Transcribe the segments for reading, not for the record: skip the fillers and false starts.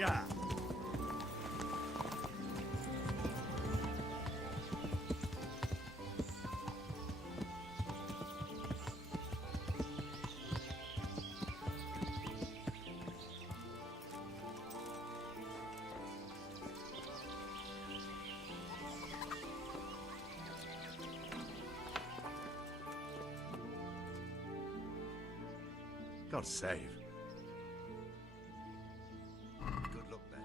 Yeah. God save. Good luck then.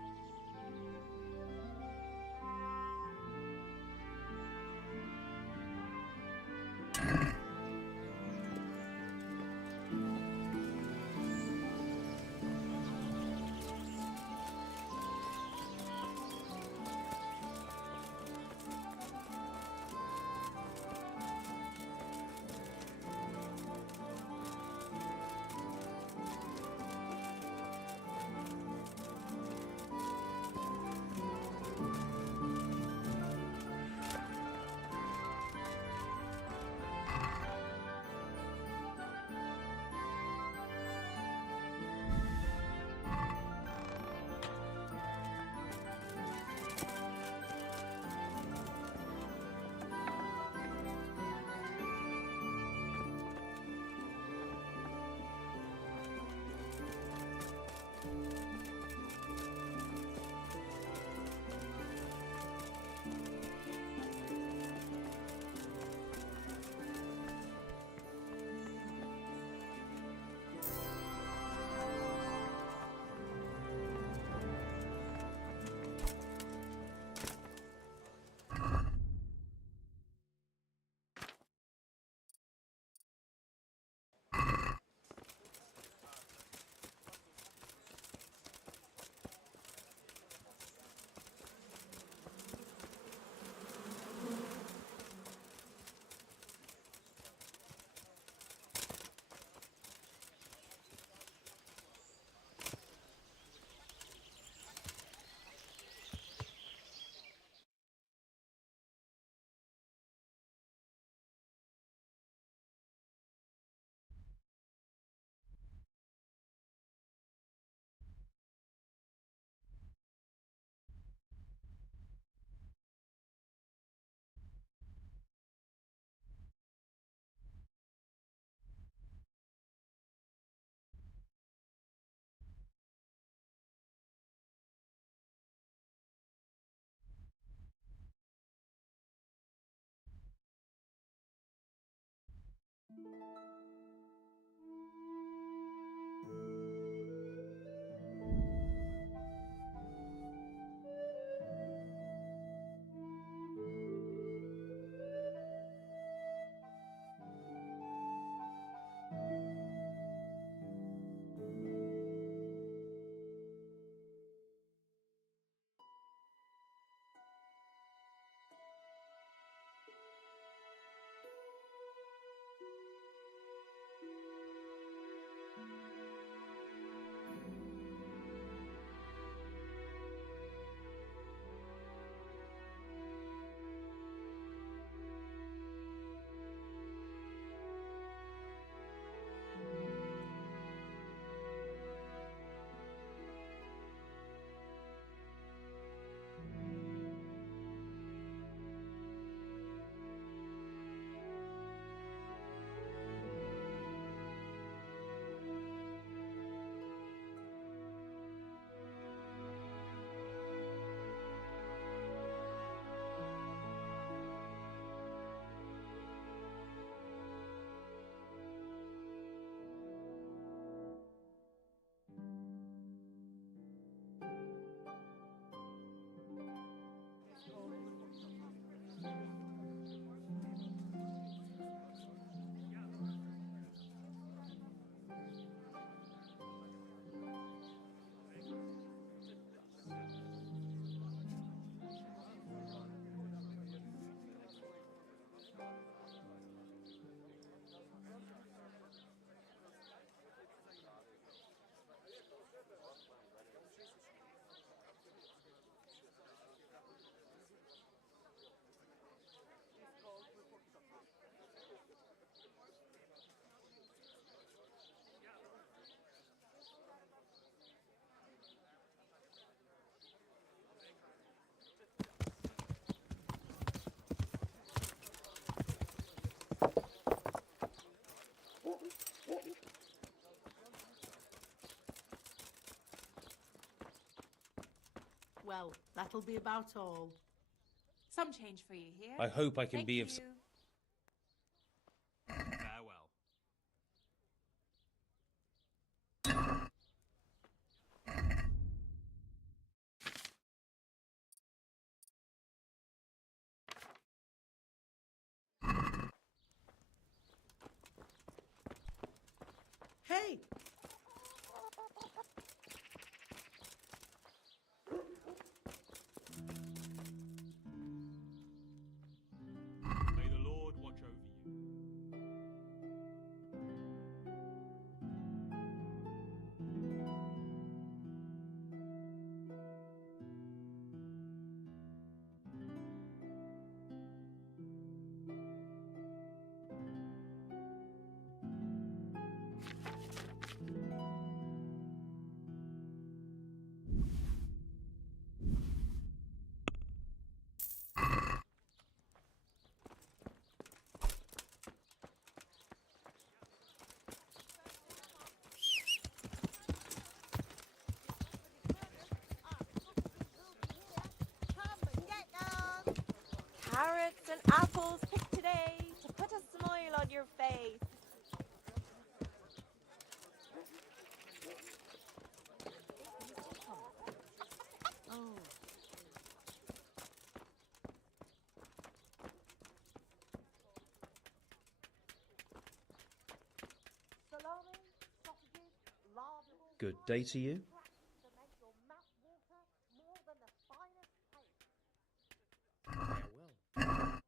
That'll be about all. Some change for you here. I hope I can Thank be of... you. Farewell. Hey! May the Lord watch over you. Carrots and apples picked today to put a smile on your face. Oh. Salami, sausages, lard, Good day to you. to make your mouth water more than the finest cake. Farewell.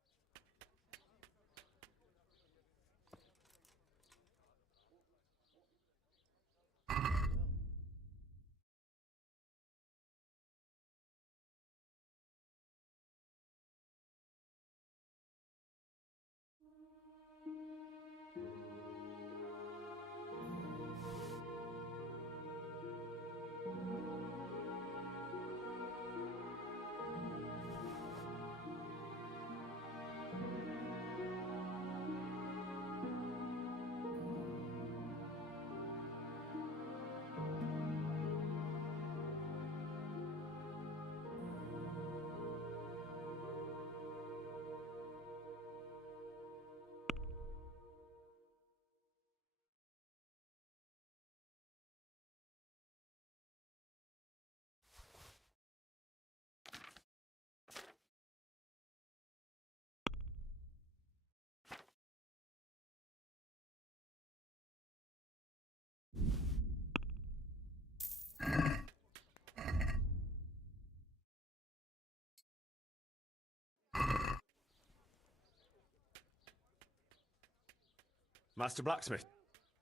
Master Blacksmith?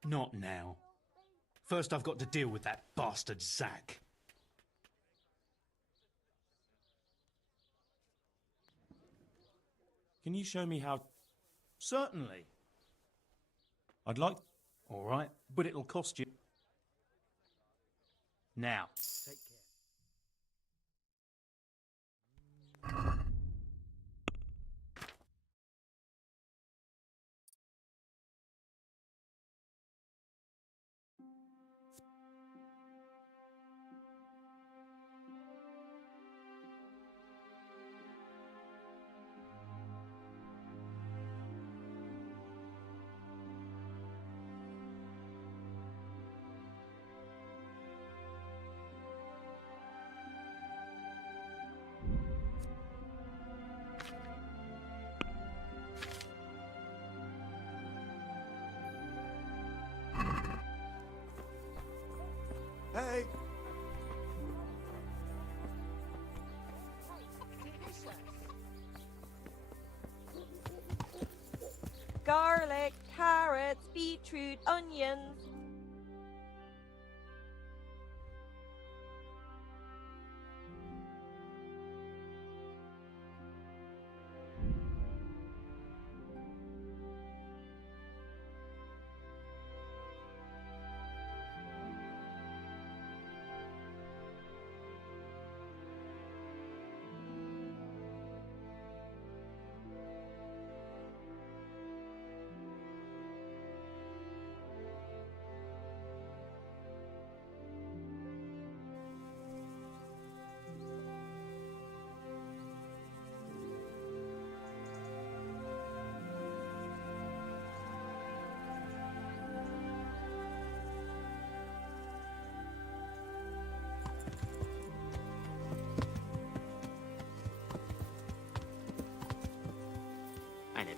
Not now. First I've got to deal with that bastard Zack. Can you show me how... Certainly. I'd like... All right, but it'll cost you. Now. Take care. Hey! Garlic, carrots, beetroot, onions.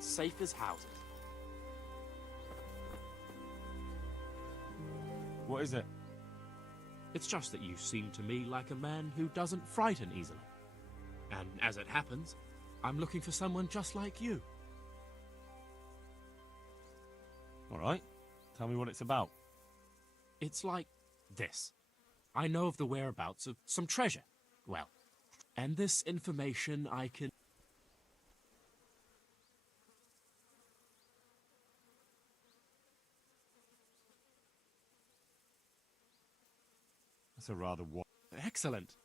safe as houses. What is it? It's just that you seem to me like a man who doesn't frighten easily. And as it happens, I'm looking for someone just like you. All right. Tell me what it's about. It's like this. I know of the whereabouts of some treasure. Well, and this information I can... That's a rather Excellent.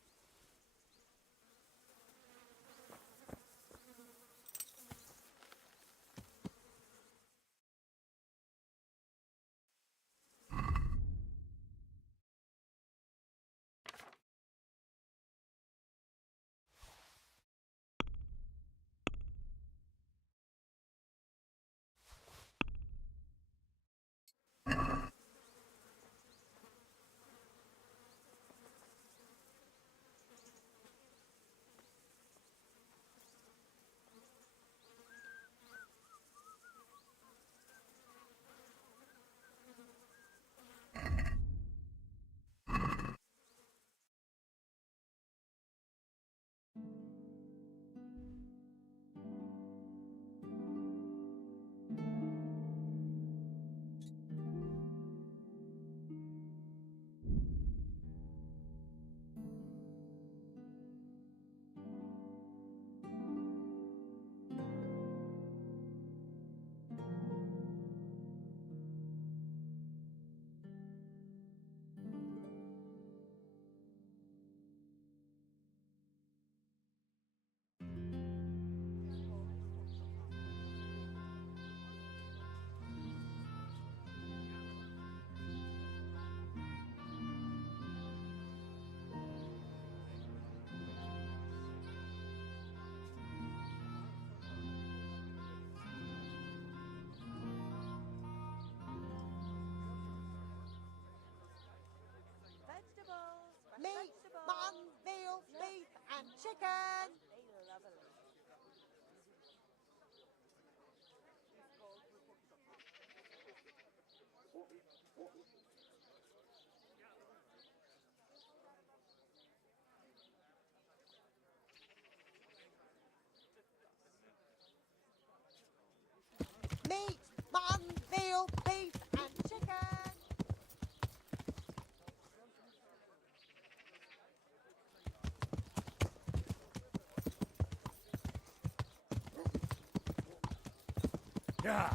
Vegetables, meat, mutton, veal, beef, and chicken. Lovely. Meat, mutton, veal, beef, and chicken. Yeah.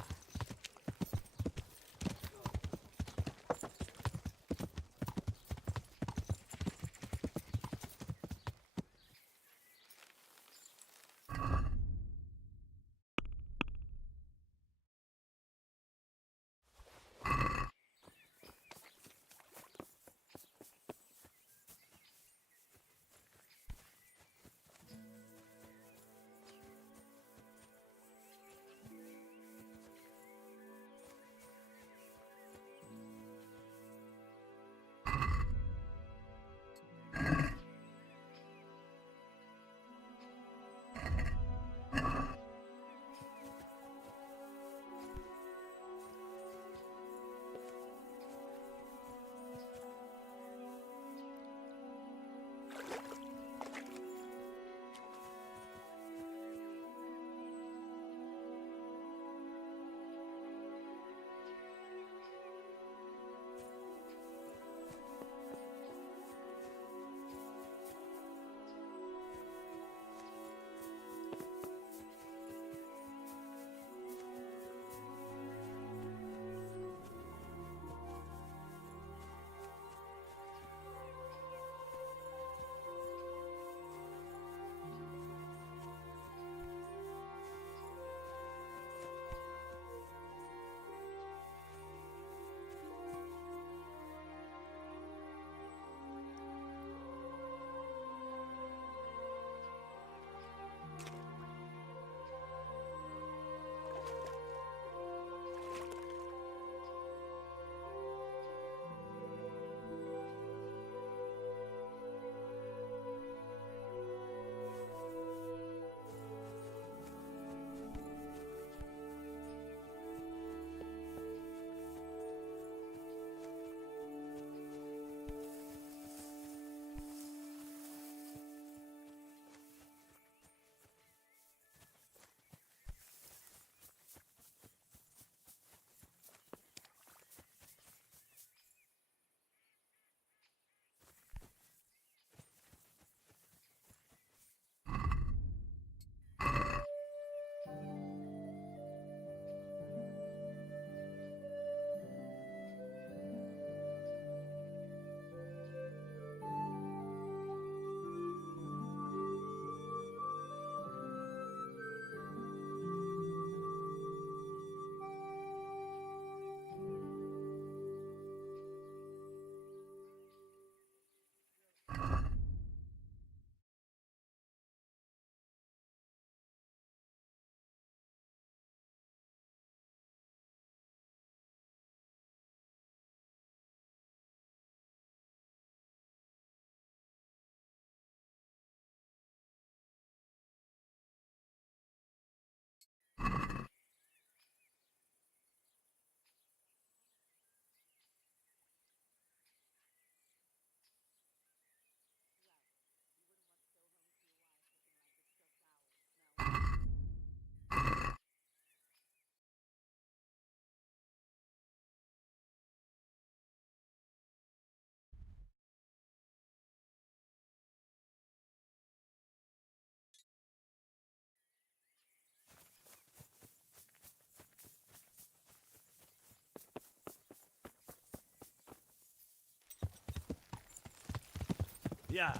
Yeah.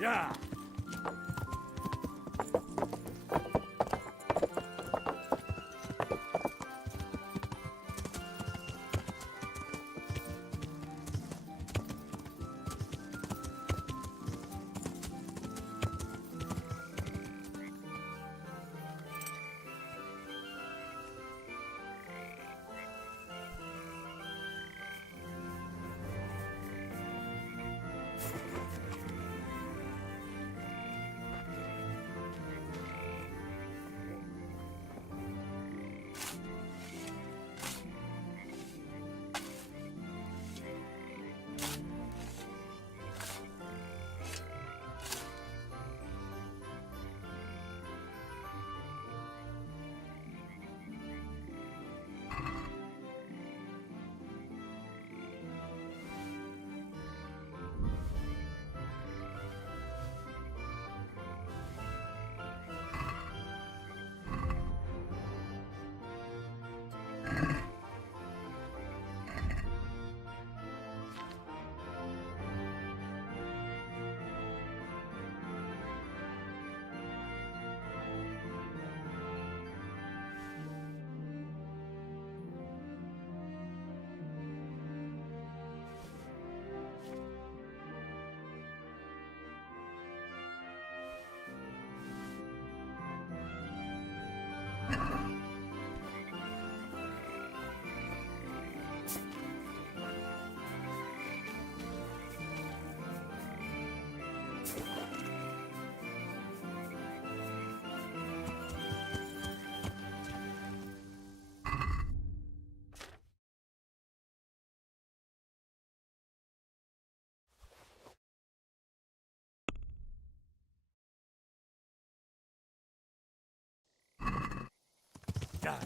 Yeah. Yeah.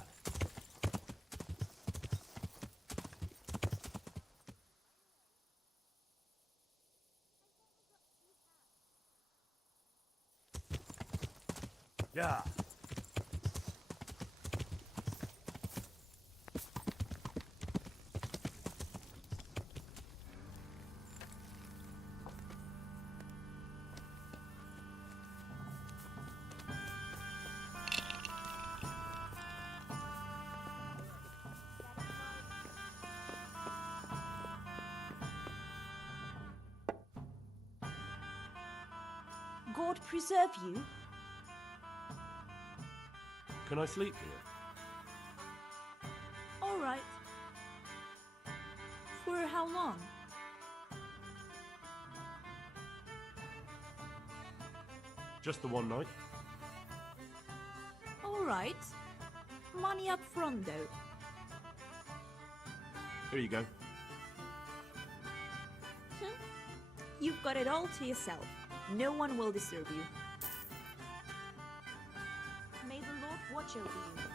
Yeah. God preserve you. Can I sleep here? All right. For how long? Just the one night? All right. Money up front, though. Here you go. You've got it all to yourself. No one will disturb you. May the Lord watch over you.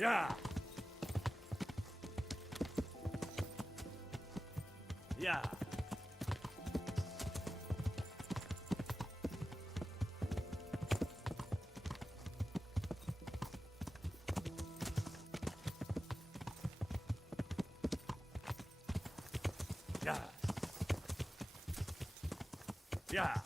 Yeah. Yeah. Yeah. Yeah.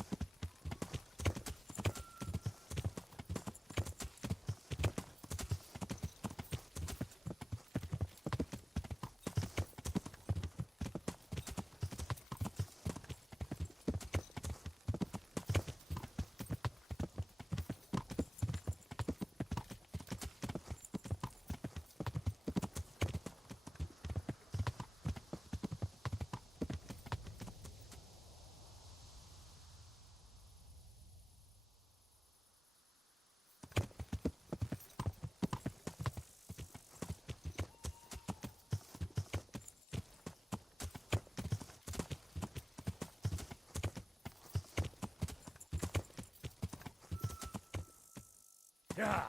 Yeah.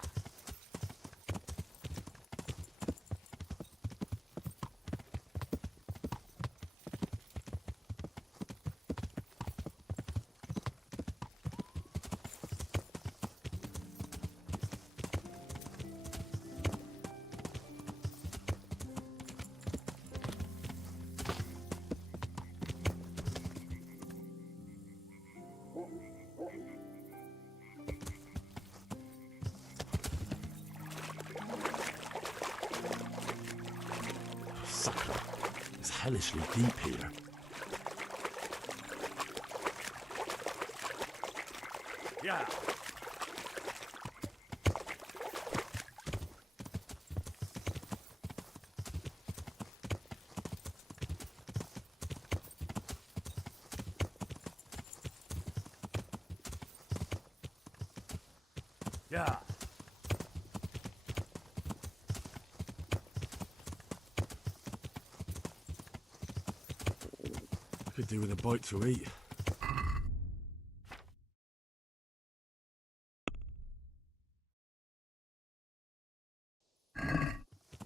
Sucker. It's hellishly deep here. Yeah. Yeah. Could do with a bite to eat.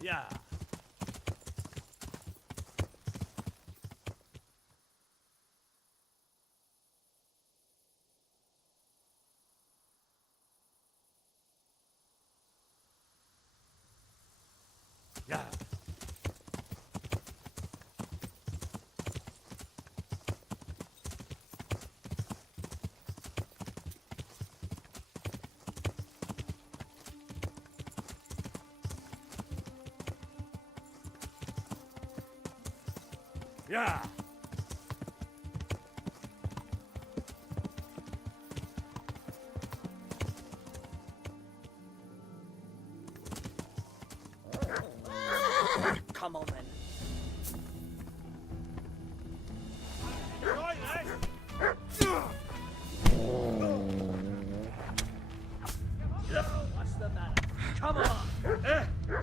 Yeah. Yeah. Yeah. Come on then. Right, eh? What's the matter? Come on.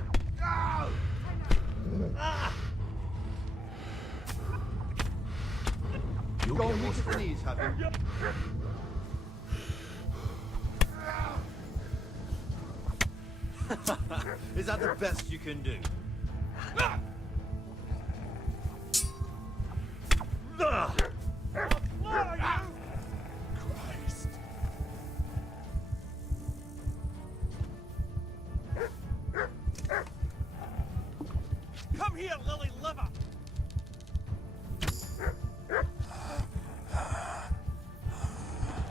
Weak at the knees, have you? Is that the best you can do? Christ. Come here, lily liver.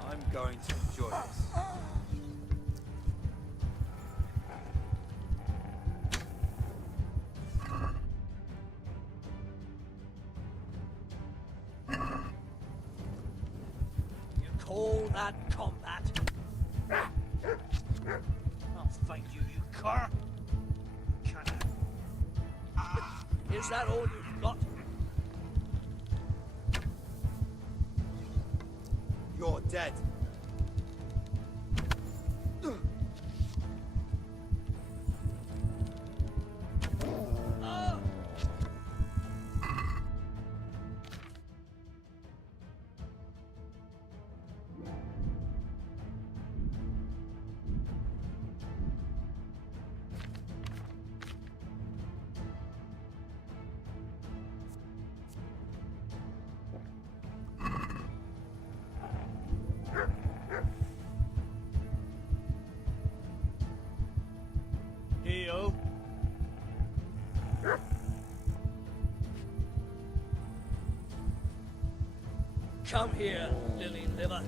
I'm going to enjoy this. You call that combat? I'll find you, you cur. Can I? Is that all you've got? You're dead. Heal. Come here, lily liver.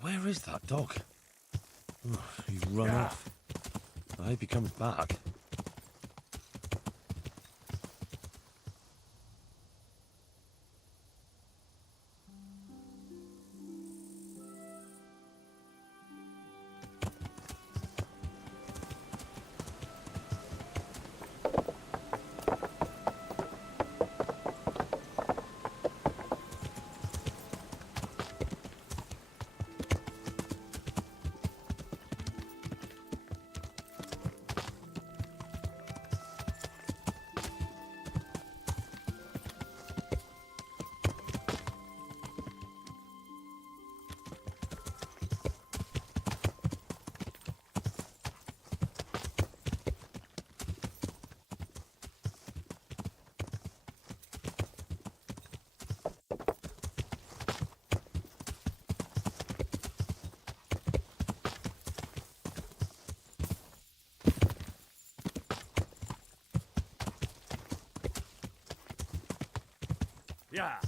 Where is that dog? Oh, he's run off. I hope he comes back. Yeah.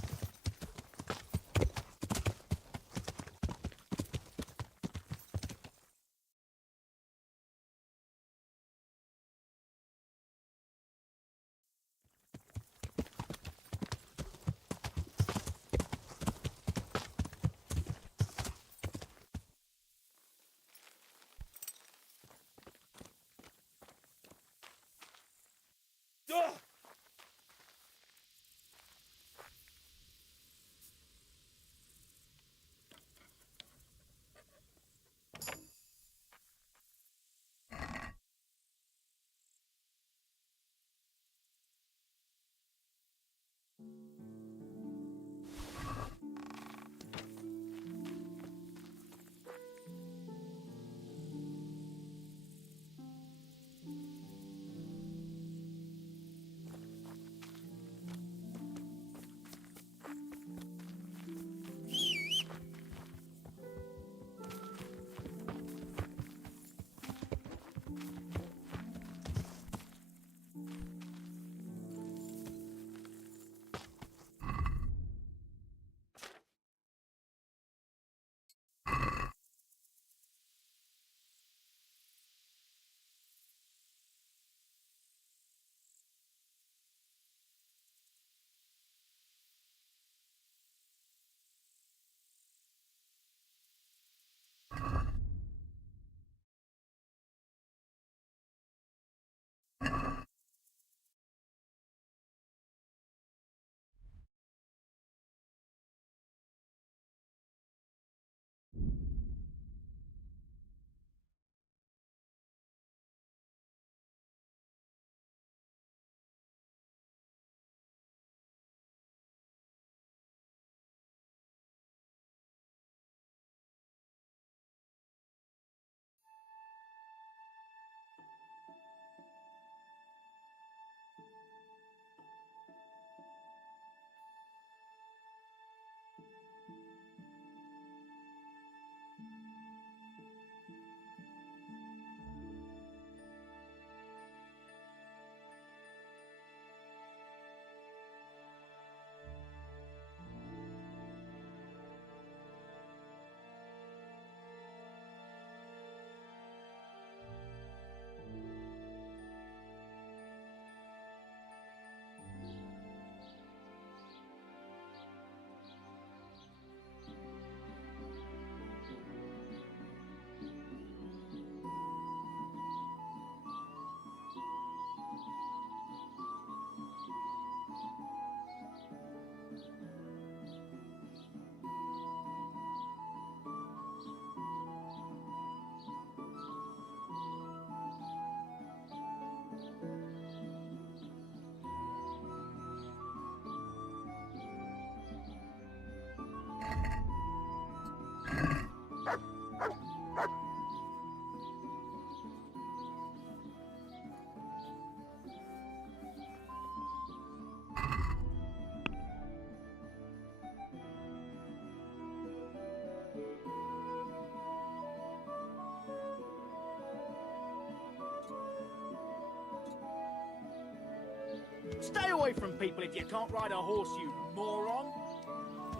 Stay away from people if you can't ride a horse, you moron!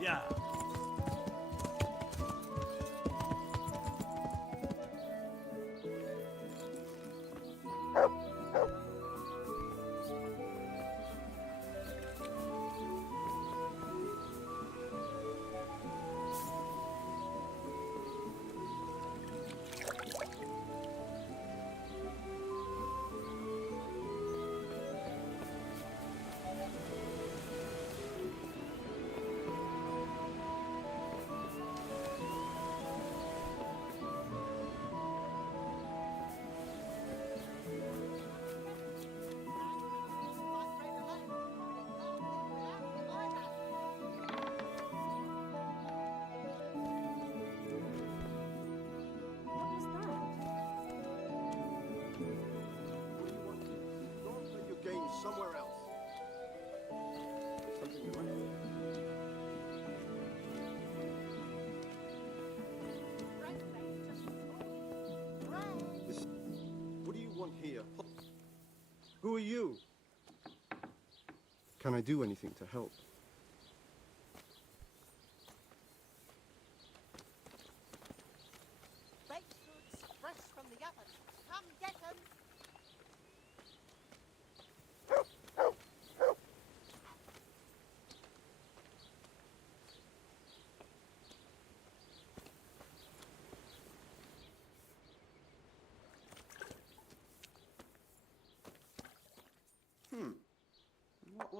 Yeah. Somewhere else. Something you want? What do you want here? Who are you? Can I do anything to help?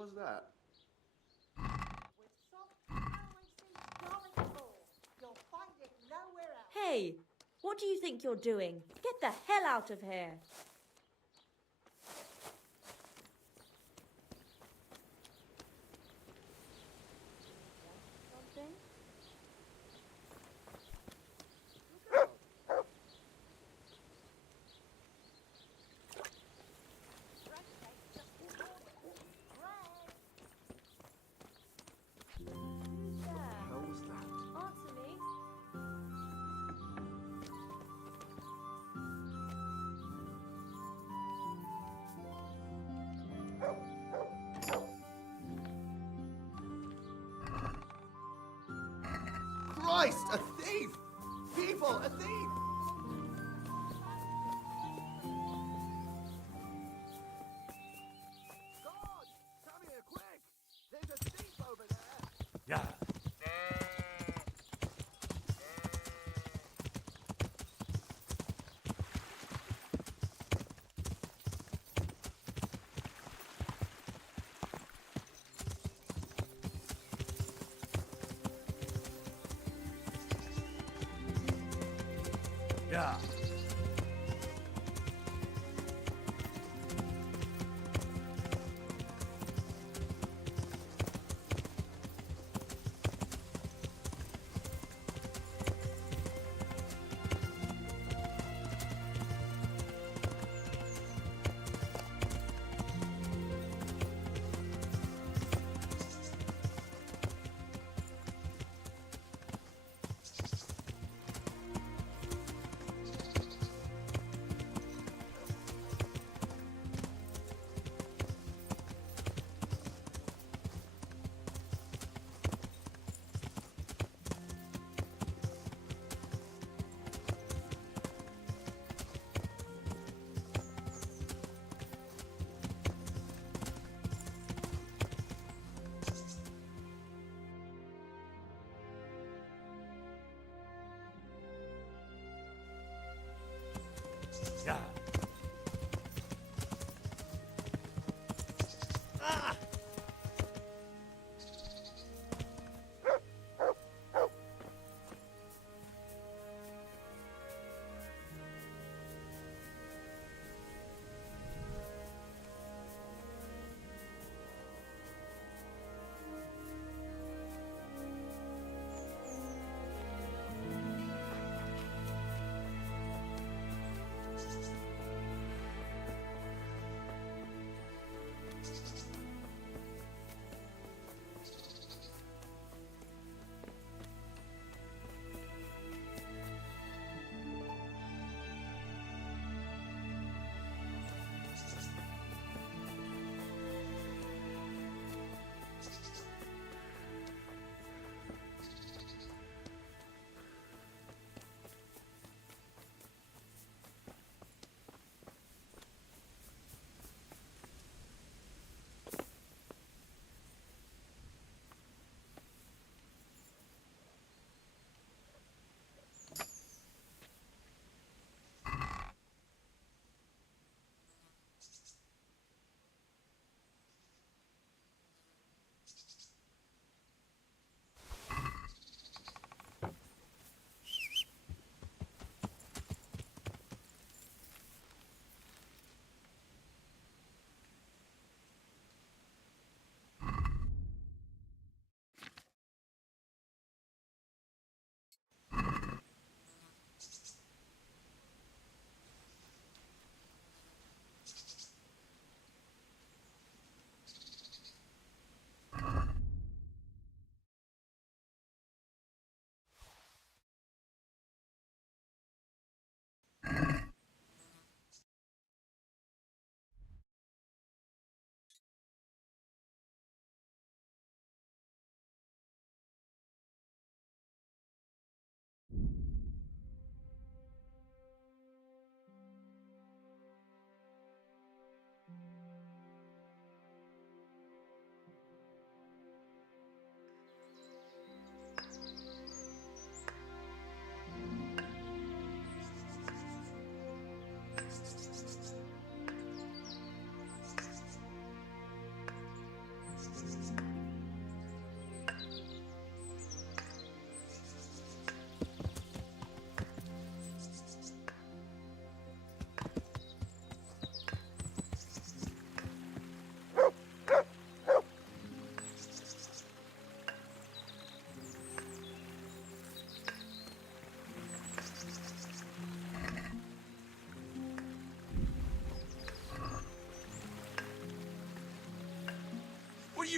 does that? With soft railway seats going for. You'll find it nowhere else. Hey, what do you think you're doing? Get the hell out of here. Something? Who's there? How was that? Answer me. Christ! A thief! People! A thief! God! Come here, quick! There's a thief over there! Yeah. Yeah.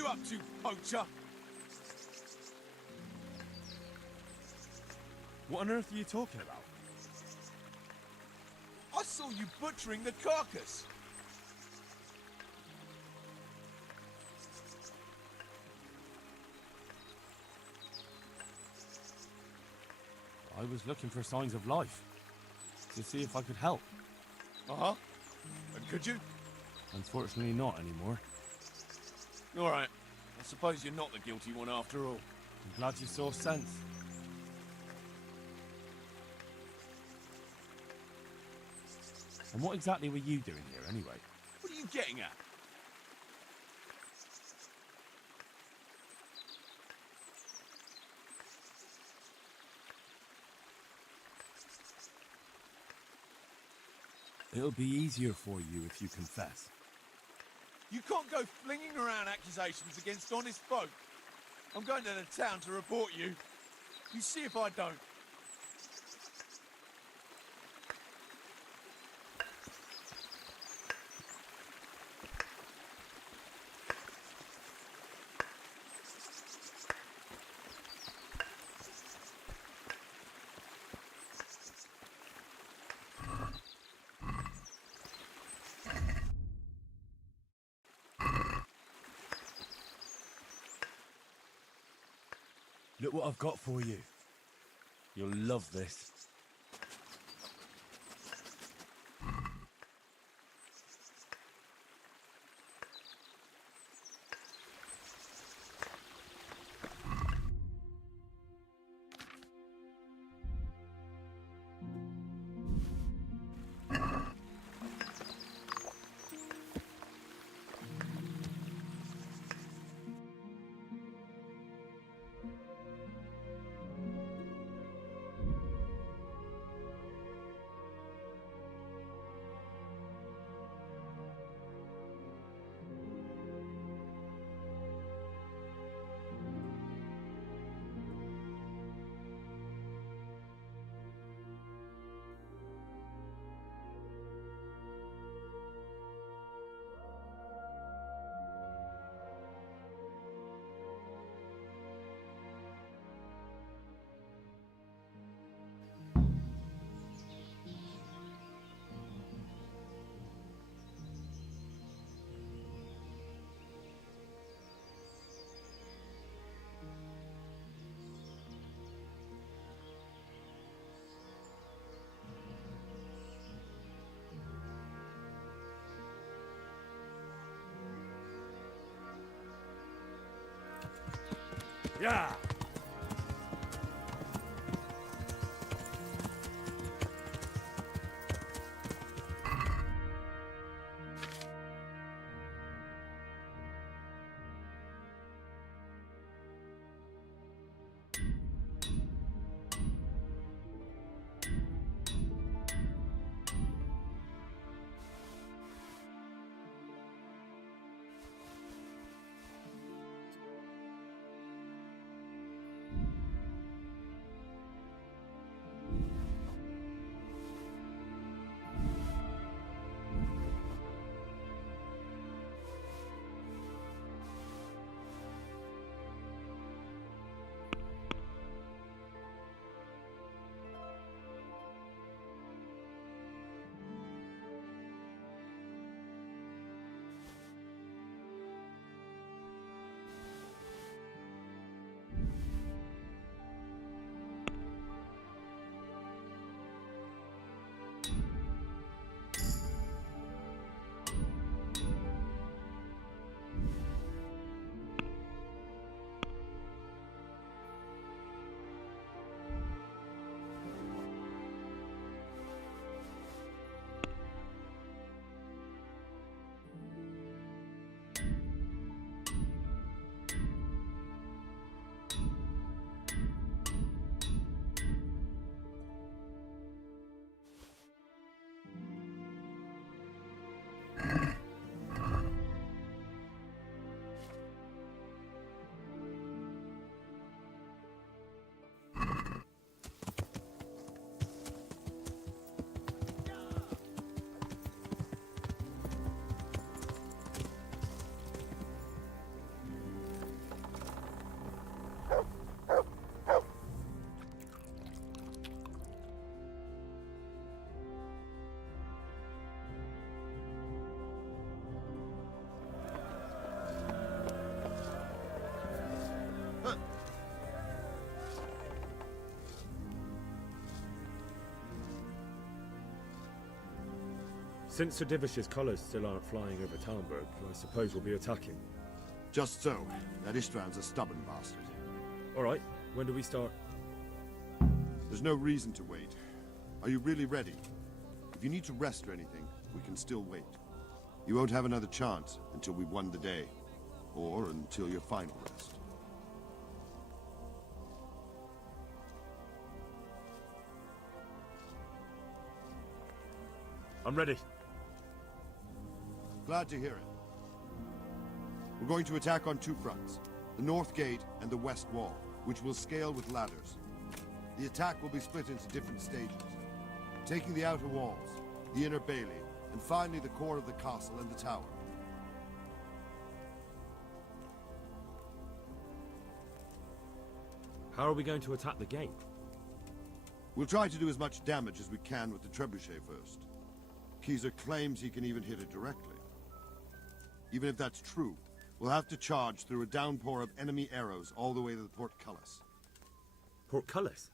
you up to, poacher? What on earth are you talking about? I saw you butchering the carcass. I was looking for signs of life. To see if I could help. Uh-huh. And could you? Unfortunately not anymore. All right. I suppose you're not the guilty one after all. I'm glad you saw sense. And what exactly were you doing here anyway? What are you getting at? It'll be easier for you if you confess. You can't go flinging around accusations against honest folk. I'm going to the town to report you. You see if I don't. Look what I've got for you. You'll love this. Yeah. Since Sir Divish's colours still aren't flying over Talmberg, I suppose we'll be attacking. Just so. That István's a stubborn bastard. Alright, when do we start? There's no reason to wait. Are you really ready? If you need to rest or anything, we can still wait. You won't have another chance until we've won the day. Or until your final rest. I'm ready. Glad to hear it. We're going to attack on two fronts. The north gate and the west wall, which will scale with ladders. The attack will be split into different stages. Taking the outer walls, the inner bailey, and finally the core of the castle and the tower. How are we going to attack the gate? We'll try to do as much damage as we can with the trebuchet first. Keyser claims he can even hit it directly. Even if that's true, we'll have to charge through a downpour of enemy arrows all the way to the portcullis. Portcullis?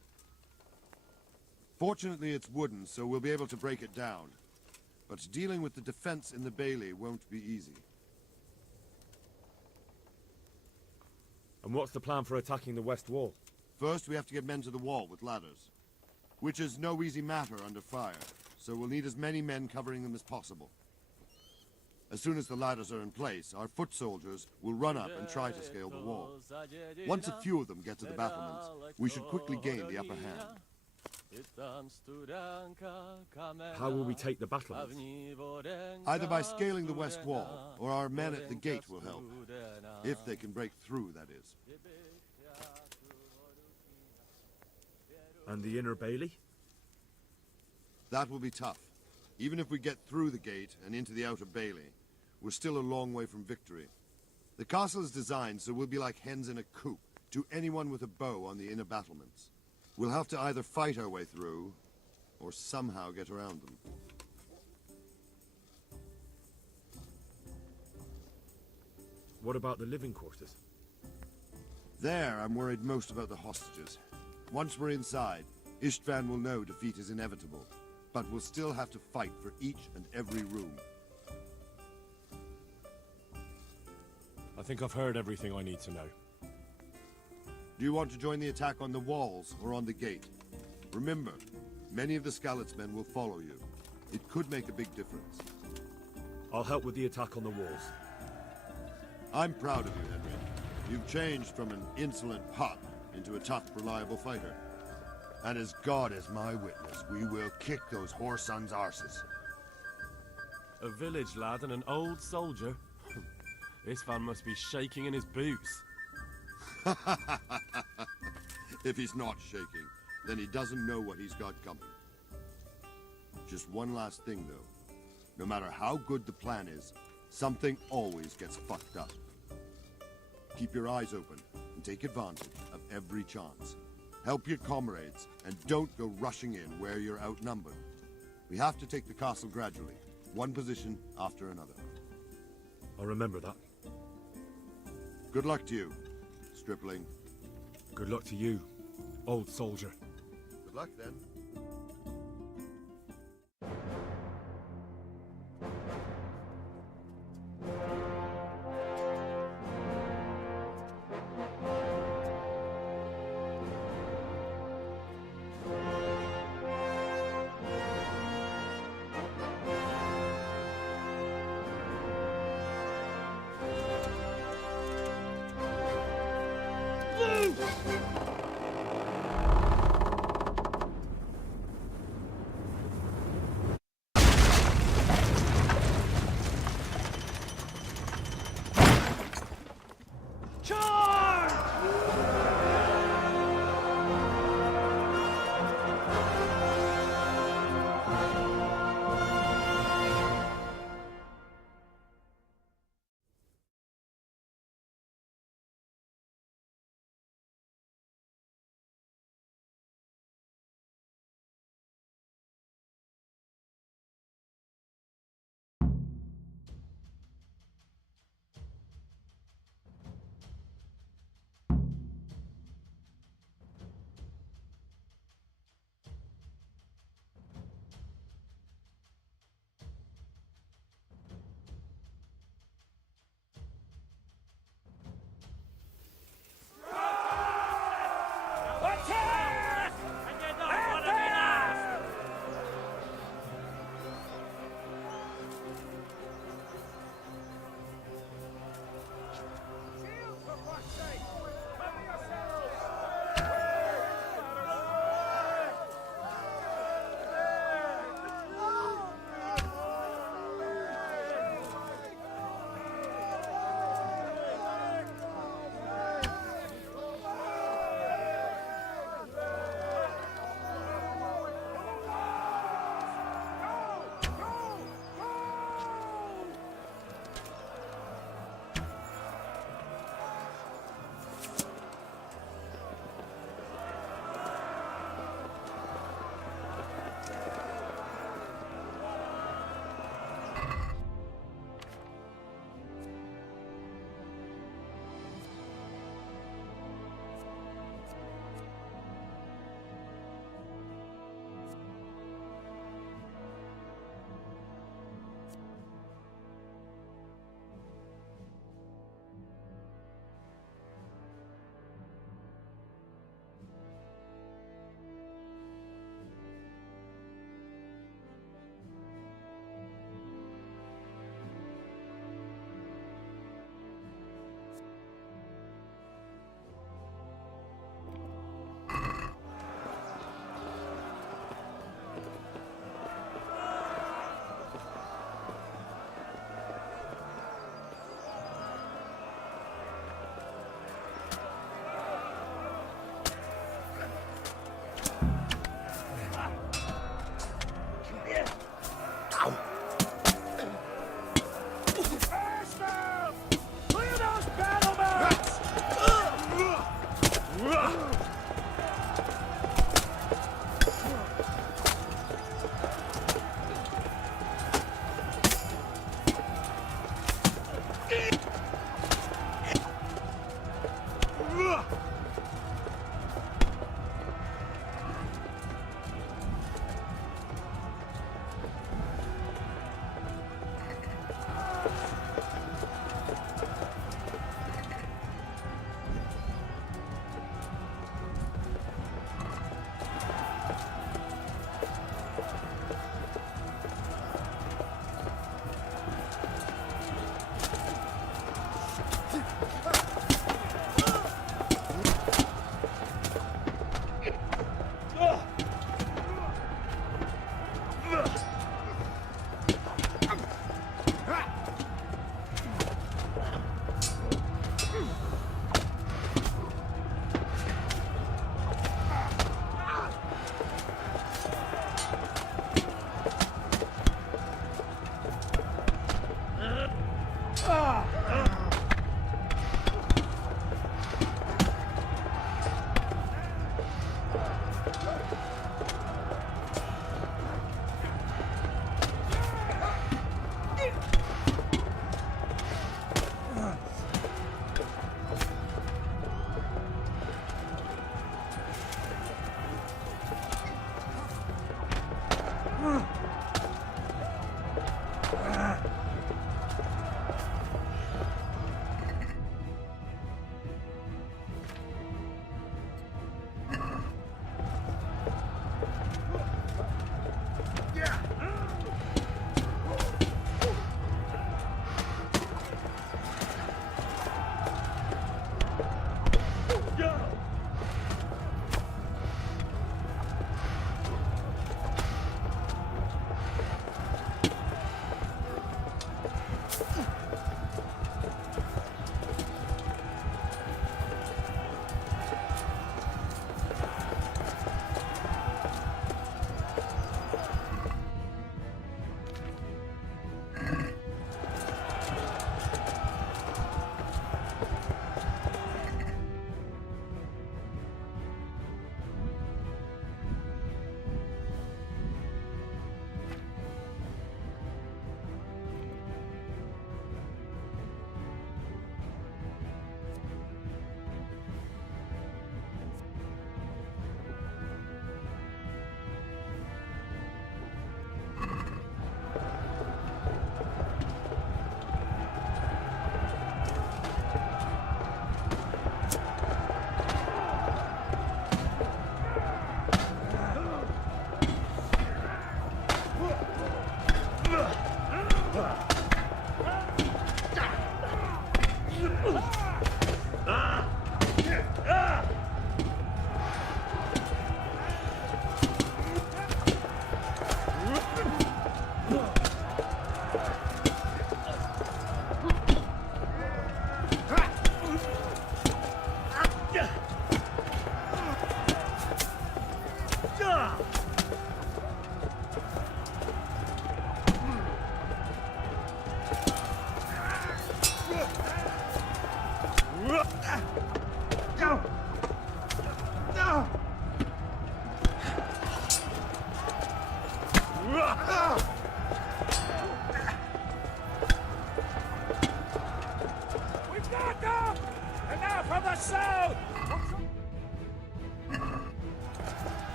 Fortunately, it's wooden, so we'll be able to break it down. But dealing with the defense in the bailey won't be easy. And what's the plan for attacking the west wall? First, we have to get men to the wall with ladders, which is no easy matter under fire, so we'll need as many men covering them as possible. As soon as the ladders are in place, our foot soldiers will run up and try to scale the wall. Once a few of them get to the battlements, we should quickly gain the upper hand. How will we take the battlements? Either by scaling the west wall, or our men at the gate will help. If they can break through, that is. And the inner bailey? That will be tough. Even if we get through the gate and into the outer bailey, we're still a long way from victory. The castle is designed so we'll be like hens in a coop to anyone with a bow on the inner battlements. We'll have to either fight our way through, or somehow get around them. What about the living quarters? There, I'm worried most about the hostages. Once we're inside, István will know defeat is inevitable, but we'll still have to fight for each and every room. I think I've heard everything I need to know. Do you want to join the attack on the walls or on the gate? Remember, many of the Skalitz men will follow you. It could make a big difference. I'll help with the attack on the walls. I'm proud of you, Henry. You've changed from an insolent pup into a tough, reliable fighter. And as God is my witness, we will kick those whore sons' arses. A village lad and an old soldier? István must be shaking in his boots. If he's not shaking, then he doesn't know what he's got coming. Just one last thing, though. No matter how good the plan is, something always gets fucked up. Keep your eyes open and take advantage of every chance. Help your comrades, and don't go rushing in where you're outnumbered. We have to take the castle gradually, one position after another. I'll remember that. Good luck to you, stripling. Good luck to you, old soldier. Good luck, then.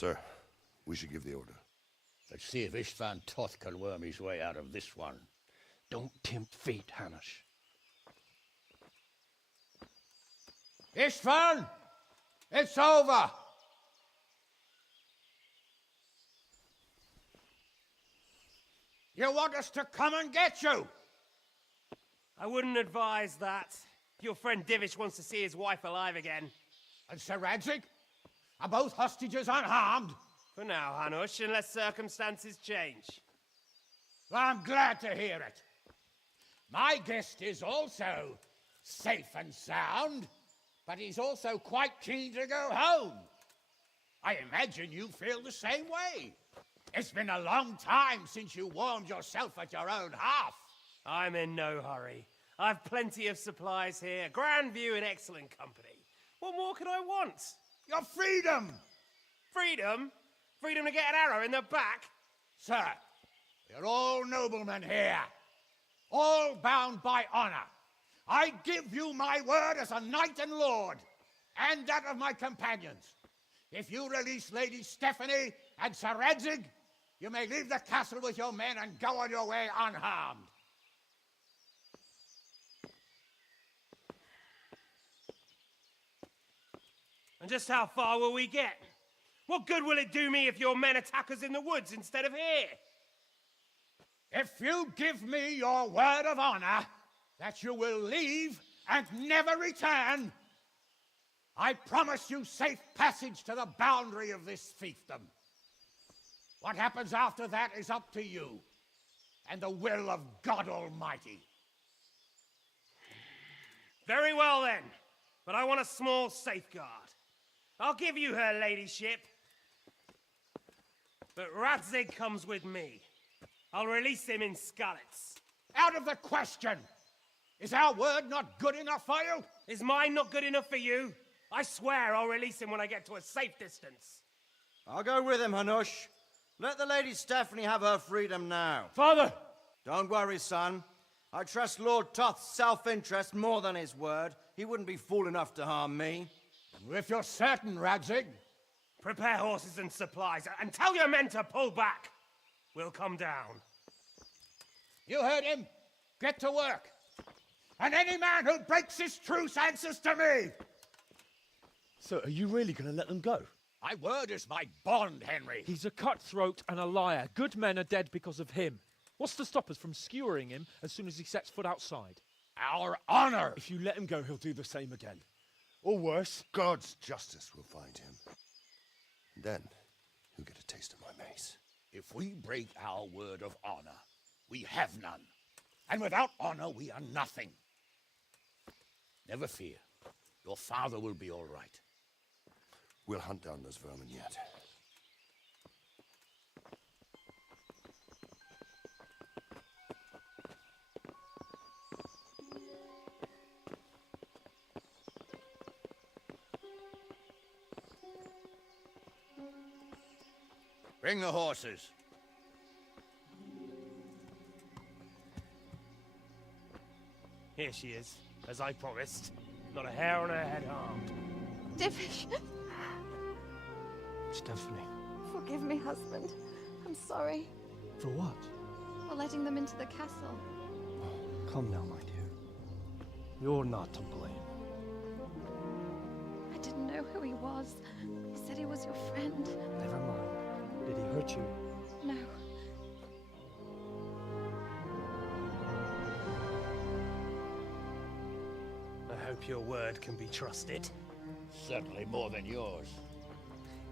Sir, we should give the order. Let's see if Istvan Toth can worm his way out of this one. Don't tempt fate, Hanush. Istvan! It's over! You want us to come and get you? I wouldn't advise that. Your friend Divish wants to see his wife alive again. And Sir Radzig? Are both hostages unharmed? For now, Hanush, unless circumstances change. Well, I'm glad to hear it. My guest is also safe and sound, but he's also quite keen to go home. I imagine you feel the same way. It's been a long time since you warmed yourself at your own hearth. I'm in no hurry. I've plenty of supplies here, grand view and excellent company. What more could I want? Your freedom! Freedom? Freedom to get an arrow in the back? Sir, we're all noblemen here, all bound by honor. I give you my word as a knight and lord, and that of my companions. If you release Lady Stephanie and Sir Radzig, you may leave the castle with your men and go on your way unharmed. And just how far will we get? What good will it do me if your men attack us in the woods instead of here? If you give me your word of honor that you will leave and never return, I promise you safe passage to the boundary of this fiefdom. What happens after that is up to you and the will of God Almighty. Very well then, but I want a small safeguard. I'll give you her ladyship, but Radzig comes with me. I'll release him in Skalitz. Out of the question! Is our word not good enough for you? Is mine not good enough for you? I swear I'll release him when I get to a safe distance. I'll go with him, Hanush. Let the Lady Stephanie have her freedom now. Father! Don't worry, son. I trust Lord Toth's self-interest more than his word. He wouldn't be fool enough to harm me. If you're certain, Radzig. Prepare horses and supplies, and tell your men to pull back. We'll come down. You heard him. Get to work. And any man who breaks this truce answers to me. So, are you really going to let them go? My word is my bond, Henry. He's a cutthroat and a liar. Good men are dead because of him. What's to stop us from skewering him as soon as he sets foot outside? Our honor! If you let him go, he'll do the same again. Or worse. God's justice will find him. Then, he'll get a taste of my mace. If we break our word of honor, we have none. And without honor, we are nothing. Never fear. Your father will be all right. We'll hunt down those vermin yet. Bring the horses. Here she is, as I promised. Not a hair on her head harmed. Divish. Stephanie. Forgive me, husband. I'm sorry. For what? For letting them into the castle. Come now, my dear. You're not to blame. I didn't know who he was. He said he was your friend. Never mind. Did he hurt you? No. I hope your word can be trusted. Certainly more than yours.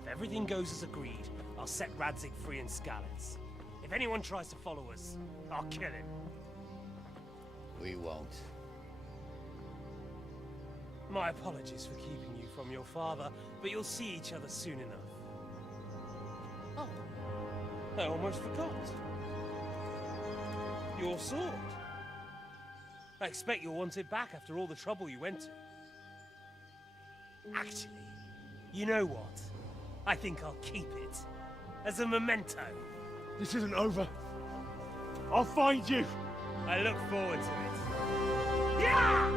If everything goes as agreed, I'll set Radzig free in Skalitz. If anyone tries to follow us, I'll kill him. We won't. My apologies for keeping you from your father, but you'll see each other soon enough. Oh, I almost forgot. Your sword. I expect you'll want it back after all the trouble you went to. Actually, you know what? I think I'll keep it. As a memento. This isn't over. I'll find you. I look forward to it. Yeah!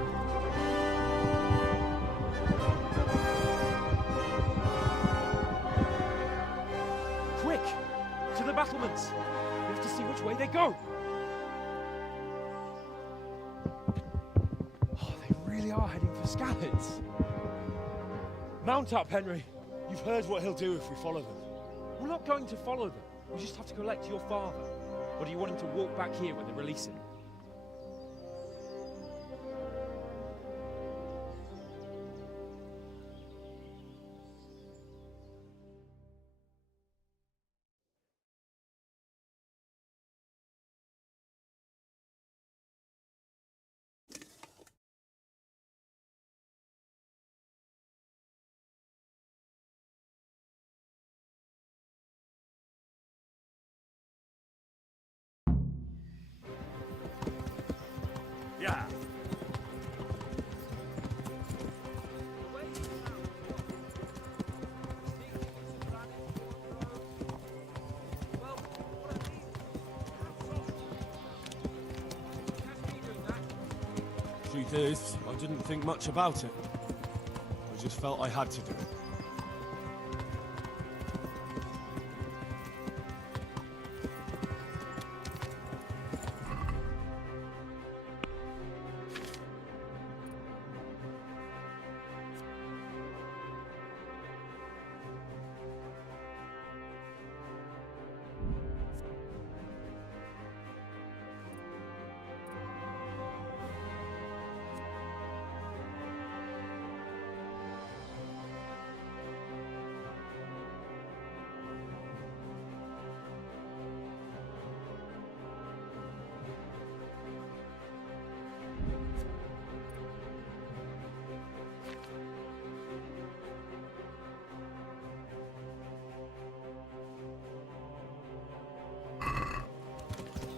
Quick! To the battlements! We have to see which way they go! Oh, they really are heading for Skalitz. Mount up, Henry. You've heard what he'll do if we follow them. We're not going to follow them. We just have to collect your father. Or do you want him to walk back here when they release him? Yeah. Truth is, I didn't think much about it. I just felt I had to do it.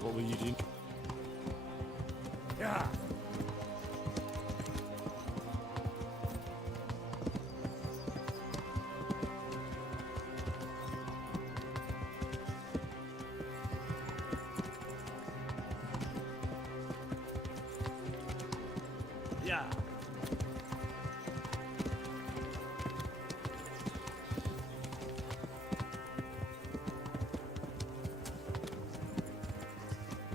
What were you doing? Yeah. Yeah.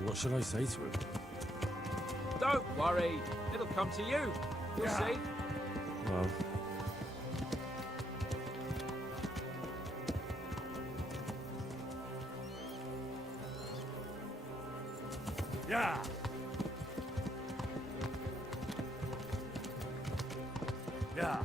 What should I say to him? Don't worry. It'll come to you. You'll see. Well, Yeah. Yeah.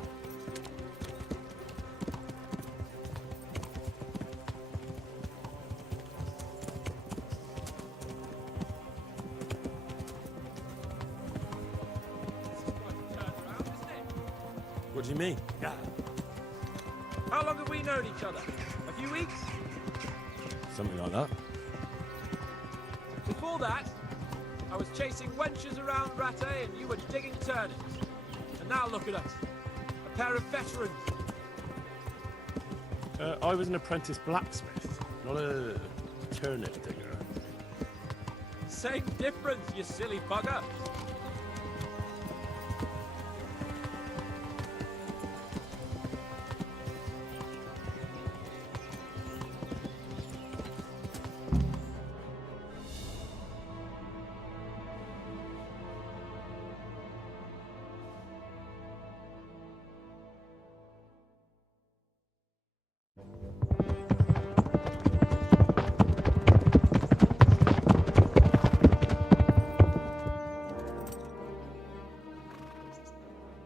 what do you mean? Yeah. How long have we known each other? A few weeks? Something like that. Before that, I was chasing wenches around Rattay and you were digging turnips. And now look at us. A pair of veterans. I was an apprentice blacksmith. Not a turnip digger. Same difference, you silly bugger.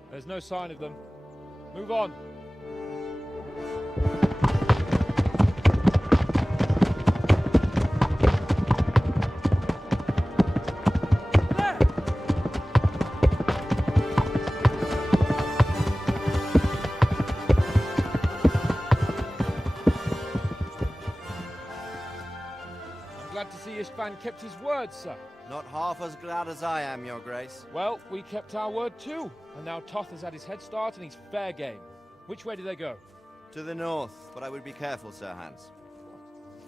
There's no sign of them. Move on. I'm glad to see Ishvan kept his word, sir. Not half as glad as I am, Your Grace. Well, we kept our word too. And now Toth has had his head start and he's fair game. Which way do they go? To the north, but I would be careful, Sir Hans.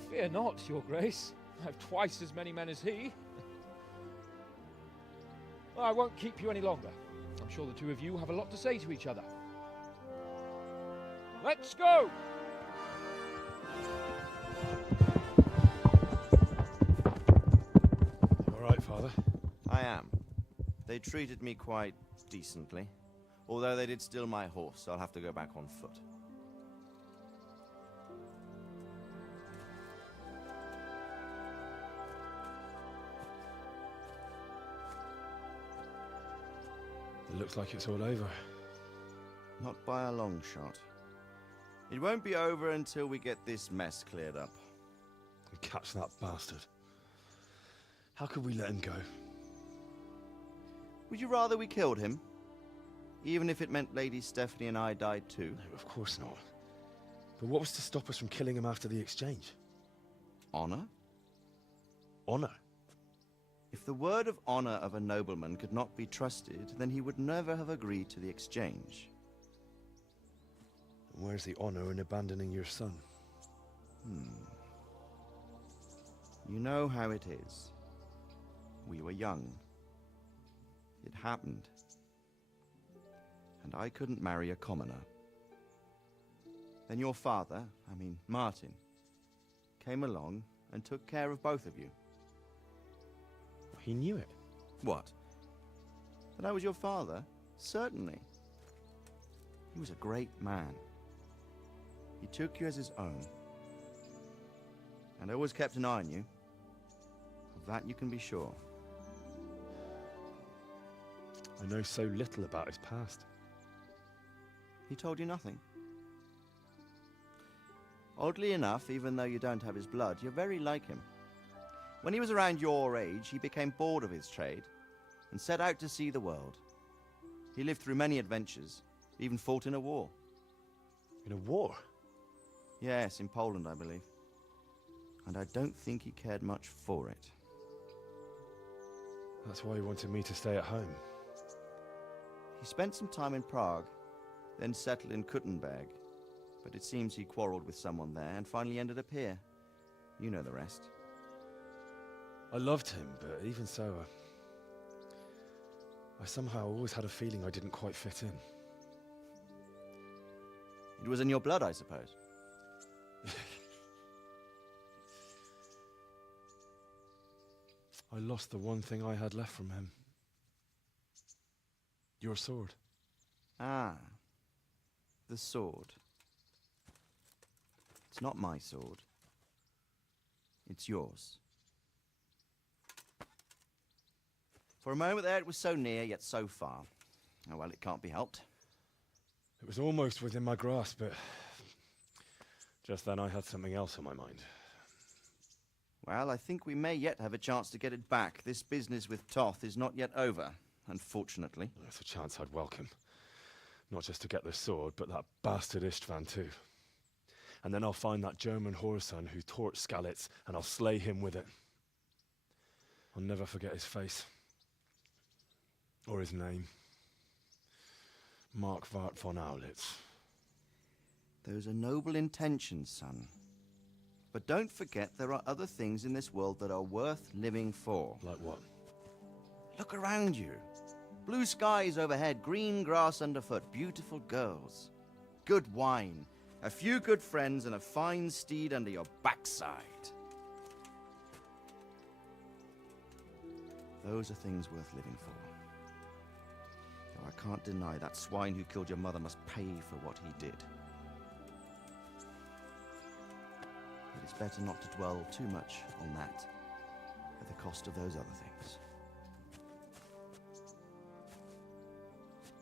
Fear not, Your Grace. I have twice as many men as he. Well, I won't keep you any longer. I'm sure the two of you have a lot to say to each other. Let's go! You all right, Father? I am. They treated me quite decently. Although they did steal my horse, so I'll have to go back on foot. It looks like it's all over. Not by a long shot. It won't be over until we get this mess cleared up. And catch that bastard. How could we let him go? Would you rather we killed him? Even if it meant Lady Stephanie and I died too? No, of course not. But what was to stop us from killing him after the exchange? Honor? Honor? If the word of honor of a nobleman could not be trusted, then he would never have agreed to the exchange. And where's the honor in abandoning your son? You know how it is. We were young. It happened. And I couldn't marry a commoner. Then your father, Martin, came along and took care of both of you. He knew it. What? That I was your father? Certainly. He was a great man. He took you as his own. And always kept an eye on you. Of that you can be sure. I know so little about his past. He told you nothing? Oddly enough, even though you don't have his blood, you're very like him. When he was around your age, he became bored of his trade and set out to see the world. He lived through many adventures, even fought in a war. In a war? Yes, in Poland, I believe. And I don't think he cared much for it. That's why he wanted me to stay at home. He spent some time in Prague, then settled in Kuttenberg. But it seems he quarreled with someone there and finally ended up here. You know the rest. I loved him, but even so, I somehow always had a feeling I didn't quite fit in. It was in your blood, I suppose. I lost the one thing I had left from him. Your sword. Ah. The sword. It's not my sword. It's yours. For a moment there, it was so near, yet so far. Oh, well, it can't be helped. It was almost within my grasp, but just then I had something else on my mind. Well, I think we may yet have a chance to get it back. This business with Toth is not yet over, unfortunately. That's a chance I'd welcome. Not just to get the sword, but that bastard Istvan too. And then I'll find that German whoreson who torched Skalitz, and I'll slay him with it. I'll never forget his face. Or his name. Marquardt von Aulitz. Those are noble intentions, son. But don't forget there are other things in this world that are worth living for. Like what? Look around you. Blue skies overhead, green grass underfoot, beautiful girls. Good wine, a few good friends, and a fine steed under your backside. Those are things worth living for. Though I can't deny that swine who killed your mother must pay for what he did. But it's better not to dwell too much on that at the cost of those other things.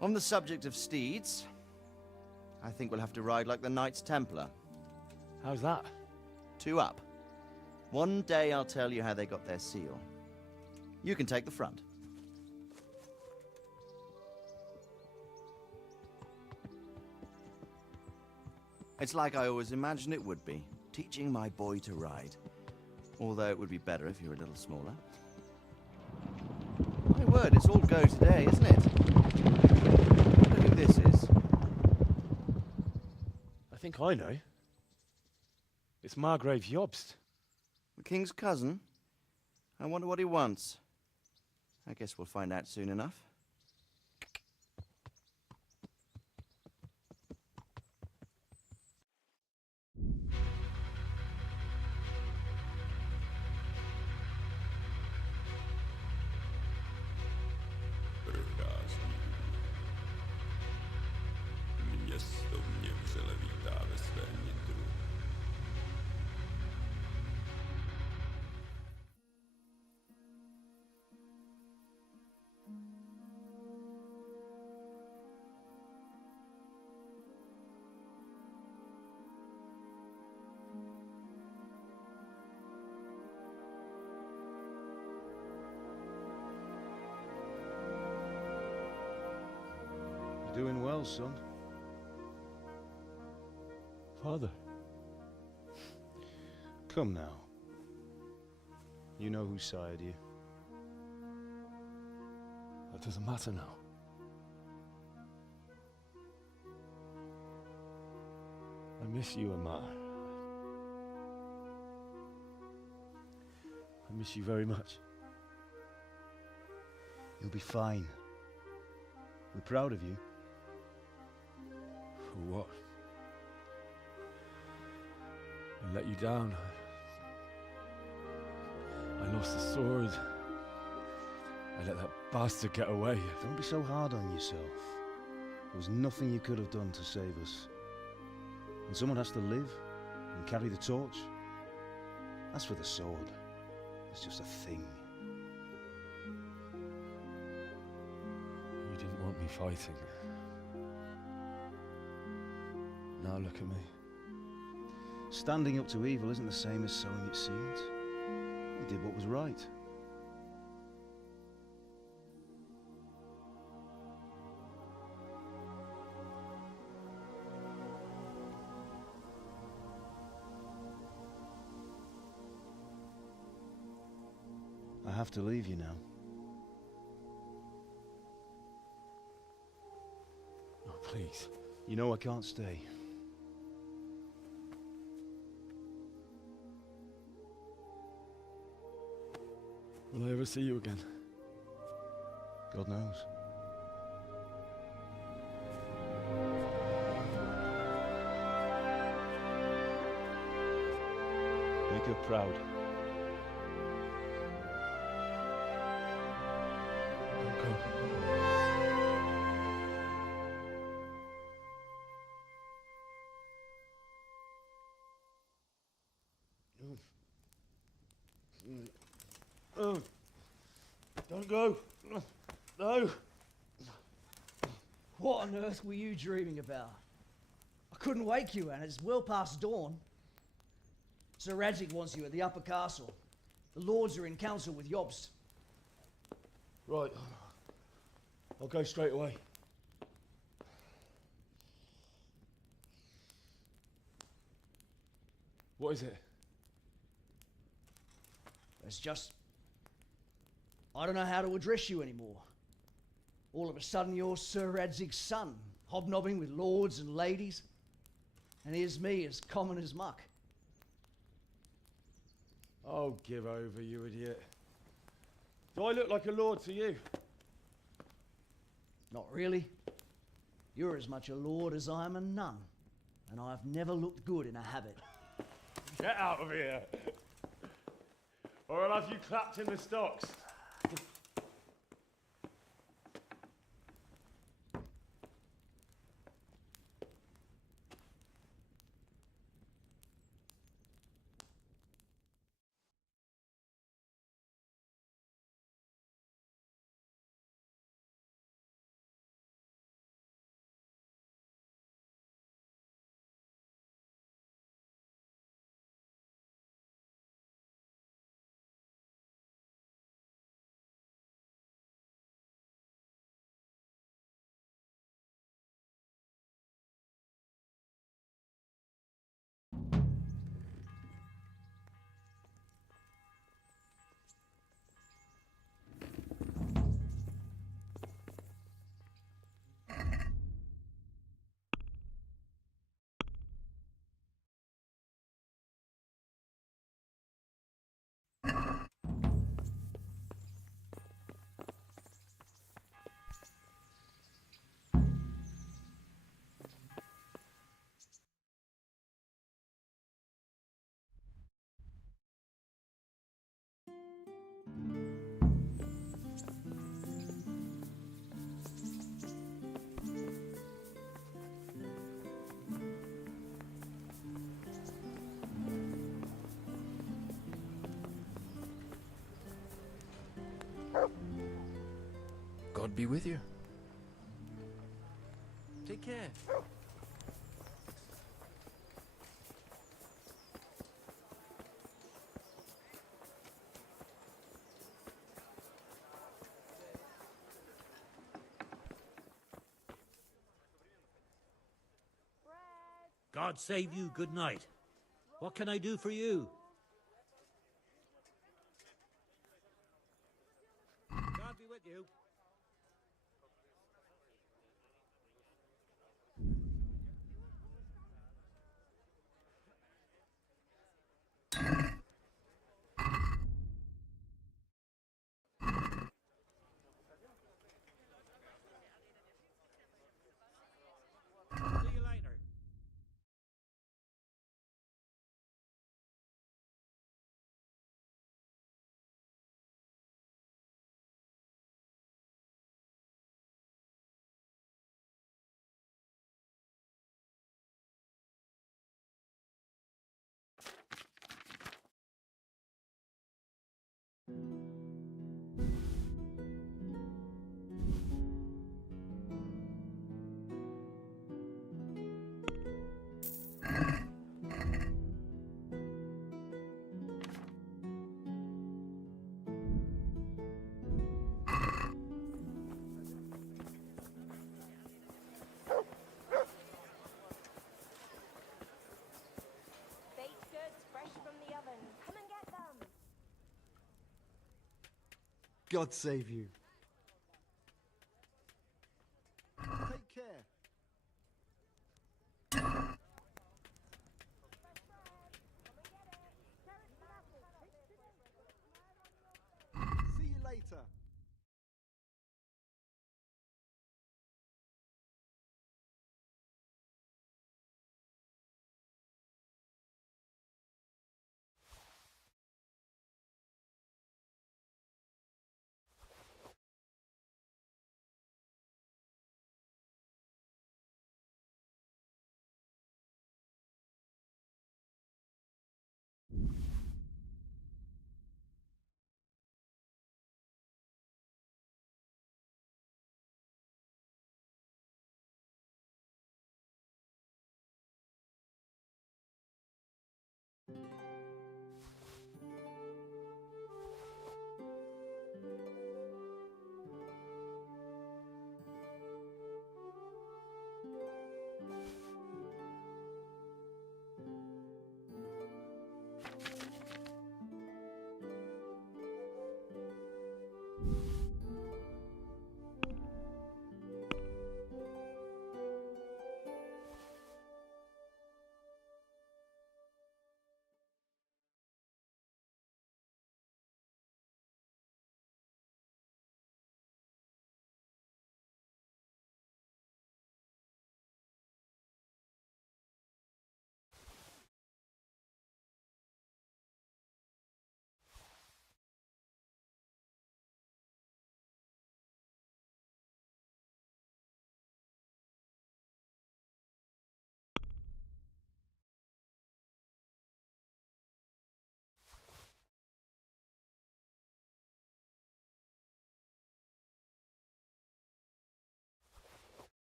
On the subject of steeds, I think we'll have to ride like the Knights Templar. How's that? 2 up. One day I'll tell you how they got their seal. You can take the front. It's like I always imagined it would be, teaching my boy to ride. Although it would be better if you were a little smaller. My word, it's all go today, isn't it? I wonder who this is. I think I know. It's Margrave Jobst. The king's cousin? I wonder what he wants. I guess we'll find out soon enough. Město mě vřele vítá ve svém nitru. You're doing well, son. Father. Come now. You know who sired you. That doesn't matter now. I miss you and Ma. I miss you very much. You'll be fine. We're proud of you. For what? I let you down. I lost the sword. I let that bastard get away. Don't be so hard on yourself. There was nothing you could have done to save us. And someone has to live and carry the torch. As for the sword, it's just a thing. You didn't want me fighting. Now look at me. Standing up to evil isn't the same as sowing its seeds. You did what was right. I have to leave you now. Oh, please. You know I can't stay. Will I ever see you again? God knows. Make her proud. Don't go. Oh, don't go. No. What on earth were you dreaming about? I couldn't wake you, and it's well past dawn. Sir Radzig wants you at the upper castle. The lords are in council with Jobst. Right. I'll go straight away. What is it? It's just... I don't know how to address you anymore. All of a sudden you're Sir Radzig's son, hobnobbing with lords and ladies. And here's me as common as muck. Oh, give over, you idiot. Do I look like a lord to you? Not really. You're as much a lord as I am a nun, and I've never looked good in a habit. Get out of here! Or I'll have you clapped in the stocks. God be with you. Take care. God save you, good night. What can I do for you? God be with you. See you later. Baked goods fresh from the oven. Come and get them. God save you. Take care. See you later.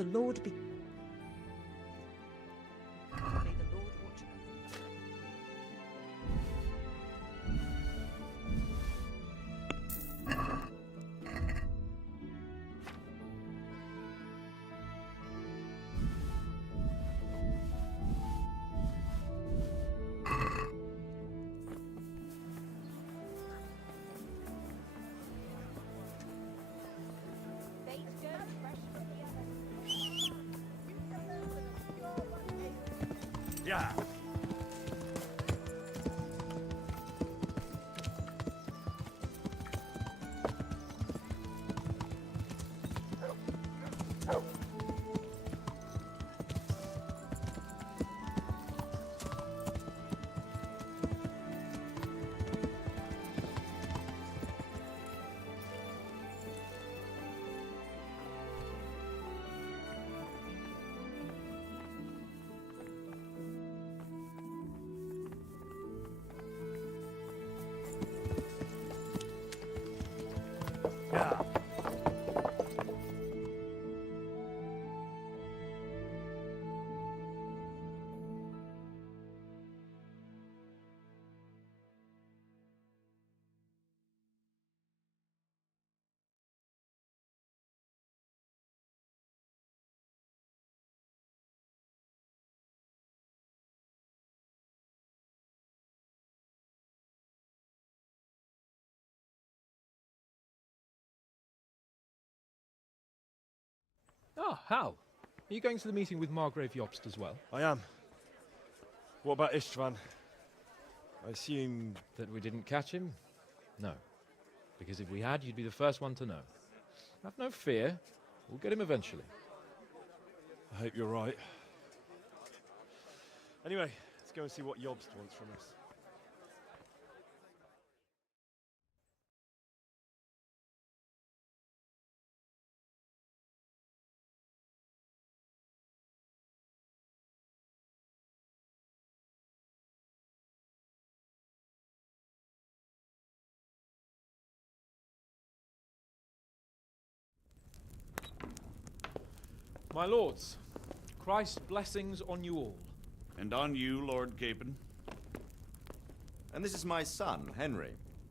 The Lord be... May the Lord watch over you. Baked goods fresh from the oven. Yeah. Yeah. Ah, Hal. Are you going to the meeting with Margrave Jobst as well? I am. What about Istvan? I assume... That we didn't catch him? No. Because if we had, you'd be the first one to know. Have no fear. We'll get him eventually. I hope you're right. Anyway, let's go and see what Jobst wants from us. My lords, Christ's blessings on you all. And on you, Lord Capon. And this is my son, Henry.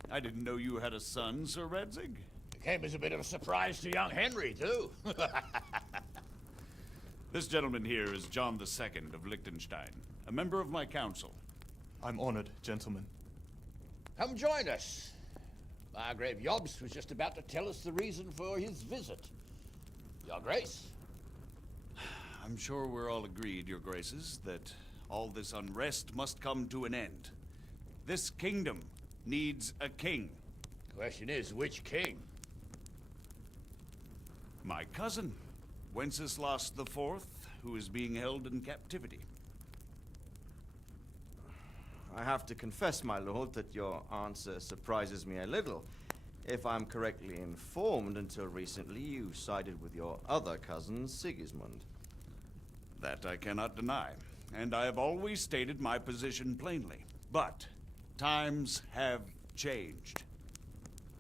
I didn't know you had a son, Sir Redzig. It came as a bit of a surprise to young Henry, too. This gentleman here is John II of Liechtenstein, a member of my council. I'm honored, gentlemen. Come join us. Margrave Jobst was just about to tell us the reason for his visit. Your Grace? I'm sure we're all agreed, Your Graces, that all this unrest must come to an end. This kingdom needs a king. The question is, which king? My cousin, Wenceslas IV, who is being held in captivity. I have to confess, my lord, that your answer surprises me a little. If I'm correctly informed, until recently you sided with your other cousin, Sigismund. That I cannot deny, and I have always stated my position plainly. But times have changed.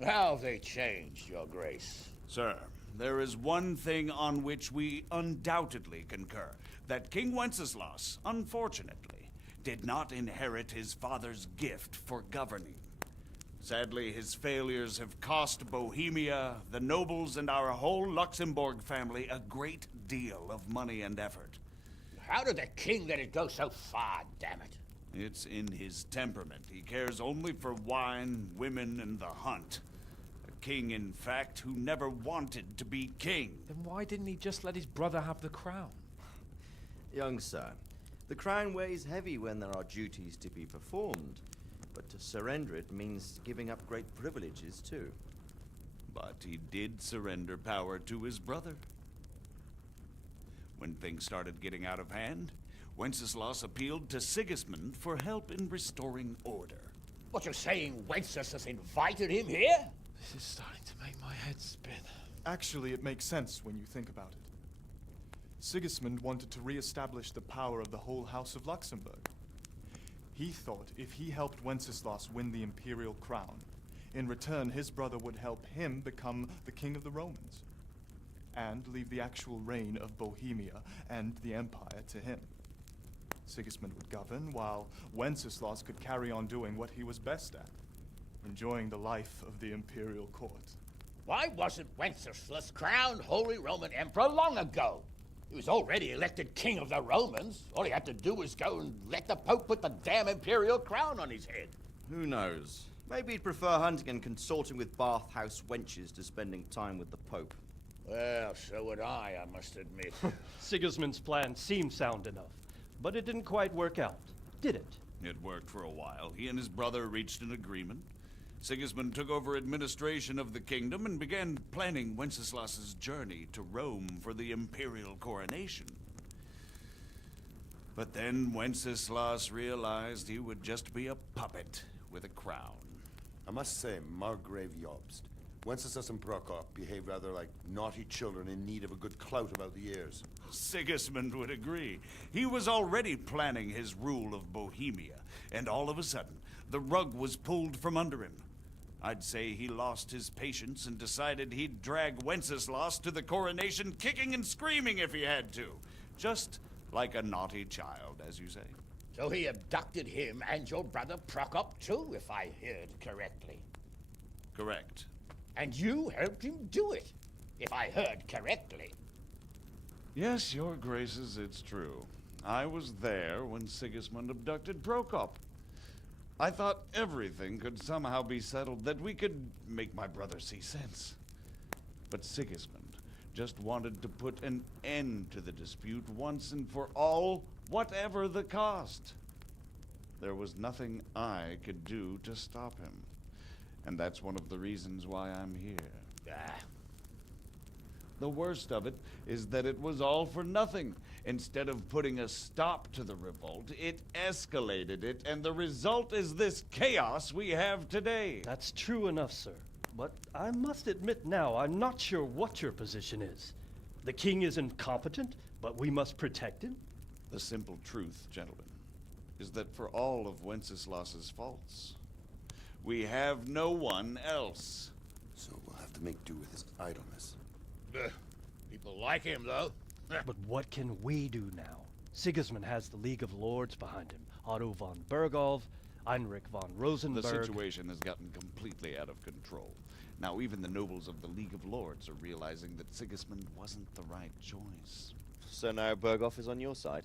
How have they changed, Your Grace? Sir, there is one thing on which we undoubtedly concur, that King Wenceslas, unfortunately, did not inherit his father's gift for governing. Sadly, his failures have cost Bohemia, the nobles, and our whole Luxembourg family a great deal of money and effort. How did the king let it go so far, damn it? It's in his temperament. He cares only for wine, women, and the hunt. A king, in fact, who never wanted to be king. Then why didn't he just let his brother have the crown? Young sir, the crown weighs heavy when there are duties to be performed, but to surrender it means giving up great privileges too. But he did surrender power to his brother. When things started getting out of hand, Wenceslas appealed to Sigismund for help in restoring order. What, you're saying Wenceslas has invited him here? This is starting to make my head spin. Actually, it makes sense when you think about it. Sigismund wanted to re-establish the power of the whole House of Luxembourg. He thought if he helped Wenceslas win the imperial crown, in return his brother would help him become the king of the Romans. and leave the actual reign of Bohemia and the empire to him. Sigismund would govern, while Wenceslas could carry on doing what he was best at, enjoying the life of the imperial court. Why wasn't Wenceslas crowned Holy Roman Emperor long ago? He was already elected King of the Romans. All he had to do was go and let the Pope put the damn imperial crown on his head. Who knows? Maybe he'd prefer hunting and consorting with bathhouse wenches to spending time with the Pope. Well, so would I must admit. Sigismund's plan seemed sound enough, but it didn't quite work out, did it? It worked for a while. He and his brother reached an agreement. Sigismund took over administration of the kingdom and began planning Wenceslas's journey to Rome for the imperial coronation. But then Wenceslas realized he would just be a puppet with a crown. I must say, Margrave Jobst, Wenceslas and Prokop behave rather like naughty children in need of a good clout about the ears. Sigismund would agree. He was already planning his rule of Bohemia, and all of a sudden, the rug was pulled from under him. I'd say he lost his patience and decided he'd drag Wenceslas to the coronation kicking and screaming if he had to. Just like a naughty child, as you say. So he abducted him and your brother Prokop too, if I heard correctly. Correct. And you helped him do it, if I heard correctly. Yes, your graces, it's true. I was there when Sigismund abducted Prokop. I thought everything could somehow be settled, that we could make my brother see sense. But Sigismund just wanted to put an end to the dispute once and for all, whatever the cost. There was nothing I could do to stop him. And that's one of the reasons why I'm here. The worst of it is that it was all for nothing. Instead of putting a stop to the revolt, it escalated it, and the result is this chaos we have today. That's true enough, sir. But I must admit now, I'm not sure what your position is. The king is incompetent, but we must protect him? The simple truth, gentlemen, is that for all of Wenceslas's faults, we have no one else. So we'll have to make do with his idleness. People like him, though. But what can we do now? Sigismund has the League of Lords behind him. Otto von Bergholf, Heinrich von Rosenberg. The situation has gotten completely out of control. Now even the nobles of the League of Lords are realizing that Sigismund wasn't the right choice. So now Bergholf is on your side.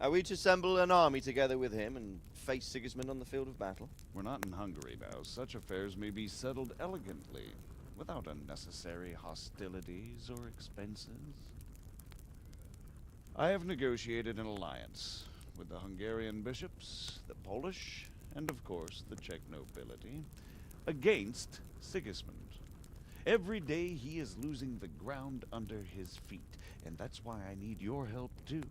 Are we to assemble an army together with him and face Sigismund on the field of battle? We're not in Hungary now. Such affairs may be settled elegantly, without unnecessary hostilities or expenses. I have negotiated an alliance with the Hungarian bishops, the Polish, and of course the Czech nobility, against Sigismund. Every day he is losing the ground under his feet, and that's why I need your help too.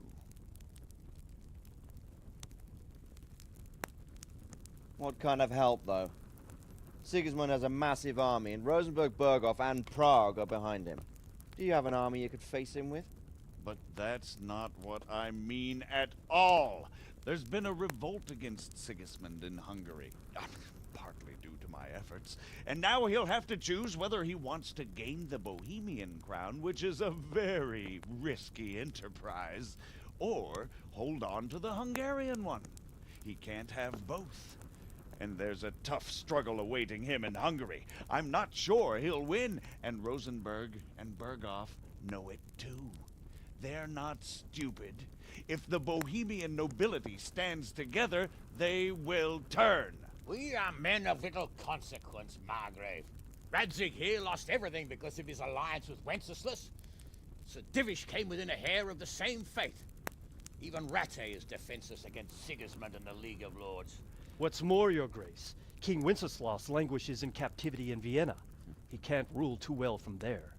What kind of help, though? Sigismund has a massive army, and Rosenberg, Berghof, and Prague are behind him. Do you have an army you could face him with? But that's not what I mean at all. There's been a revolt against Sigismund in Hungary, partly due to my efforts, and now he'll have to choose whether he wants to gain the Bohemian crown, which is a very risky enterprise, or hold on to the Hungarian one. He can't have both. And there's a tough struggle awaiting him in Hungary. I'm not sure he'll win, and Rosenberg and Berghof know it too. They're not stupid. If the Bohemian nobility stands together, they will turn. We are men of little consequence, Margrave. Radzig here lost everything because of his alliance with Wenceslas. Sir Divish came within a hair of the same fate. Even Rattay is defenseless against Sigismund and the League of Lords. What's more, your grace, King Wenceslas languishes in captivity in Vienna. He can't rule too well from there.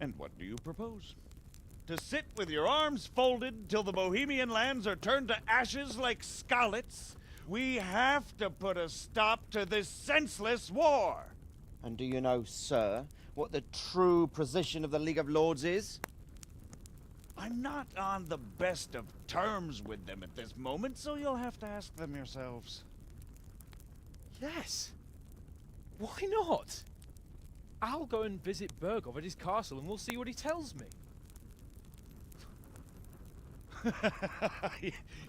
And what do you propose? To sit with your arms folded till the Bohemian lands are turned to ashes like Skalitz? We have to put a stop to this senseless war! And do you know, sir, what the true position of the League of Lords is? I'm not on the best of terms with them at this moment, so you'll have to ask them yourselves. Yes. Why not? I'll go and visit Bergov at his castle and we'll see what he tells me.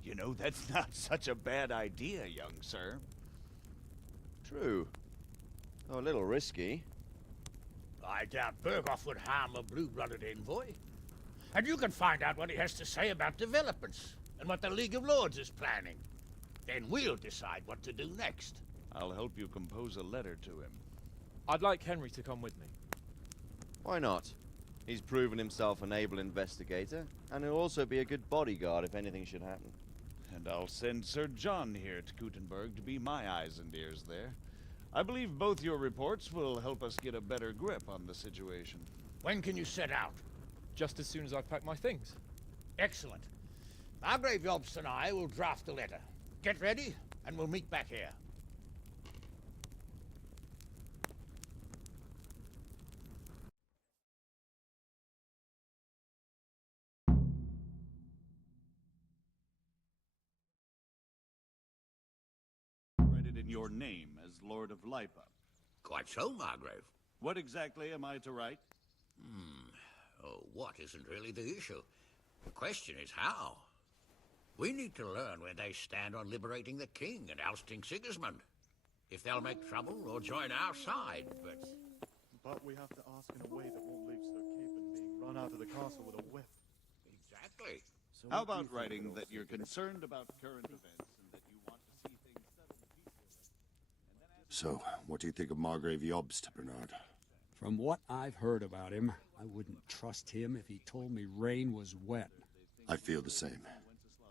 You know, that's not such a bad idea, young sir. True. Though a little risky. I doubt Bergov would harm a blue-blooded envoy. And you can find out what he has to say about developments and what the League of Lords is planning. Then we'll decide what to do next. I'll help you compose a letter to him. I'd like Henry to come with me. Why not? He's proven himself an able investigator, and he'll also be a good bodyguard if anything should happen. And I'll send Sir John here to Gutenberg to be my eyes and ears there. I believe both your reports will help us get a better grip on the situation. When can you set out? Just as soon as I've packed my things. Excellent. Margrave Jobst and I will draft a letter. Get ready, and we'll meet back here. Write it in your name as Lord of Lipa. Quite so, Margrave. What exactly am I to write? Oh, what isn't really the issue. The question is how. We need to learn where they stand on liberating the king and ousting Sigismund. If they'll make trouble or join our side, But we have to ask in a way that won't leave Sir Capon being run out of the castle with a whip. Exactly. How about writing that you're concerned about current events and that you want to see things settled peacefully? So, what do you think of Margrave Jobst, Bernard? From what I've heard about him, I wouldn't trust him if he told me rain was wet. I feel the same.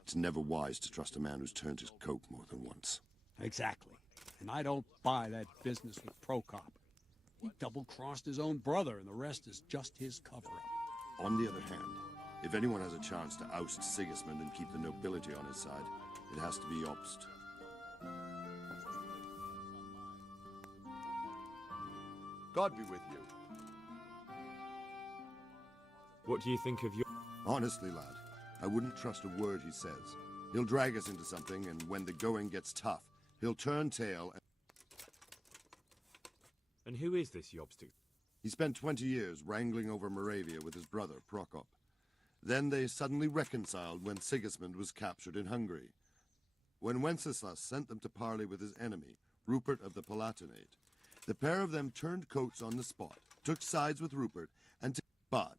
It's never wise to trust a man who's turned his coat more than once. Exactly. And I don't buy that business with Prokop. He double-crossed his own brother, and the rest is just his cover-up. On the other hand, if anyone has a chance to oust Sigismund and keep the nobility on his side, it has to be Jobst. God be with you. What do you think of your... Honestly, lad, I wouldn't trust a word he says. He'll drag us into something, and when the going gets tough, he'll turn tail and... And who is this Jobst? He spent 20 years wrangling over Moravia with his brother, Prokop. Then they suddenly reconciled when Sigismund was captured in Hungary. When Wenceslas sent them to parley with his enemy, Rupert of the Palatinate, the pair of them turned coats on the spot, took sides with Rupert, but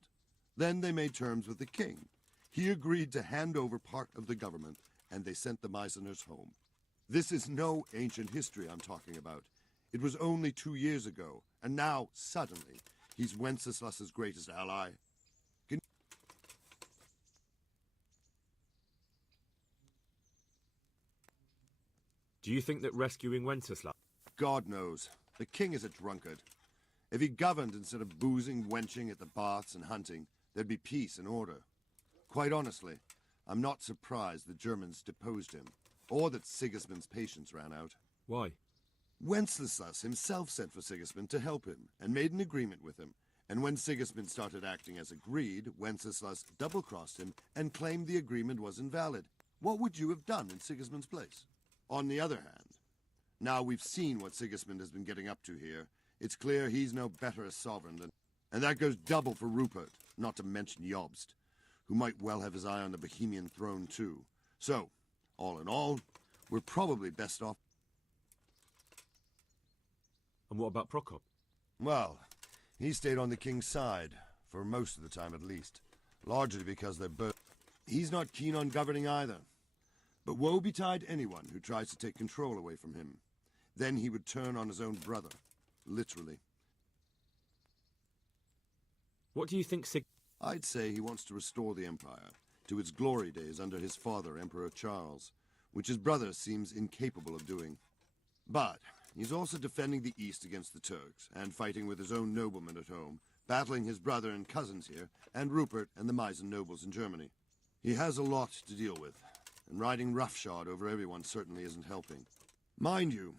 then they made terms with the king. He agreed to hand over part of the government, and they sent the Meiseners home. This is no ancient history I'm talking about. It was only 2 years ago, and now, suddenly, he's Wenceslas's greatest ally. Do you think that rescuing Wenceslas... God knows. The king is a drunkard. If he governed instead of boozing, wenching at the baths and hunting, there'd be peace and order. Quite honestly, I'm not surprised the Germans deposed him, or that Sigismund's patience ran out. Why? Wenceslas himself sent for Sigismund to help him, and made an agreement with him. And when Sigismund started acting as agreed, Wenceslas double-crossed him and claimed the agreement was invalid. What would you have done in Sigismund's place? On the other hand, now we've seen what Sigismund has been getting up to here, it's clear he's no better a sovereign than... And that goes double for Rupert, not to mention Jobst, who might well have his eye on the Bohemian throne too. So, all in all, we're probably best off... And what about Prokop? Well, he stayed on the king's side, for most of the time at least, largely because they're both... He's not keen on governing either. But woe betide anyone who tries to take control away from him. Then he would turn on his own brother, literally. What do you think I'd say he wants to restore the Empire to its glory days under his father, Emperor Charles, which his brother seems incapable of doing. But he's also defending the East against the Turks, and fighting with his own noblemen at home, battling his brother and cousins here, and Rupert and the Meissen nobles in Germany. He has a lot to deal with, and riding roughshod over everyone certainly isn't helping. Mind you,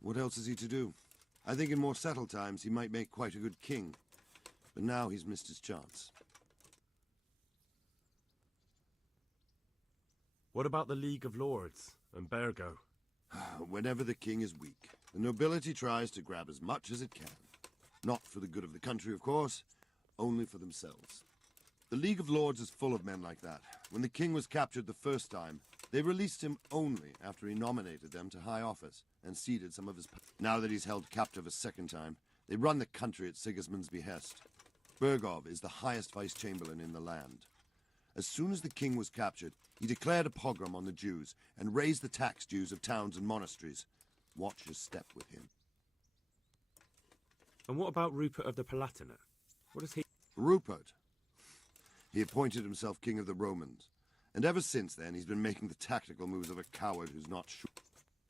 what else is he to do? I think in more settled times he might make quite a good king, but now he's missed his chance. What about the League of Lords and Bergo? Whenever the king is weak, the nobility tries to grab as much as it can. Not for the good of the country, of course, only for themselves. The League of Lords is full of men like that. When the king was captured the first time, they released him only after he nominated them to high office and ceded some of his power. Now that he's held captive a second time, they run the country at Sigismund's behest. Bergov is the highest vice-chamberlain in the land. As soon as the king was captured, he declared a pogrom on the Jews and raised the tax dues of towns and monasteries. Watch your step with him. And what about Rupert of the Palatinate? What is he? Rupert? He appointed himself king of the Romans, and ever since then he's been making the tactical moves of a coward who's not sure.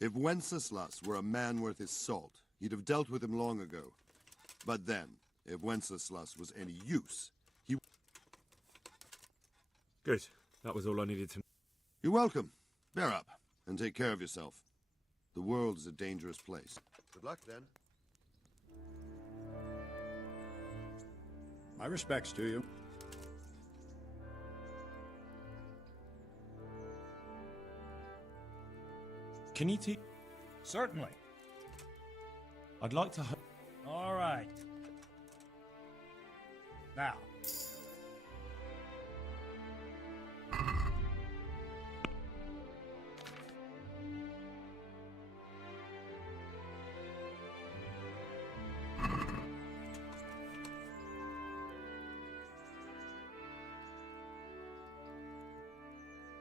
If Wenceslas were a man worth his salt, he'd have dealt with him long ago. But then, if Wenceslas was any use, he... Good. That was all I needed to know. You're welcome. Bear up, and take care of yourself. The world is a dangerous place. Good luck, then. My respects to you. Can you teach? Certainly. I'd like to... All right. Now.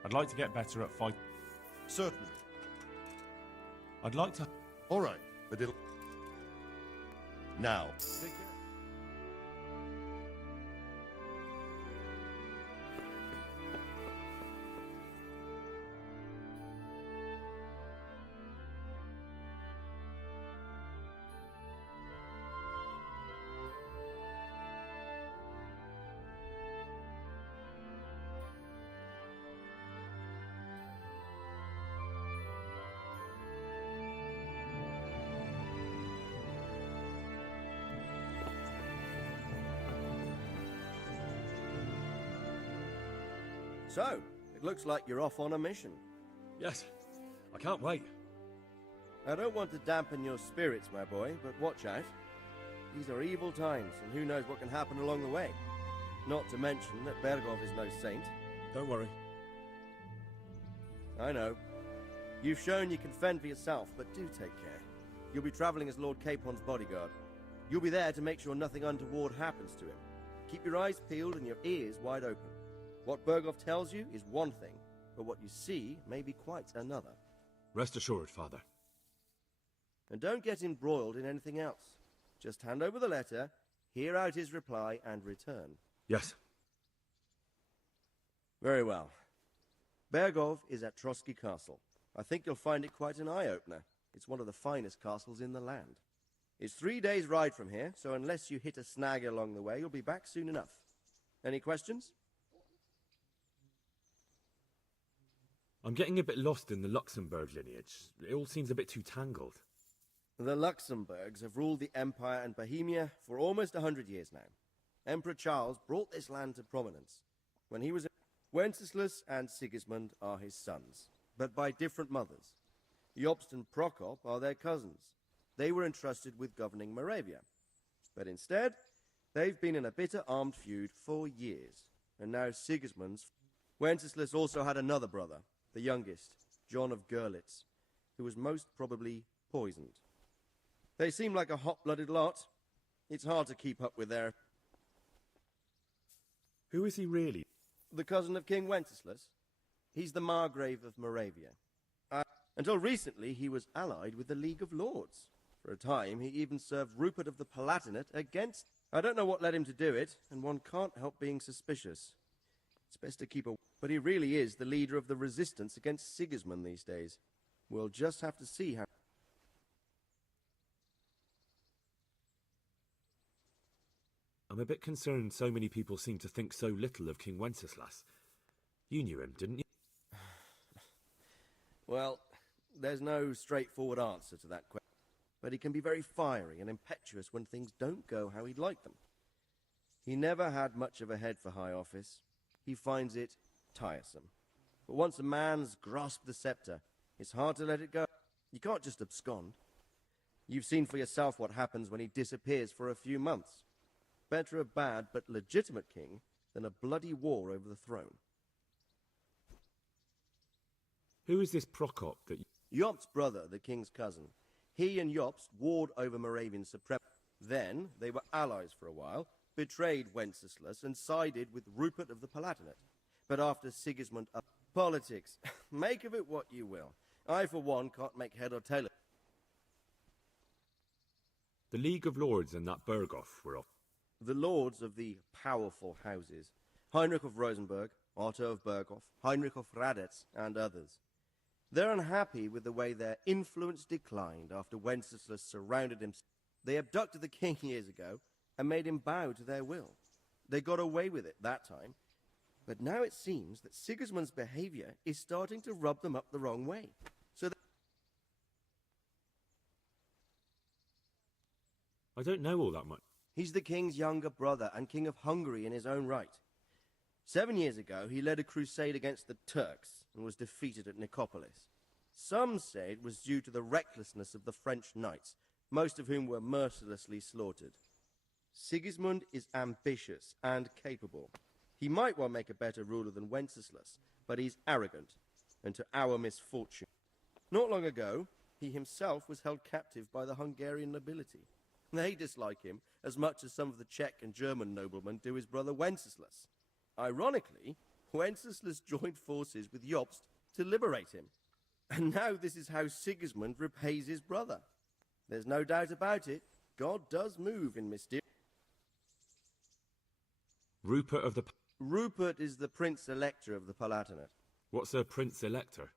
I'd like to get better at fight. Certainly. I'd like to... All right, but it'll... Now. Take care. So, it looks like you're off on a mission. Yes, I can't wait. I don't want to dampen your spirits, my boy, but watch out. These are evil times, and who knows what can happen along the way. Not to mention that Bergov is no saint. Don't worry. I know. You've shown you can fend for yourself, but do take care. You'll be traveling as Lord Capon's bodyguard. You'll be there to make sure nothing untoward happens to him. Keep your eyes peeled and your ears wide open. What Bergov tells you is one thing, but what you see may be quite another. Rest assured, Father. And don't get embroiled in anything else. Just hand over the letter, hear out his reply, and return. Yes. Very well. Bergov is at Trotsky Castle. I think you'll find it quite an eye-opener. It's one of the finest castles in the land. It's 3 days' ride from here, so unless you hit a snag along the way, you'll be back soon enough. Any questions? I'm getting a bit lost in the Luxembourg lineage. It all seems a bit too tangled. The Luxembourgs have ruled the Empire and Bohemia for almost 100 years now. Emperor Charles brought this land to prominence. When he was... Wenceslas and Sigismund are his sons, but by different mothers. Jobst and Prokop are their cousins. They were entrusted with governing Moravia. But instead, they've been in a bitter armed feud for years. And now Sigismund's... Wenceslas also had another brother, the youngest, John of Görlitz, who was most probably poisoned. They seem like a hot-blooded lot. It's hard to keep up with their... Who is he really? The cousin of King Wenceslas. He's the Margrave of Moravia. Until recently, he was allied with the League of Lords. For a time, he even served Rupert of the Palatinate against... I don't know what led him to do it, and one can't help being suspicious. It's best to keep a... But he really is the leader of the resistance against Sigismund these days. We'll just have to see how... I'm a bit concerned so many people seem to think so little of King Wenceslas. You knew him, didn't you? Well, there's no straightforward answer to that question. But he can be very fiery and impetuous when things don't go how he'd like them. He never had much of a head for high office. He finds it tiresome. But once a man's grasped the scepter, it's hard to let it go. You can't just abscond. You've seen for yourself what happens when he disappears for a few months. Better a bad but legitimate king than a bloody war over the throne. Who is this Prokop that Jobst's brother, the king's cousin. He and Jobst warred over Moravian supremacy. Then they were allies for a while, betrayed Wenceslas and sided with Rupert of the Palatinate. But after Sigismund up politics, make of it what you will. I, for one, can't make head or tail of it. the League of Lords and that Berghoff were off? The lords of the powerful houses, Heinrich of Rosenberg, Otto of Berghoff, Heinrich of Radetz, and others. They're unhappy with the way their influence declined after Wenceslas surrounded him. They abducted the king years ago and made him bow to their will. They got away with it that time, but now it seems that Sigismund's behavior is starting to rub them up the wrong way. So I don't know all that much. he's the king's younger brother and king of Hungary in his own right. 7 years ago, he led a crusade against the Turks and was defeated at Nicopolis. Some say it was due to the recklessness of the French knights, most of whom were mercilessly slaughtered. Sigismund is ambitious and capable. He might well make a better ruler than Wenceslas, but he's arrogant, and to our misfortune. Not long ago, he himself was held captive by the Hungarian nobility. They dislike him as much as some of the Czech and German noblemen do his brother Wenceslas. Ironically, Wenceslas joined forces with Jobst to liberate him. And now this is how Sigismund repays his brother. There's no doubt about it, God does move in mysterious... Rupert of the... Rupert is the Prince-Elector of the Palatinate. What's a Prince-Elector?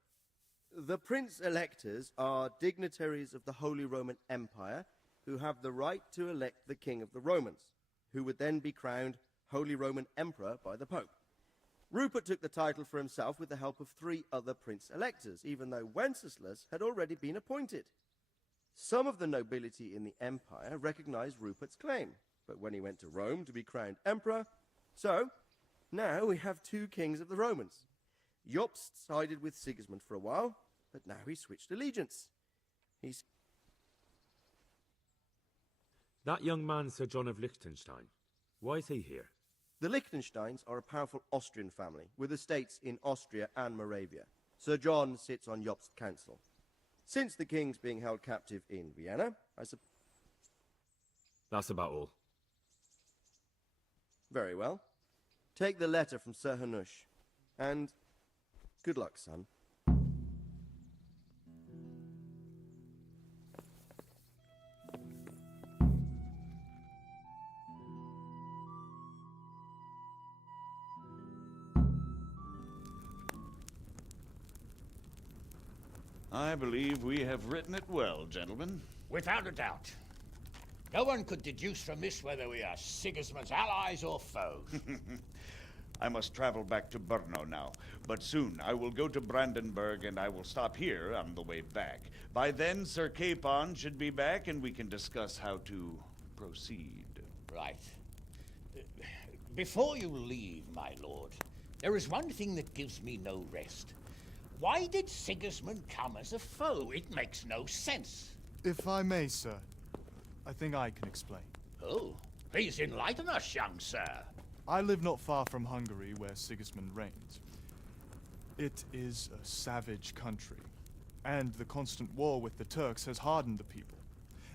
The Prince-Electors are dignitaries of the Holy Roman Empire who have the right to elect the King of the Romans, who would then be crowned Holy Roman Emperor by the Pope. Rupert took the title for himself with the help of 3 other Prince-Electors, even though Wenceslas had already been appointed. Some of the nobility in the empire recognized Rupert's claim, but when he went to Rome to be crowned emperor... So, now we have 2 kings of the Romans. Jobst sided with Sigismund for a while, but now he's switched allegiance. He's... That young man, Sir John of Liechtenstein. Why is he here? The Liechtensteins are a powerful Austrian family with estates in Austria and Moravia. Sir John sits on Jobst's council. Since the king's being held captive in Vienna, I suppose... That's about all. Very well. Take the letter from Sir Hanush, and good luck, son. I believe we have written it well, gentlemen. Without a doubt. No one could deduce from this whether we are Sigismund's allies or foes. I must travel back to Brno now, but soon I will go to Brandenburg and I will stop here on the way back. By then, Sir Capon should be back and we can discuss how to proceed. Right. Before you leave, my lord, there is one thing that gives me no rest. Why did Sigismund come as a foe? It makes no sense. If I may, sir, I think I can explain. Oh, please enlighten us, young sir. I live not far from Hungary, where Sigismund reigns. It is a savage country, and the constant war with the Turks has hardened the people.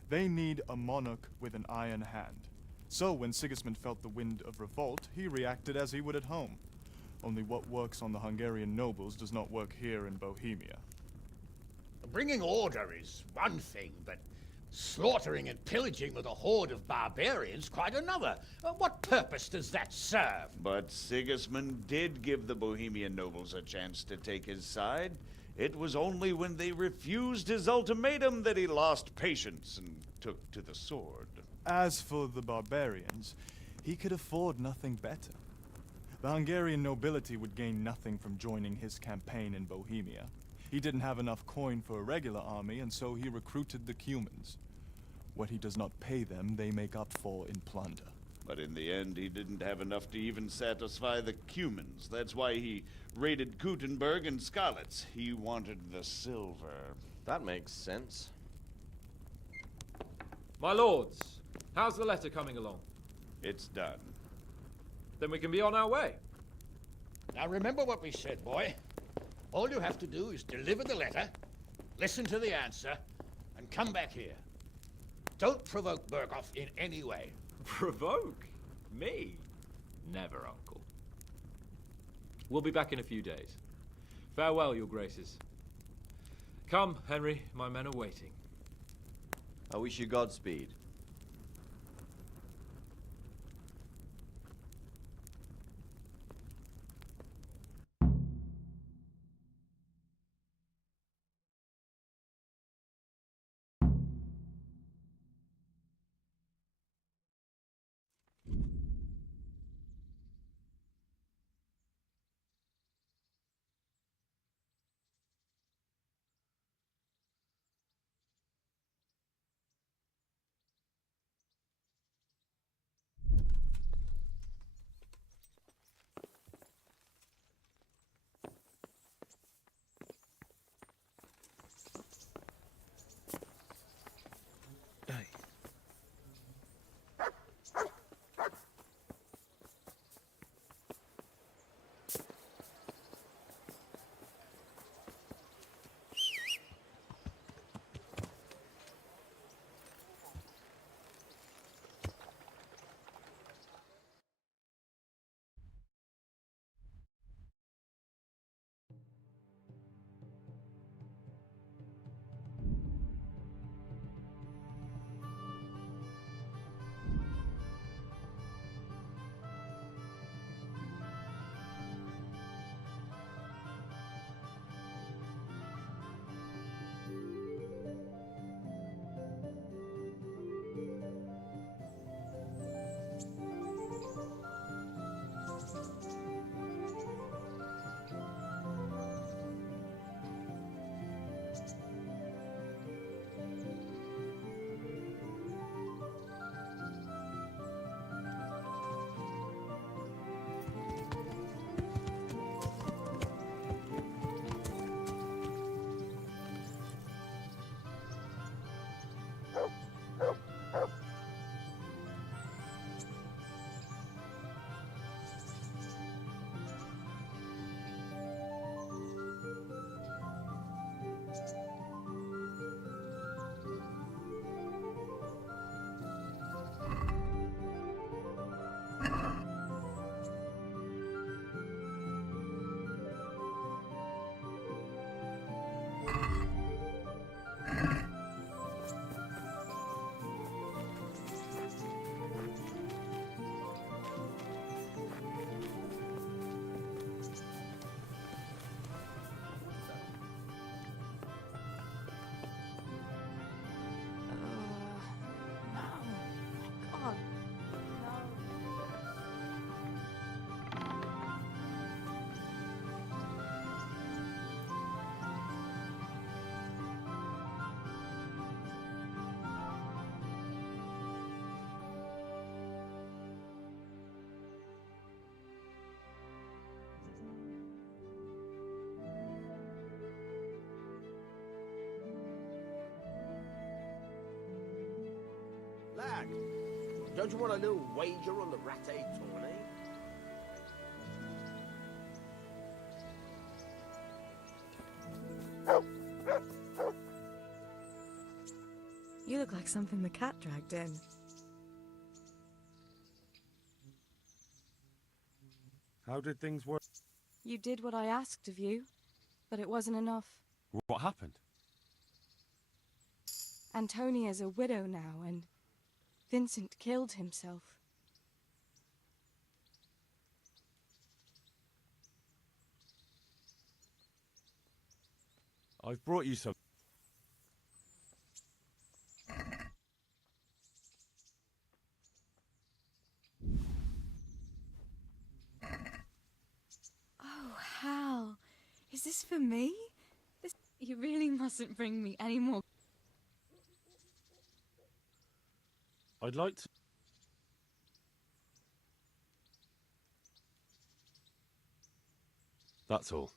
They need a monarch with an iron hand. So when Sigismund felt the wind of revolt, he reacted as he would at home. Only what works on the Hungarian nobles does not work here in Bohemia. Bringing order is one thing, but slaughtering and pillaging with a horde of barbarians quite another. What purpose does that serve? But Sigismund did give the Bohemian nobles a chance to take his side. It was only when they refused his ultimatum that he lost patience and took to the sword. As for the barbarians, he could afford nothing better. The Hungarian nobility would gain nothing from joining his campaign in Bohemia. He didn't have enough coin for a regular army, and so he recruited the Cumans. What he does not pay them, they make up for in plunder. But in the end, he didn't have enough to even satisfy the Cumans. That's why he raided Kuttenberg and Skalitz. He wanted the silver. That makes sense. My lords, how's the letter coming along? It's done. Then we can be on our way. Now remember what we said, boy. All you have to do is deliver the letter, listen to the answer, and come back here. Don't provoke Berghoff in any way. Provoke? Me? Never, Uncle. We'll be back in a few days. Farewell, your graces. Come, Henry, my men are waiting. I wish you Godspeed. Lad, don't you want a little wager on the Ratte tourney? You look like something the cat dragged in. How did things work? You did what I asked of you, but it wasn't enough. What happened? Antonia's a widow now, and Vincent killed himself. I've brought you some. Oh, Hal. Is this for me? You really mustn't bring me any more. I'd like to. That's all.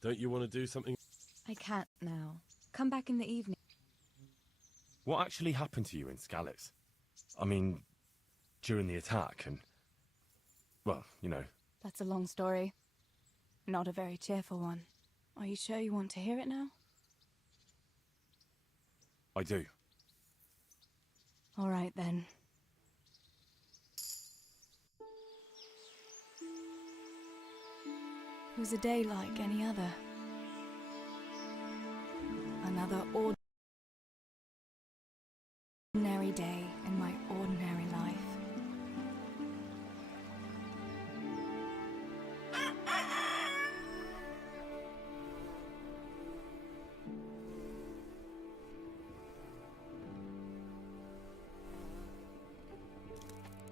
Don't you want to do something? I can't now. Come back in the evening. What actually happened to you in Skalitz? I mean, during the attack and... well, you know. That's a long story. Not a very cheerful one. Are you sure you want to hear it now? I do. All right, then. It was a day like any other. Another ordinary day in my ordinary life.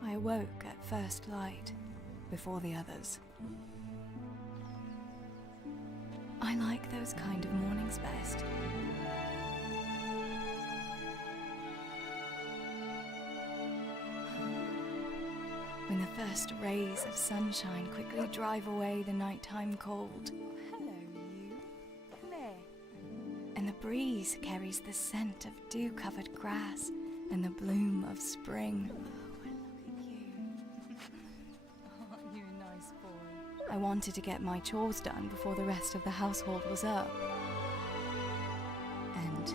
I awoke at first light, before the others. I like those kind of mornings best. When the first rays of sunshine quickly drive away the nighttime cold. Hello, you. Come here. And the breeze carries the scent of dew-covered grass and the bloom of spring. Aren't you a nice boy? I wanted to get my chores done before the rest of the household was up. And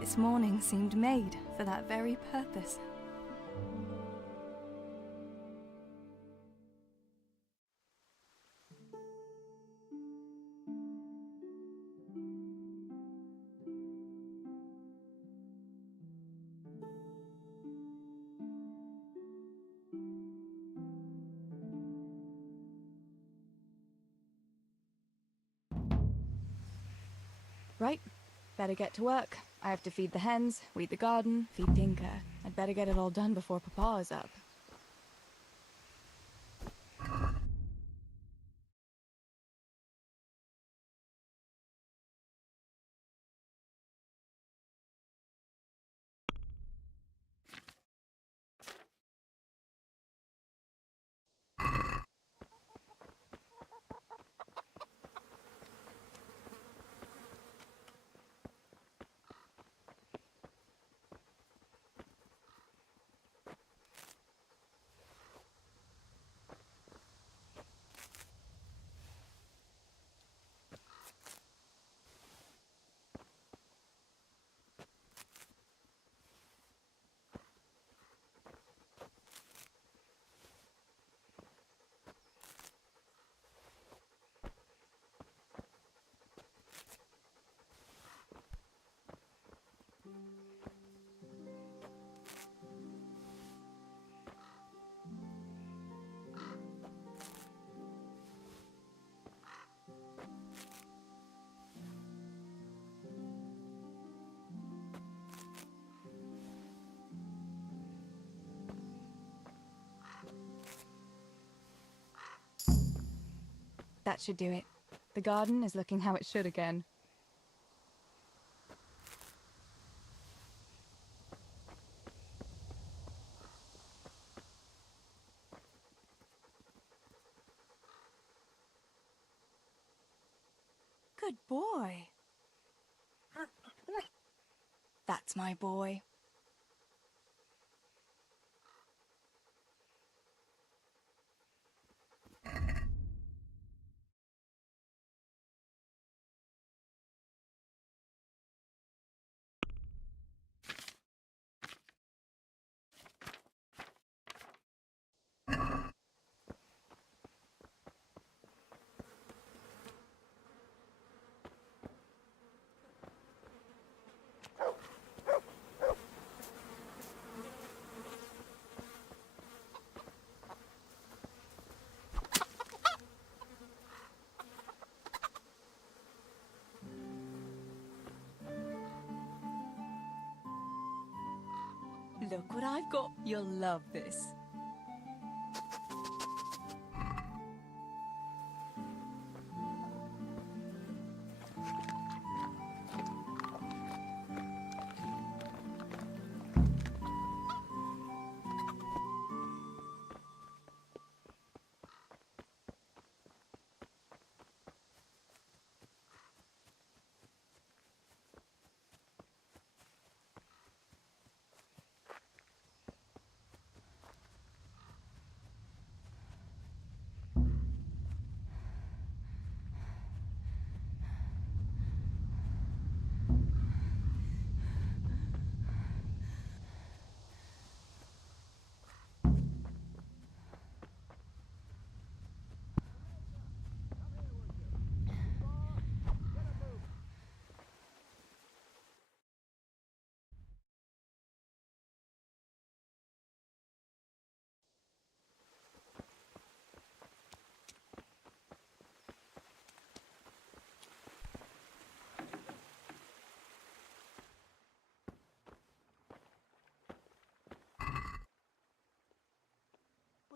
this morning seemed made for that very purpose. Right, better get to work. I have to feed the hens, weed the garden, feed Tinker. I'd better get it all done before Papa is up. That should do it. The garden is looking how it should again. Good boy. That's my boy. Look what I've got. You'll love this.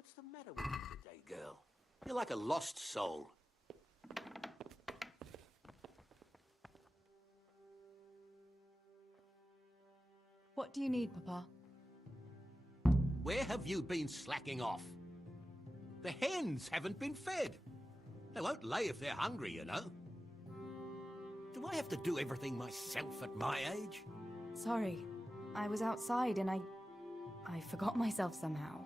What's the matter with you today, girl? You're like a lost soul. What do you need, Papa? Where have you been slacking off? The hens haven't been fed. They won't lay if they're hungry, you know. Do I have to do everything myself at my age? Sorry. I was outside and I forgot myself somehow.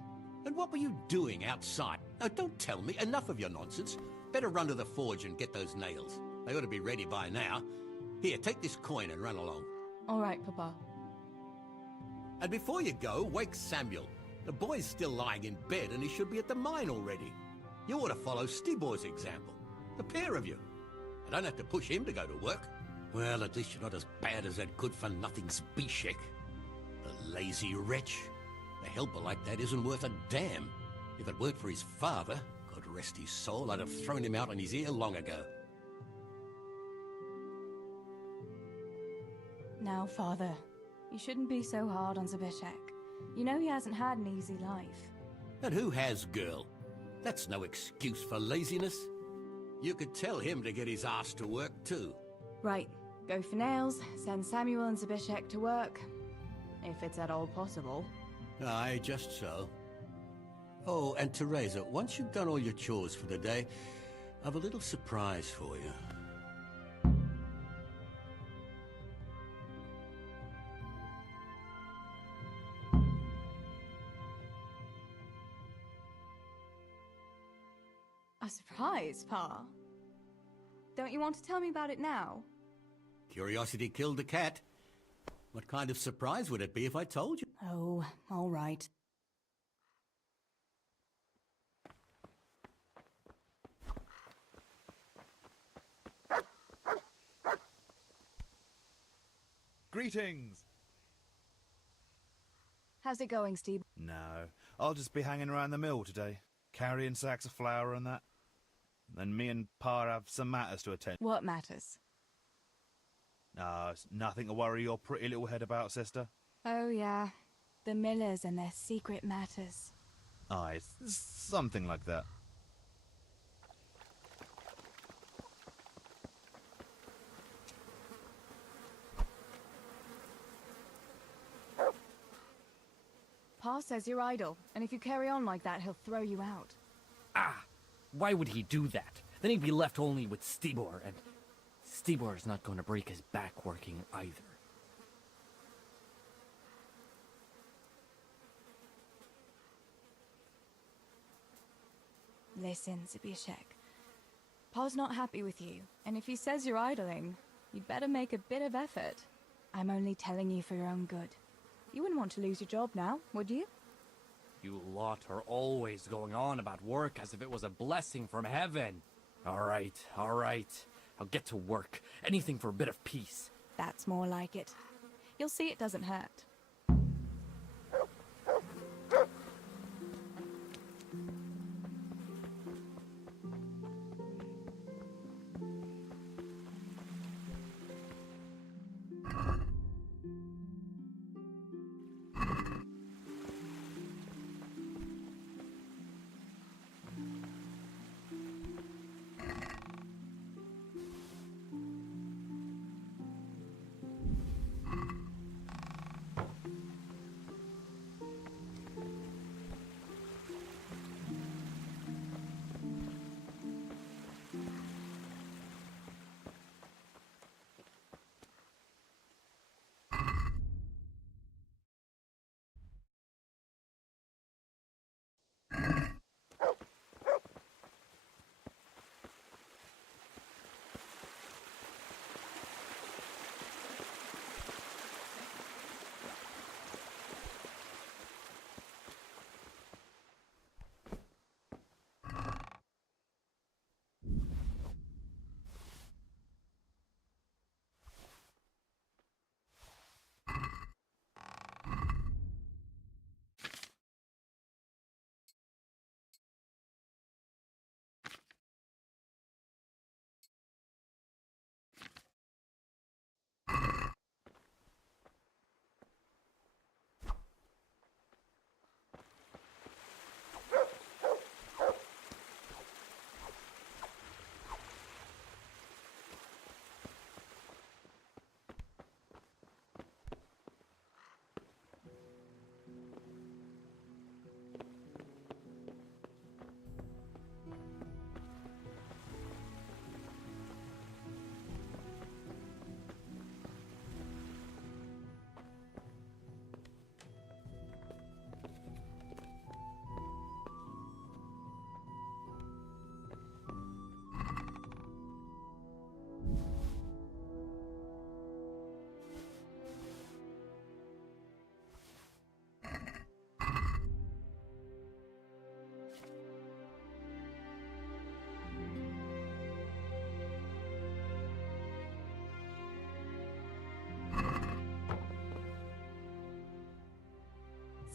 And what were you doing outside? Oh, don't tell me. Enough of your nonsense. Better run to the forge and get those nails. They ought to be ready by now. Here, take this coin and run along. All right, Papa. And before you go, wake Samuel. The boy's still lying in bed and he should be at the mine already. You ought to follow Stibor's example. The pair of you. I don't have to push him to go to work. Well, at least you're not as bad as that good-for-nothing Spishek. The lazy wretch. A helper like that isn't worth a damn. If it weren't for his father, God rest his soul, I'd have thrown him out on his ear long ago. Now, Father, you shouldn't be so hard on Zabishek. You know he hasn't had an easy life. And who has, girl? That's no excuse for laziness. You could tell him to get his ass to work too. Right, go for nails, send Samuel and Zabishek to work. If it's at all possible. Aye, just so. Oh, and Teresa, once you've done all your chores for the day, I've a little surprise for you. A surprise, Pa? Don't you want to tell me about it now? Curiosity killed the cat. What kind of surprise would it be if I told you? Oh, all right. Greetings! How's it going, Steve? No, I'll just be hanging around the mill today, carrying sacks of flour and that. Then me and Pa have some matters to attend. What matters? No, it's nothing to worry your pretty little head about, sister. Oh, yeah. The Millers and their secret matters. Aye, it's something like that. Pa says you're idle, and if you carry on like that, he'll throw you out. Ah! Why would he do that? Then he'd be left only with Stibor, and Stibor's not going to break his back working either. Listen, Zabishek. Pa's not happy with you, and if he says you're idling, you'd better make a bit of effort. I'm only telling you for your own good. You wouldn't want to lose your job now, would you? You lot are always going on about work as if it was a blessing from heaven. All right. I'll get to work. Anything for a bit of peace. That's more like it. You'll see it doesn't hurt.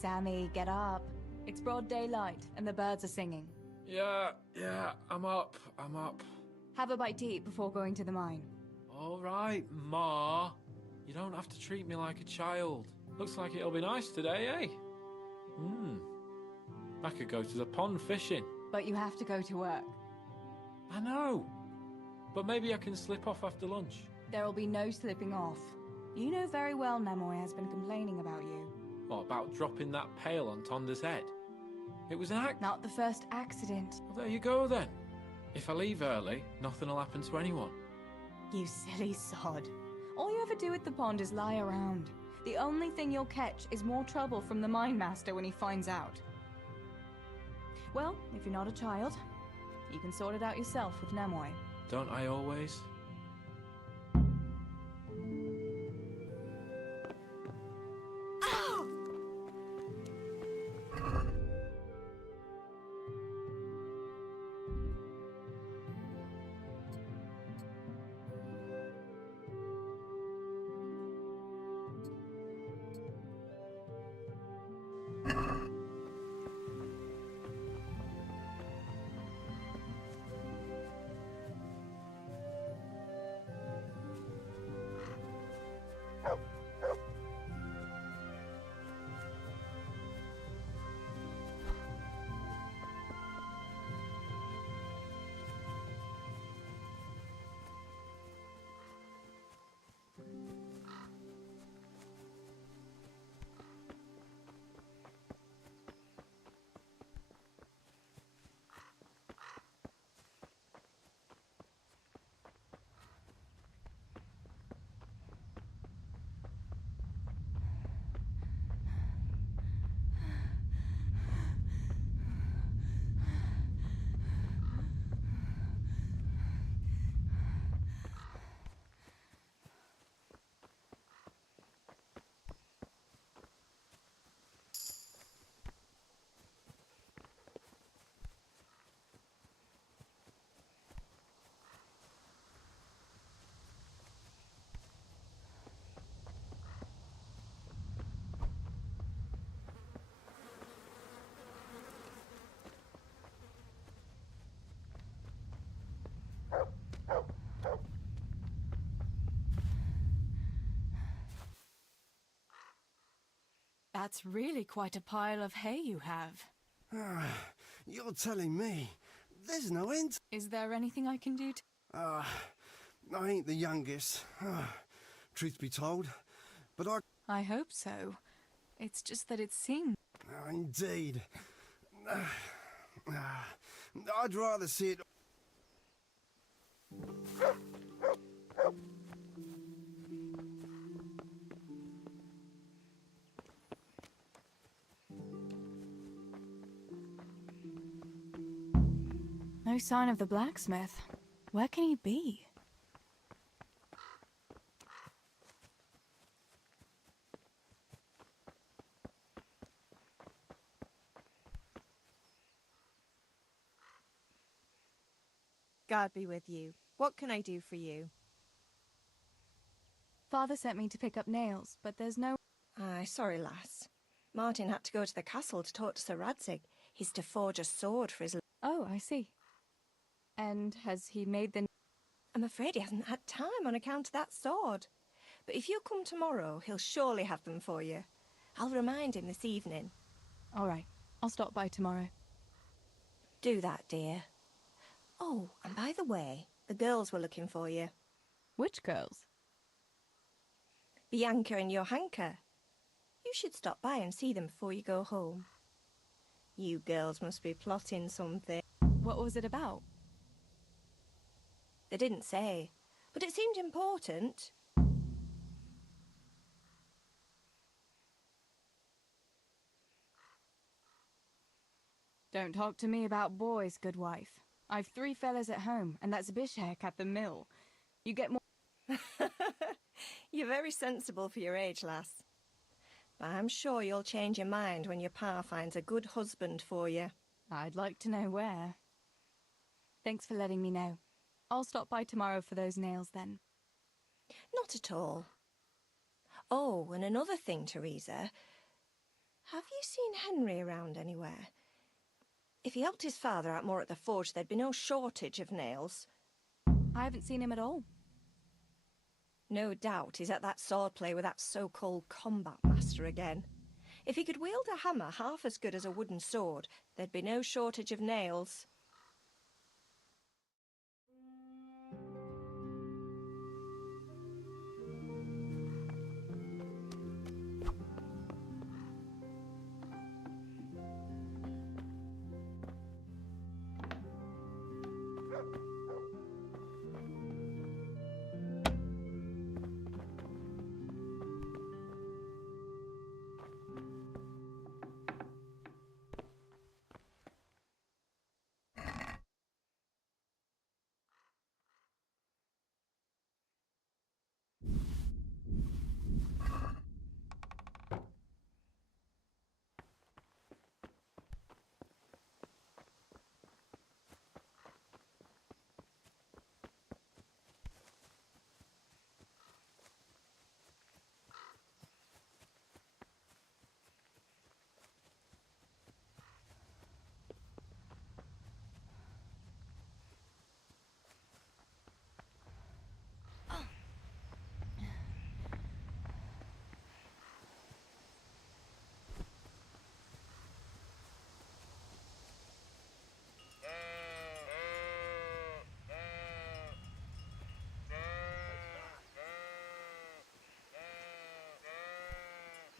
Sammy, get up. It's broad daylight, and the birds are singing. Yeah, I'm up. Have a bite to eat before going to the mine. All right, Ma. You don't have to treat me like a child. Looks like it'll be nice today, eh? I could go to the pond fishing. But you have to go to work. I know. But maybe I can slip off after lunch. There'll be no slipping off. You know very well Nemoy has been complaining about you. What about dropping that pail on Tonda's head? It was an accident. Not the first accident. Well, there you go then. If I leave early, nothing will happen to anyone. You silly sod. All you ever do at the pond is lie around. The only thing you'll catch is more trouble from the mine master when he finds out. Well, if you're not a child, you can sort it out yourself with Nemoy. Don't I always? That's really quite a pile of hay you have. You're telling me. There's no end. Is there anything I can do to... I ain't the youngest, truth be told, but I hope so. It's just that it seems... Indeed. I'd rather see it... No sign of the blacksmith. Where can he be? God be with you. What can I do for you? Father sent me to pick up nails, but there's no... Aye, sorry, lass. Martin had to go to the castle to talk to Sir Radzig. He's to forge a sword for his... Oh, I see. And has he made the... I'm afraid he hasn't had time on account of that sword. But if you'll come tomorrow, he'll surely have them for you. I'll remind him this evening. All right. I'll stop by tomorrow. Do that, dear. Oh, and by the way, the girls were looking for you. Which girls? Bianca and Johanka. You should stop by and see them before you go home. You girls must be plotting something. What was it about? They didn't say, but it seemed important. Don't talk to me about boys, good wife. I've 3 fellas at home, and that's Bishek at the mill. You get more... You're very sensible for your age, lass. But I'm sure you'll change your mind when your pa finds a good husband for you. I'd like to know where. Thanks for letting me know. I'll stop by tomorrow for those nails then. Not at all. Oh, and another thing, Teresa. Have you seen Henry around anywhere? If he helped his father out more at the forge, there'd be no shortage of nails. I haven't seen him at all. No doubt he's at that swordplay with that so-called combat master again. If he could wield a hammer half as good as a wooden sword, there'd be no shortage of nails.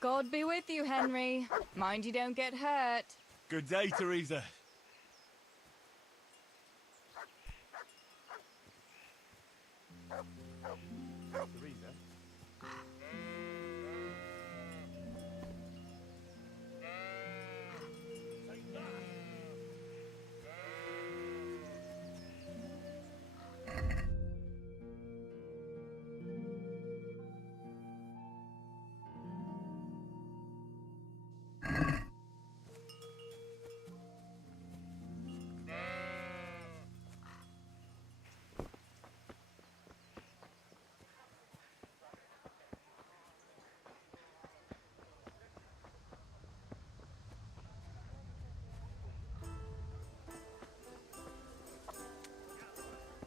God be with you, Henry. Mind you don't get hurt. Good day, Teresa.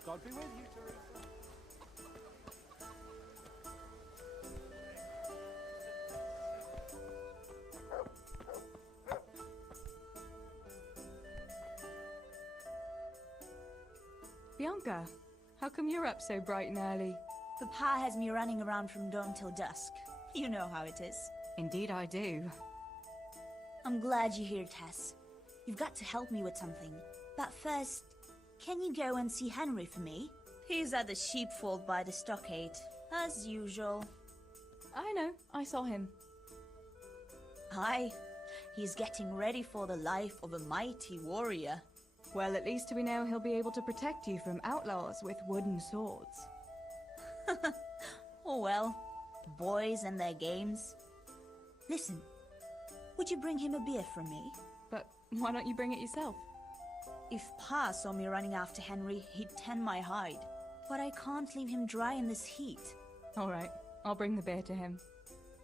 God be with you, Teresa. Bianca, how come you're up so bright and early? Papa has me running around from dawn till dusk. You know how it is. Indeed I do. I'm glad you're here, Tess. You've got to help me with something. But first, can you go and see Henry for me? He's at the sheepfold by the stockade, as usual. I know, I saw him. Aye, he's getting ready for the life of a mighty warrior. Well, at least we know he'll be able to protect you from outlaws with wooden swords. Oh well, boys and their games. Listen, would you bring him a beer from me? But why don't you bring it yourself? If Pa saw me running after Henry, he'd tan my hide. But I can't leave him dry in this heat. All right, I'll bring the beer to him.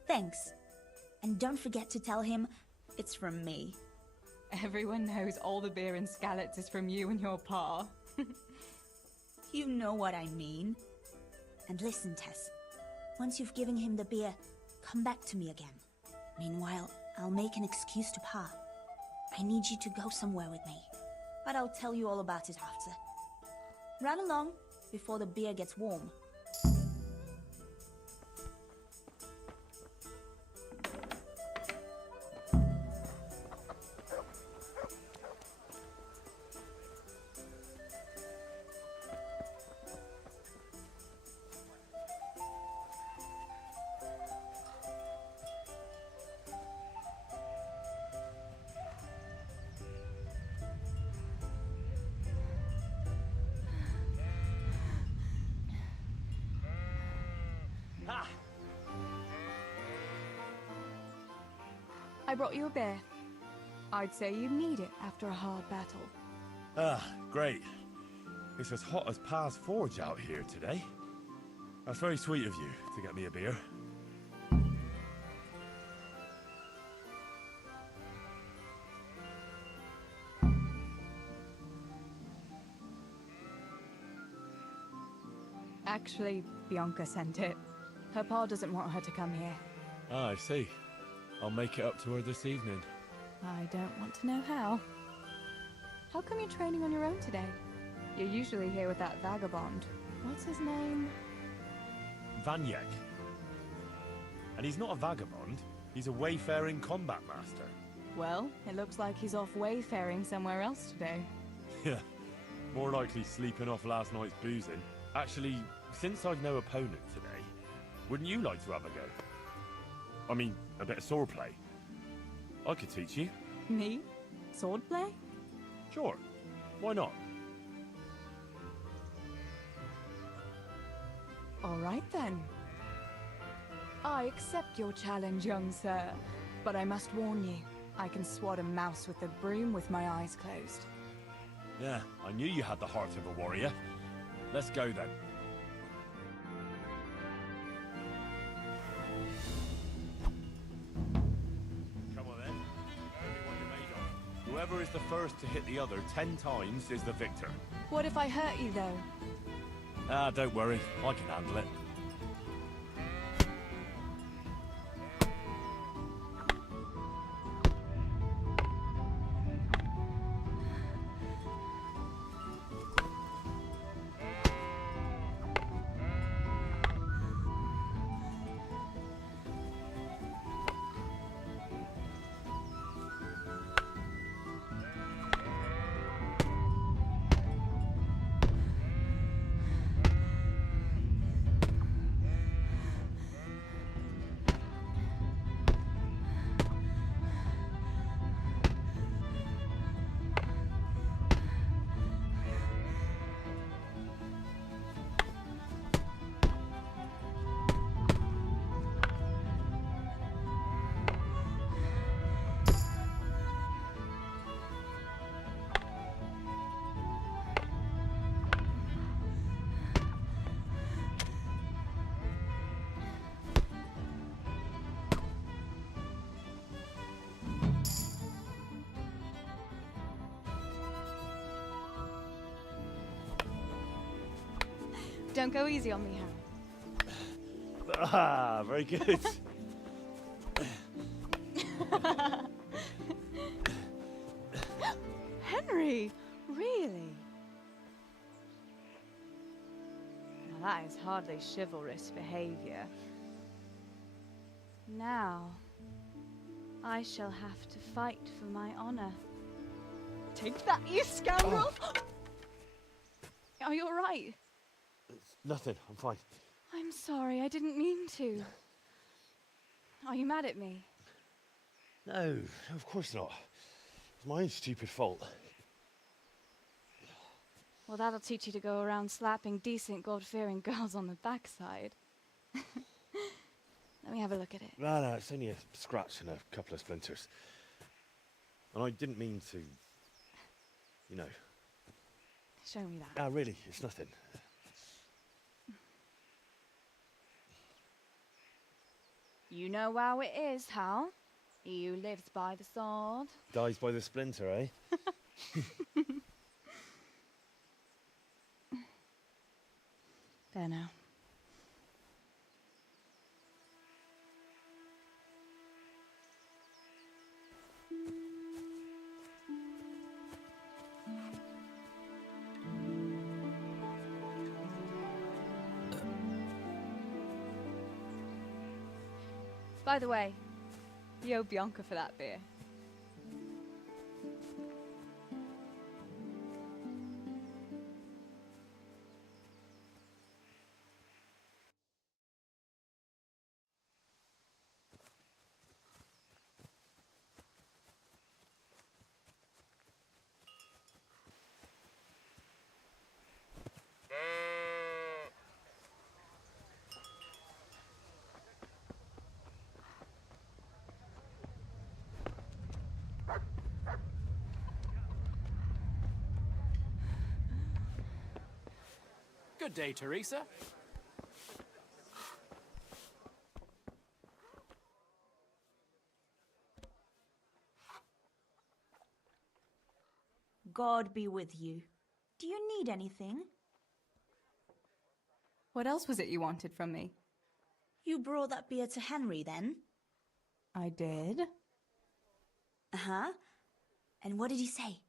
Thanks. And don't forget to tell him it's from me. Everyone knows all the beer in Skalitz is from you and your pa. You know what I mean. And listen, Tess. Once you've given him the beer, come back to me again. Meanwhile, I'll make an excuse to Pa. I need you to go somewhere with me. But I'll tell you all about it after. Run along before the beer gets warm. I brought you a beer. I'd say you need it after a hard battle. Ah, great. It's as hot as Pa's forge out here today. That's very sweet of you to get me a beer. Actually, Bianca sent it. Her pa doesn't want her to come here. Ah, I see. I'll make it up to her this evening. I don't want to know how. How come you're training on your own today? You're usually here with that vagabond. What's his name? Vanyek. And he's not a vagabond. He's a wayfaring combat master. Well, it looks like he's off wayfaring somewhere else today. Yeah. More likely sleeping off last night's boozing. Actually, since I've no opponent today, wouldn't you like to have a go? I mean, a bit of swordplay. I could teach you. Me? Swordplay? Sure. Why not? All right then. I accept your challenge, young sir. But I must warn you, I can swat a mouse with a broom with my eyes closed. Yeah, I knew you had the heart of a warrior. Let's go then. Come on then. Only one you're made of. Whoever is the first to hit the other 10 times is the victor. What if I hurt you, though? Ah, don't worry. I can handle it. Don't go easy on me, Harry. Ah, very good. Henry! Really? Now that is hardly chivalrous behavior. Now, I shall have to fight for my honor. Take that, you scoundrel! Are you alright? Nothing, I'm fine. I'm sorry, I didn't mean to. Are you mad at me? No, of course not. It's my own stupid fault. Well, that'll teach you to go around slapping decent, God-fearing girls on the backside. Let me have a look at it. No, it's only a scratch and a couple of splinters. And I didn't mean to, you know. Show me that. Ah, really, it's nothing. You know how it is, Hal. He who lives by the sword Dies by the splinter, eh? There now. By the way, you owe Bianca for that beer. Good day, Teresa. God be with you. Do you need anything? What else was it you wanted from me? You brought that beer to Henry, then? I did. Uh-huh. And what did he say?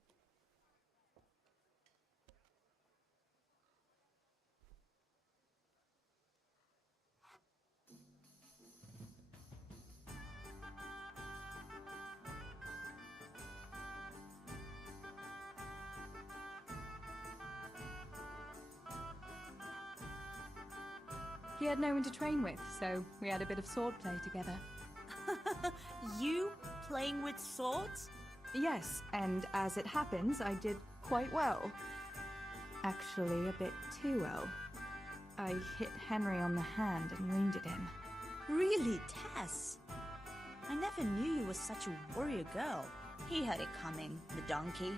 He had no one to train with, so we had a bit of swordplay together. You playing with swords? Yes, and as it happens, I did quite well. Actually, a bit too well. I hit Henry on the hand and wounded him. Really, Tess? I never knew you were such a warrior girl. He had it coming, the donkey.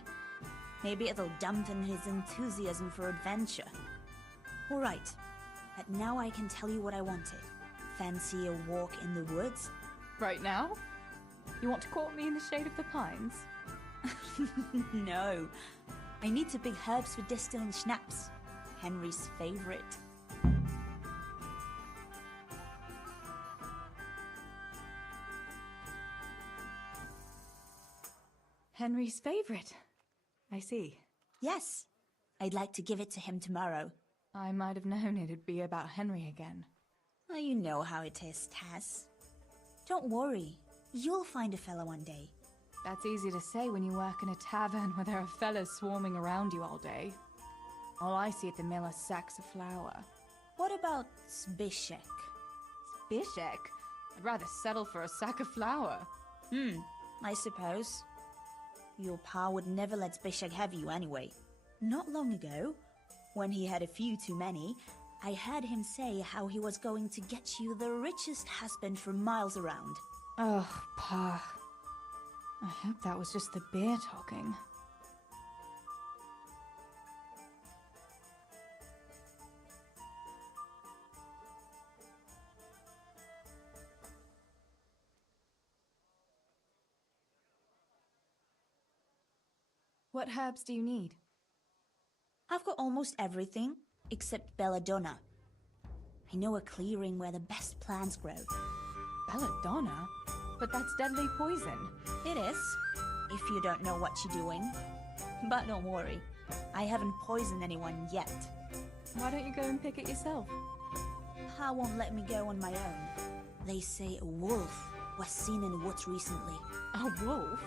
Maybe it'll dampen his enthusiasm for adventure. All right, but now I can tell you what I wanted. Fancy a walk in the woods? Right now? You want to court me in the shade of the pines? No. I need to pick herbs for distilling schnapps. Henry's favorite. Henry's favorite. I see. Yes. I'd like to give it to him tomorrow. I might have known it'd be about Henry again. Oh, you know how it is, Tess. Don't worry. You'll find a fella one day. That's easy to say when you work in a tavern where there are fellas swarming around you all day. All I see at the mill are sacks of flour. What about Zbyszek? Zbyszek? I'd rather settle for a sack of flour. I suppose. Your pa would never let Zbyszek have you anyway. Not long ago, when he had a few too many, I heard him say how he was going to get you the richest husband for miles around. Oh, Pa. I hope that was just the beer talking. What herbs do you need? I've got almost everything, except belladonna. I know a clearing where the best plants grow. Belladonna? But that's deadly poison. It is, if you don't know what you're doing. But don't worry, I haven't poisoned anyone yet. Why don't you go and pick it yourself? Pa won't let me go on my own. They say a wolf was seen in the woods recently. A wolf?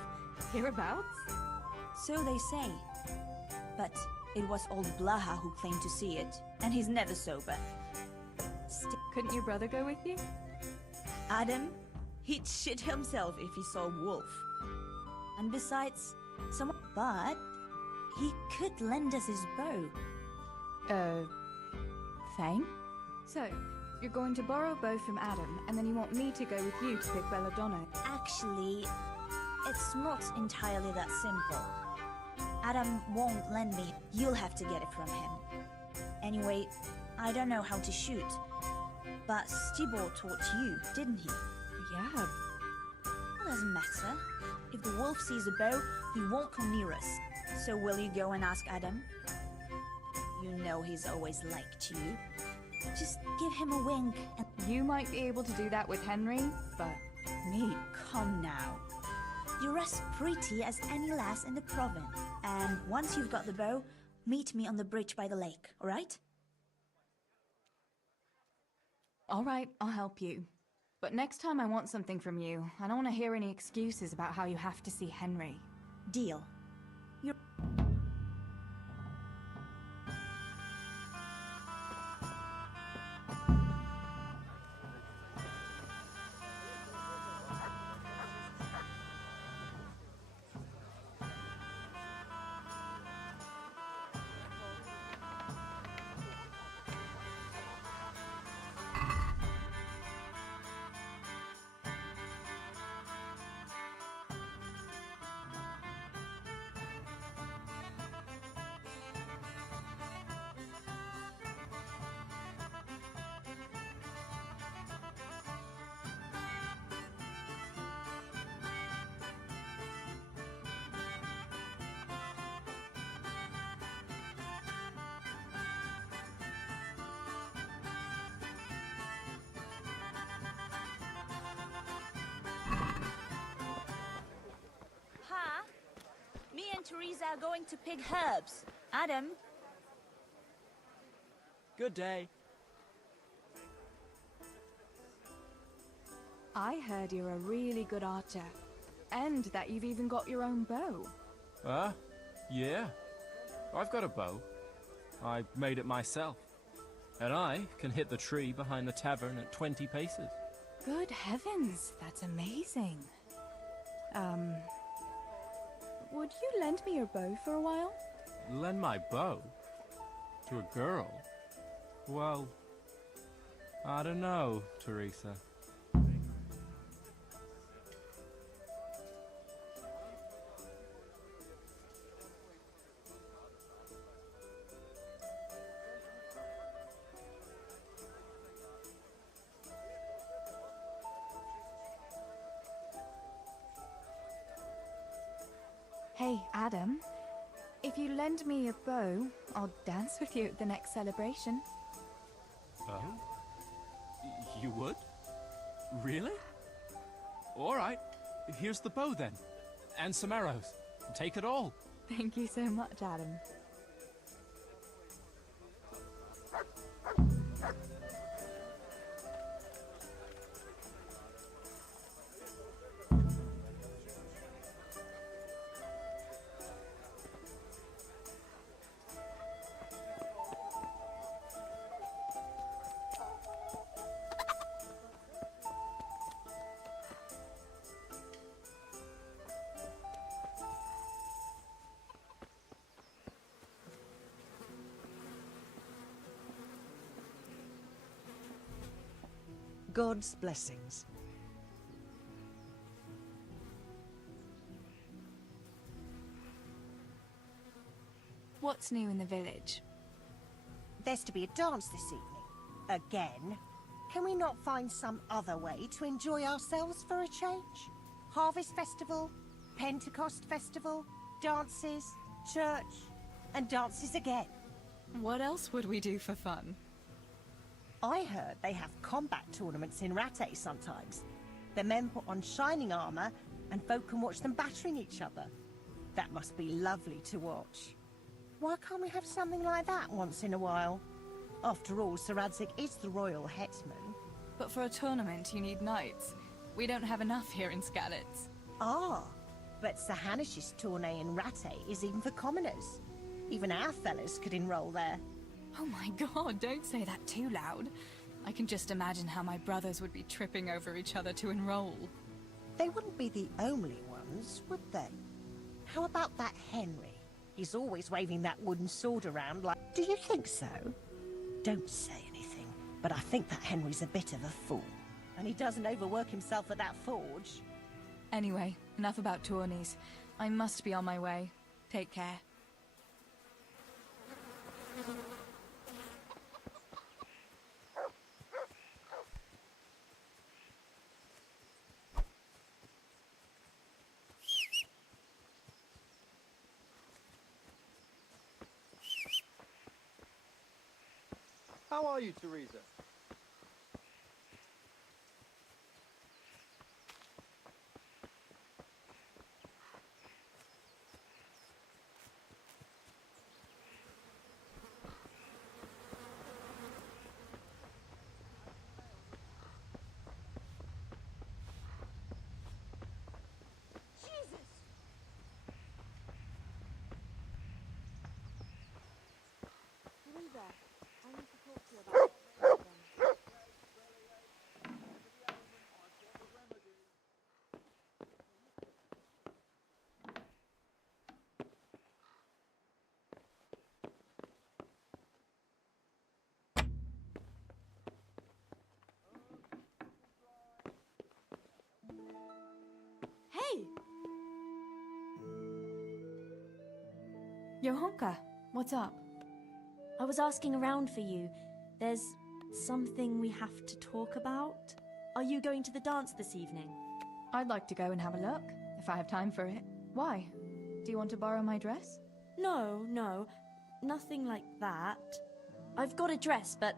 Hereabouts? So they say. But it was old Blaha who claimed to see it, and he's never sober. Couldn't your brother go with you? Adam? He'd shit himself if he saw a wolf. And besides, but he could lend us his bow. Thane? So, you're going to borrow a bow from Adam, and then you want me to go with you to pick belladonna? Actually, it's not entirely that simple. Adam won't lend me. You'll have to get it from him. Anyway, I don't know how to shoot. But Stibor taught you, didn't he? Yeah. Well, doesn't matter. If the wolf sees a bow, he won't come near us. So will you go and ask Adam? You know he's always liked you. Just give him a wink and... You might be able to do that with Henry, but me? Come now. You're as pretty as any lass in the province. And once you've got the bow, meet me on the bridge by the lake, alright? Alright, I'll help you. But next time I want something from you, I don't want to hear any excuses about how you have to see Henry. Deal. You're... Teresa are going to pick herbs. Adam? Good day. I heard you're a really good archer. And that you've even got your own bow. Yeah. I've got a bow. I made it myself. And I can hit the tree behind the tavern at 20 paces. Good heavens, that's amazing. Would you lend me your bow for a while? Lend my bow? To a girl? Well, I don't know, Teresa. Hey, Adam. If you lend me a bow, I'll dance with you at the next celebration. Oh? You would? Really? Alright, here's the bow then. And some arrows. Take it all. Thank you so much, Adam. God's blessings. What's new in the village? There's to be a dance this evening. Again. Can we not find some other way to enjoy ourselves for a change? Harvest festival, Pentecost festival, dances, church, and dances again. What else would we do for fun? I heard they have combat tournaments in Rattay sometimes. The men put on shining armor, and folk can watch them battering each other. That must be lovely to watch. Why can't we have something like that once in a while? After all, Sir Radzig is the royal headsman. But for a tournament, you need knights. We don't have enough here in Skalitz. Ah, but Sir Hanish's tourney in Rattay is even for commoners. Even our fellas could enroll there. Oh my god, don't say that too loud. I can just imagine how my brothers would be tripping over each other to enroll. They wouldn't be the only ones, would they? How about that Henry? He's always waving that wooden sword around like... Do you think so? Don't say anything, but I think that Henry's a bit of a fool. And he doesn't overwork himself at that forge. Anyway, enough about tourneys. I must be on my way. Take care. How are you, Teresa? Hey! Johanka, what's up? I was asking around for you. There's something we have to talk about. Are you going to the dance this evening? I'd like to go and have a look, if I have time for it. Why? Do you want to borrow my dress? No, nothing like that. I've got a dress, but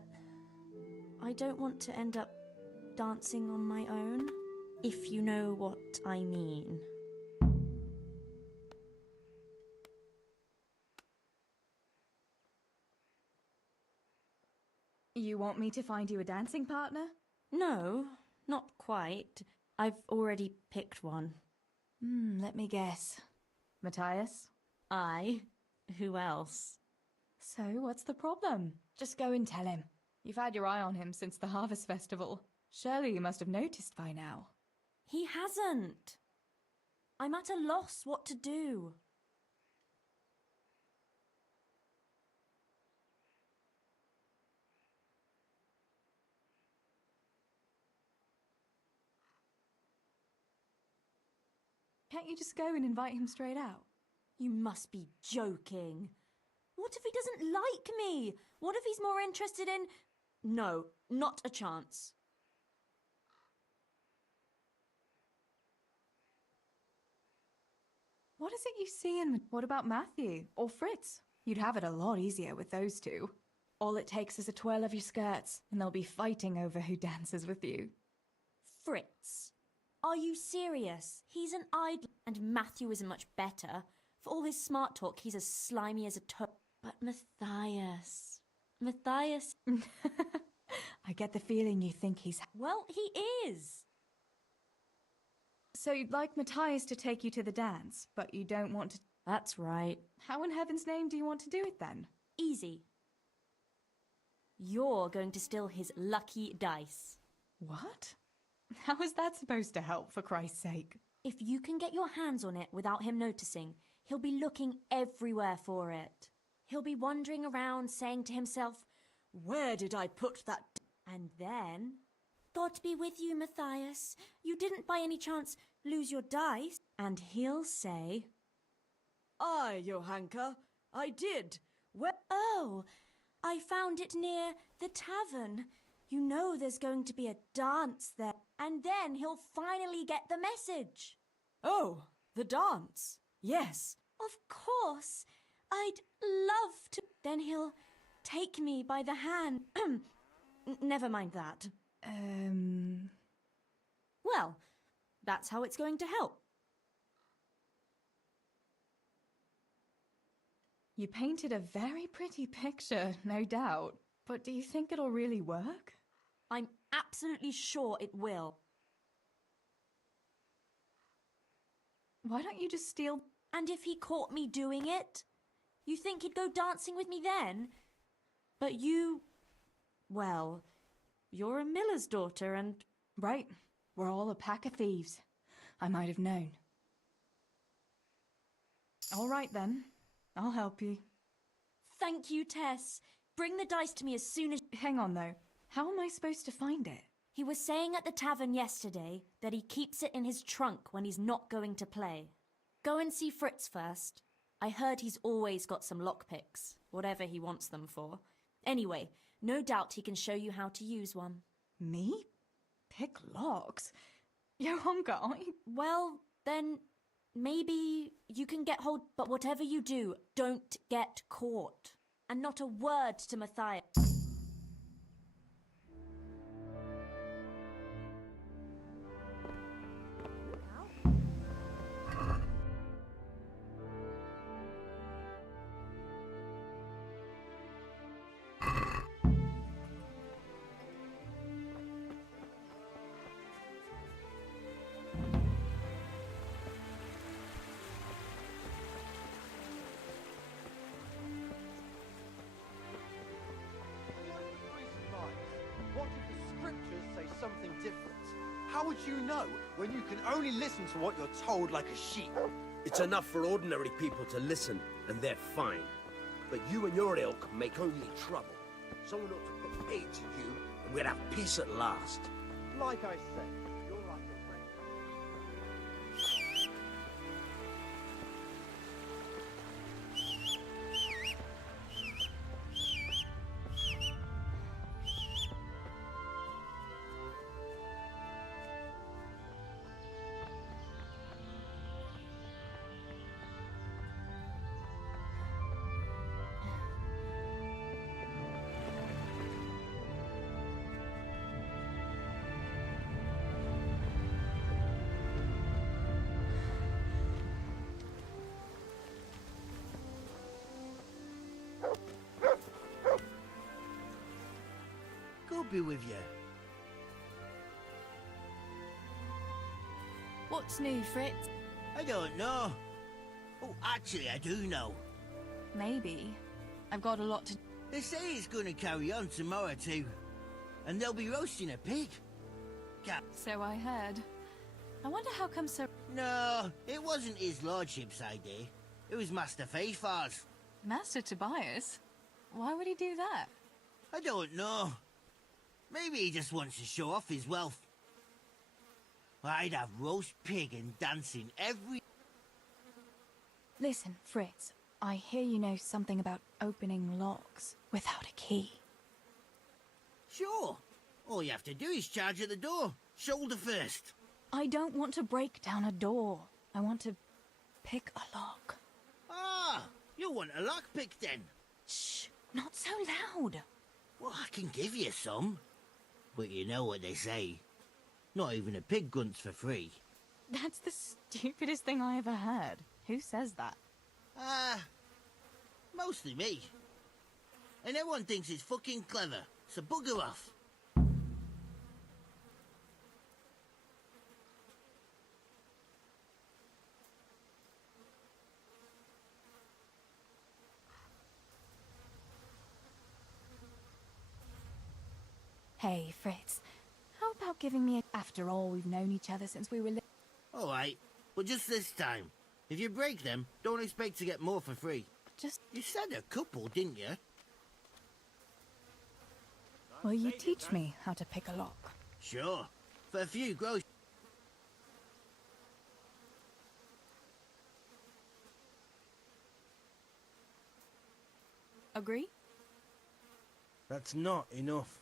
I don't want to end up dancing on my own, if you know what I mean. You want me to find you a dancing partner? No, not quite. I've already picked one. Let me guess. Matthias? I? Who else? So, what's the problem? Just go and tell him. You've had your eye on him since the Harvest Festival. Surely you must have noticed by now. He hasn't. I'm at a loss what to do. Can't you just go and invite him straight out? You must be joking. What if he doesn't like me? What if he's more interested in... No, not a chance. What is it you see in... What about Matthew? Or Fritz? You'd have it a lot easier with those two. All it takes is a twirl of your skirts, and they'll be fighting over who dances with you. Fritz? Are you serious? He's an idler, and Matthew isn't much better. For all his smart talk, he's as slimy as a toad. But Matthias... Matthias... I get the feeling you think he's... Well, he is! So you'd like Matthias to take you to the dance, but you don't want to... That's right. How in heaven's name do you want to do it then? Easy. You're going to steal his lucky dice. What? How is that supposed to help, for Christ's sake? If you can get your hands on it without him noticing, he'll be looking everywhere for it. He'll be wandering around saying to himself, "Where did I put that?" And then... God be with you, Matthias. You didn't by any chance lose your dice? And he'll say... Aye, Johanka, I did. Where... Oh, I found it near the tavern. You know there's going to be a dance there. And then he'll finally get the message. Oh, the dance? Yes. Of course. I'd love to. Then he'll take me by the hand. Never mind that. Well, that's how it's going to help. You painted a very pretty picture, no doubt. But do you think it'll really work? I'm absolutely sure it will. Why don't you just steal... And if he caught me doing it? You think he'd go dancing with me then? But you... Well, you're a miller's daughter and... Right. We're all a pack of thieves. I might have known. All right then. I'll help you. Thank you, Tess. Bring the dice to me as soon as... Hang on though. How am I supposed to find it? He was saying at the tavern yesterday that he keeps it in his trunk when he's not going to play. Go and see Fritz first. I heard he's always got some lockpicks, whatever he wants them for. Anyway, no doubt he can show you how to use one. Me? Pick locks? Johanka, aren't you... Well, then maybe you can get hold... But whatever you do, don't get caught. And not a word to Matthias. What if the scriptures say something different? How would you know when you can only listen to what you're told like a sheep? It's enough for ordinary people to listen, and they're fine. But you and your ilk make only trouble. Someone ought to put paid to you, and we'd have peace at last. Like I said, you're like a friend. God be with you. What's new, Fritz? I don't know. Oh, actually, I do know. Maybe. I've got a lot to... They say it's going to carry on tomorrow too. And they'll be roasting a pig. So I heard. I wonder how come so... No, it wasn't his lordship's idea. It was Master Faithfar's. Master Tobias? Why would he do that? I don't know. Maybe he just wants to show off his wealth. I'd have roast pig and dancing every... Listen, Fritz. I hear you know something about opening locks without a key. Sure. All you have to do is charge at the door. Shoulder first. I don't want to break down a door. I want to pick a lock. Ah, you want a lockpick then? Shh, not so loud. Well, I can give you some. But you know what they say. Not even a pig grunts for free. That's the stupidest thing I ever heard. Who says that? Mostly me. And everyone thinks it's fucking clever, so bugger off. Hey, Fritz. How about giving me a... After all, we've known each other since we were All right, but just this time. If you break them, don't expect to get more for free. Just... You said a couple, didn't you? Will you teach me how to pick a lock? Sure. For a few gross... Agree? That's not enough.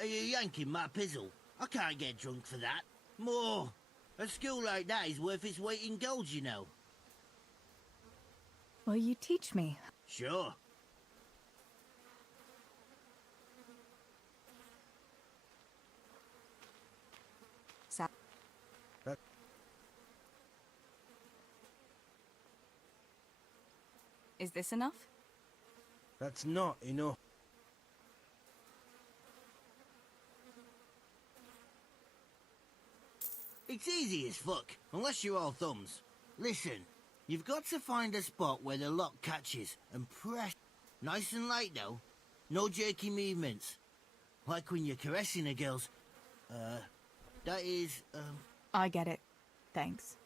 Are you yanking my pizzle? I can't get drunk for that. More. A skill like that is worth its weight in gold, you know. Will you teach me? Sure. Is this enough? That's not enough. It's easy as fuck, unless you're all thumbs. Listen, you've got to find a spot where the lock catches and press. Nice and light though. No jerky movements. Like when you're caressing a girl's... that is, I get it. Thanks.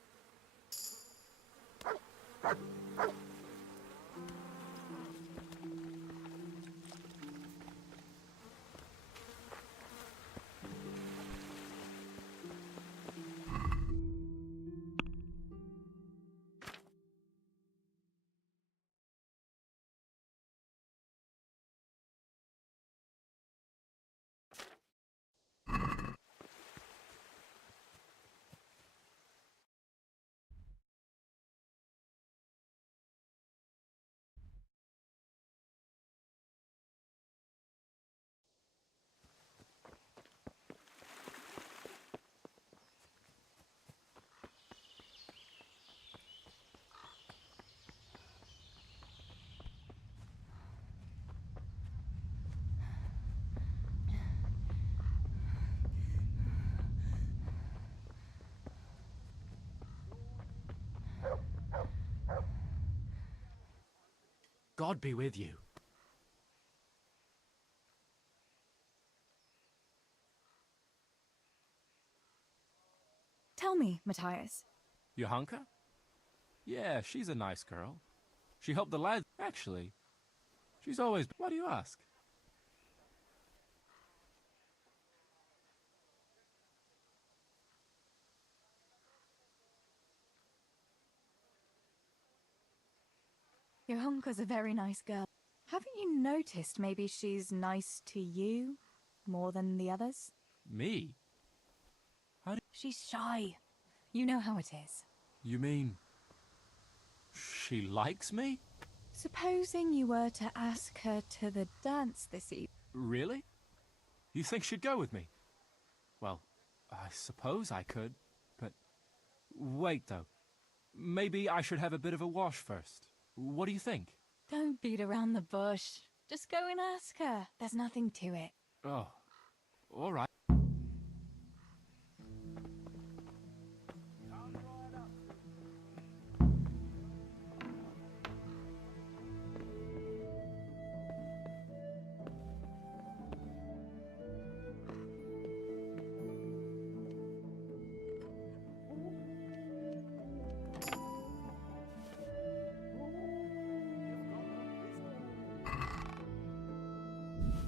God be with you. Tell me, Matthias. Johanka? Yeah, she's a nice girl. She helped the lads, actually. She's always... Why do you ask? Johanka's a very nice girl. Haven't you noticed maybe she's nice to you more than the others? Me? She's shy. You know how it is. You mean... she likes me? Supposing you were to ask her to the dance this evening. Really? You think she'd go with me? Well, I suppose I could, but... Wait, though. Maybe I should have a bit of a wash first. What do you think? Don't beat around the bush. Just go and ask her. There's nothing to it. Oh, all right.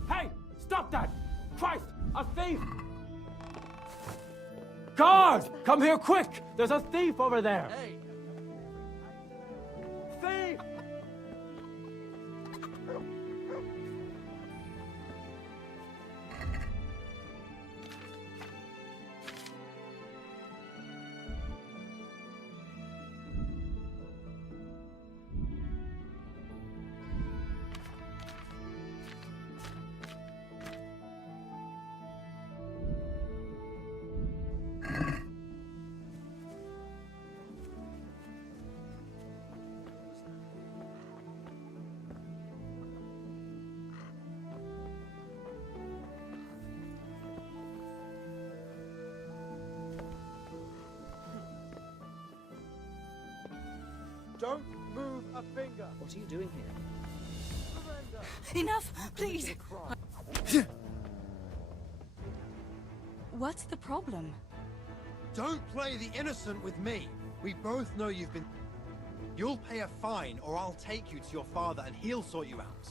Hey! Stop that! Christ! A thief! Guard! Come here quick! There's a thief over there! Hey! Thief! Don't move a finger. What are you doing here? Enough, please. What's the problem? Don't play the innocent with me. We both know you've been... You'll pay a fine, or I'll take you to your father and he'll sort you out.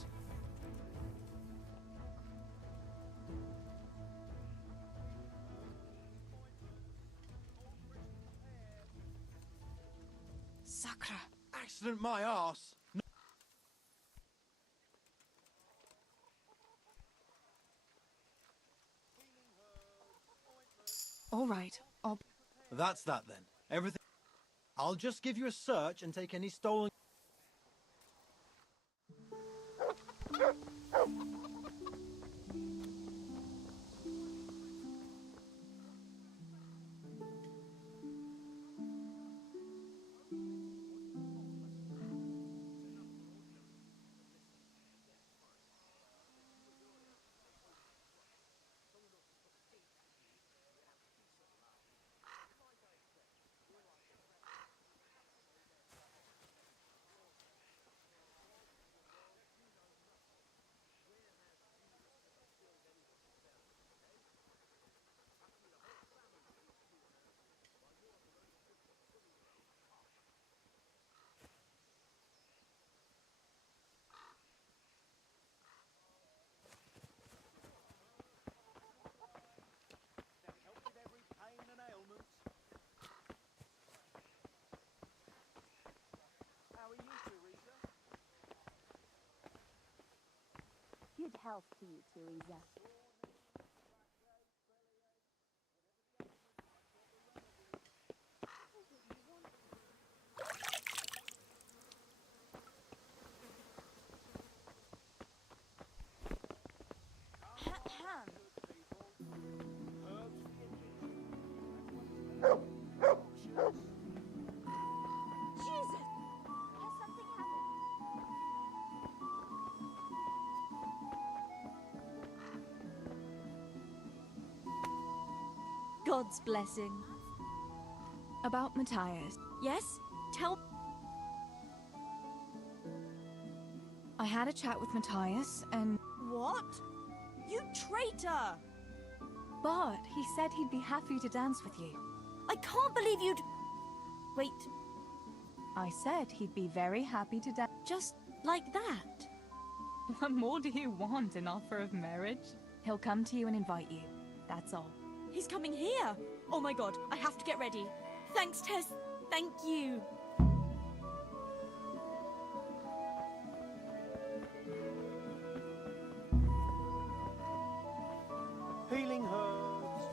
Sakra. Accident my arse. No. All right, That's that then. Everything... I'll just give you a search and take any stolen... Good health to you, Teresa. God's blessing. about Matthias. Yes? Tell... I had a chat with Matthias and... What? You traitor! But he said he'd be happy to dance with you. I can't believe you'd... Wait. I said he'd be very happy to dance. Just like that? What more do you want, an offer of marriage? He'll come to you and invite you. That's all. He's coming here! Oh my god, I have to get ready. Thanks, Tess. Thank you. Healing herbs.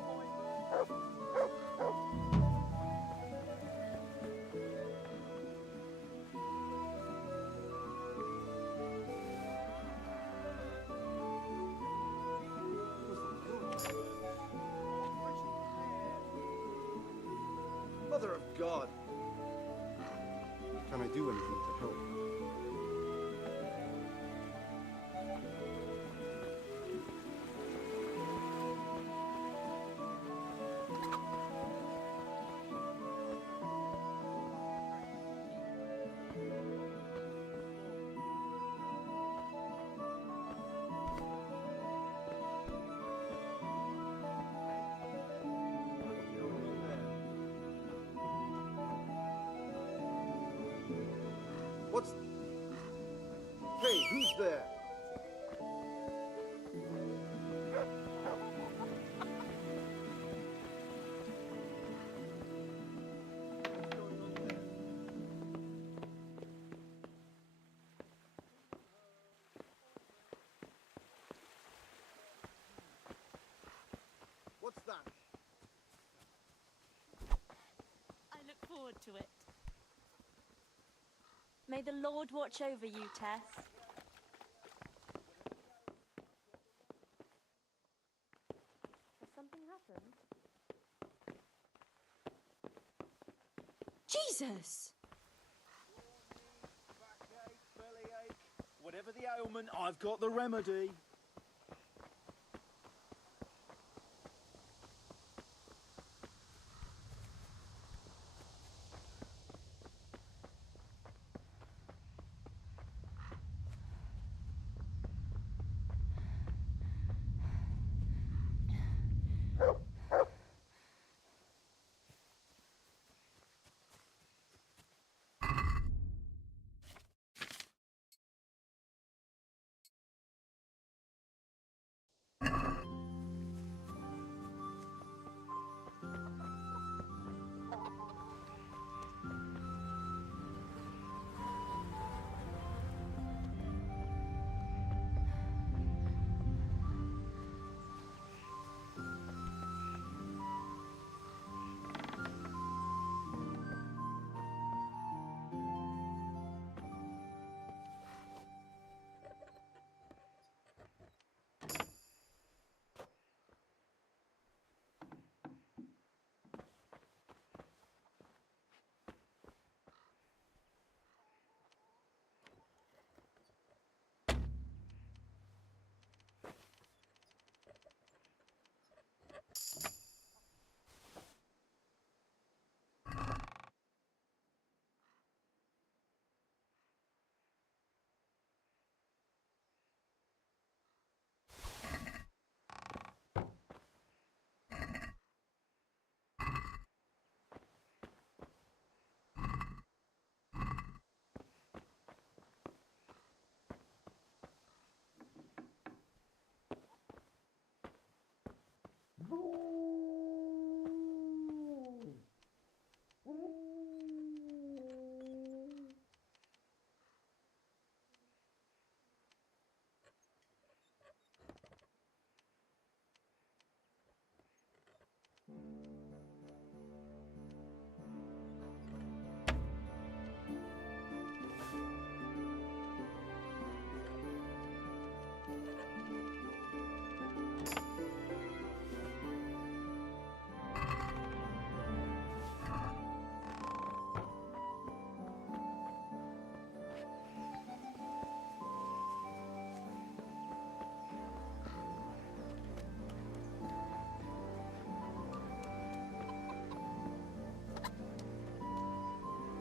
Mother of God! Can I do anything to help? What's... Hey, who's there? What's that? I look forward to it. May the Lord watch over you, Tess. Has something happened? Jesus! Whatever the ailment, I've got the remedy.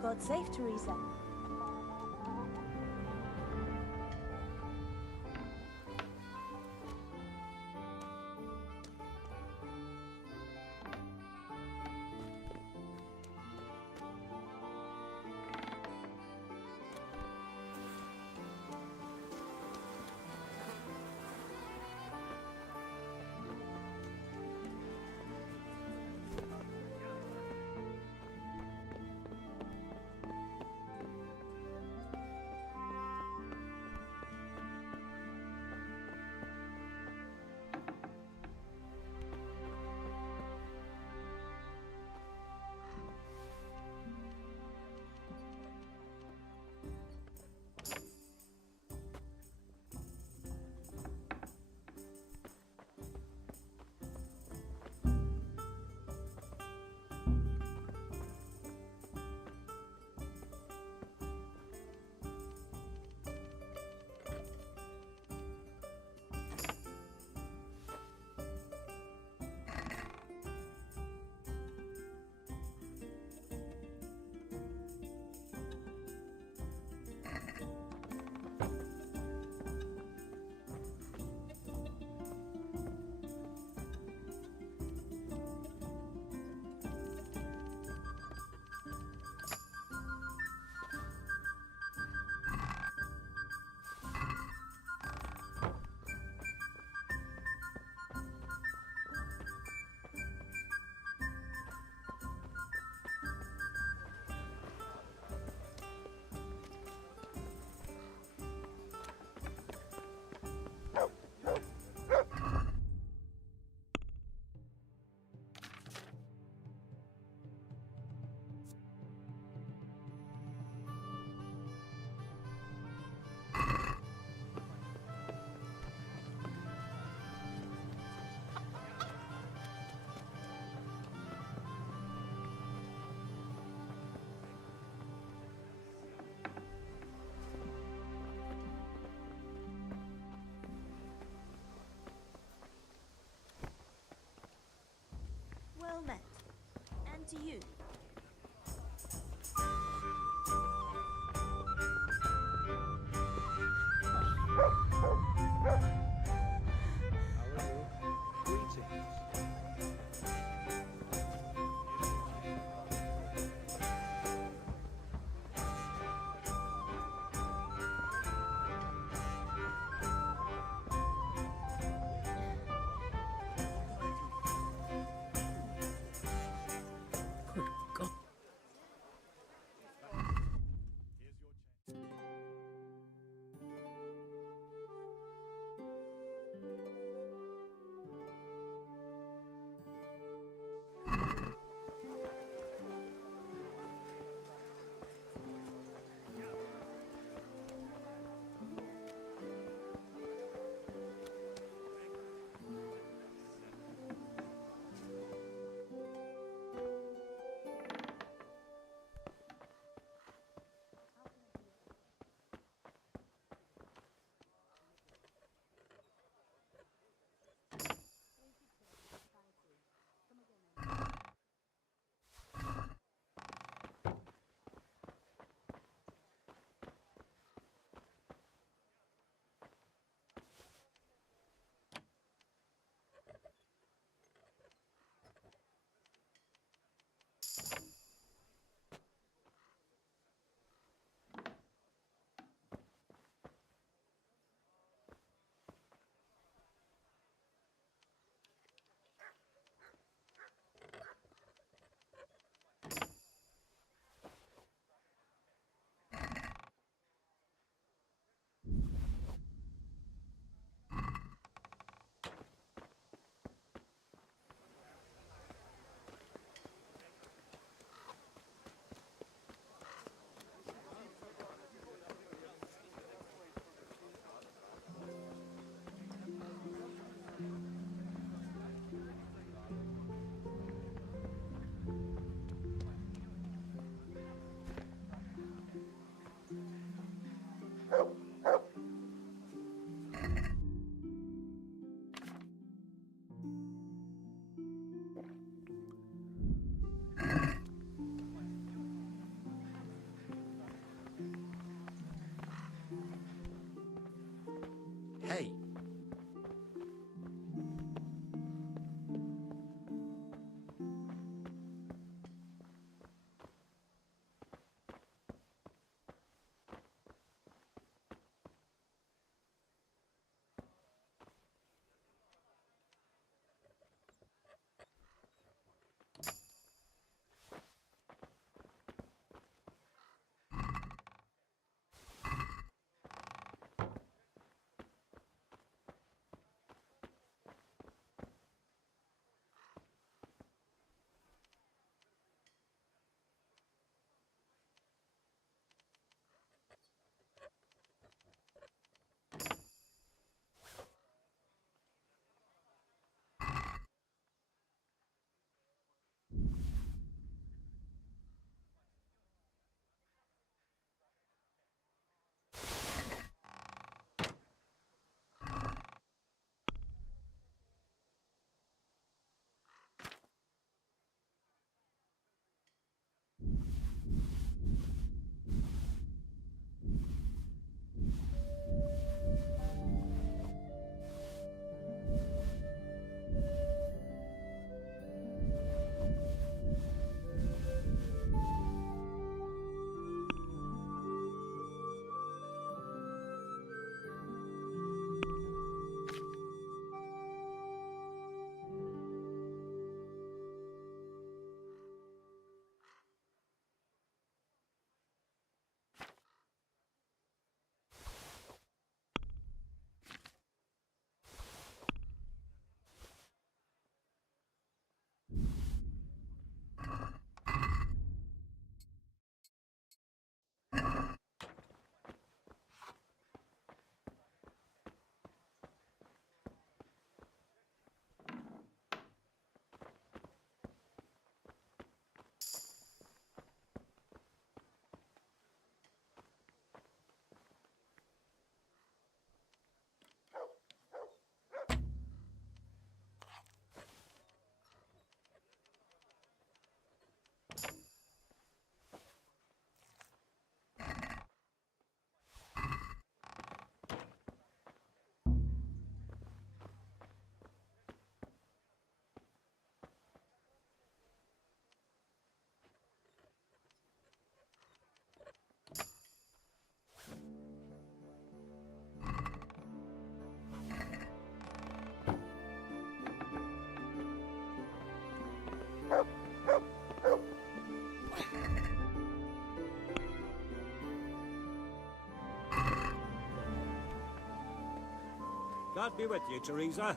God save Teresa. to you. Good God be with you, Teresa.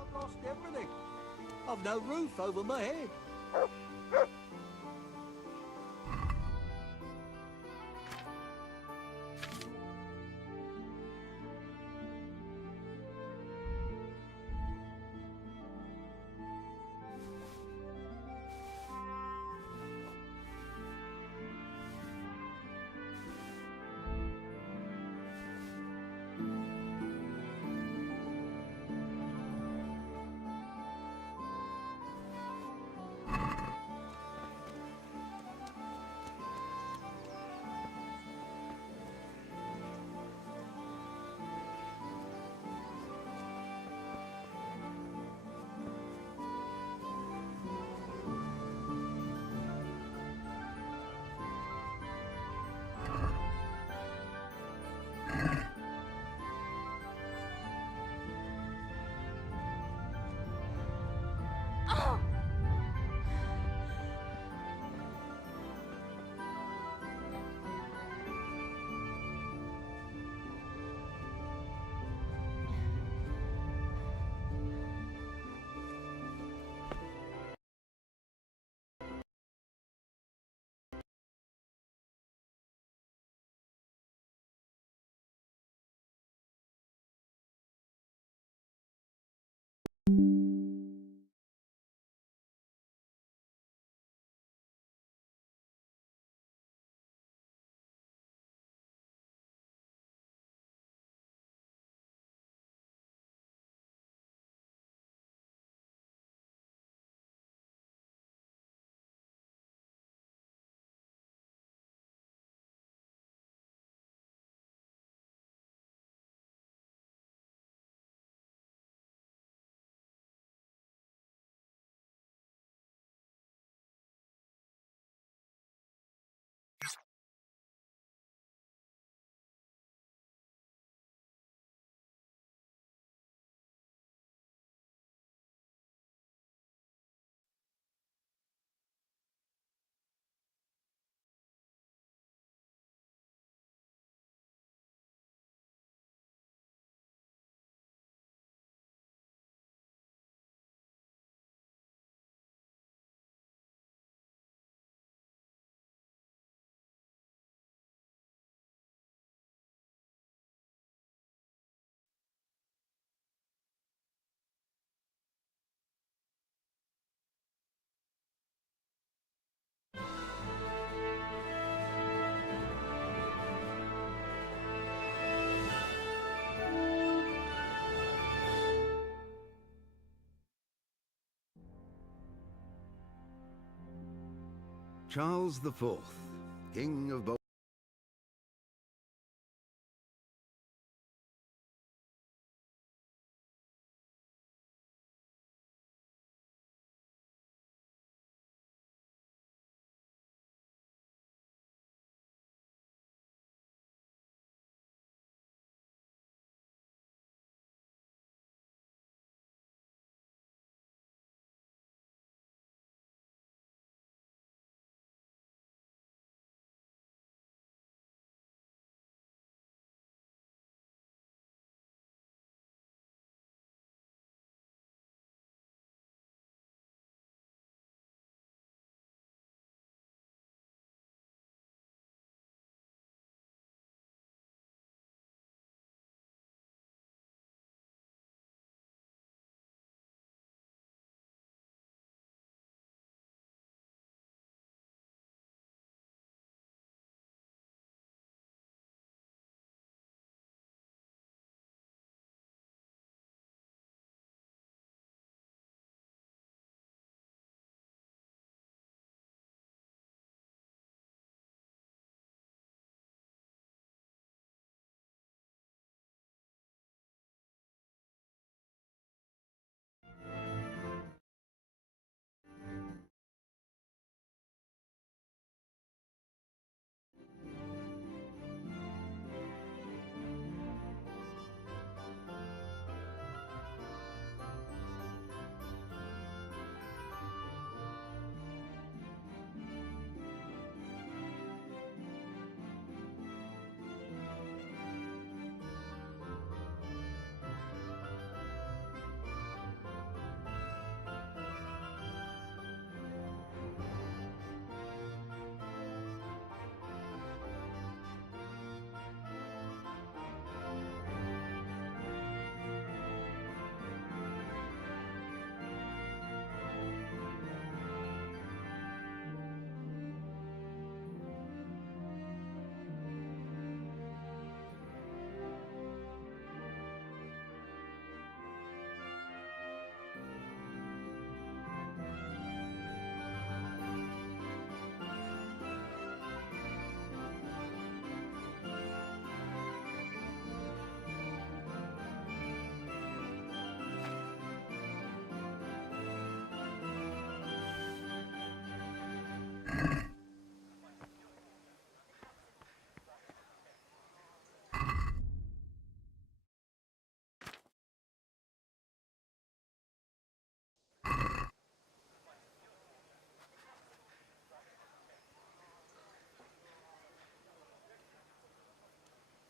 I've lost everything. I've no roof over my head. Charles IV, King of both.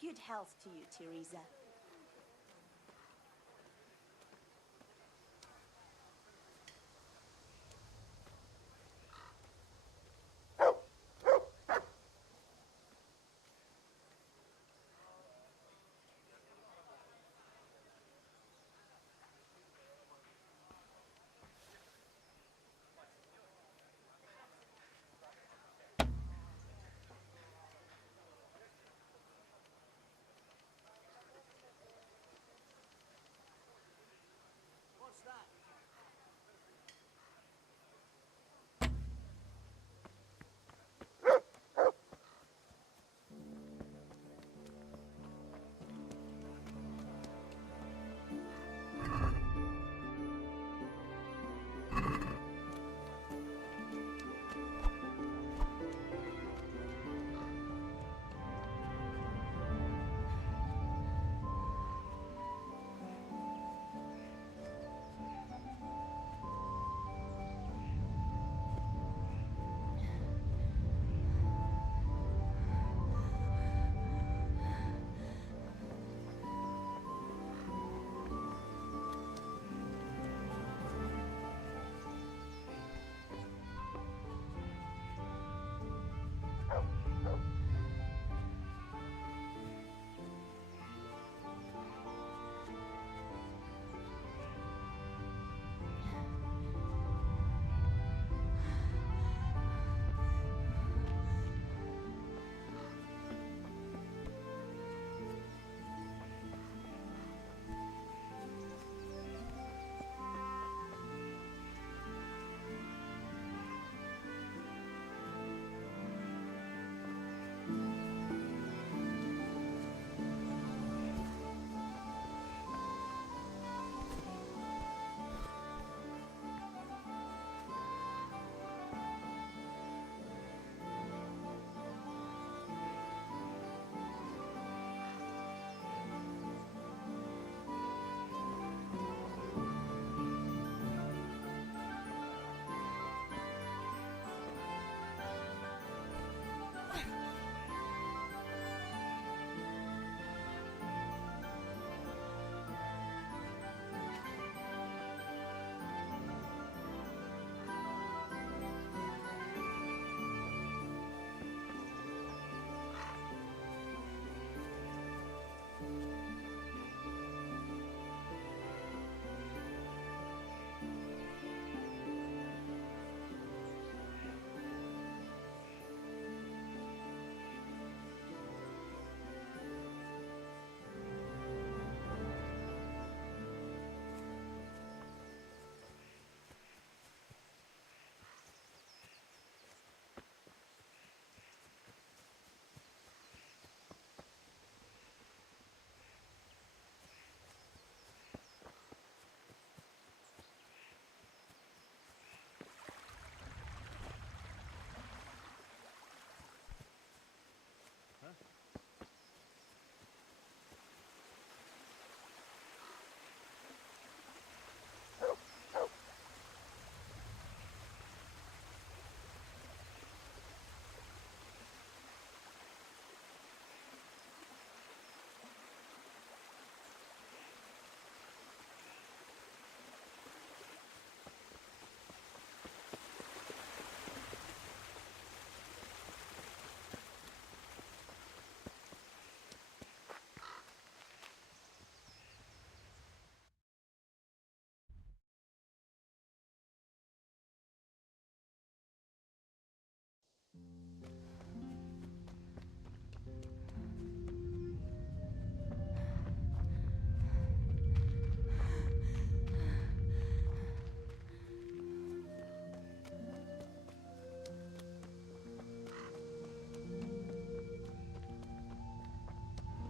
Good health to you, Teresa.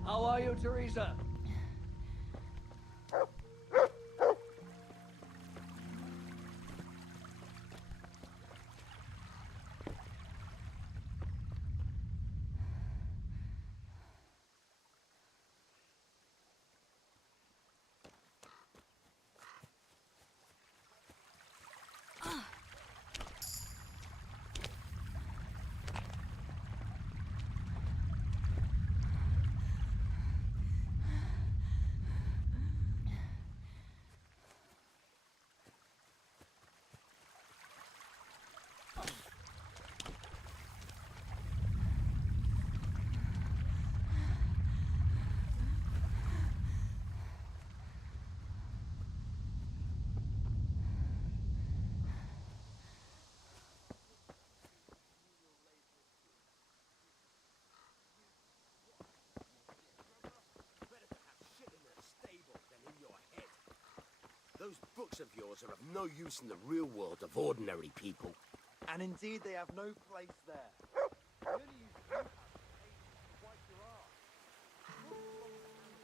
How are you, Teresa? Those books of yours are of no use in the real world of ordinary people. And indeed, they have no place there. The only use you have is to wipe your arse.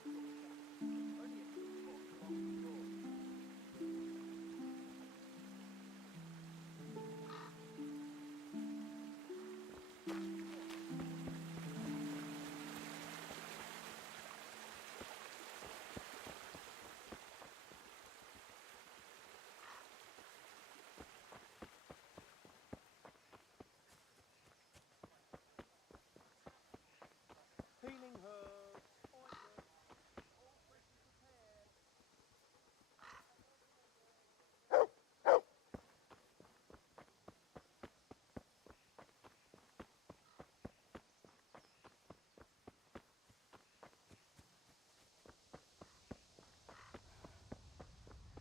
Only a few spots along the shore. Healing herbs, ointment, all freshly prepared.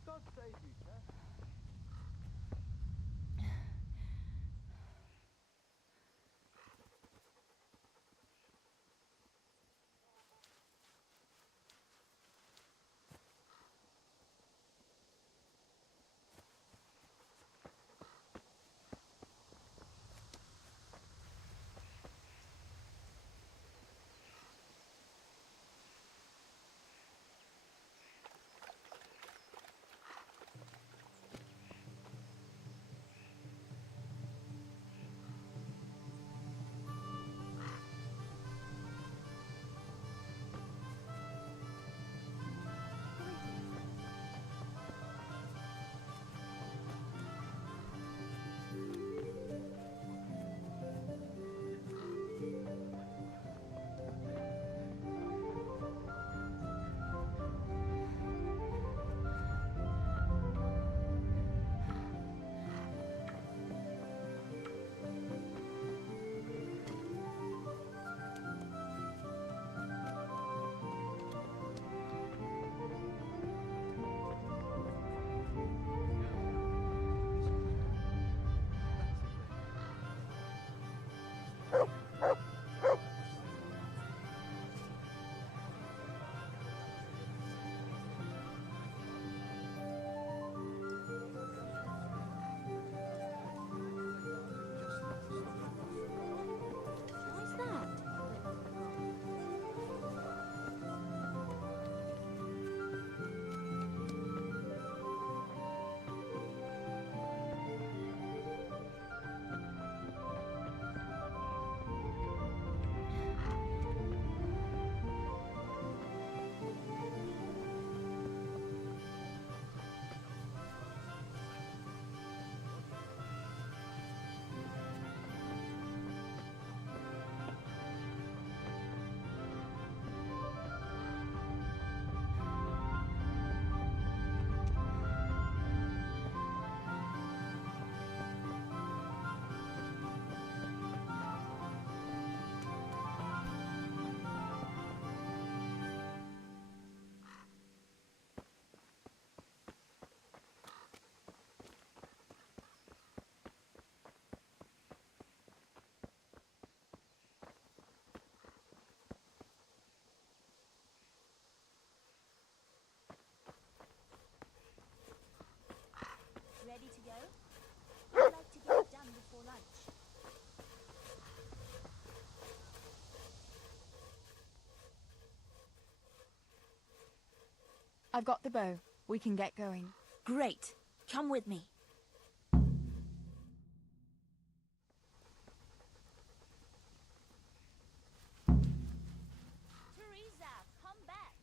God save you, Tess. What's that? Ready to go? I'd like to get it done before lunch. I've got the bow. We can get going. Great. Come with me. Teresa, come back.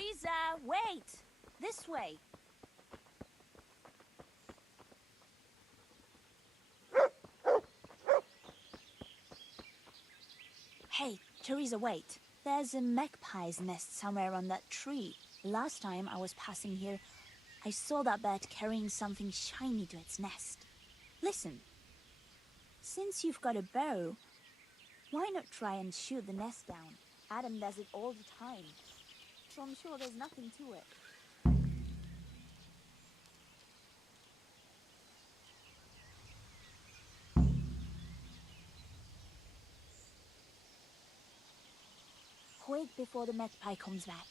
Teresa, wait! This way. Hey, Teresa, wait. There's a magpie's nest somewhere on that tree. Last time I was passing here, I saw that bird carrying something shiny to its nest. Listen, since you've got a bow, why not try and shoot the nest down? Adam does it all the time, so I'm sure there's nothing to it. Quick before the magpie comes back.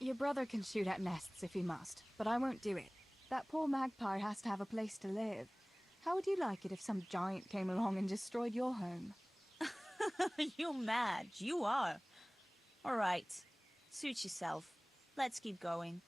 Your brother can shoot at nests if he must, but I won't do it. That poor magpie has to have a place to live. How would you like it if some giant came along and destroyed your home? You're mad. You are. All right. Suit yourself. Let's keep going.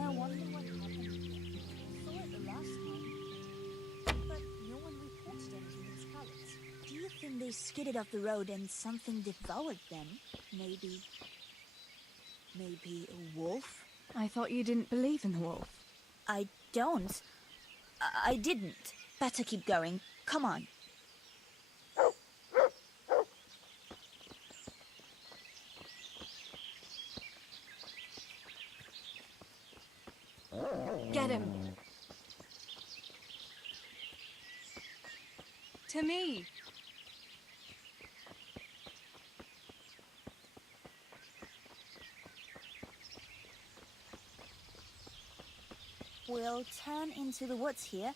I wonder what happened. I saw it the last time, but no one reported anything in Scarlet's. Do you think they skidded off the road and something devoured them? Maybe a wolf? I thought you didn't believe in the wolf. I don't. I didn't. Better keep going. Come on. Get him! To me! We'll turn into the woods here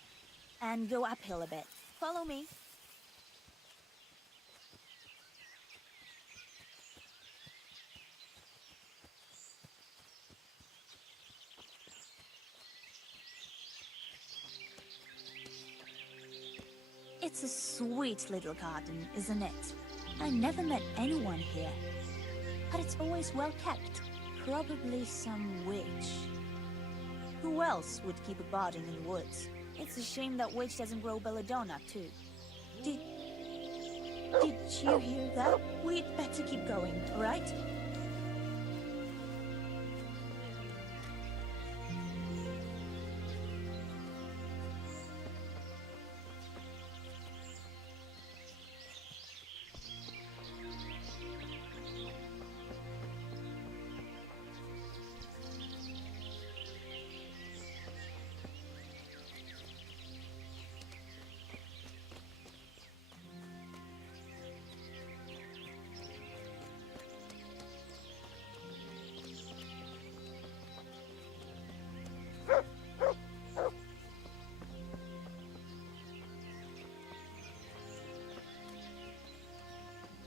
and go uphill a bit. Follow me. It's a sweet little garden, isn't it? I never met anyone here, but it's always well kept. Probably some witch. Who else would keep a garden in the woods? It's a shame that witch doesn't grow belladonna, too. Did you hear that? We'd better keep going, all right?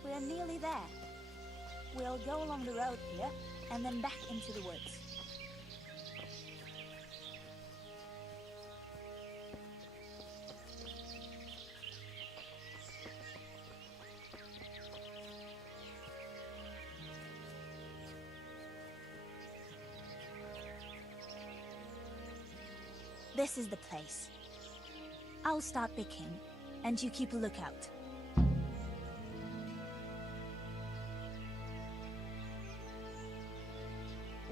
We're nearly there. We'll go along the road here, and then back into the woods. This is the place. I'll start picking, and you keep a lookout.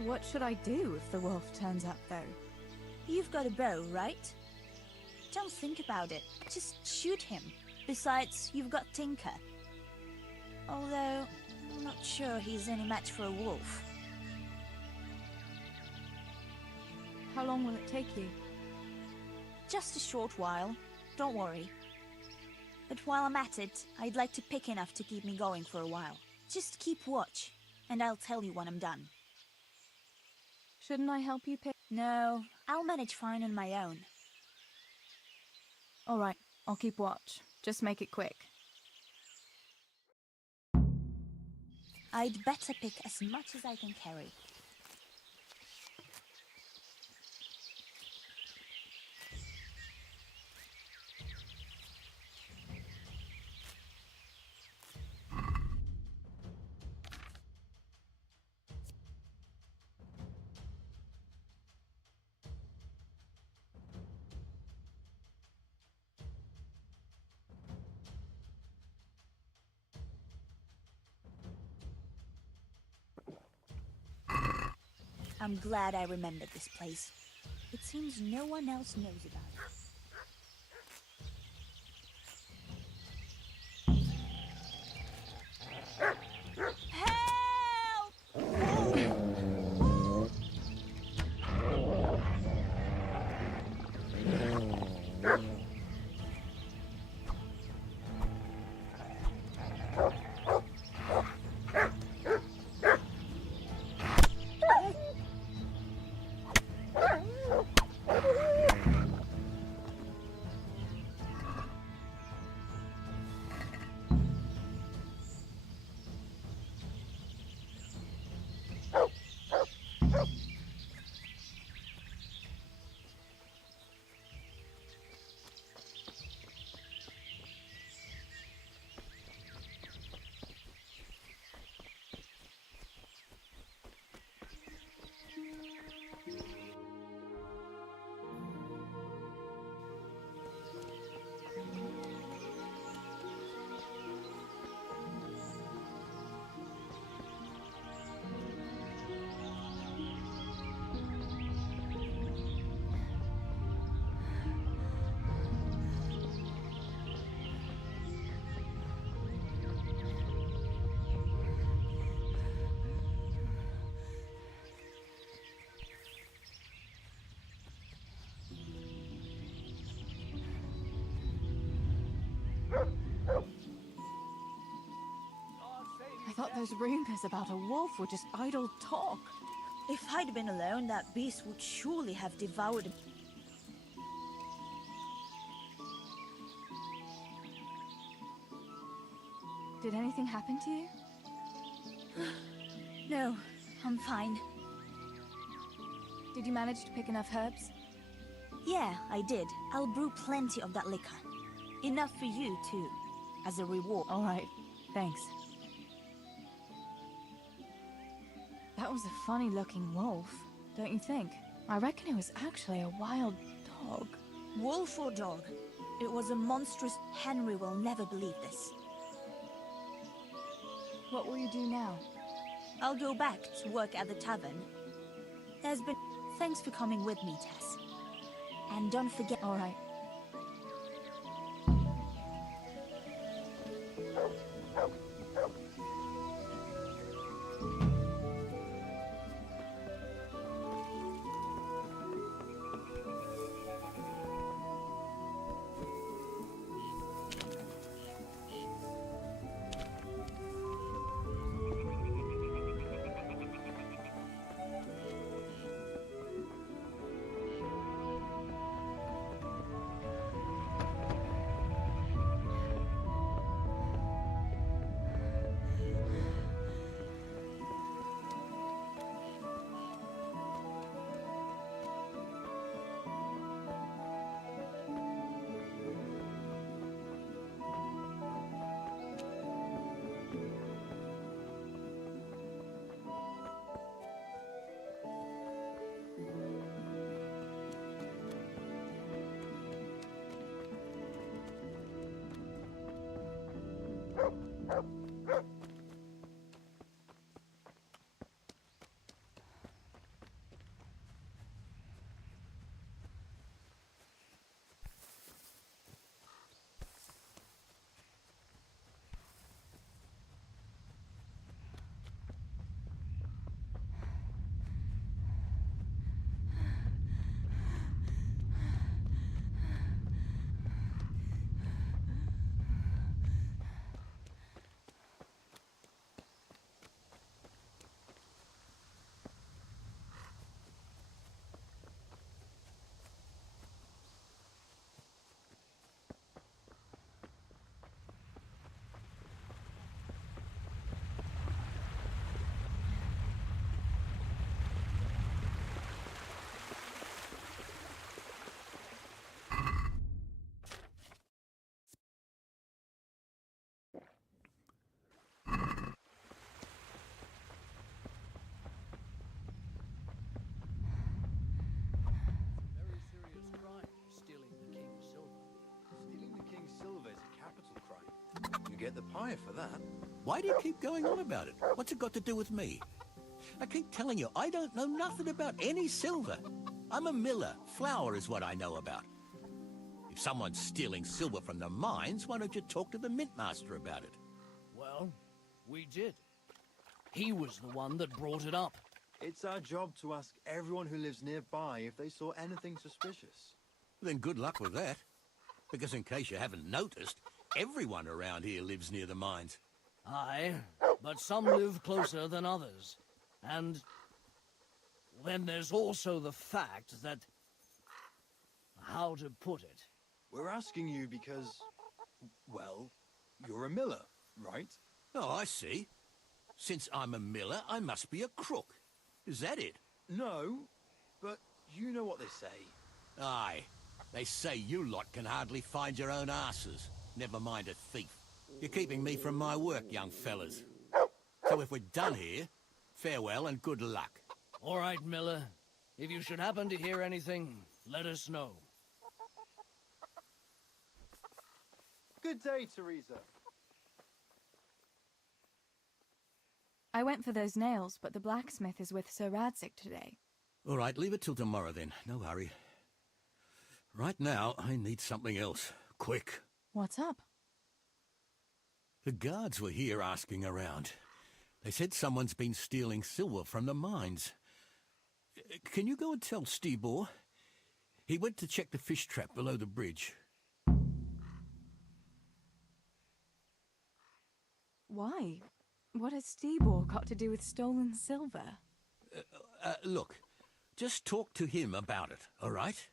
What should I do if the wolf turns up, though? You've got a bow, right? Don't think about it. Just shoot him. Besides, you've got Tinker. Although, I'm not sure he's any match for a wolf. How long will it take you? Just a short while. Don't worry. But while I'm at it, I'd like to pick enough to keep me going for a while. Just keep watch, and I'll tell you when I'm done. Shouldn't I help you pick? No, I'll manage fine on my own. All right, I'll keep watch. Just make it quick. I'd better pick as much as I can carry. I'm glad I remembered this place. It seems no one else knows about it. I thought those rumors about a wolf were just idle talk. If I'd been alone, that beast would surely have devoured him. Did anything happen to you? No, I'm fine. Did you manage to pick enough herbs? Yeah, I did. I'll brew plenty of that liquor. Enough for you, too. As a reward. All right, thanks. That was a funny-looking wolf, don't you think? I reckon it was actually a wild dog. Wolf or dog? It was a monstrous... Henry will never believe this. What will you do now? I'll go back to work at the tavern. There's been... Thanks for coming with me, Tess. And don't forget... All right. Get the pie for that. Why do you keep going on about it? What's it got to do with me? I keep telling you, I don't know nothing about any silver. I'm a miller. Flour is what I know about. If someone's stealing silver from the mines, why don't you talk to the mintmaster about it? Well, we did. He was the one that brought it up. It's our job to ask everyone who lives nearby if they saw anything suspicious. Then good luck with that. Because in case you haven't noticed, everyone around here lives near the mines. Aye, but some live closer than others. And then there's also the fact that... how to put it? We're asking you because, well, you're a miller, right? Oh, I see. Since I'm a miller, I must be a crook. Is that it? No, but you know what they say. Aye. They say you lot can hardly find your own asses. Never mind a thief. You're keeping me from my work, young fellas. So if we're done here, farewell and good luck. All right, Miller. If you should happen to hear anything, let us know. Good day, Teresa. I went for those nails, but the blacksmith is with Sir Radzik today. All right, leave it till tomorrow then. No hurry. Right now, I need something else. Quick. What's up? The guards were here asking around. They said someone's been stealing silver from the mines. Can you go and tell Stibor? He went to check the fish trap below the bridge. Why? What has Stibor got to do with stolen silver? Look, just talk to him about it, all right?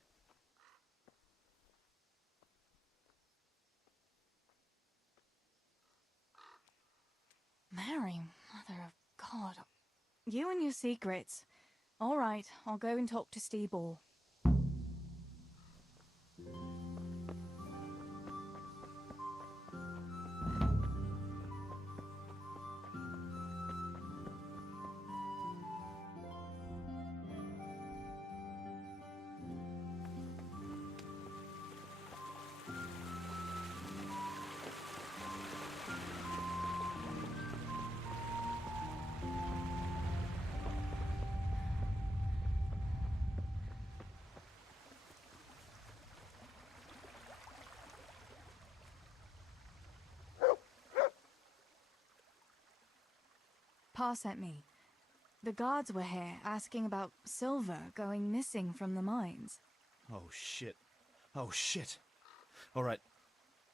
Mary, Mother of God. You and your secrets. All right, I'll go and talk to Stibor. Pa sent me. The guards were here asking about silver going missing from the mines. Oh, shit. Oh, shit. All right.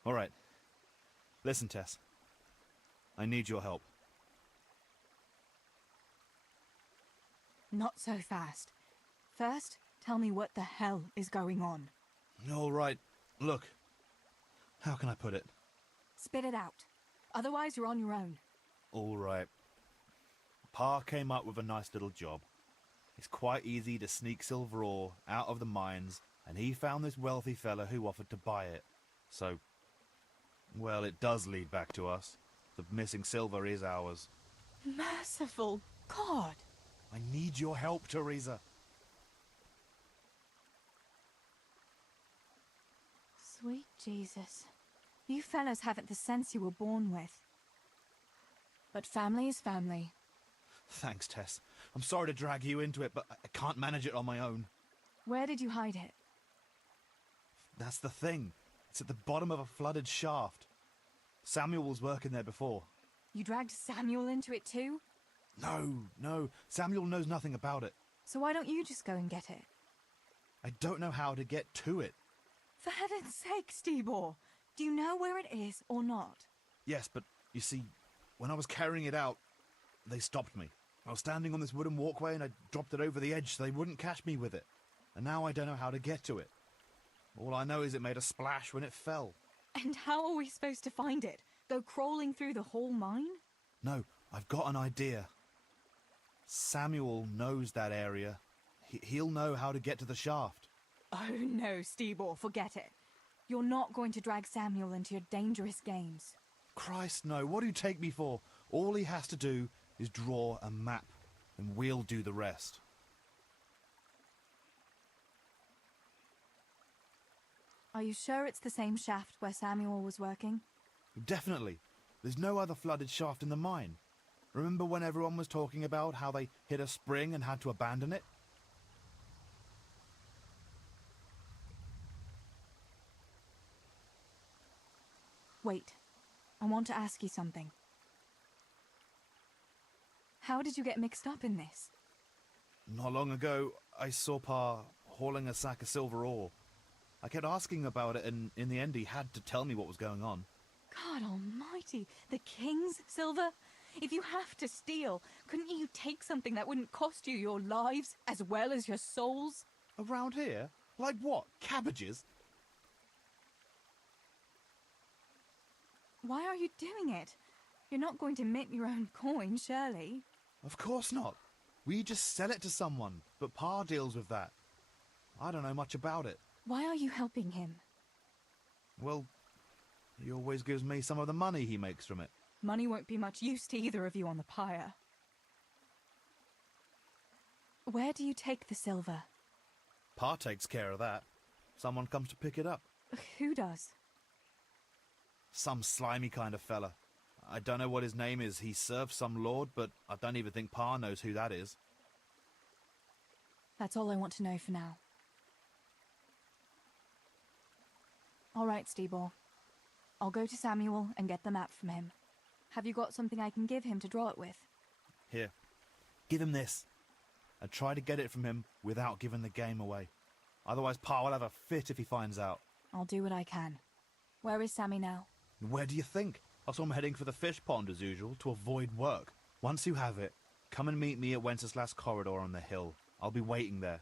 All right. Listen, Tess. I need your help. Not so fast. First, tell me what the hell is going on. All right. Look. How can I put it? Spit it out. Otherwise, you're on your own. All right. Pa came up with a nice little job. It's quite easy to sneak silver ore out of the mines, and he found this wealthy fella who offered to buy it. So, well, it does lead back to us. The missing silver is ours. Merciful God! I need your help, Teresa. Sweet Jesus. You fellas haven't the sense you were born with. But family is family. Thanks, Tess. I'm sorry to drag you into it, but I can't manage it on my own. Where did you hide it? That's the thing. It's at the bottom of a flooded shaft. Samuel was working there before. You dragged Samuel into it too? No. Samuel knows nothing about it. So why don't you just go and get it? I don't know how to get to it. For heaven's sake, Stibor! Do you know where it is or not? Yes, but you see, when I was carrying it out, they stopped me. I was standing on this wooden walkway and I dropped it over the edge so they wouldn't catch me with it. And now I don't know how to get to it. All I know is it made a splash when it fell. And how are we supposed to find it? Go crawling through the whole mine? No, I've got an idea. Samuel knows that area. He'll know how to get to the shaft. Oh no, Stibor, forget it. You're not going to drag Samuel into your dangerous games. Christ, no. What do you take me for? All he has to do is draw a map, and we'll do the rest. Are you sure it's the same shaft where Samuel was working? Definitely. There's no other flooded shaft in the mine. Remember when everyone was talking about how they hit a spring and had to abandon it? Wait, I want to ask you something. How did you get mixed up in this? Not long ago, I saw Pa hauling a sack of silver ore. I kept asking about it, and in the end he had to tell me what was going on. God almighty, the king's silver? If you have to steal, couldn't you take something that wouldn't cost you your lives as well as your souls? Around here? Like what? Cabbages? Why are you doing it? You're not going to mint your own coin, surely? Of course not. We just sell it to someone, but Pa deals with that. I don't know much about it. Why are you helping him? Well, he always gives me some of the money he makes from it. Money won't be much use to either of you on the pyre. Where do you take the silver? Pa takes care of that. Someone comes to pick it up. Who does? Some slimy kind of fella. I don't know what his name is. He serves some lord, but I don't even think Pa knows who that is. That's all I want to know for now. All right, Steebor. I'll go to Samuel and get the map from him. Have you got something I can give him to draw it with? Here, give him this. And try to get it from him without giving the game away. Otherwise Pa will have a fit if he finds out. I'll do what I can. Where is Sammy now? Where do you think? I saw him heading for the fish pond as usual to avoid work. Once you have it, come and meet me at Wenceslas Corridor on the hill. I'll be waiting there.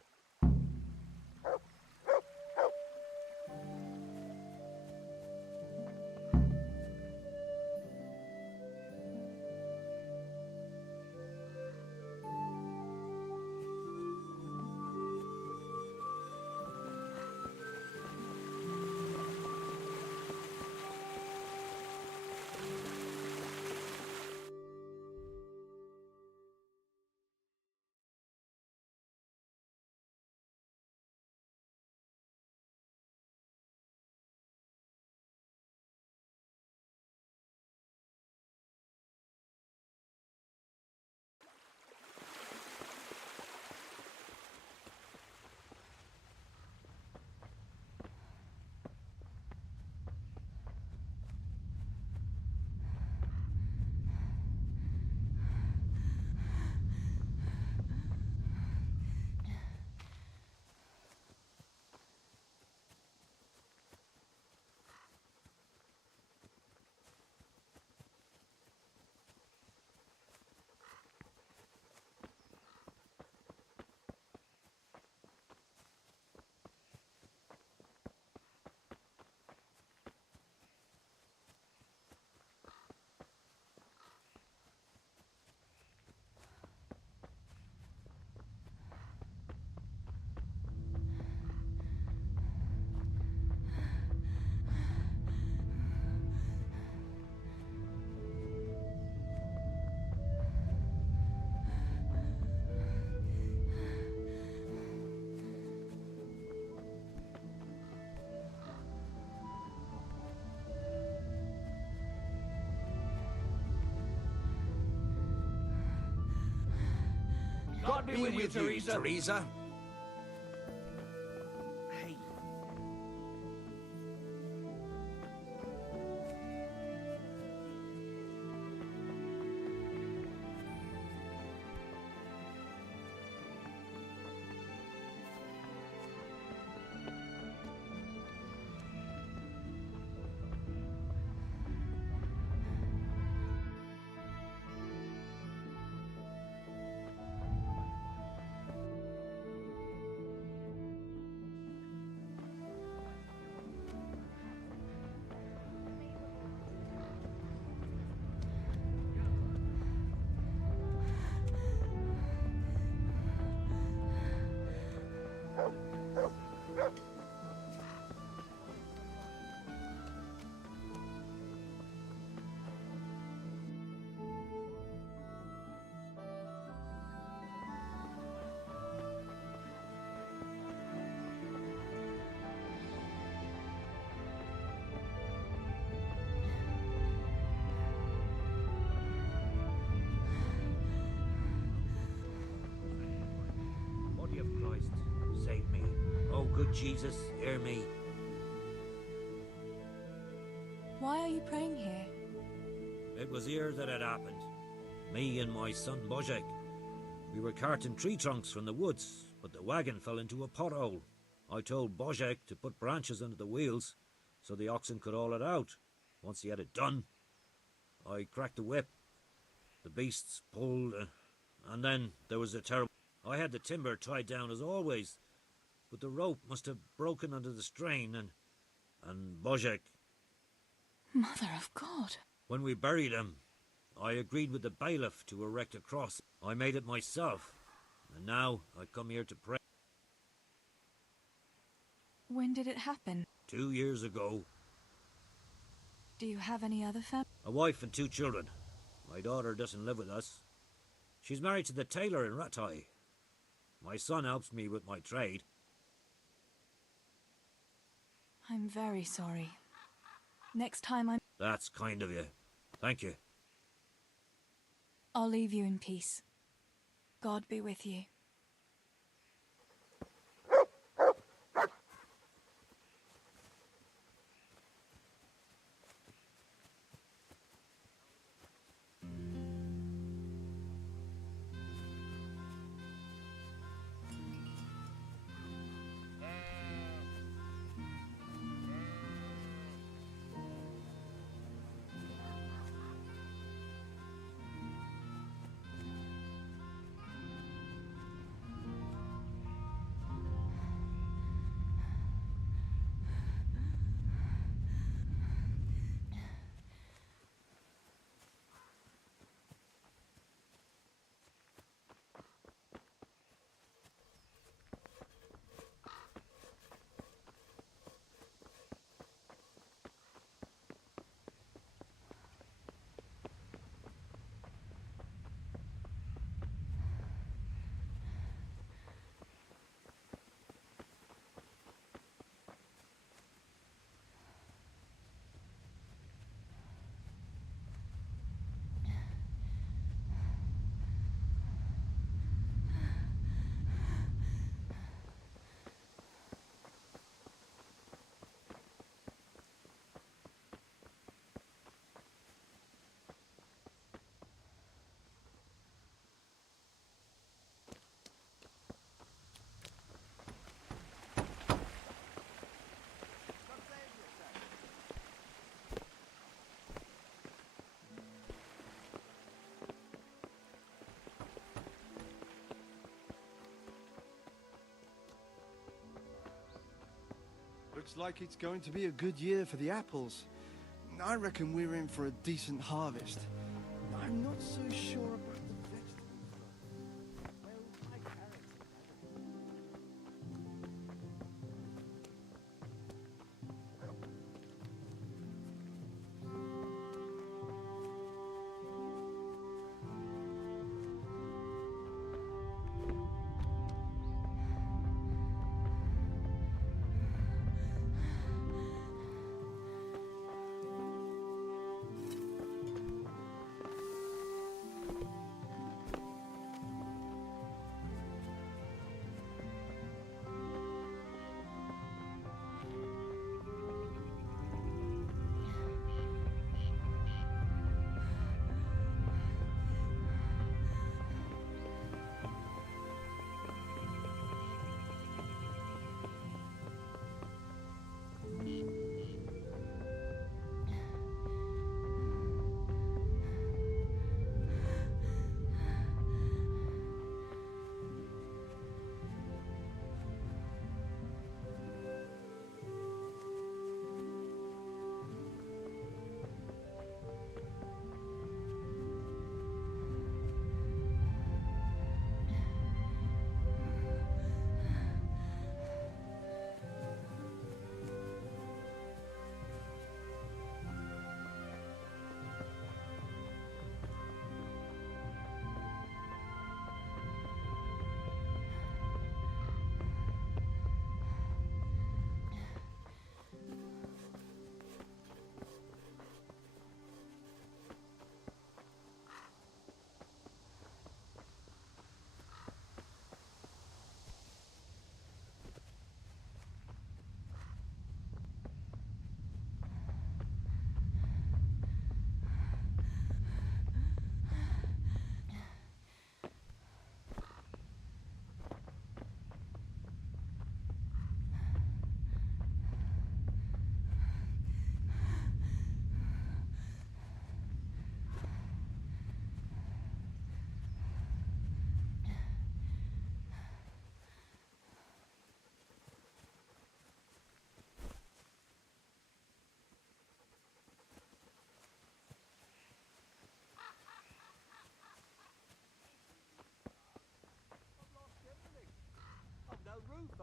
God be with you, Teresa. Hey. Jesus, hear me. Why are you praying here? It was here that it happened. Me and my son Bozek. We were carting tree trunks from the woods, but the wagon fell into a pothole. I told Bozek to put branches under the wheels so the oxen could haul it out. Once he had it done, I cracked the whip. The beasts pulled, and then there was a terrible... I had the timber tied down as always, but the rope must have broken under the strain, and Bozek... Mother of God. When we buried him, I agreed with the bailiff to erect a cross. I made it myself, and now I come here to pray. When did it happen? 2 years ago. Do you have any other family? A wife and 2 children. My daughter doesn't live with us. She's married to the tailor in Rattay. My son helps me with my trade. I'm very sorry. Next time I'm... That's kind of you. Thank you. I'll leave you in peace. God be with you. Looks like it's going to be a good year for the apples. I reckon we're in for a decent harvest. I'm not so sure about the vegetables. Well, my parents...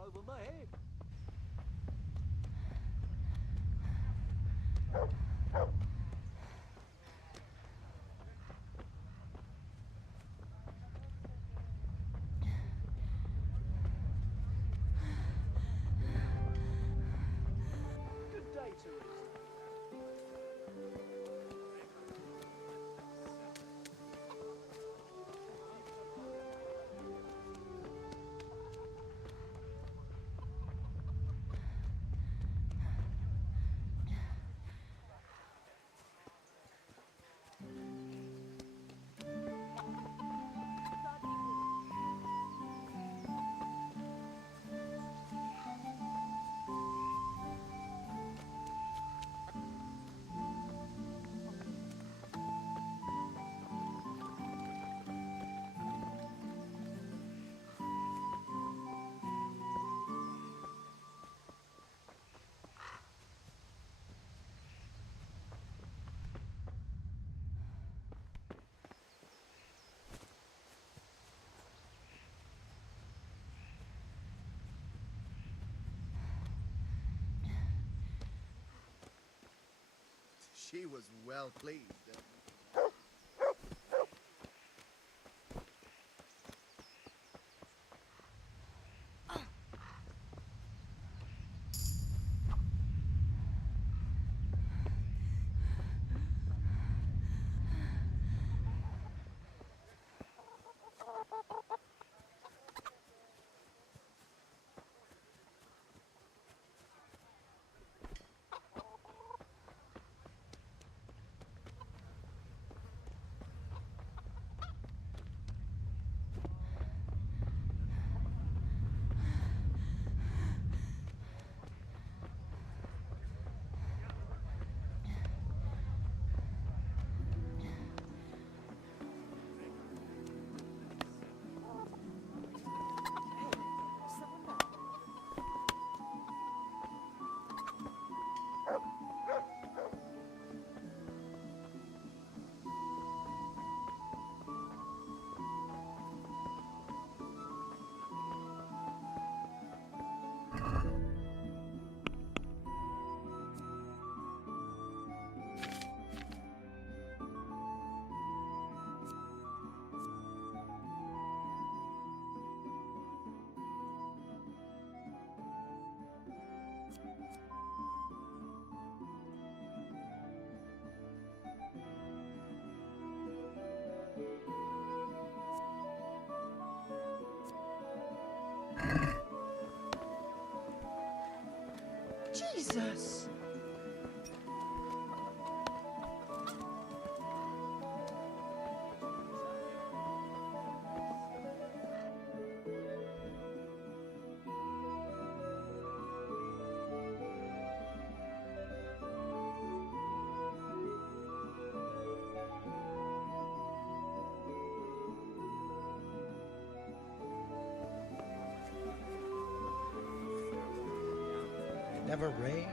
over my head. Good day, Teresa. She was well pleased. Jesus! It never rained.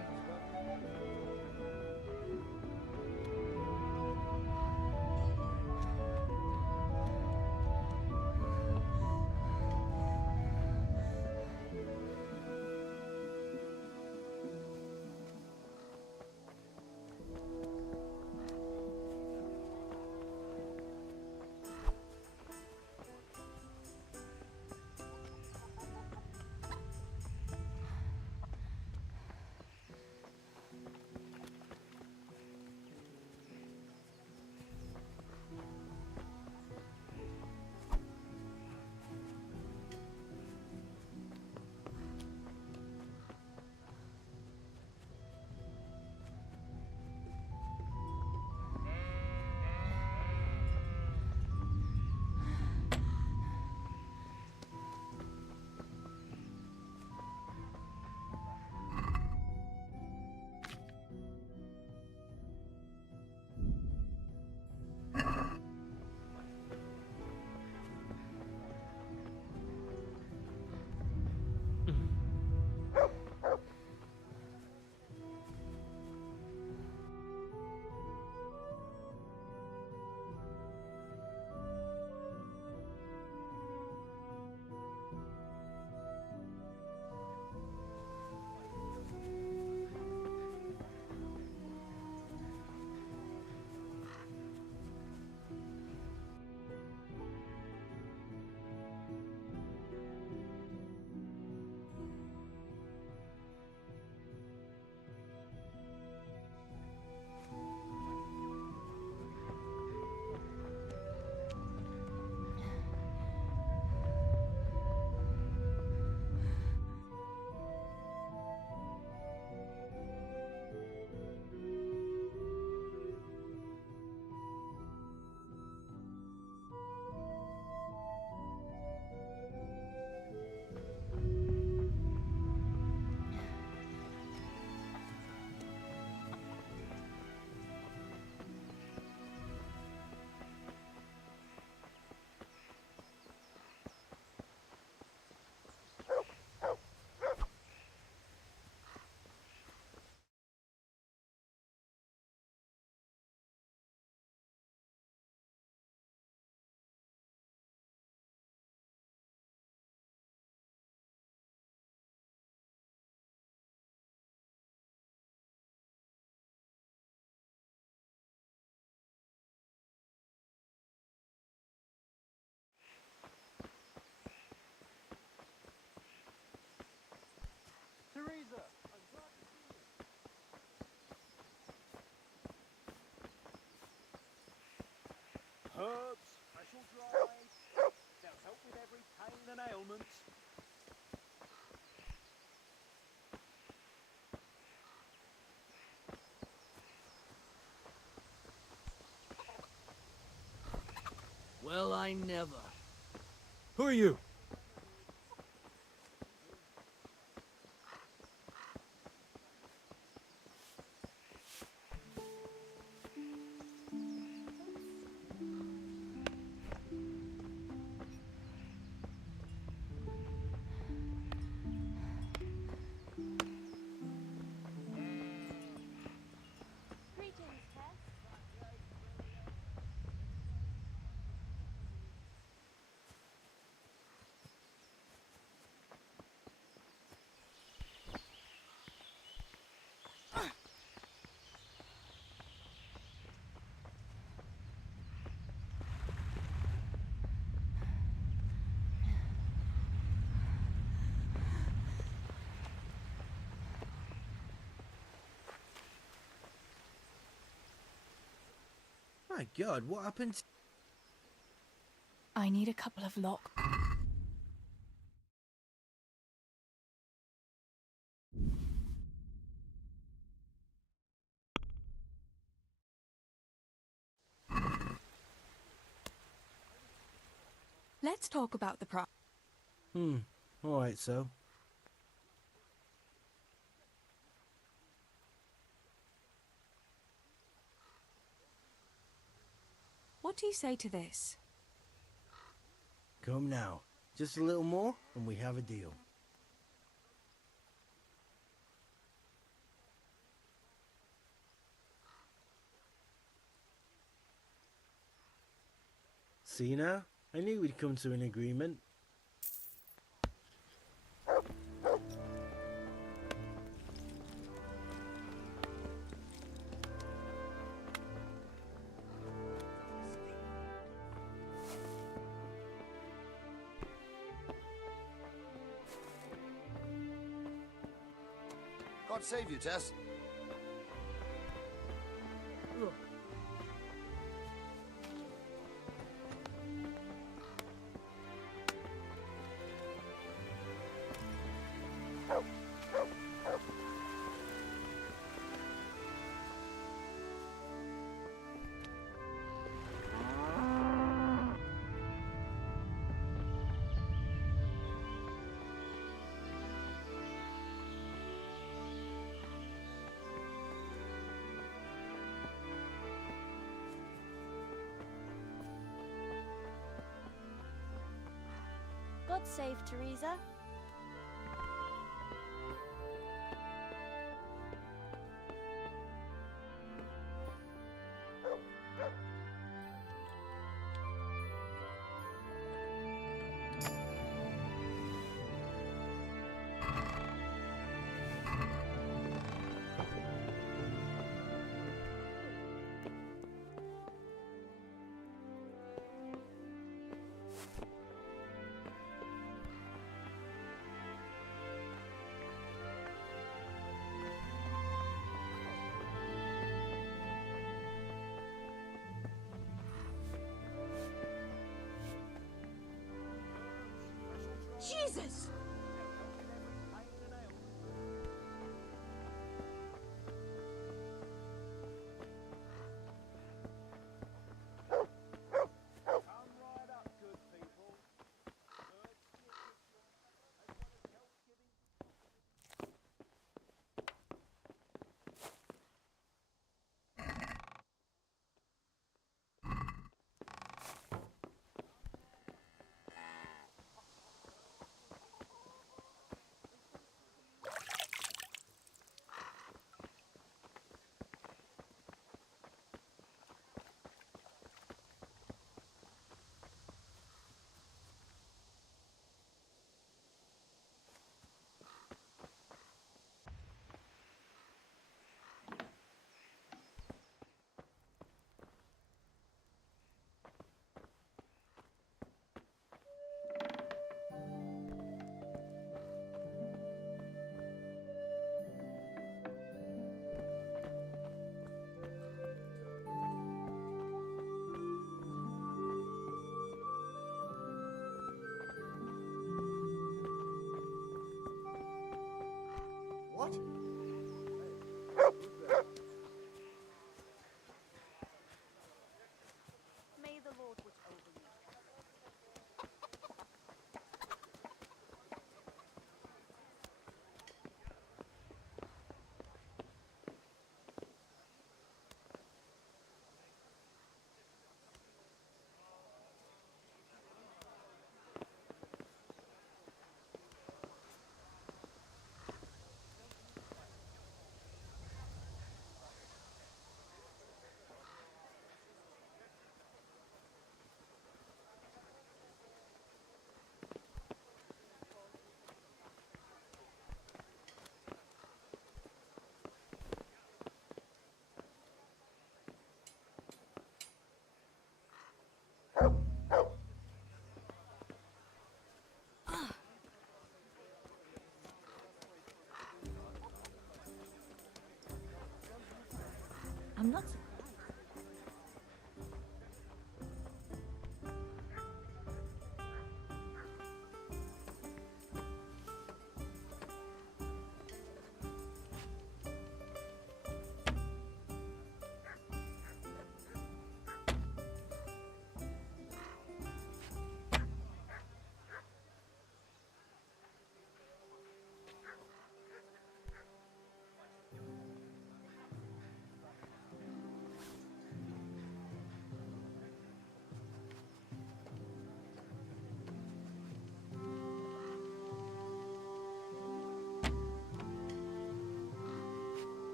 Well, I never. Who are you? My God, what happened? I need a couple of lock. Let's talk about the price. Alright, so. What do you say to this? Come now. Just a little more, and we have a deal. See now? I knew we'd come to an agreement. God save you, Tess. God save Teresa. Jesus! What? May the Lord watch over you. I'm not surprised.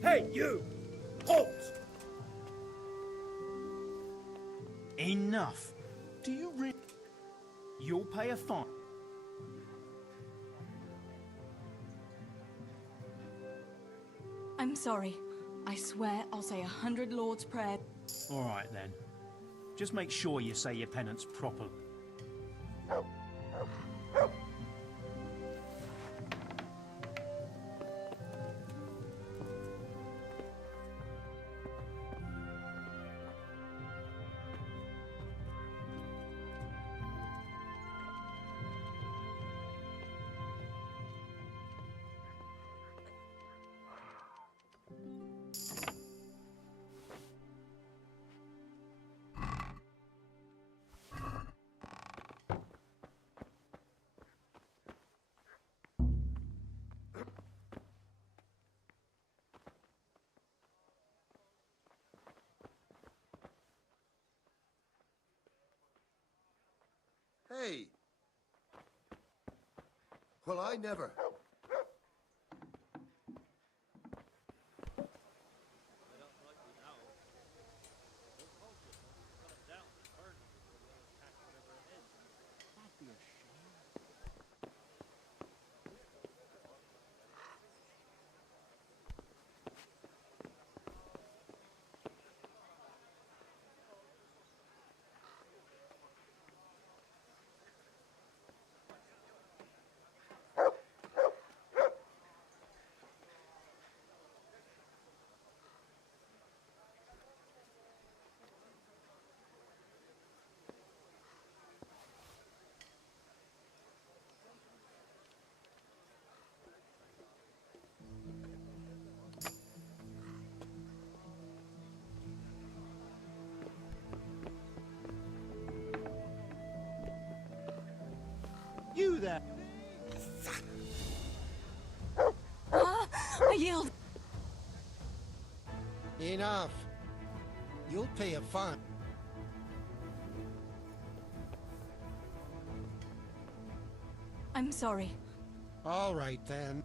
Hey, you! Halt! Enough. Do you really... You'll pay a fine. I'm sorry. I swear I'll say 100 Lord's Prayer. All right, then. Just make sure you say your penance properly. Hey! Well, I never... You there! I yield. Enough. You'll pay a fine. I'm sorry. All right, then.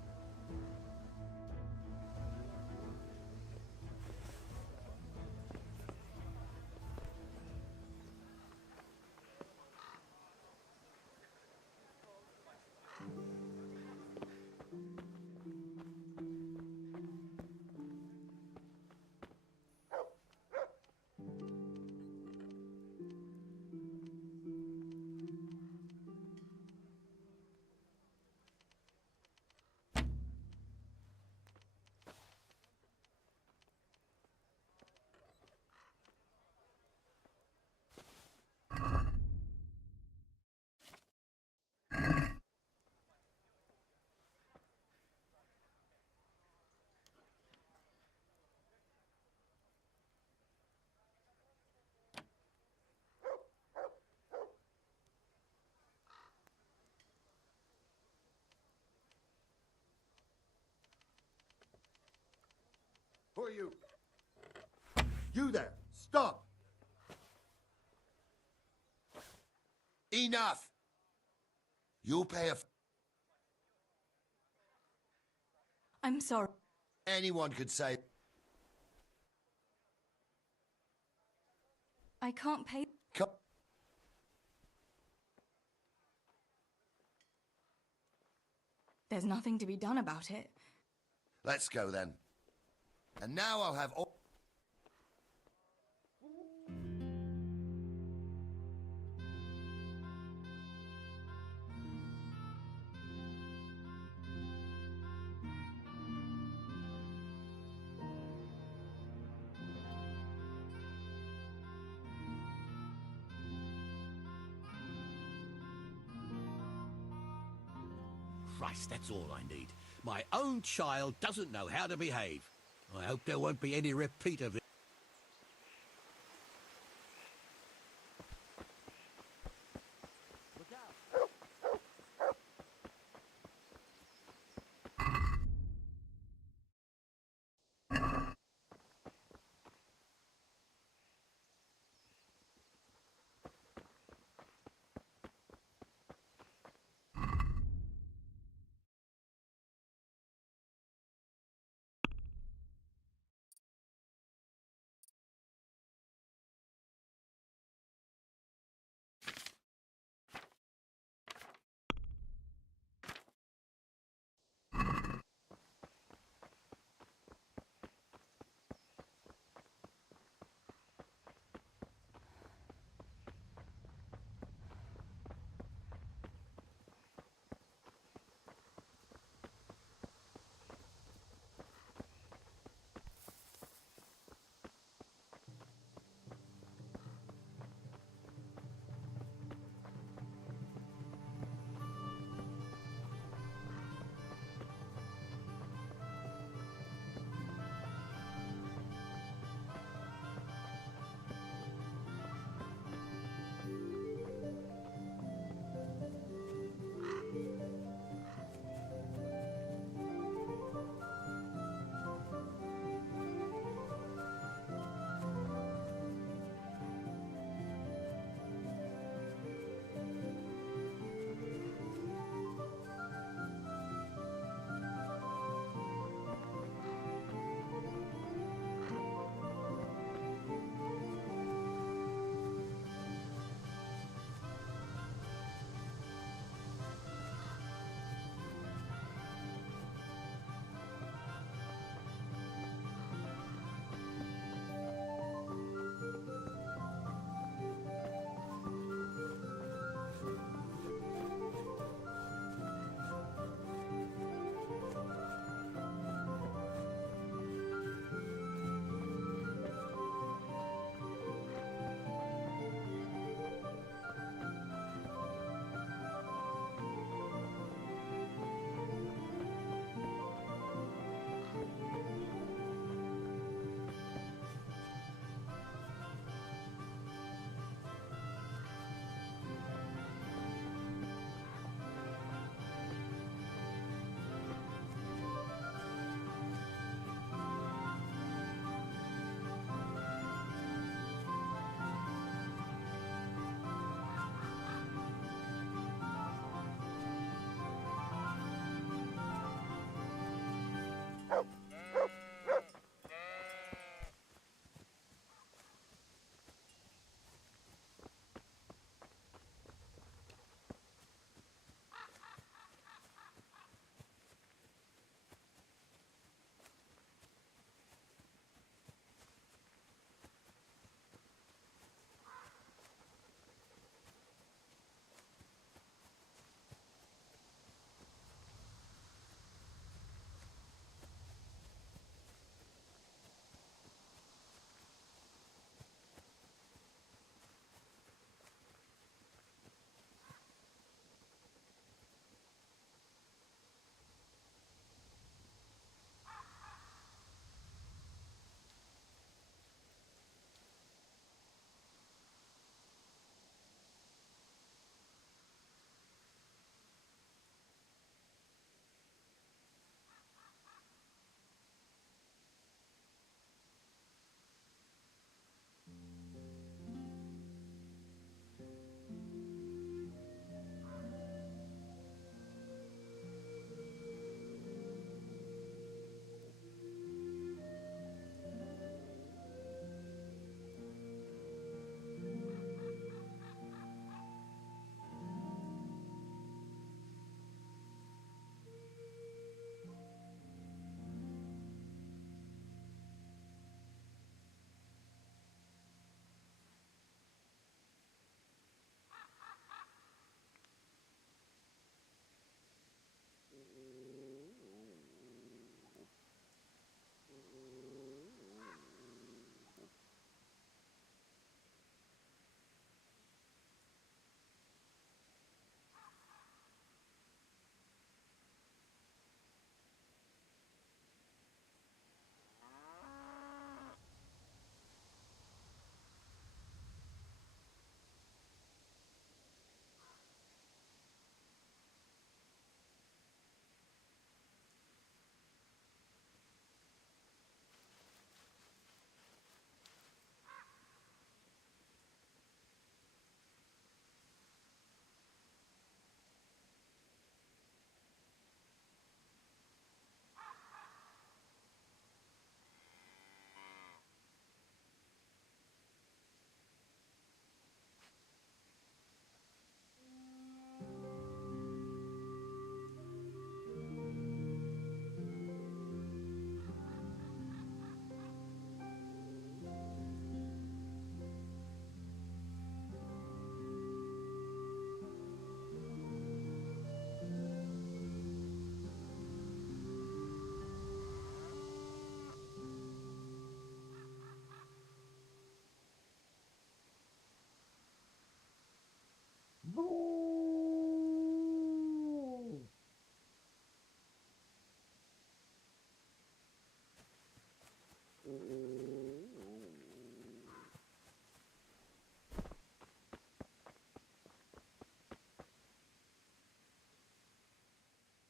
Who are you? You there! Stop! Enough! You'll pay a... I'm sorry. Anyone could say. I can't pay. There's nothing to be done about it. Let's go then. And now I'll have all. Christ, that's all I need. My own child doesn't know how to behave. I hope there won't be any repeat of it.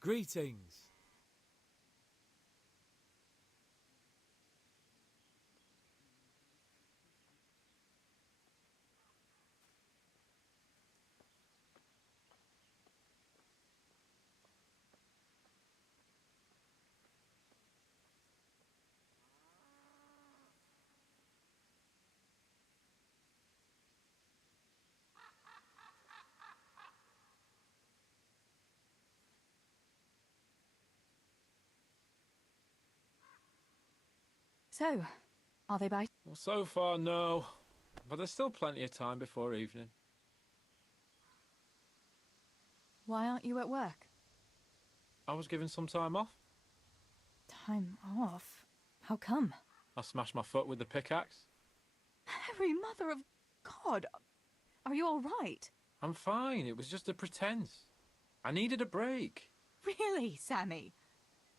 Greetings. So, are they by? Well, so far, no. But there's still plenty of time before evening. Why aren't you at work? I was given some time off. Time off? How come? I smashed my foot with the pickaxe. Harry, Mother of God! Are you all right? I'm fine. It was just a pretense. I needed a break. Really, Sammy?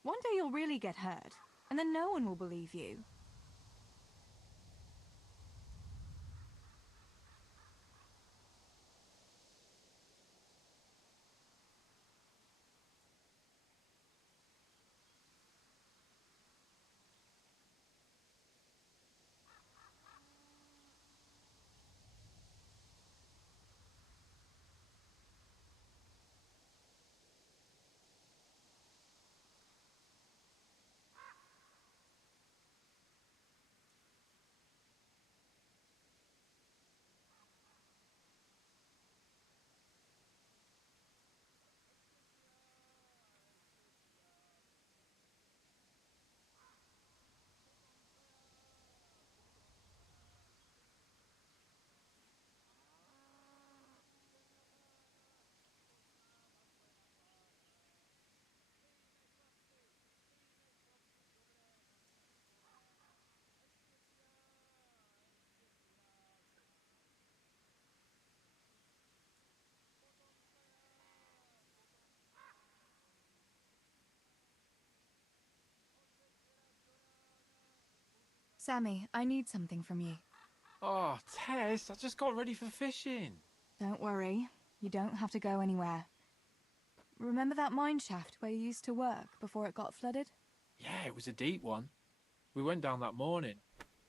One day you'll really get hurt, and then no one will believe you. Sammy, I need something from you. Oh, Tess, I just got ready for fishing. Don't worry. You don't have to go anywhere. Remember that mine shaft where you used to work before it got flooded? Yeah, it was a deep one. We went down that morning,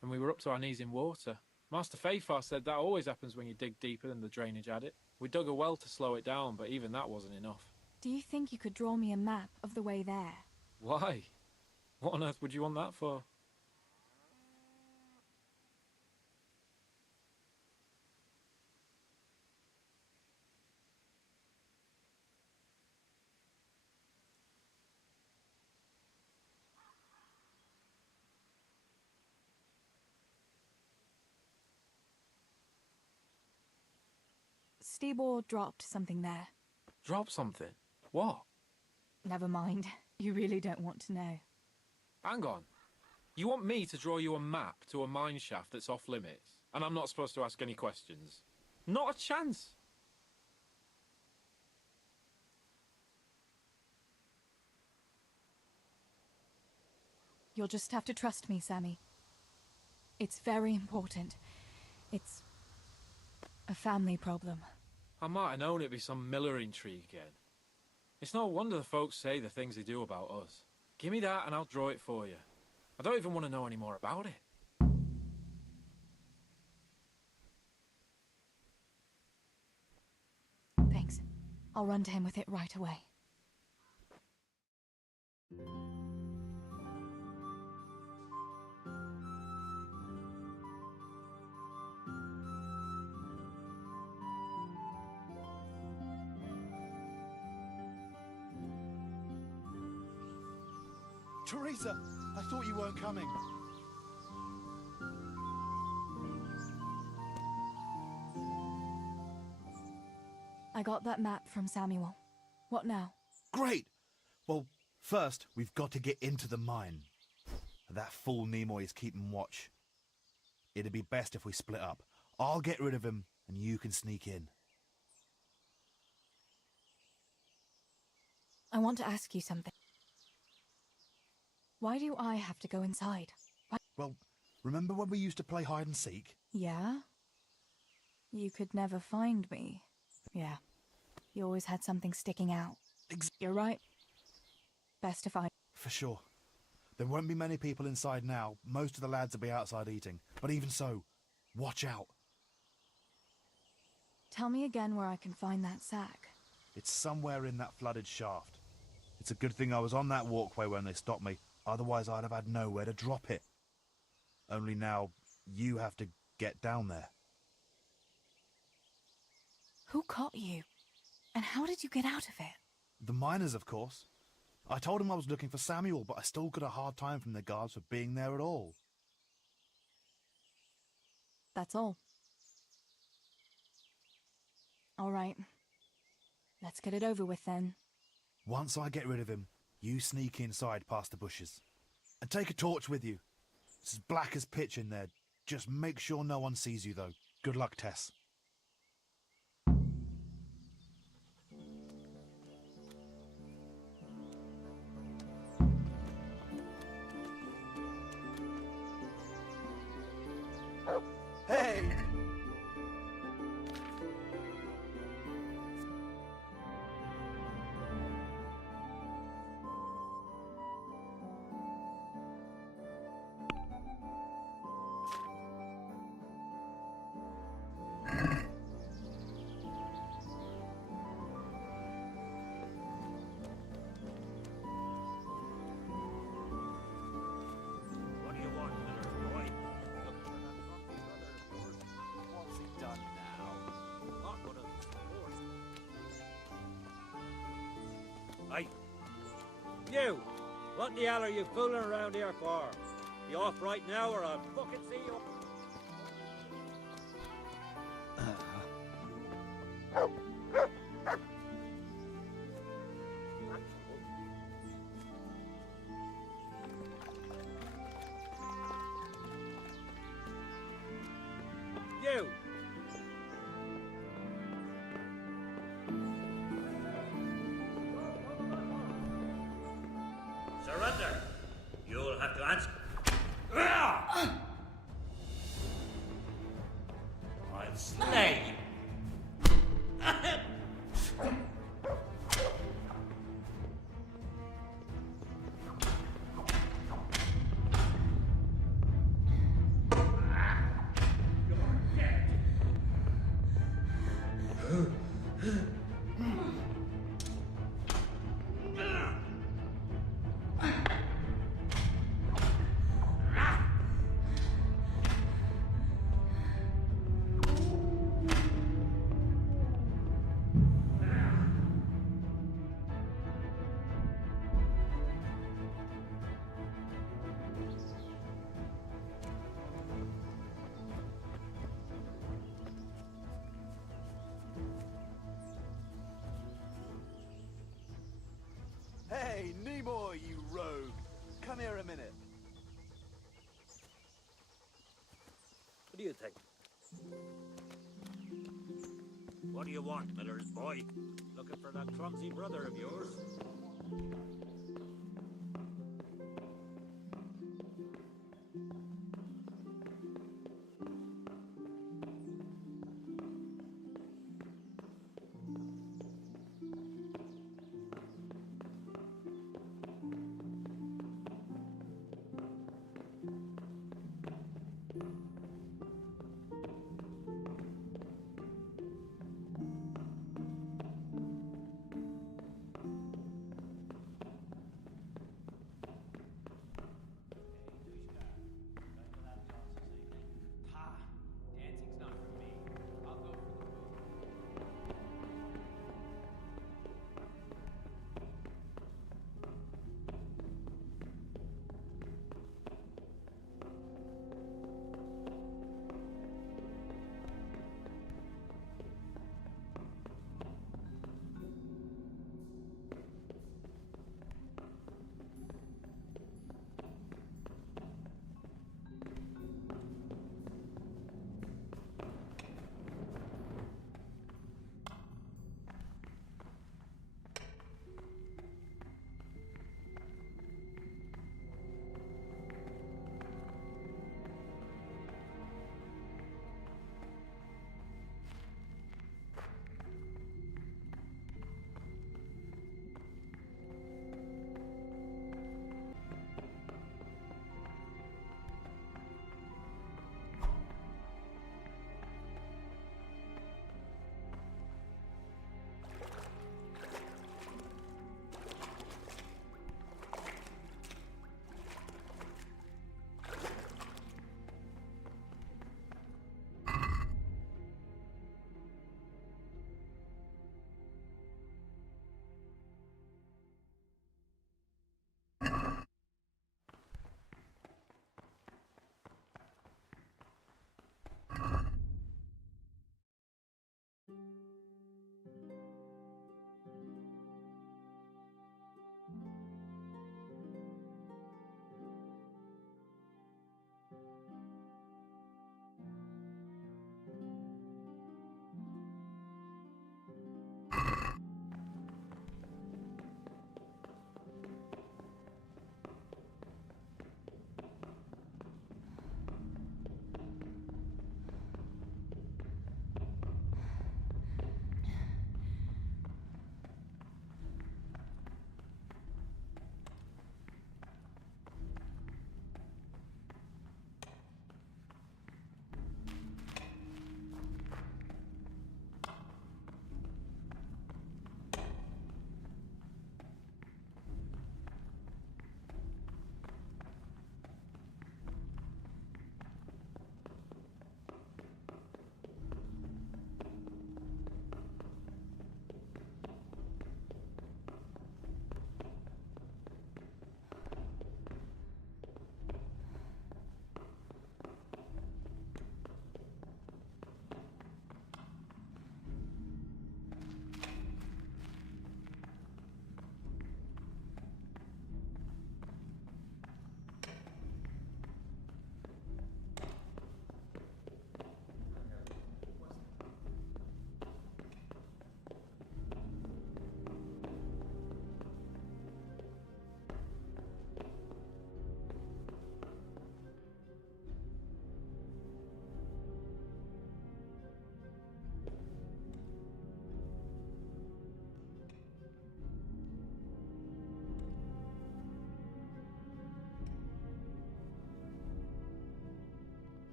and we were up to our knees in water. Master Fayfar said that always happens when you dig deeper than the drainage had it. We dug a well to slow it down, but even that wasn't enough. Do you think you could draw me a map of the way there? Why? What on earth would you want that for? Stibor dropped something there. Drop something? What? Never mind. You really don't want to know. Hang on. You want me to draw you a map to a mine shaft that's off limits, and I'm not supposed to ask any questions? Not a chance! You'll just have to trust me, Sammy. It's very important. It's a family problem. I might have known it'd be some Miller intrigue again. It's no wonder the folks say the things they do about us. Give me that and I'll draw it for you. I don't even want to know any more about it. Thanks. I'll run to him with it right away. Teresa, I thought you weren't coming. I got that map from Samuel. What now? Great! Well, first, we've got to get into the mine. That fool Nimoy is keeping watch. It'd be best if we split up. I'll get rid of him, and you can sneak in. I want to ask you something. Why do I have to go inside? Well, remember when we used to play hide and seek? Yeah? You could never find me. Yeah. You always had something sticking out. You're right. Best if I... For sure. There won't be many people inside now. Most of the lads will be outside eating. But even so, watch out. Tell me again where I can find that sack. It's somewhere in that flooded shaft. It's a good thing I was on that walkway when they stopped me. Otherwise, I'd have had nowhere to drop it. Only now, you have to get down there. Who caught you? And how did you get out of it? The miners, of course. I told him I was looking for Samuel, but I still got a hard time from the guards for being there at all. That's all. All right. Let's get it over with then. Once I get rid of him, you sneak inside past the bushes. And take a torch with you. It's as black as pitch in there. Just make sure no one sees you, though. Good luck, Tess. Hey! What do you want, little boy? Looking for that grumpy brother of yours? What's he done now? Not one of his force. Hey! You! What the hell are you fooling around here for? You off right now or I'll fucking see you... You! Surrender! You'll have to answer. I'll slay you. Hey, Nimoy, you rogue! Come here a minute. What do you think? What do you want, Miller's boy? Looking for that clumsy brother of yours?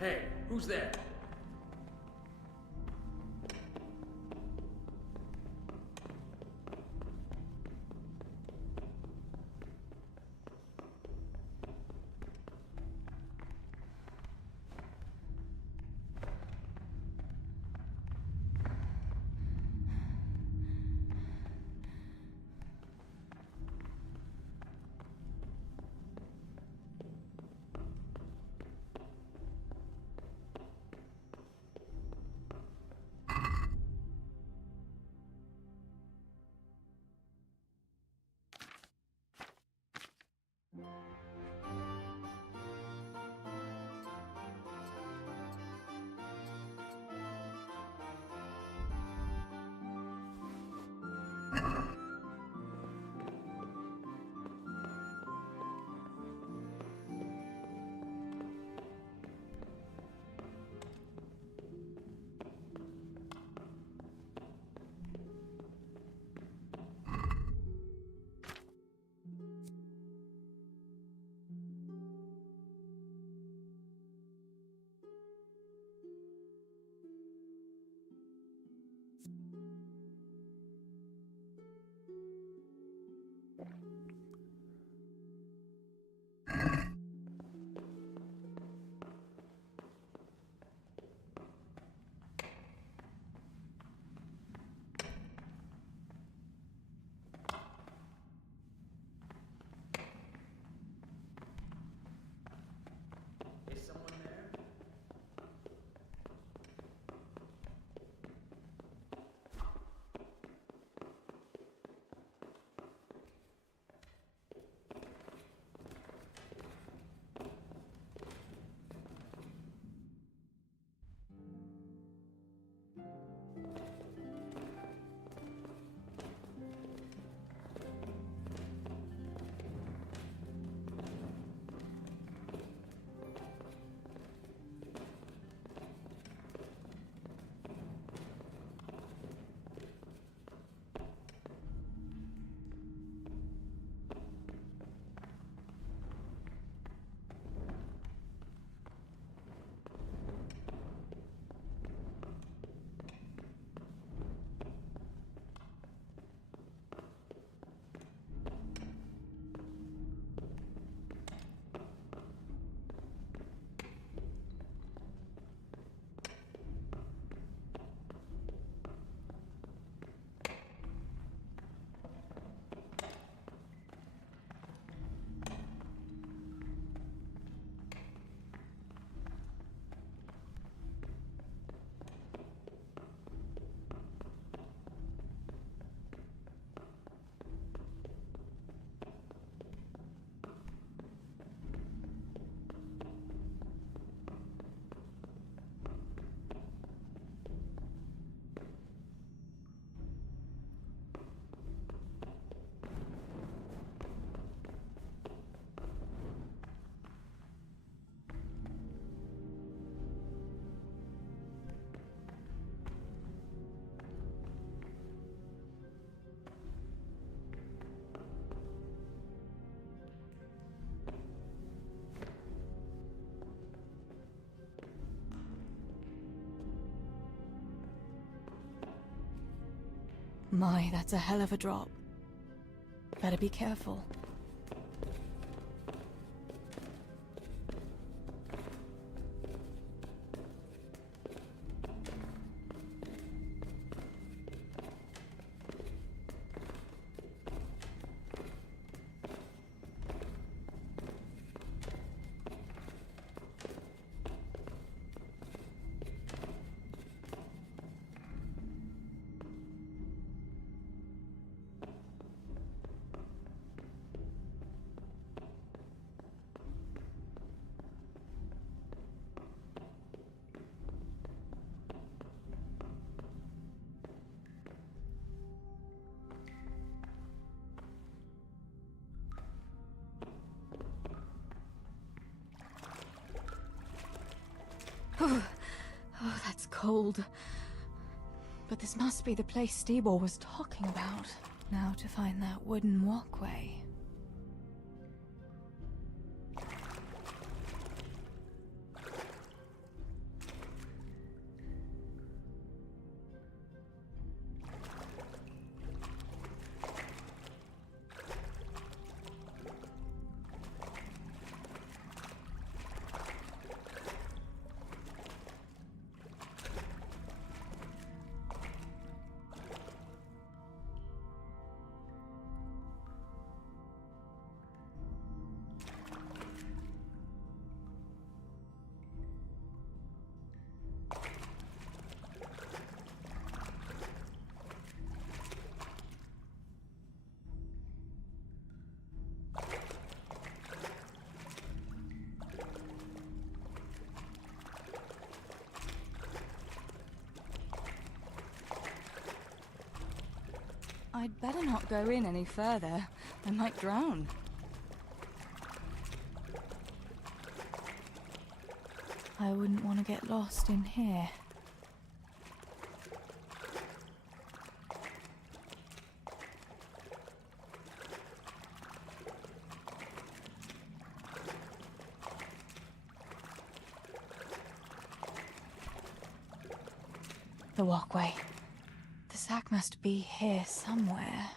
Hey, who's there? Is someone there? My, that's a hell of a drop. Better be careful. Oh, that's cold. But this must be the place Stebor was talking about. Now to find that wooden walkway. I'd better not go in any further. I might drown. I wouldn't want to get lost in here. The walkway. The sack must be here somewhere.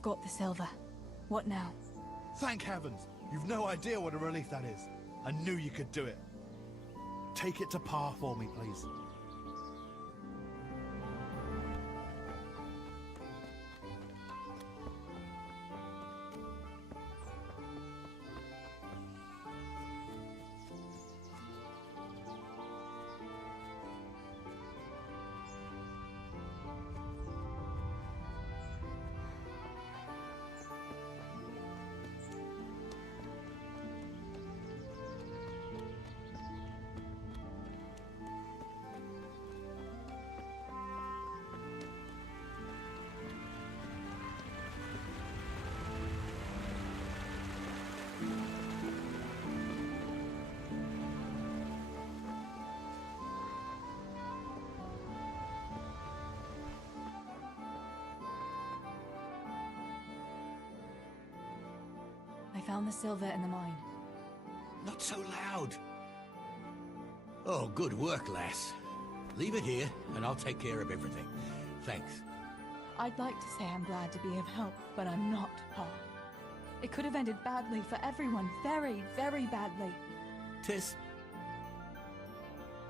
I've got the silver. What now? Thank heavens! You've no idea what a relief that is. I knew you could do it. Take it to Pa for me, please. I found the silver in the mine. Not so loud. Oh, good work, lass. Leave it here, and I'll take care of everything. Thanks. I'd like to say I'm glad to be of help, but I'm not, Pa. It could have ended badly for everyone. Very, very badly. Tess,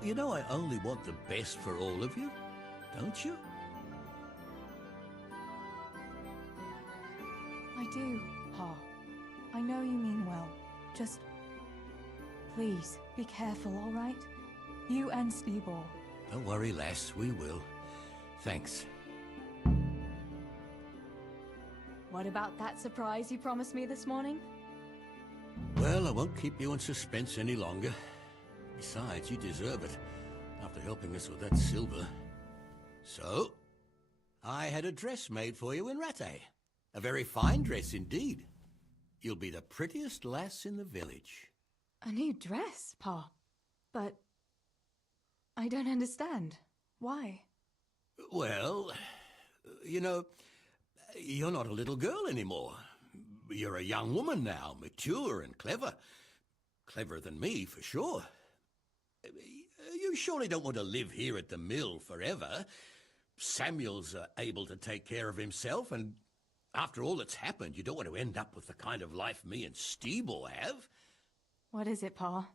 you know I only want the best for all of you, don't you? I do, Pa. I know you mean well. Just... please, be careful, all right? You and Steeball. Don't worry, lass, we will. Thanks. What about that surprise you promised me this morning? Well, I won't keep you in suspense any longer. Besides, you deserve it, after helping us with that silver. So, I had a dress made for you in Rattay. A very fine dress indeed. You'll be the prettiest lass in the village. A new dress, Pa. But... I don't understand. Why? Well, you know, you're not a little girl anymore. You're a young woman now, mature and clever. Cleverer than me, for sure. You surely don't want to live here at the mill forever. Samuel's able to take care of himself, and after all that's happened, you don't want to end up with the kind of life me and Steeball have. What is it, Pa?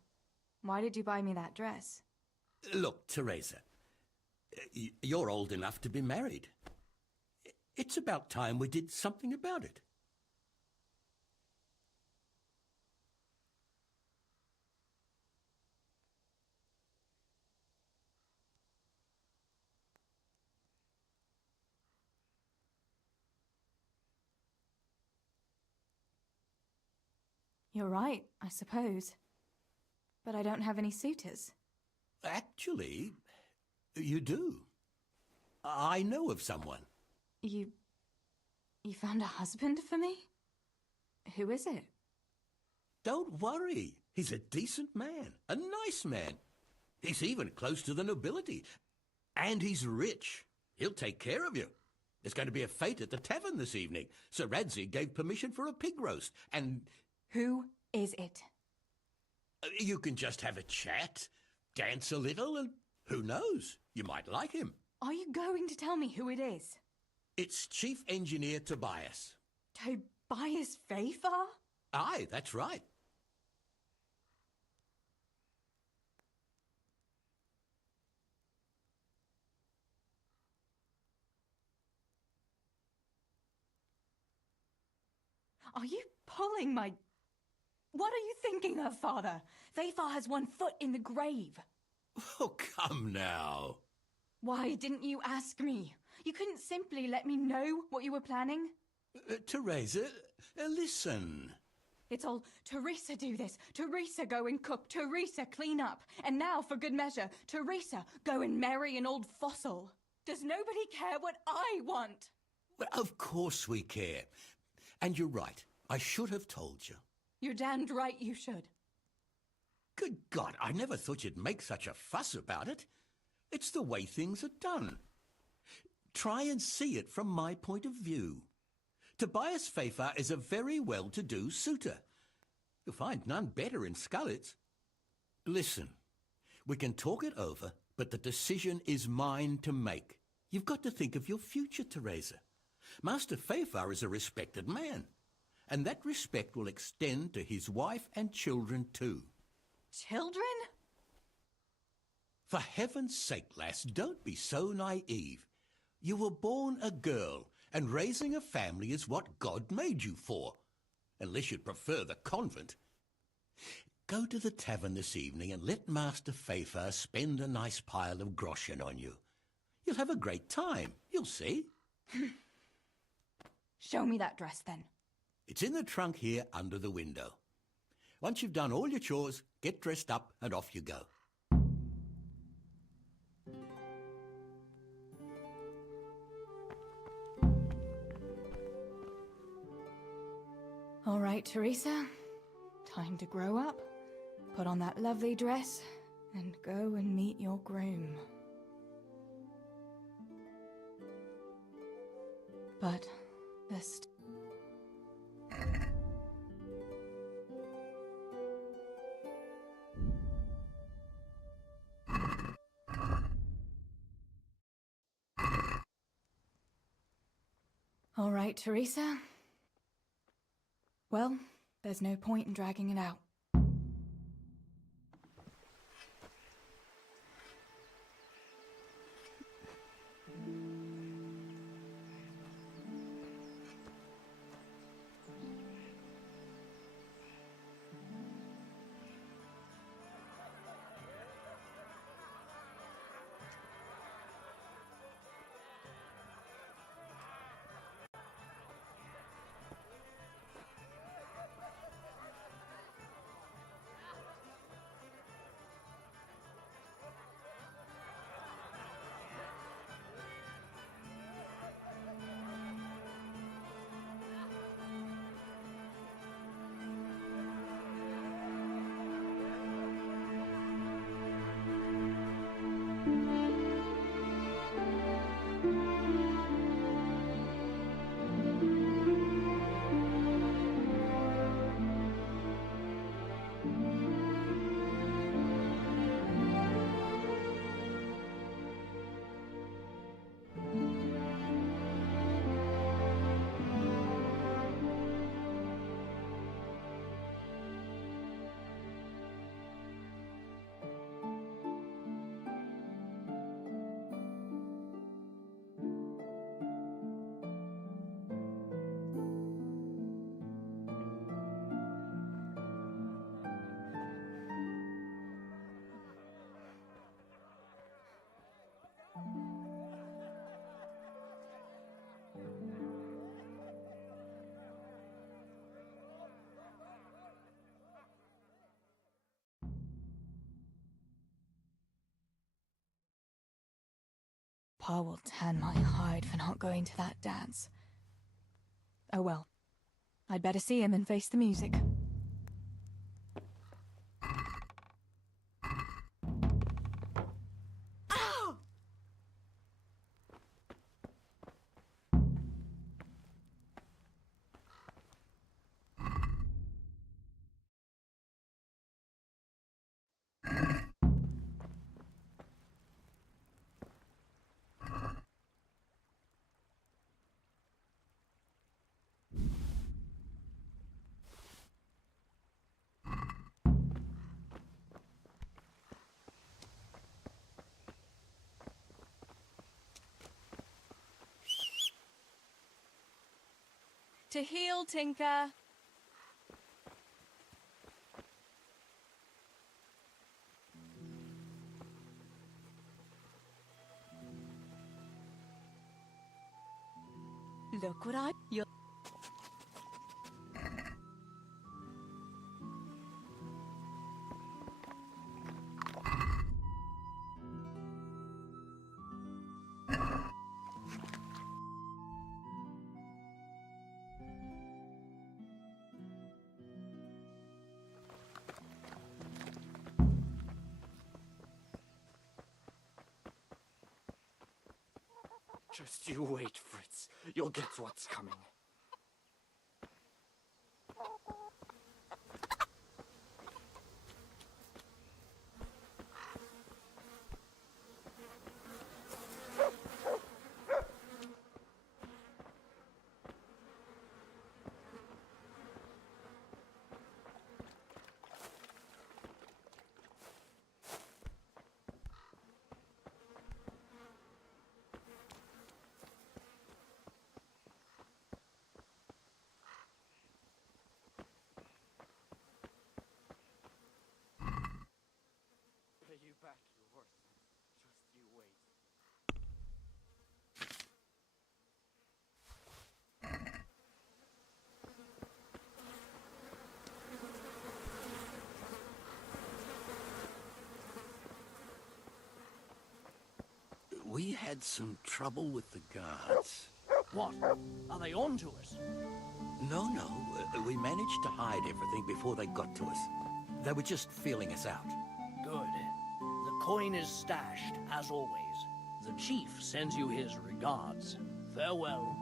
Why did you buy me that dress? Look, Teresa, you're old enough to be married. It's about time we did something about it. You're right, I suppose. But I don't have any suitors. Actually, you do. I know of someone. You found a husband for me? Who is it? Don't worry. He's a decent man. A nice man. He's even close to the nobility. And he's rich. He'll take care of you. There's going to be a fete at the tavern this evening. Sir Radzig gave permission for a pig roast, and... Who is it? You can just have a chat, dance a little, and who knows? You might like him. Are you going to tell me who it is? It's Chief Engineer Tobias. Tobias Fayfar? Aye, that's right. Are you pulling my... What are you thinking of, Father? Fayfar has one foot in the grave. Oh, come now. Why didn't you ask me? You couldn't simply let me know what you were planning? Teresa, listen. It's all, Teresa do this, Teresa go and cook, Teresa clean up, and now, for good measure, Teresa go and marry an old fossil. Does nobody care what I want? Well, of course we care. And you're right. I should have told you. You're damned right you should. Good God, I never thought you'd make such a fuss about it. It's the way things are done. Try and see it from my point of view. Tobias Fayfar is a very well-to-do suitor. You'll find none better in Scullets. Listen, we can talk it over, but the decision is mine to make. You've got to think of your future, Teresa. Master Fafar is a respected man, and that respect will extend to his wife and children too. Children? For heaven's sake, lass, don't be so naive. You were born a girl, and raising a family is what God made you for, unless you'd prefer the convent. Go to the tavern this evening and let Master Fafar spend a nice pile of groschen on you. You'll have a great time, you'll see. Show me that dress, then. It's in the trunk here under the window. Once you've done all your chores, get dressed up and off you go. All right, Teresa. Time to grow up. Put on that lovely dress and go and meet your groom. But first... All right, Teresa. Well, there's no point in dragging it out. Pa will tan my hide for not going to that dance. Oh well. I'd better see him and face the music. Ow! To heel, Tinker. Look what you're... Just you wait, Fritz. You'll get what's coming. We had some trouble with the guards. What? Are they on to us? No, we managed to hide everything before they got to us. They were just feeling us out. Good. The coin is stashed, as always. The chief sends you his regards. Farewell.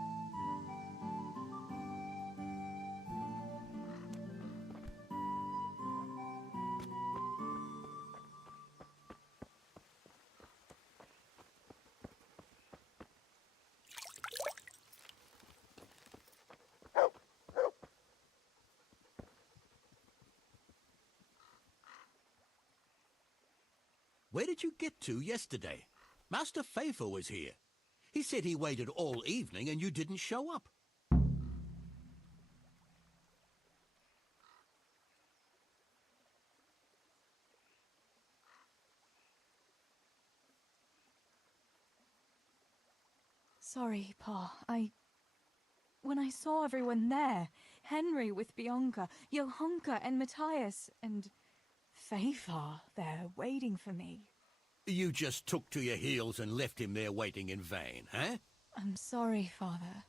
Where did you get to yesterday? Master Faithful was here. He said he waited all evening and you didn't show up. Sorry, Pa. When I saw everyone there, Henry with Bianca, Johanka and Matthias, and Faithful there waiting for me. You just took to your heels and left him there waiting in vain, huh? I'm sorry, Father.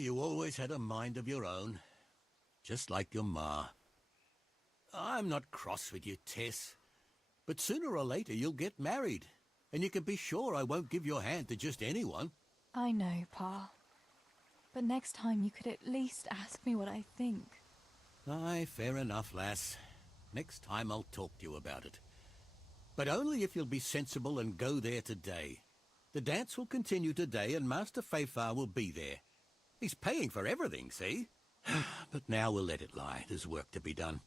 You always had a mind of your own. Just like your ma. I'm not cross with you, Tess. But sooner or later you'll get married. And you can be sure I won't give your hand to just anyone. I know, Pa. But next time you could at least ask me what I think. Aye, fair enough, lass. Next time I'll talk to you about it. But only if you'll be sensible and go there today. The dance will continue today and Master Faithful will be there. He's paying for everything, see? But now we'll let it lie. There's work to be done.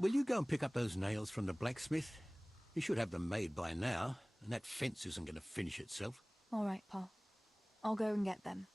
Will you go and pick up those nails from the blacksmith? You should have them made by now, and that fence isn't going to finish itself. All right, Pa. I'll go and get them.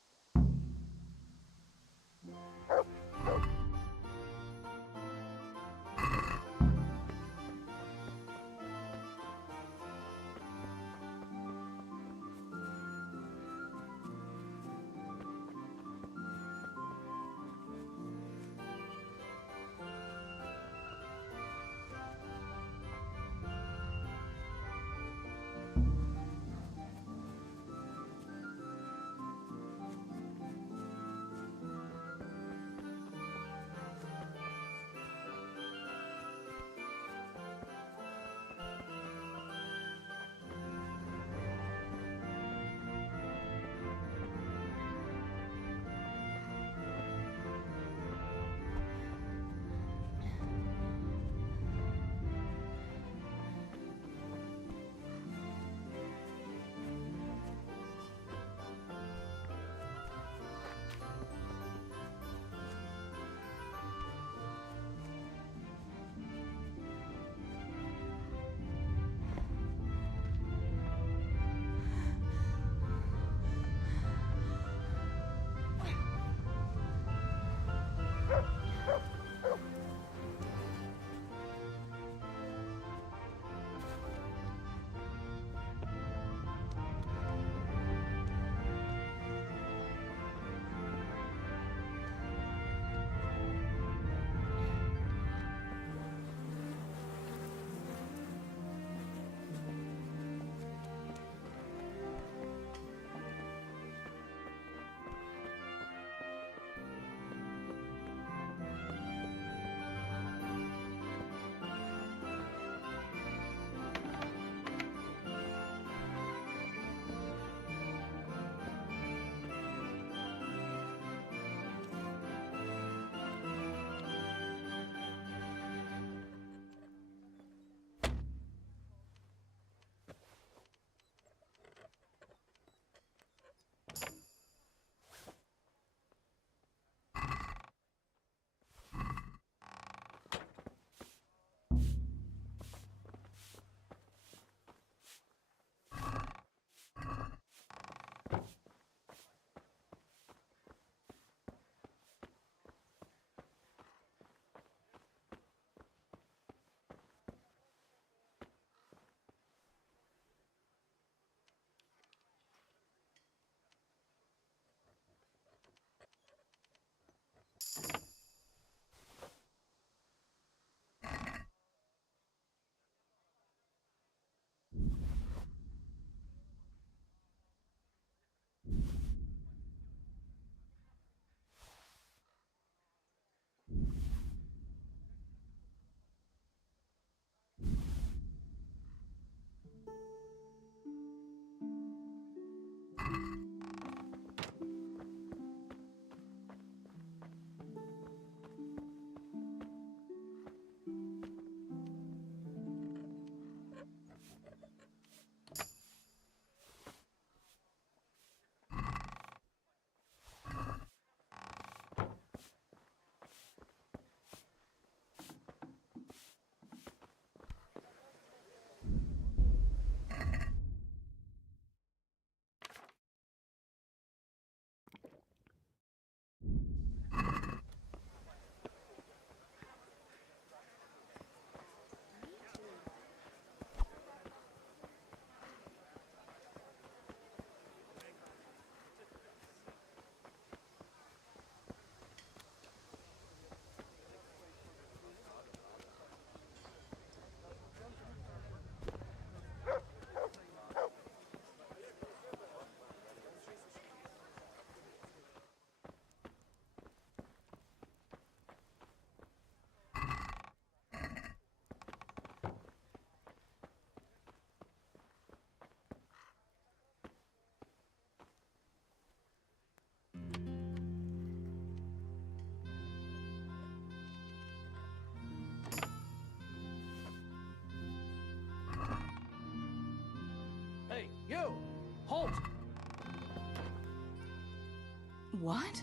What?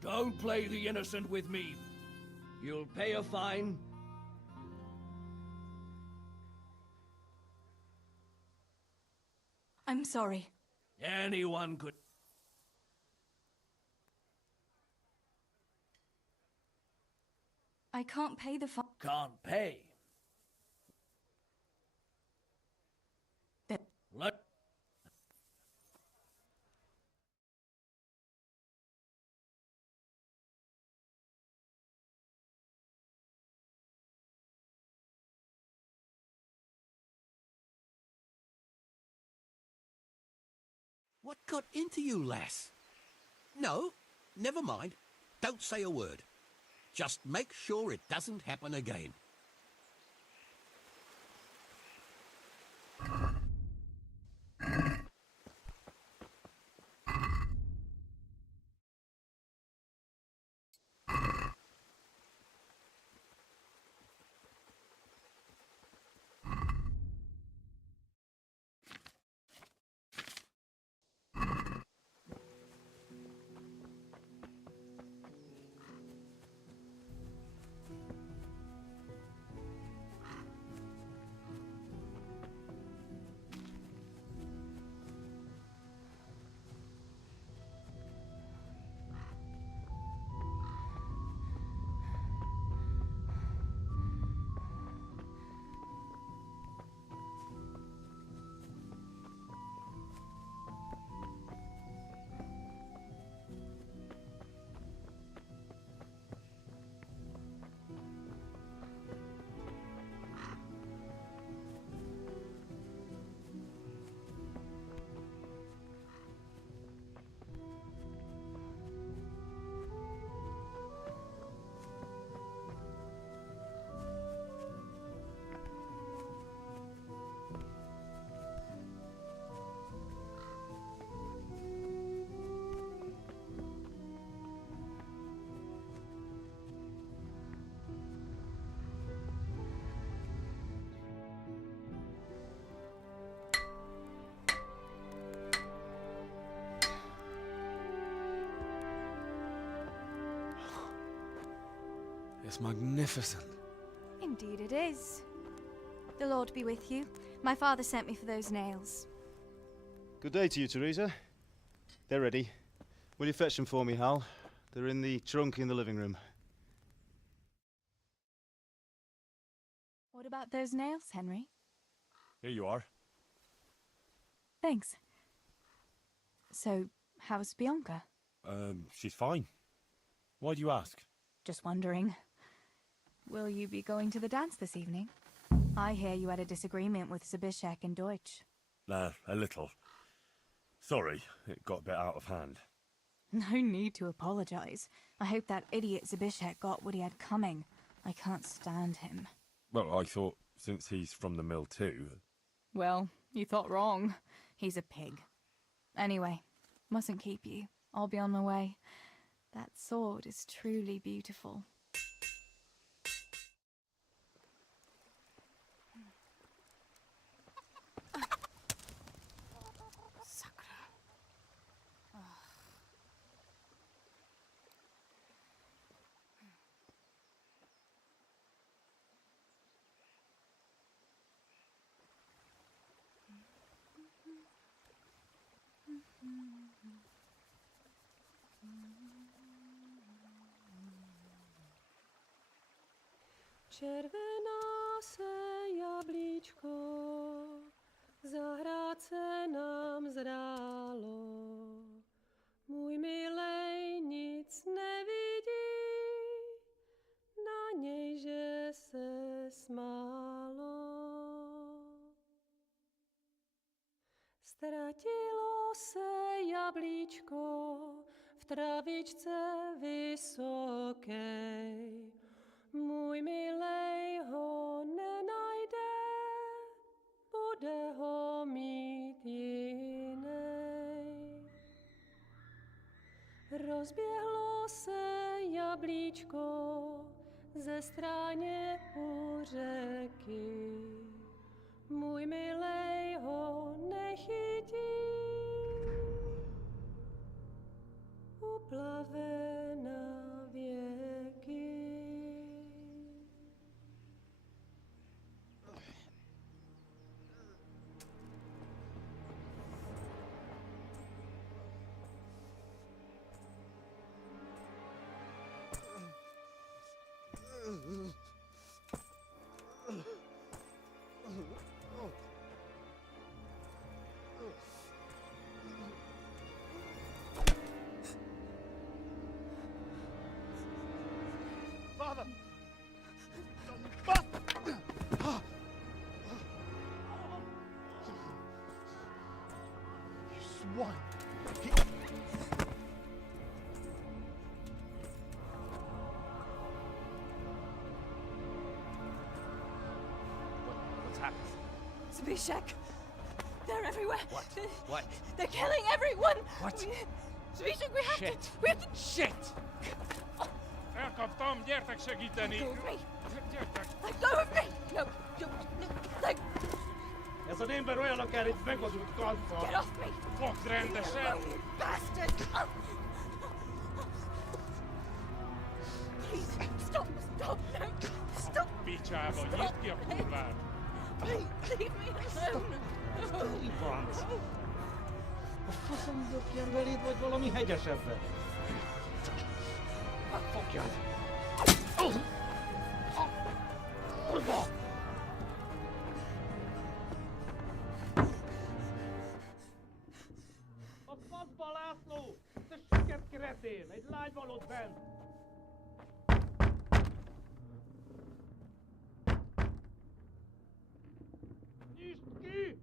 Don't play the innocent with me. You'll pay a fine. I'm sorry. Anyone could. I can't pay the fine. Can't pay. Let. What got into you, lass? No, never mind. Don't say a word. Just make sure it doesn't happen again. It's magnificent. Indeed it is. The Lord be with you. My father sent me for those nails. Good day to you, Teresa. They're ready. Will you fetch them for me, Hal? They're in the trunk in the living room. What about those nails, Henry? Here you are. Thanks. So, how's Bianca? She's fine. Why do you ask? Just wondering. Will you be going to the dance this evening? I hear you had a disagreement with Zabishek and Deutsch. A little. Sorry, it got a bit out of hand. No need to apologize. I hope that idiot Zabishek got what he had coming. I can't stand him. Well, I thought since he's from the mill too. Well, you thought wrong. He's a pig. Anyway, mustn't keep you. I'll be on my way. That sword is truly beautiful. Červená se jablíčko, zahrát se nám zrálo. Můj milej nic nevidí, na něj, že se smálo. Ztratilo se jablíčko v travičce vysokej. Můj milej ho nenajde, bude ho mít jinej. Rozběhlo se jablíčko ze stráně u řeky. Můj milej ho nechytí, happened? Zbyszek! They're everywhere! What? What? They're killing everyone! What? Zbyszek, we have Shit. to... We have to... Shit! Elkaptam, gyertek segíteni! Go with me! Gyertek! Let go of me! No, no, let... Ez az ember olyan akár itt megadult kalfa! Get off me! Fogd rendesen! You bastard! Please, stop, stop, no! Stop! Picsába, nyisd ki a kurvát! Please, leave me alone! Stoli franc! A faszom döpjen beléd, vagy valami hegyesebbre? Fogjad! Kurva! A faszba, László! Te süket kretén! Egy lány van ott bent! Nyisd ki!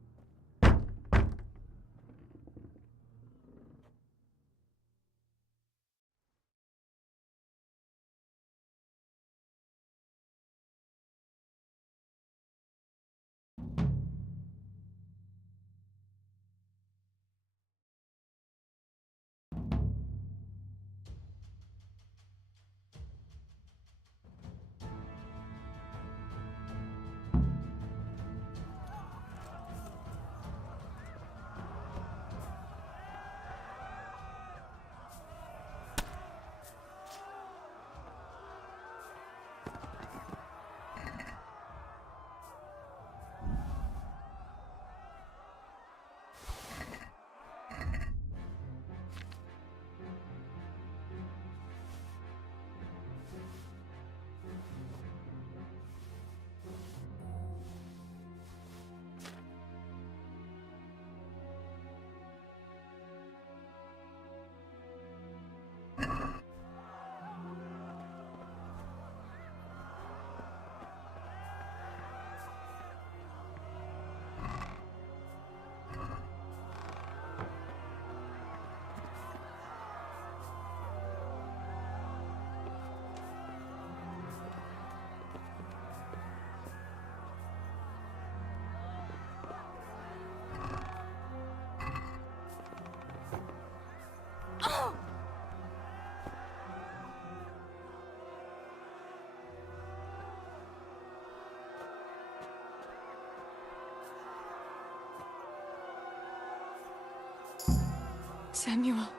Samuel!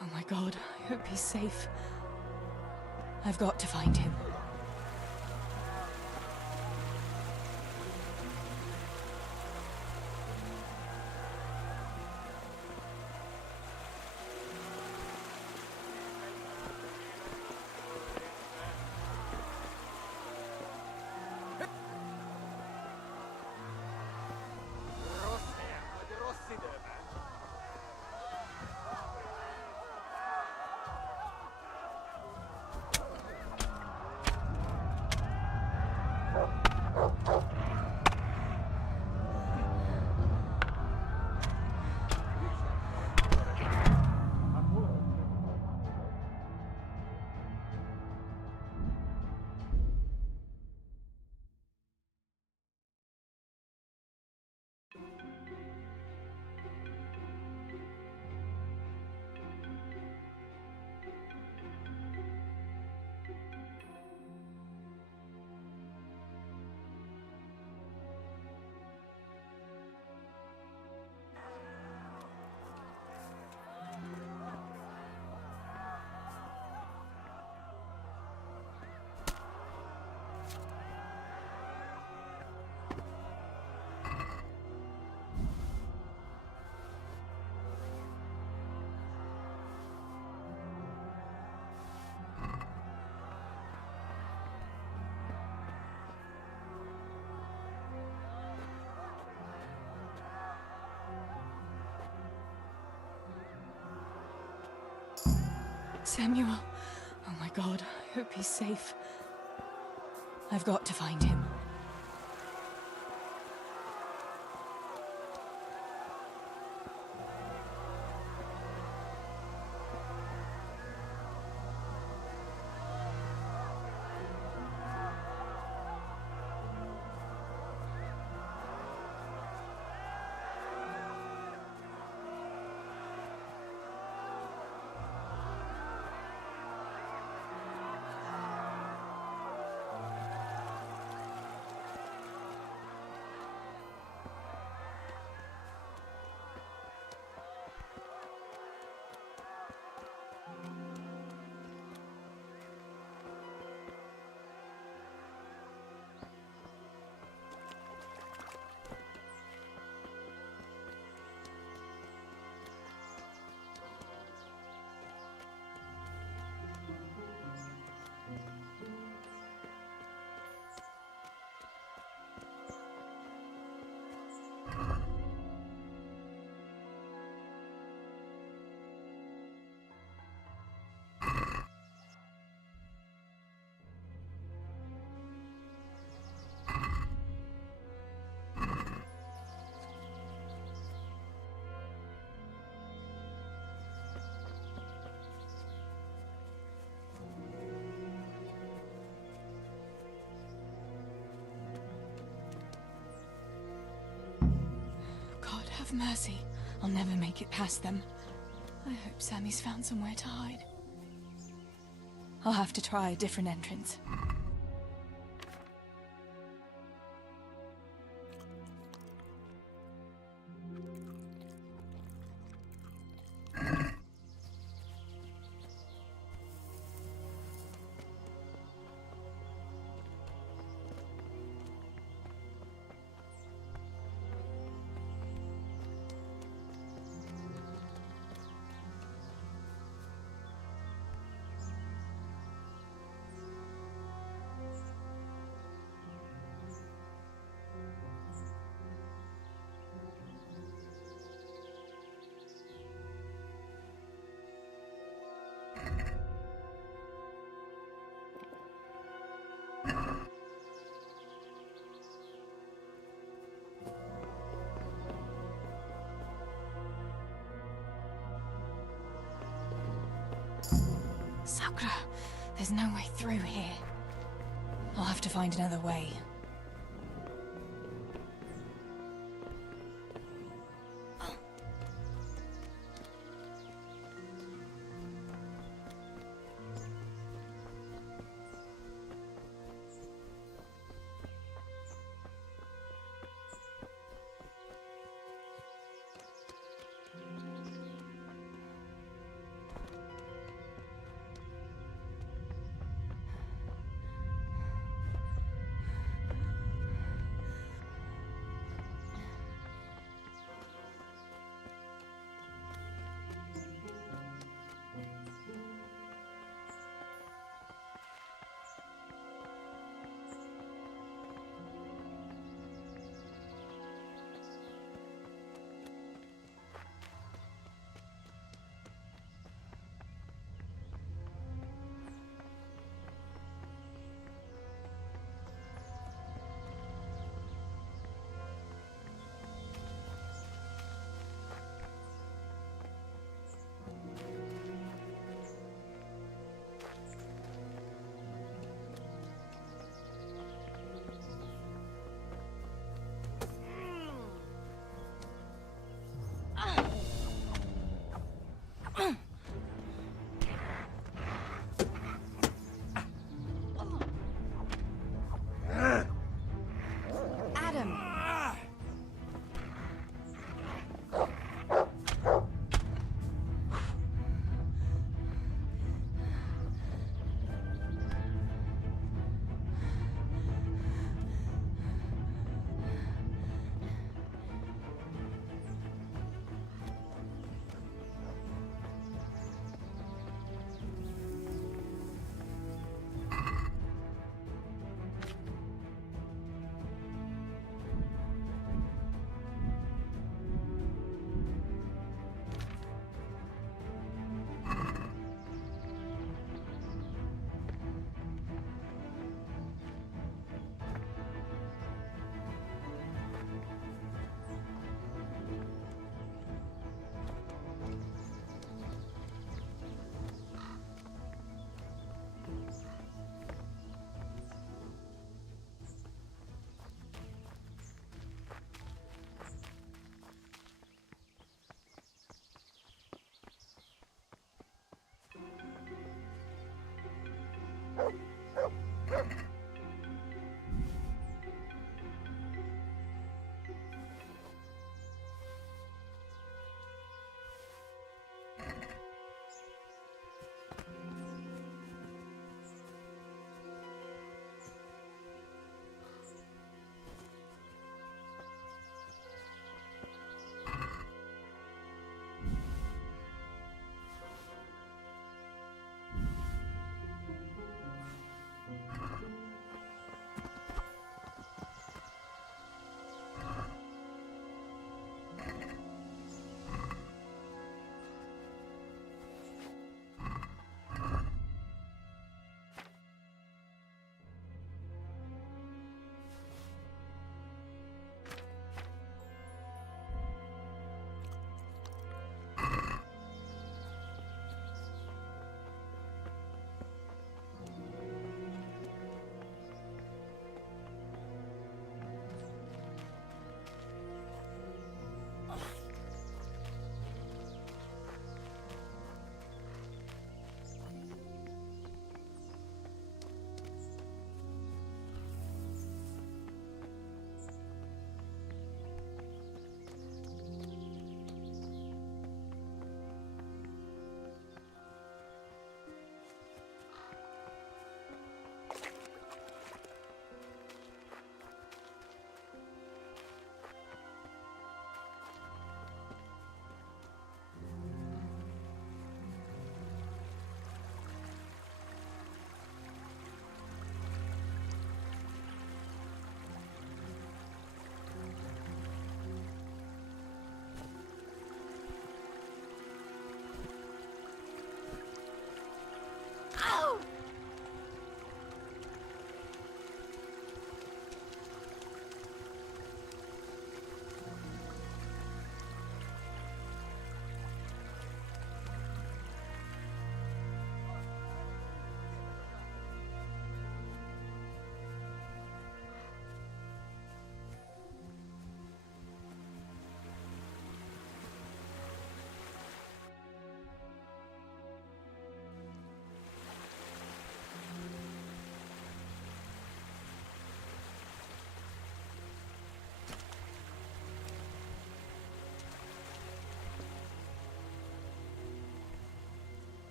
Oh my God, I hope he's safe. I've got to find him. Samuel! Oh my God, I hope he's safe. I've got to find him. Have mercy. I'll never make it past them. I hope Sammy's found somewhere to hide. I'll have to try a different entrance. Sakura, there's no way through here. I'll have to find another way.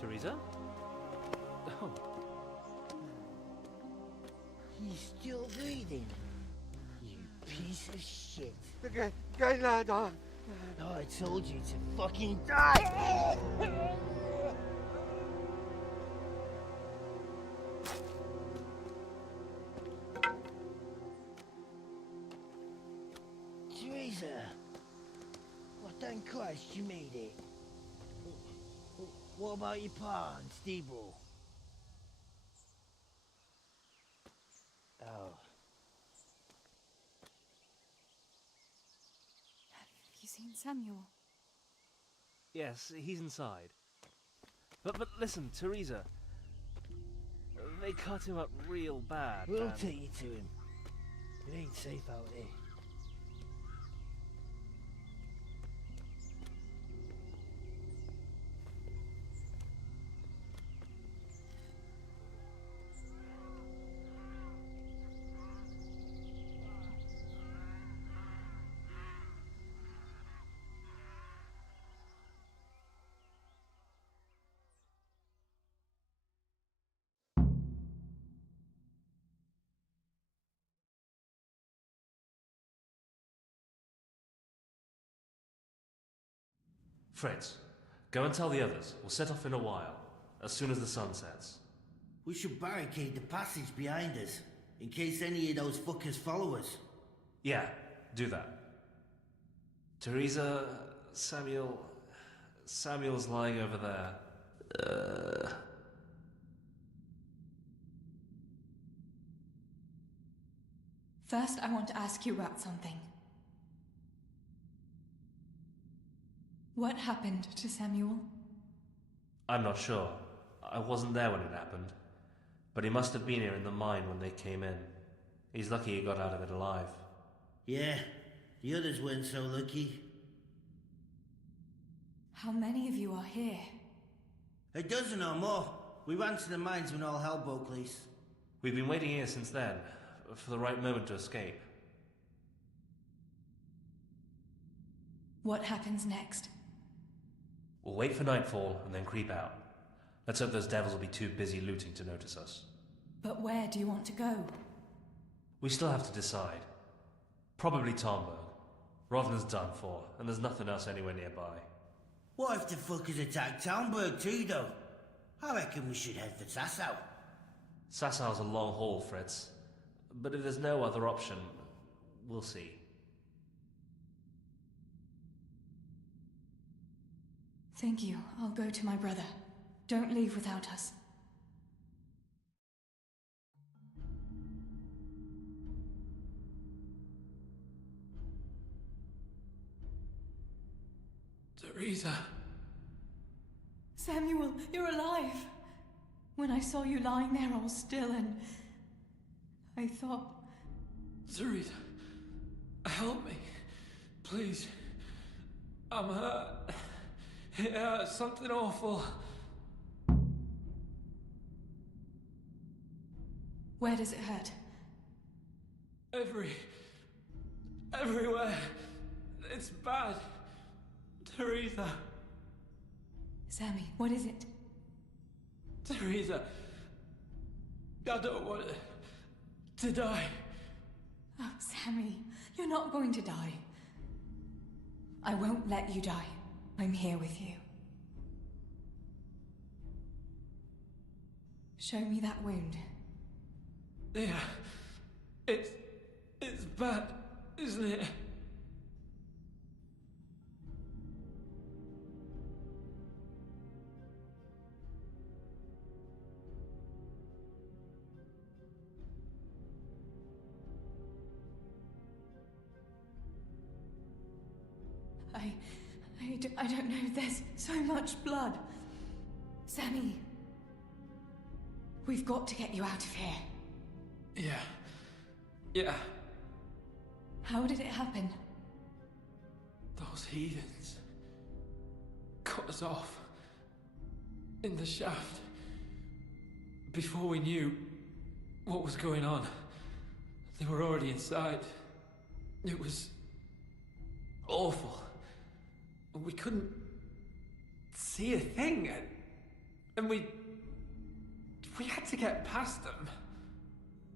Teresa? Oh. He's still breathing. You piece of shit. No, Oh, I told you to fucking die! Teresa! Well, thank Christ you made it. What about your pa and Steve-Bro? Oh. Have you seen Samuel? Yes, he's inside. But listen, Teresa. They cut him up real bad. We'll and- take you to him. It ain't safe out there. Fritz, go and tell the others. We'll set off in a while, as soon as the sun sets. We should barricade the passage behind us, in case any of those fuckers follow us. Yeah, do that. Teresa, Samuel's lying over there. First, I want to ask you about something. What happened to Samuel? I'm not sure. I wasn't there when it happened. But he must have been here in the mine when they came in. He's lucky he got out of it alive. Yeah, the others weren't so lucky. How many of you are here? A dozen or more. We ran to the mines when all hell broke loose. We've been waiting here since then, for the right moment to escape. What happens next? We'll wait for nightfall and then creep out. Let's hope those devils will be too busy looting to notice us. But where do you want to go? We still have to decide. Probably Tomberg. Rovna's done for, and there's nothing else anywhere nearby. What if the fuckers attack Townburg too, though? I reckon we should head for Sasau. Sassau's a long haul, Fritz. But if there's no other option, we'll see. Thank you. I'll go to my brother. Don't leave without us. Teresa. Samuel, you're alive. When I saw you lying there all still and I thought... Teresa, help me. Please. I'm hurt. It hurts. Something awful. Where does it hurt? Everywhere. It's bad. Teresa. Sammy, what is it? Teresa. I don't want to die. Oh, Sammy, you're not going to die. I won't let you die. I'm here with you. Show me that wound. Yeah. It's bad, isn't it? I don't know. There's so much blood. Sammy. We've got to get you out of here. Yeah. How did it happen? Those heathens cut us off in the shaft before we knew what was going on. They were already inside. It was awful. We couldn't see a thing, and we had to get past them.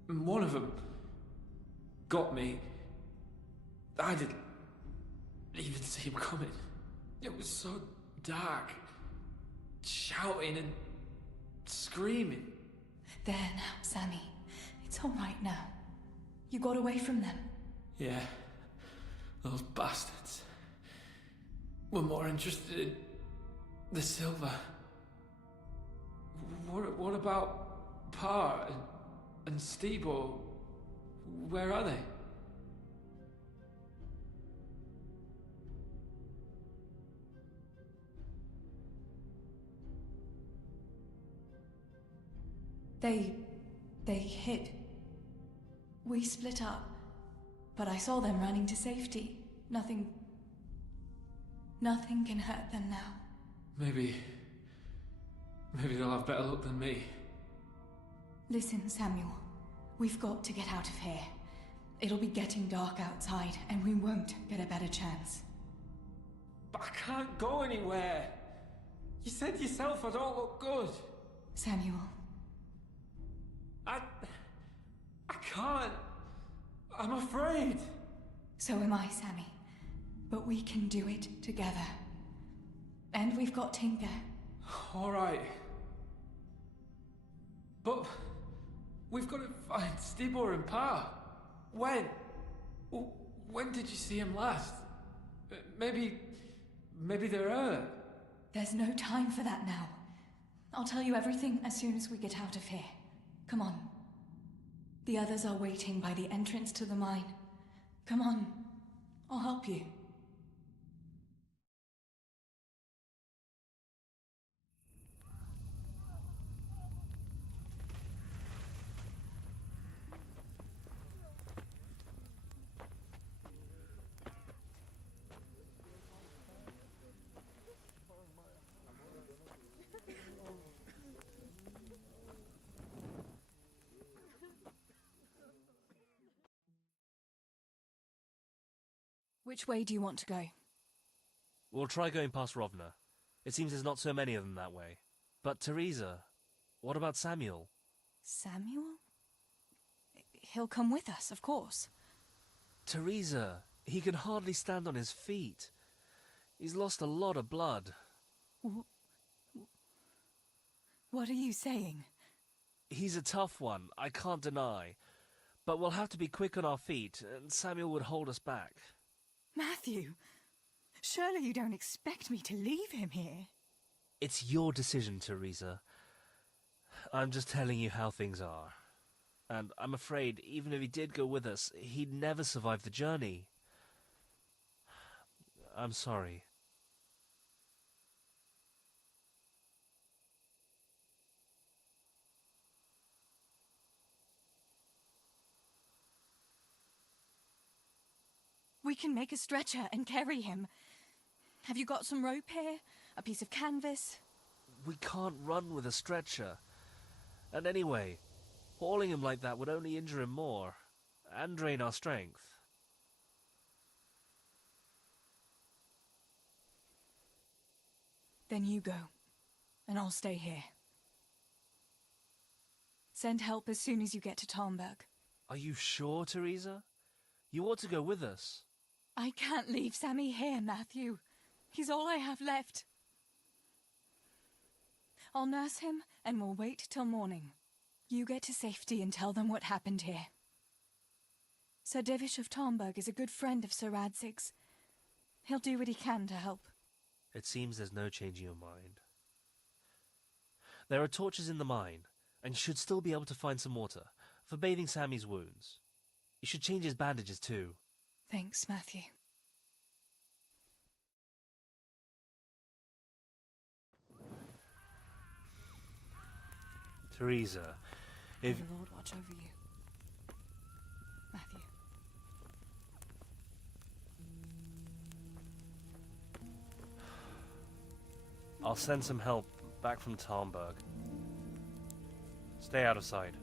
And one of them got me. I didn't even see him coming. It was so dark, shouting and screaming. There now, Sammy. It's all right now. You got away from them. Yeah, those bastards were more interested in the silver. What about Pa and Stebo? Where are they? They hid. We split up, but I saw them running to safety. Nothing can hurt them now. Maybe they'll have better luck than me. Listen, Samuel. We've got to get out of here. It'll be getting dark outside, and we won't get a better chance. But I can't go anywhere. You said yourself I don't look good. Samuel. I can't. I'm afraid. So am I, Sammy. But we can do it together. And we've got Tinker. All right. But we've got to find Stibor and Pa. When? When did you see him last? Maybe they're hurt. There's no time for that now. I'll tell you everything as soon as we get out of here. Come on. The others are waiting by the entrance to the mine. Come on. I'll help you. Which way do you want to go? We'll try going past Rovna. It seems there's not so many of them that way. But Teresa, what about Samuel? Samuel? He'll come with us, of course. Teresa, he can hardly stand on his feet. He's lost a lot of blood. What are you saying? He's a tough one, I can't deny. But we'll have to be quick on our feet, and Samuel would hold us back. Matthew, surely you don't expect me to leave him here? It's your decision, Teresa. I'm just telling you how things are. And I'm afraid, even if he did go with us, he'd never survive the journey. I'm sorry. We can make a stretcher and carry him. Have you got some rope here? A piece of canvas? We can't run with a stretcher. And anyway, hauling him like that would only injure him more, and drain our strength. Then you go, and I'll stay here. Send help as soon as you get to Talmberg. Are you sure, Teresa? You ought to go with us. I can't leave Sammy here, Matthew. He's all I have left. I'll nurse him, and we'll wait till morning. You get to safety and tell them what happened here. Sir Divish of Talmberg is a good friend of Sir Radzig's. He'll do what he can to help. It seems there's no changing your mind. There are torches in the mine, and you should still be able to find some water for bathing Sammy's wounds. You should change his bandages too. Thanks, Matthew. Teresa, if... May the Lord watch over you. Matthew. I'll send some help back from Talmberg. Stay out of sight.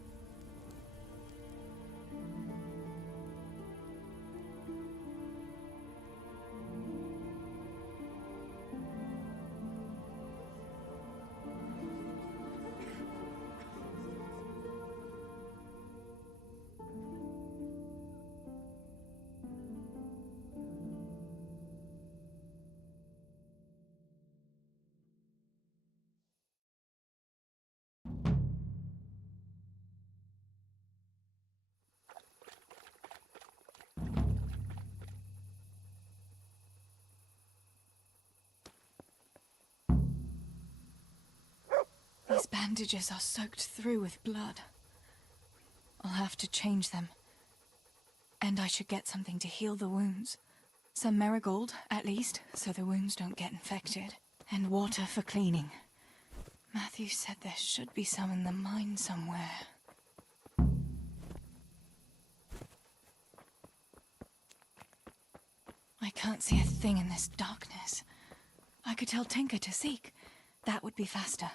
These bandages are soaked through with blood. I'll have to change them. And I should get something to heal the wounds. Some marigold, at least, so the wounds don't get infected. And water for cleaning. Matthew said there should be some in the mine somewhere. I can't see a thing in this darkness. I could tell Tinker to seek. That would be faster.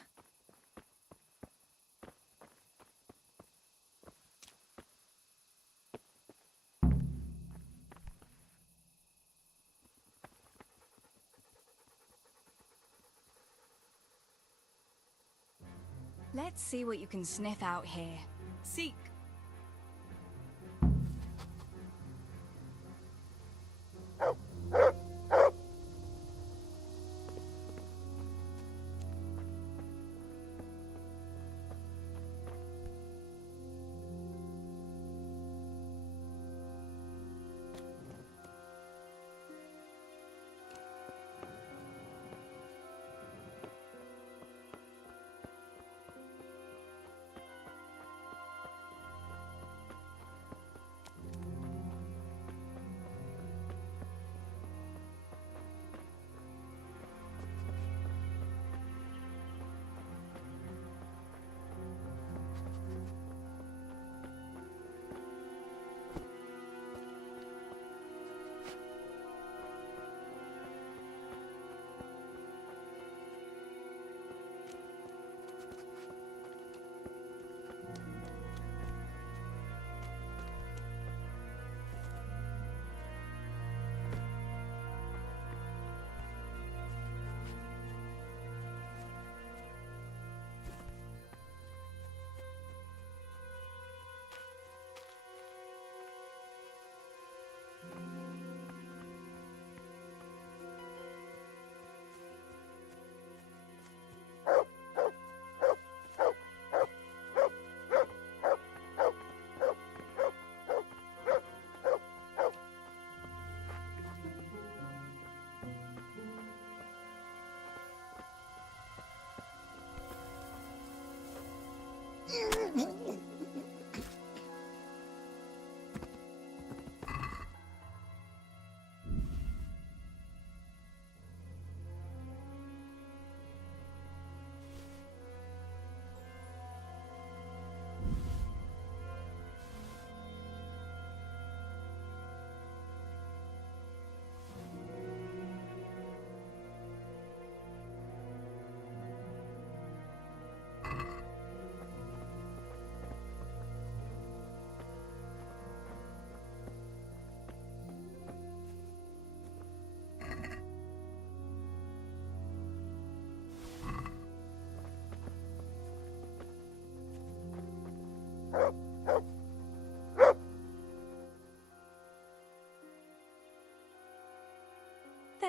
Let's see what you can sniff out here. Seek.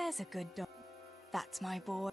There's a good dog. That's my boy.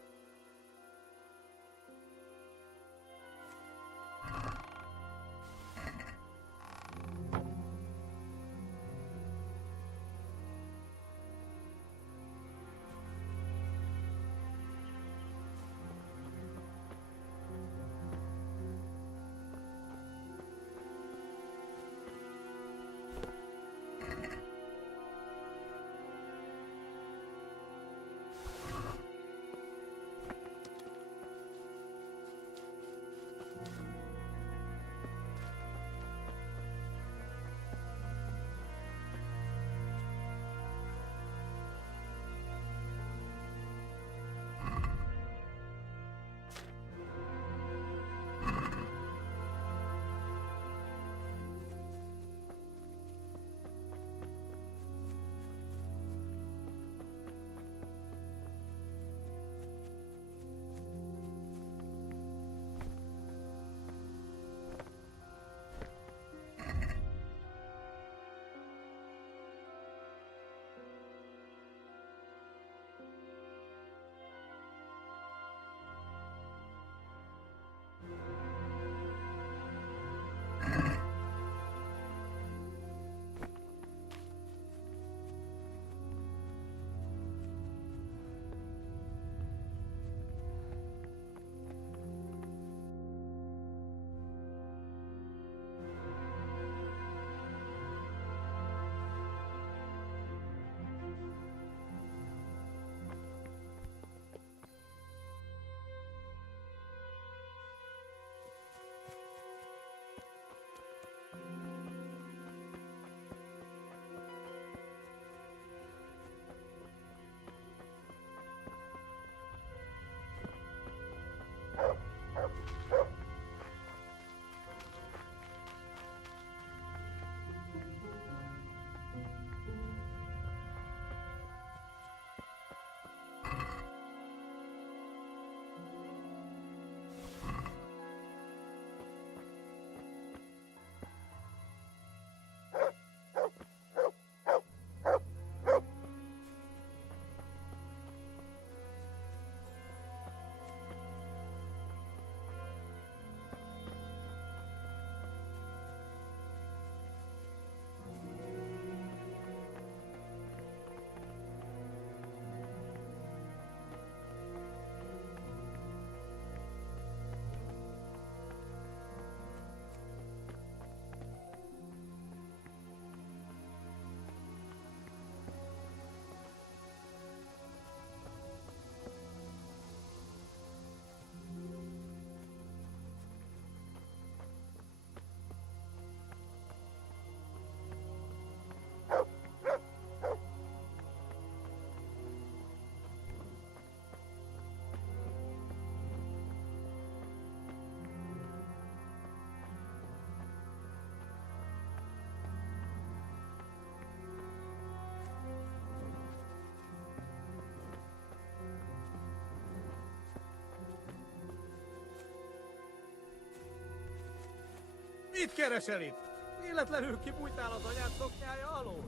Mit keresel itt? Véletlenül kibújtál az anyád szoknyája alól?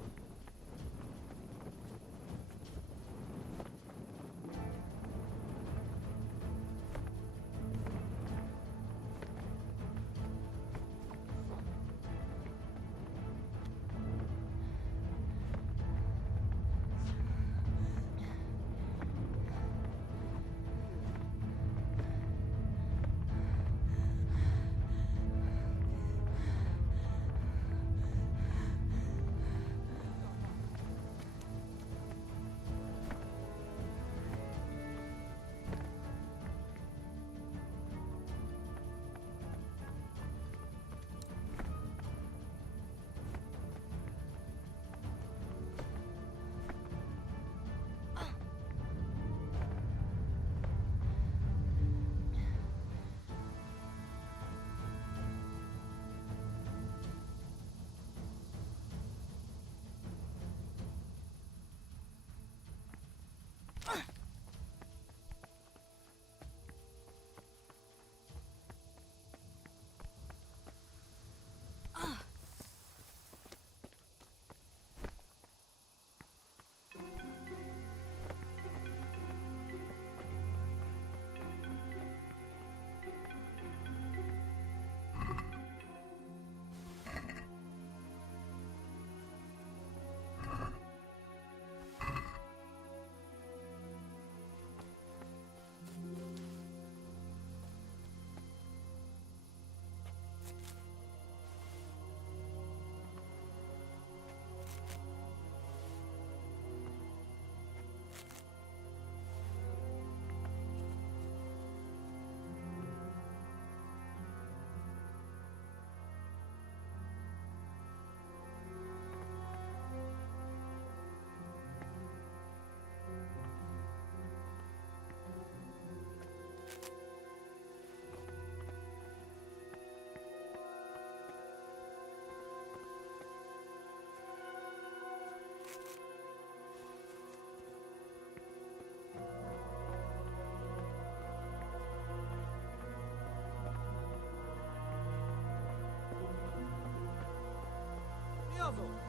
Mi azon?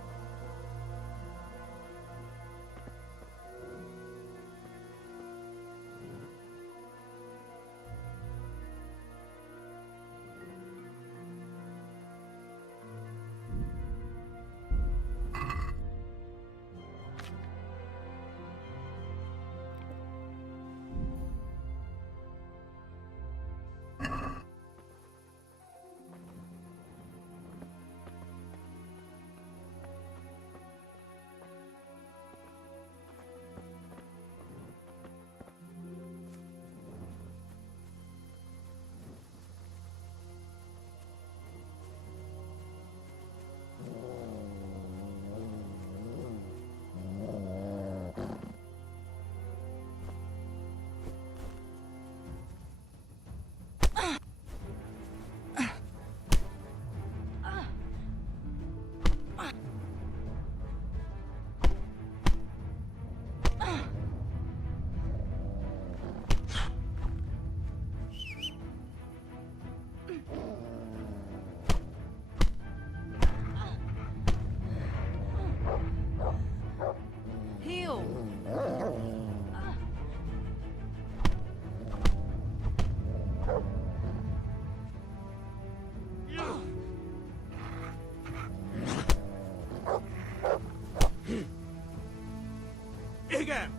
Igen!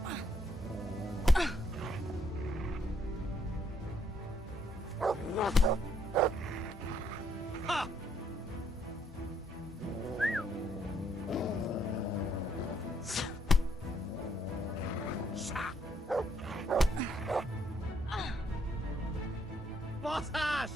Ha! Baszás!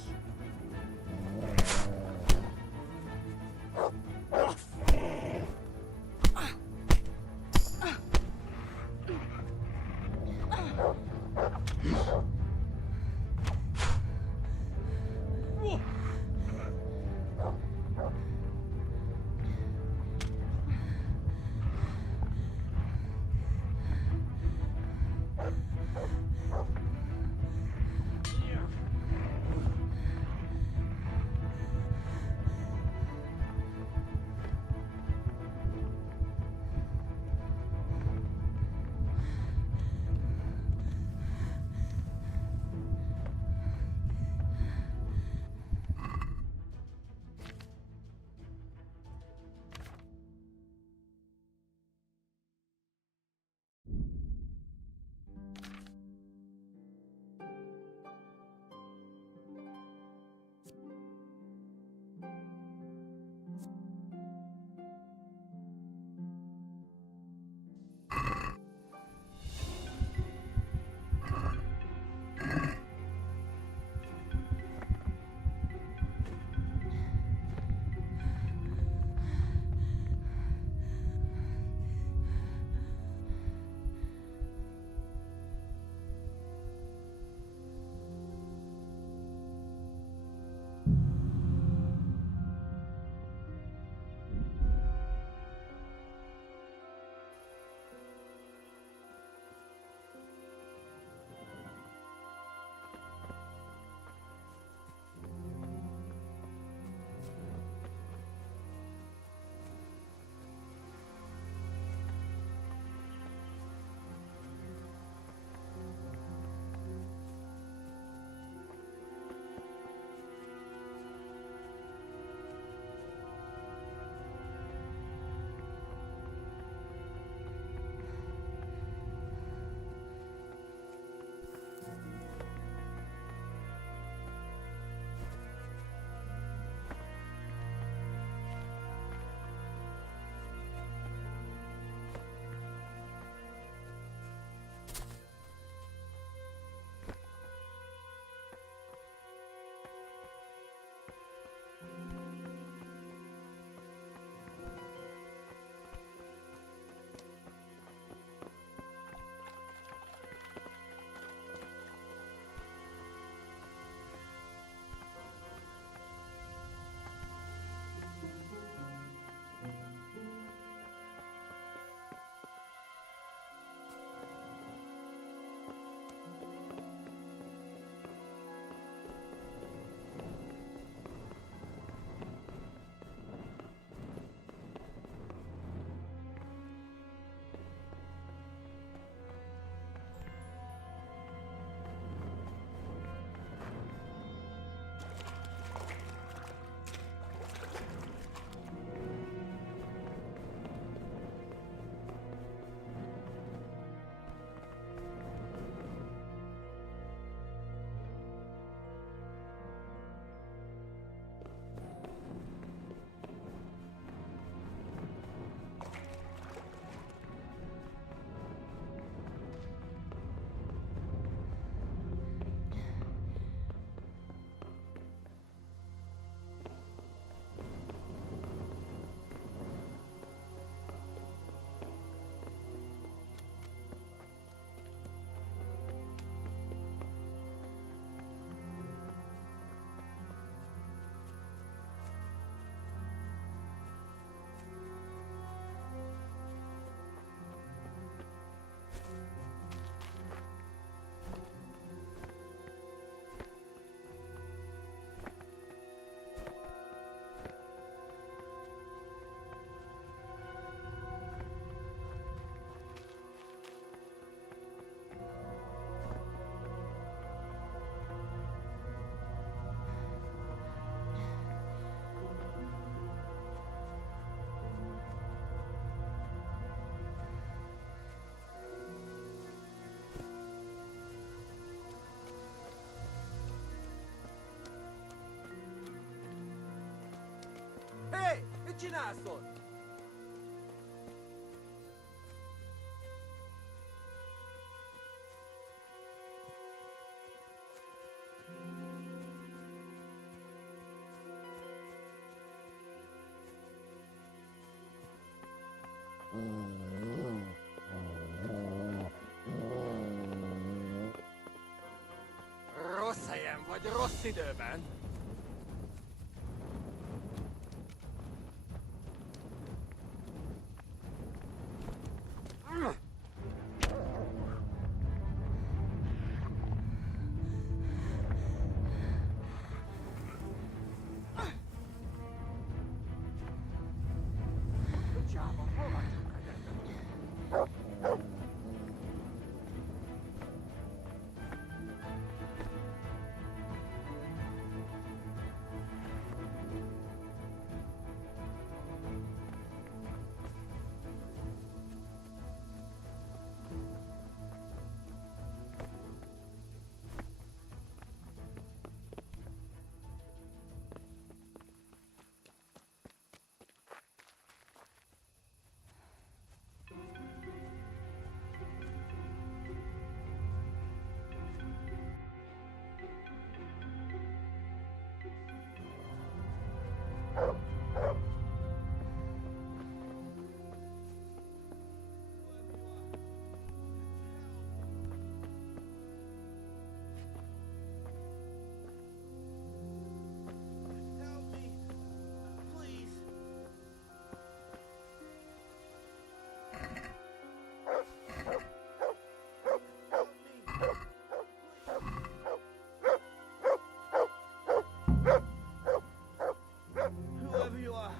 csinálsz? Rossz helyen vagy, rossz időben. Whoever you are,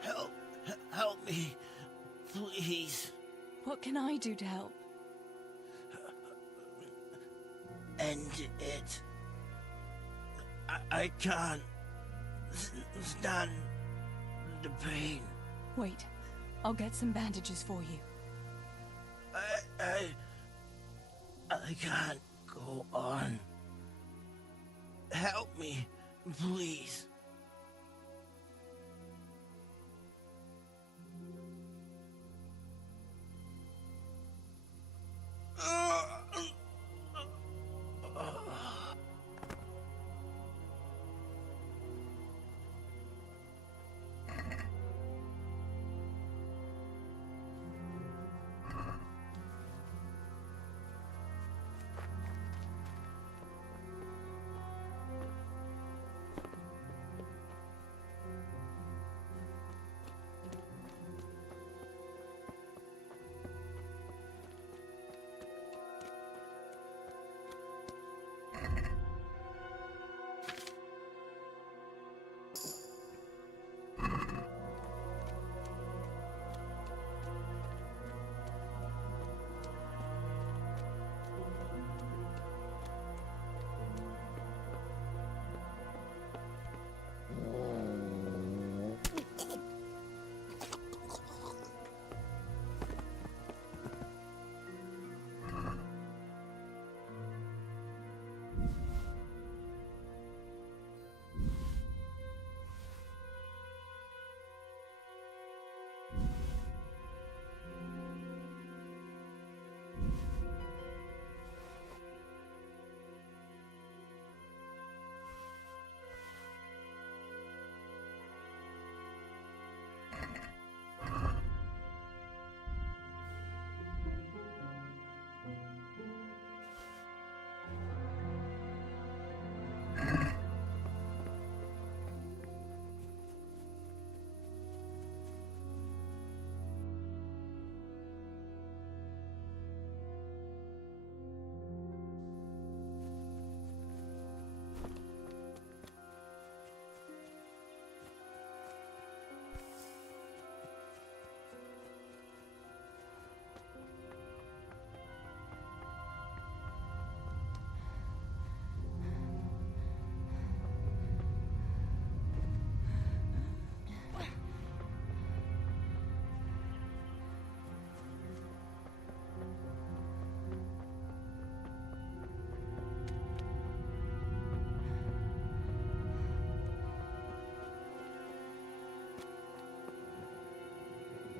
help! Help me, please. What can I do to help? End it. I can't stand the pain. Wait, I'll get some bandages for you. I can't go on. Help me, please.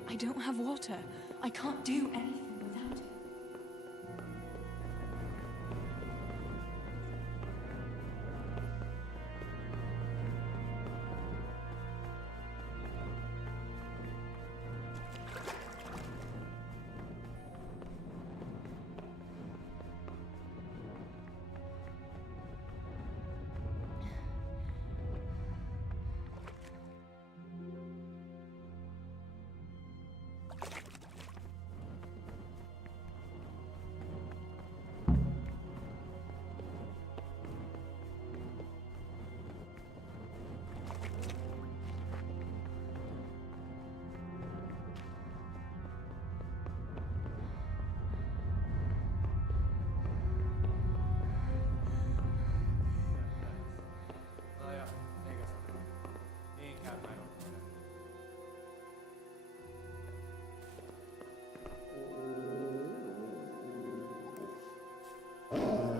I don't have water. I can't do anything without it.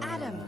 Adam!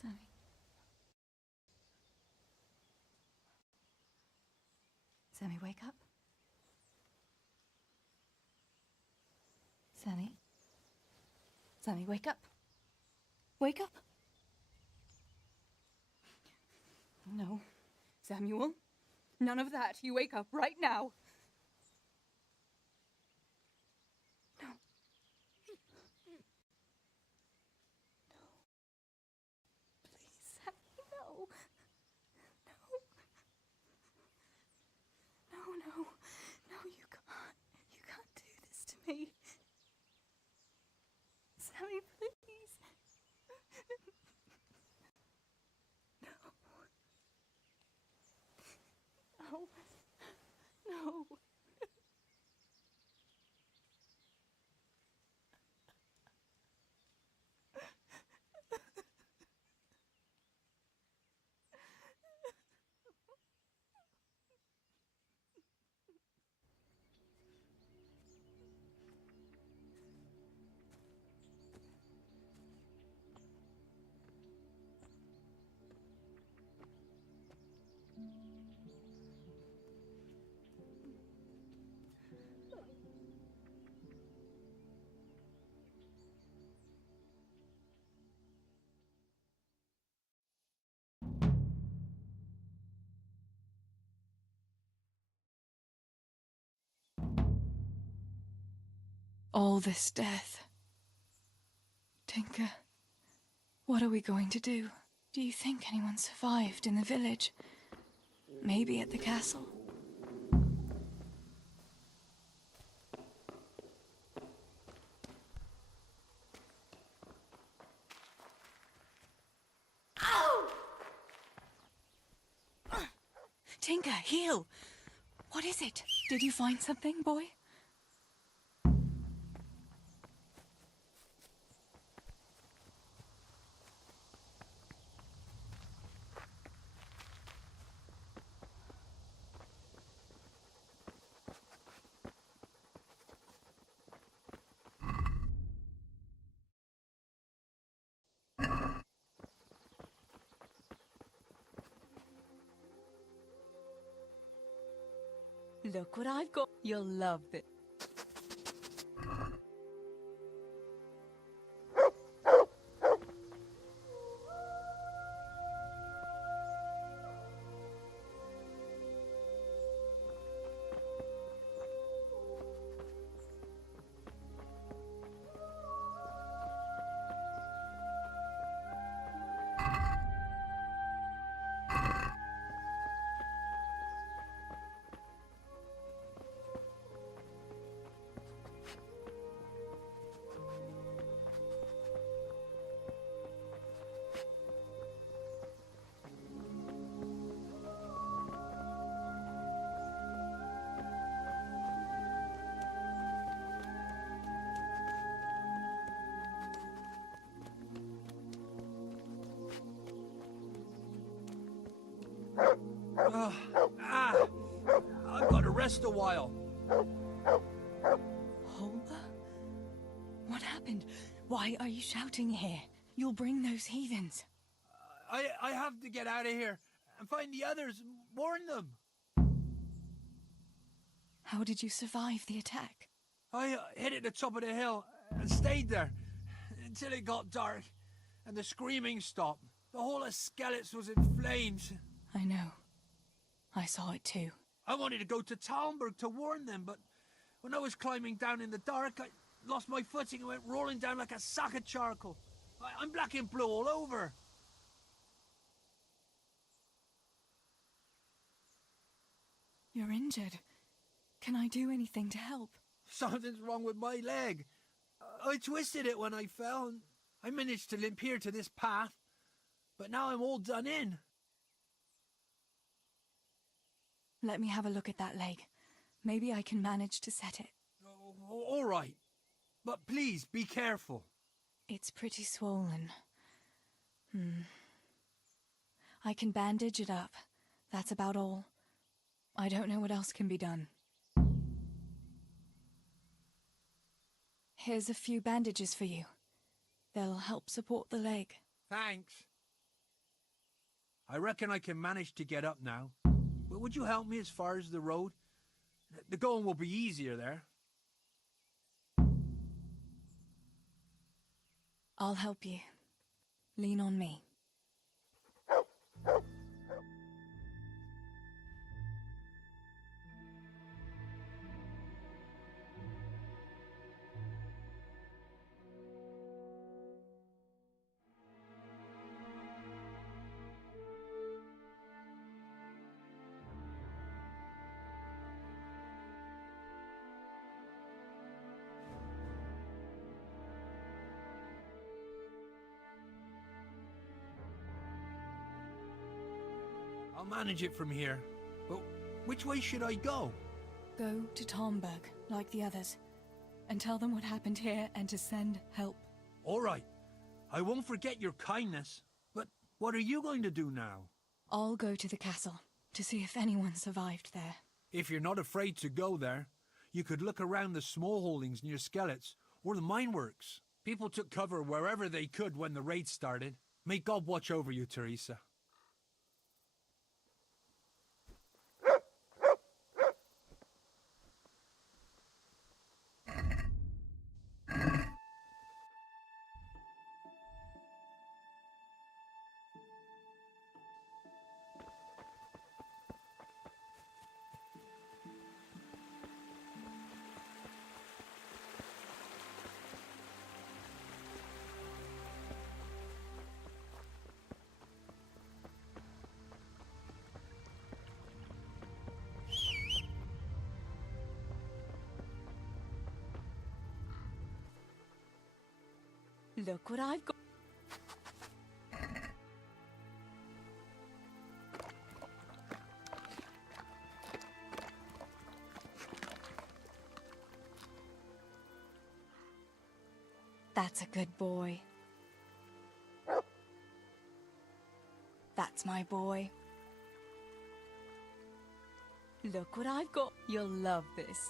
Sammy. Sammy, wake up. Sammy. Sammy, wake up. Wake up. No. Samuel. None of that. You wake up right now. No. Please, Sammy, no. No. No, you can't. You can't do this to me. Sammy, please. No. No. All this death. Tinker, what are we going to do? Do you think anyone survived in the village? Maybe at the castle? Tinker, heal! What is it? Did you find something, boy? Look what I've got. You'll love it. I've got to rest a while. Holber? What happened? Why are you shouting here? You'll bring those heathens. I have to get out of here and find the others, warn them. How did you survive the attack? I hid at the top of the hill and stayed there until it got dark and the screaming stopped. The whole of Skellets was in flames. I know. I saw it too. I wanted to go to Talmberg to warn them, but when I was climbing down in the dark, I lost my footing and went rolling down like a sack of charcoal. I'm black and blue all over. You're injured. Can I do anything to help? Something's wrong with my leg. I twisted it when I fell, and I managed to limp here to this path. But now I'm all done in. Let me have a look at that leg. Maybe I can manage to set it. All right. But please, be careful. It's pretty swollen. I can bandage it up. That's about all. I don't know what else can be done. Here's a few bandages for you. They'll help support the leg. Thanks. I reckon I can manage to get up now. But would you help me as far as the road? The going will be easier there. I'll help you. Lean on me. I'll manage it from here. But which way should I go? Go to Talmberg, like the others, and tell them what happened here and to send help. All right. I won't forget your kindness. But what are you going to do now? I'll go to the castle to see if anyone survived there. If you're not afraid to go there, you could look around the small holdings near Skellets or the mine works. People took cover wherever they could when the raid started. May God watch over you, Teresa. Look what I've got. That's a good boy. That's my boy. Look what I've got. You'll love this.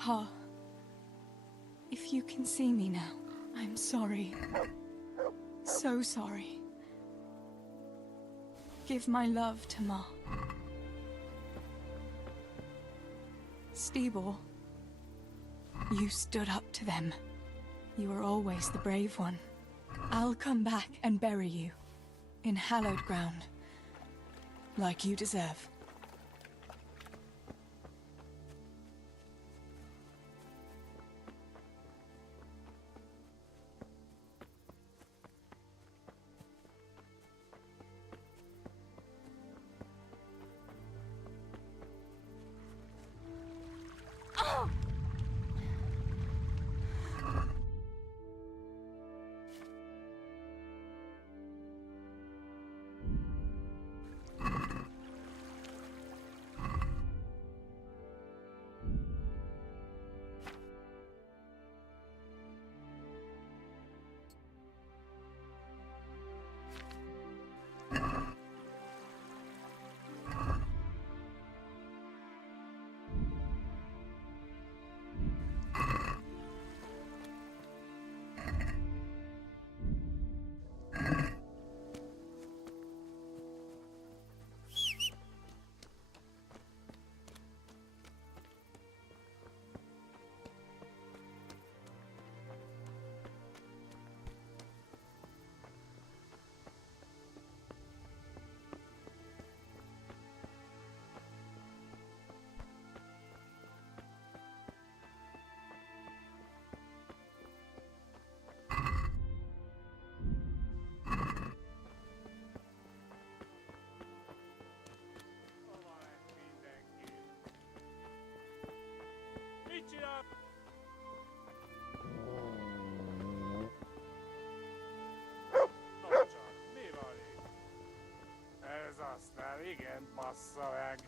Pa, if you can see me now, I'm sorry. So sorry. Give my love to Ma. Stibor, you stood up to them. You were always the brave one. I'll come back and bury you in hallowed ground, like you deserve. Mi van itt? Ez aztán igen bassza meg.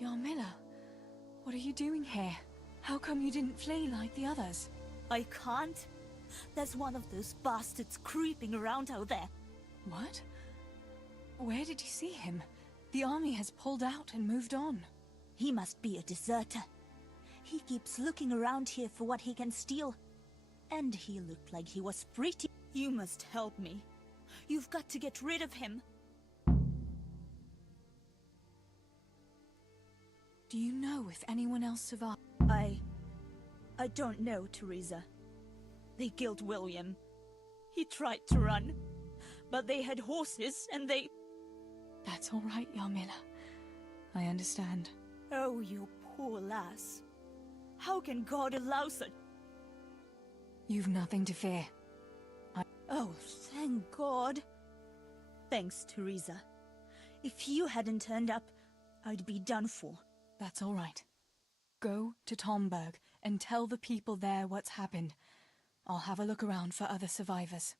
Yarmila, what are you doing here? How come you didn't flee like the others? I can't. There's one of those bastards creeping around out there. What? Where did you see him? The army has pulled out and moved on. He must be a deserter. He keeps looking around here for what he can steal. And he looked like he was pretty. You must help me. You've got to get rid of him. Do you know if anyone else survived? I don't know, Teresa. They killed William. He tried to run, but they had horses and they... That's all right, Yarmila. I understand. Oh, you poor lass. How can God allow such... You've nothing to fear. Oh, thank God. Thanks, Teresa. If you hadn't turned up, I'd be done for. That's all right. Go to Tomberg and tell the people there what's happened. I'll have a look around for other survivors.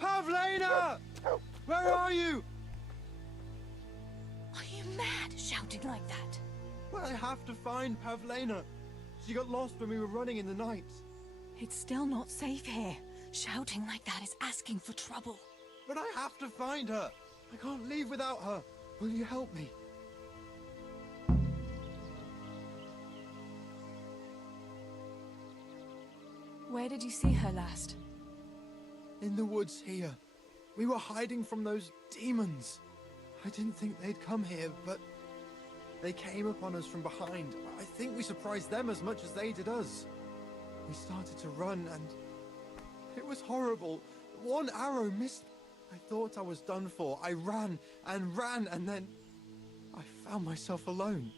Pavlena! Where are you? Are you mad, shouting like that? Well, I have to find Pavlena. She got lost when we were running in the night. It's still not safe here. Shouting like that is asking for trouble. But I have to find her. I can't leave without her. Will you help me? Where did you see her last? In the woods here. We were hiding from those demons. I didn't think they'd come here, but they came upon us from behind. I think we surprised them as much as they did us. We started to run and it was horrible. One arrow missed. I thought I was done for. I ran and then I found myself alone.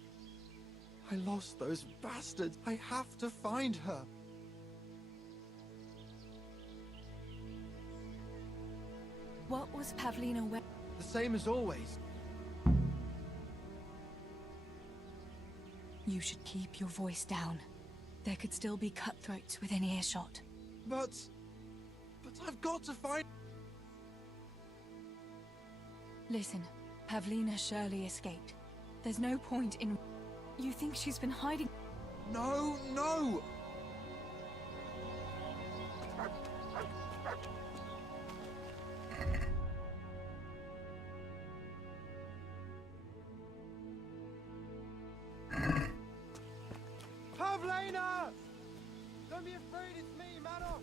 I lost those bastards. I have to find her. What was Pavlina wearing? The same as always. You should keep your voice down. There could still be cutthroats within earshot. But I've got to find... Listen, Pavlina surely escaped. There's no point in... You think she's been hiding? No! Pavlena! Don't be afraid, it's me, Manos!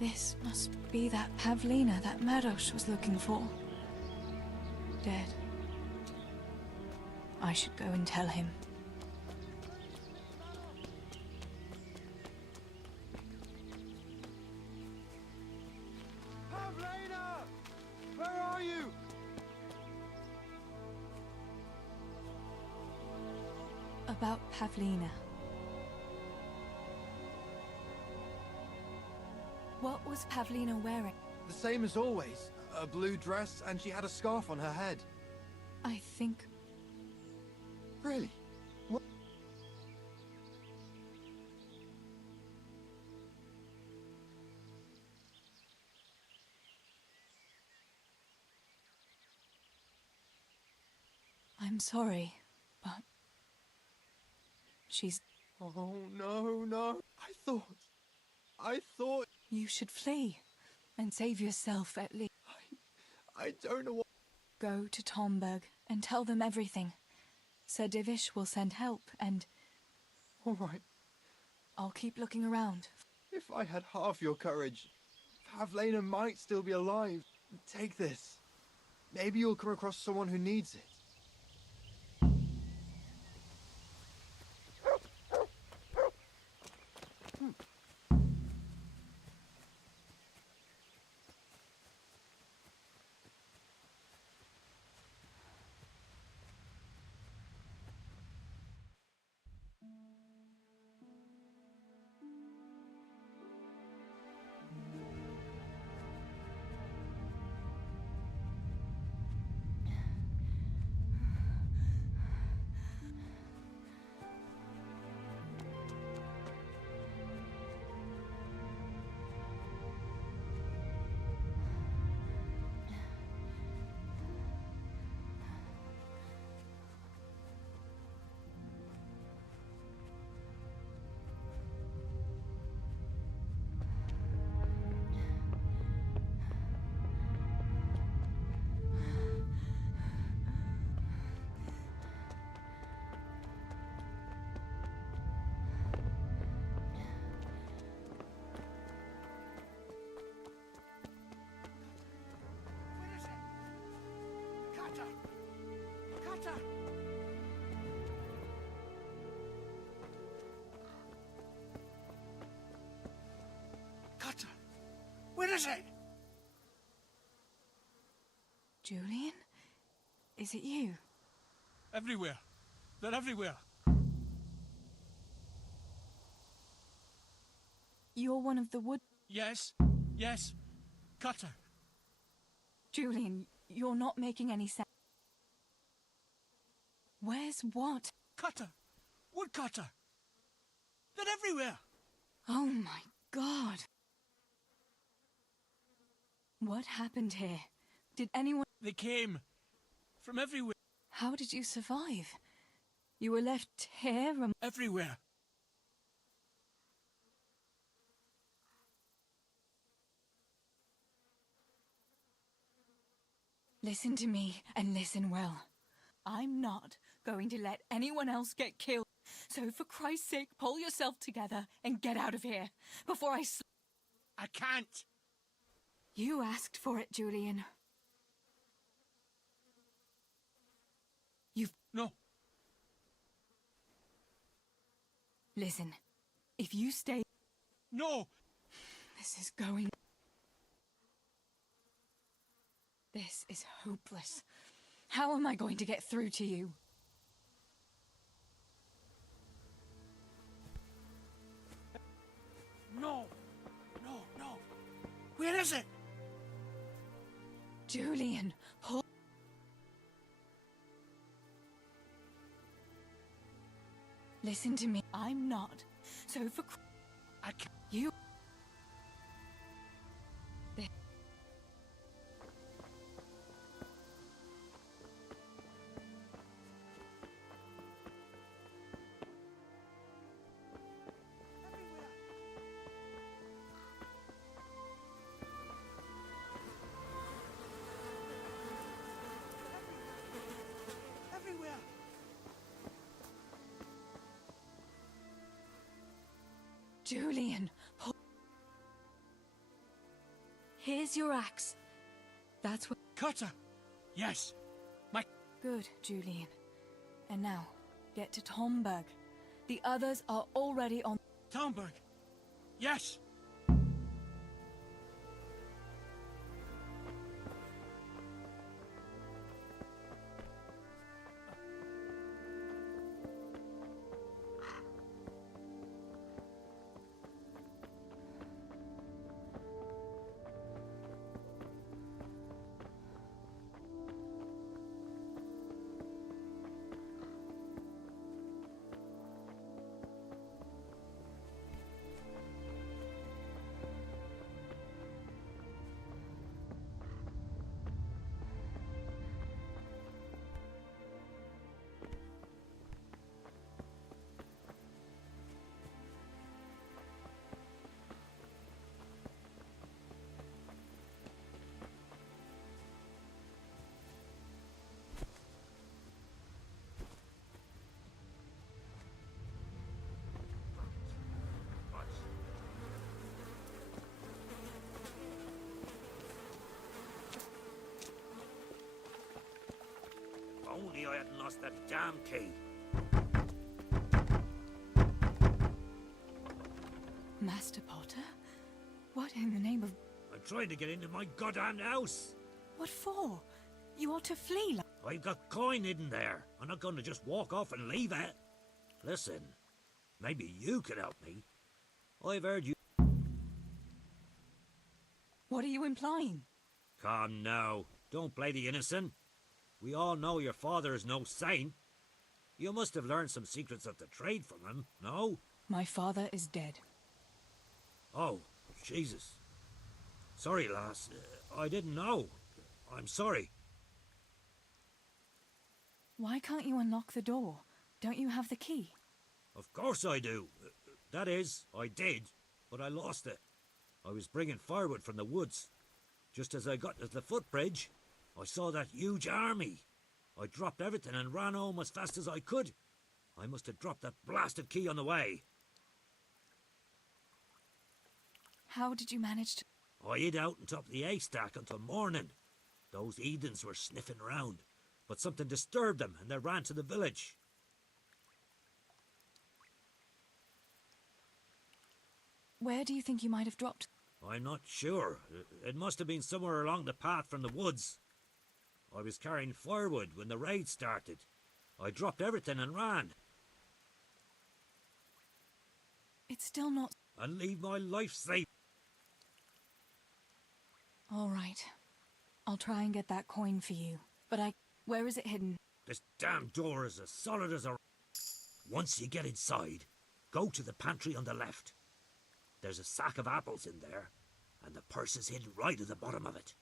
This must be that Pavlina that Maros was looking for. Dead. I should go and tell him. Pavlina! Where are you? About Pavlina. What was Pavlina wearing? The same as always. A blue dress, and she had a scarf on her head. I think... Really? What? I'm sorry, but... she's... Oh, no. I thought... You should flee, and save yourself at least. I don't know what... Go to Tomberg, and tell them everything. Sir Divish will send help, and... All right. I'll keep looking around. If I had half your courage, Pavlina might still be alive. Take this. Maybe you'll come across someone who needs it. Cutter! Where is it? Julian? Is it you? Everywhere. They're everywhere. You're one of the wood... Yes. Cutter. Julian, you're not making any sense. Where's what? Cutter. Woodcutter. They're everywhere. Oh my God. What happened here? Did anyone... They came. From everywhere. How did you survive? You were left here and... Everywhere. Listen to me, and listen well. I'm not going to let anyone else get killed. So for Christ's sake, pull yourself together and get out of here, before I can't! You asked for it, Julian. No. Listen, if you stay... No! This is going... This is hopeless. How am I going to get through to you? No! Where is it? Julian, pull... Listen to me. I'm not. So for... I can't... You... Julian, pull... Where's your axe? That's what... Cutter! Yes! My... Good, Julian. And now, get to Tomberg. The others are already on... Tomberg! Yes! Only I hadn't lost that damn key. Master Potter? What in the name of... I'm trying to get into my goddamn house. What for? You ought to flee like... I've got coin hidden there. I'm not going to just walk off and leave it. Listen, maybe you could help me. I've heard you... What are you implying? Come now, don't play the innocent. We all know your father is no saint. You must have learned some secrets of the trade from him, no? My father is dead. Oh, Jesus. Sorry, lass. I didn't know. I'm sorry. Why can't you unlock the door? Don't you have the key? Of course I do. That is, I did, but I lost it. I was bringing firewood from the woods. Just as I got to the footbridge, I saw that huge army. I dropped everything and ran home as fast as I could. I must have dropped that blasted key on the way. How did you manage to... I hid out on top of the haystack until morning. Those heathens were sniffing around, but something disturbed them and they ran to the village. Where do you think you might have dropped? I'm not sure. It must have been somewhere along the path from the woods. I was carrying firewood when the raid started. I dropped everything and ran. It's still not... And leave my life safe. All right. I'll try and get that coin for you. But where is it hidden? This damn door is as solid as a... Once you get inside, go to the pantry on the left. There's a sack of apples in there, and the purse is hidden right at the bottom of it.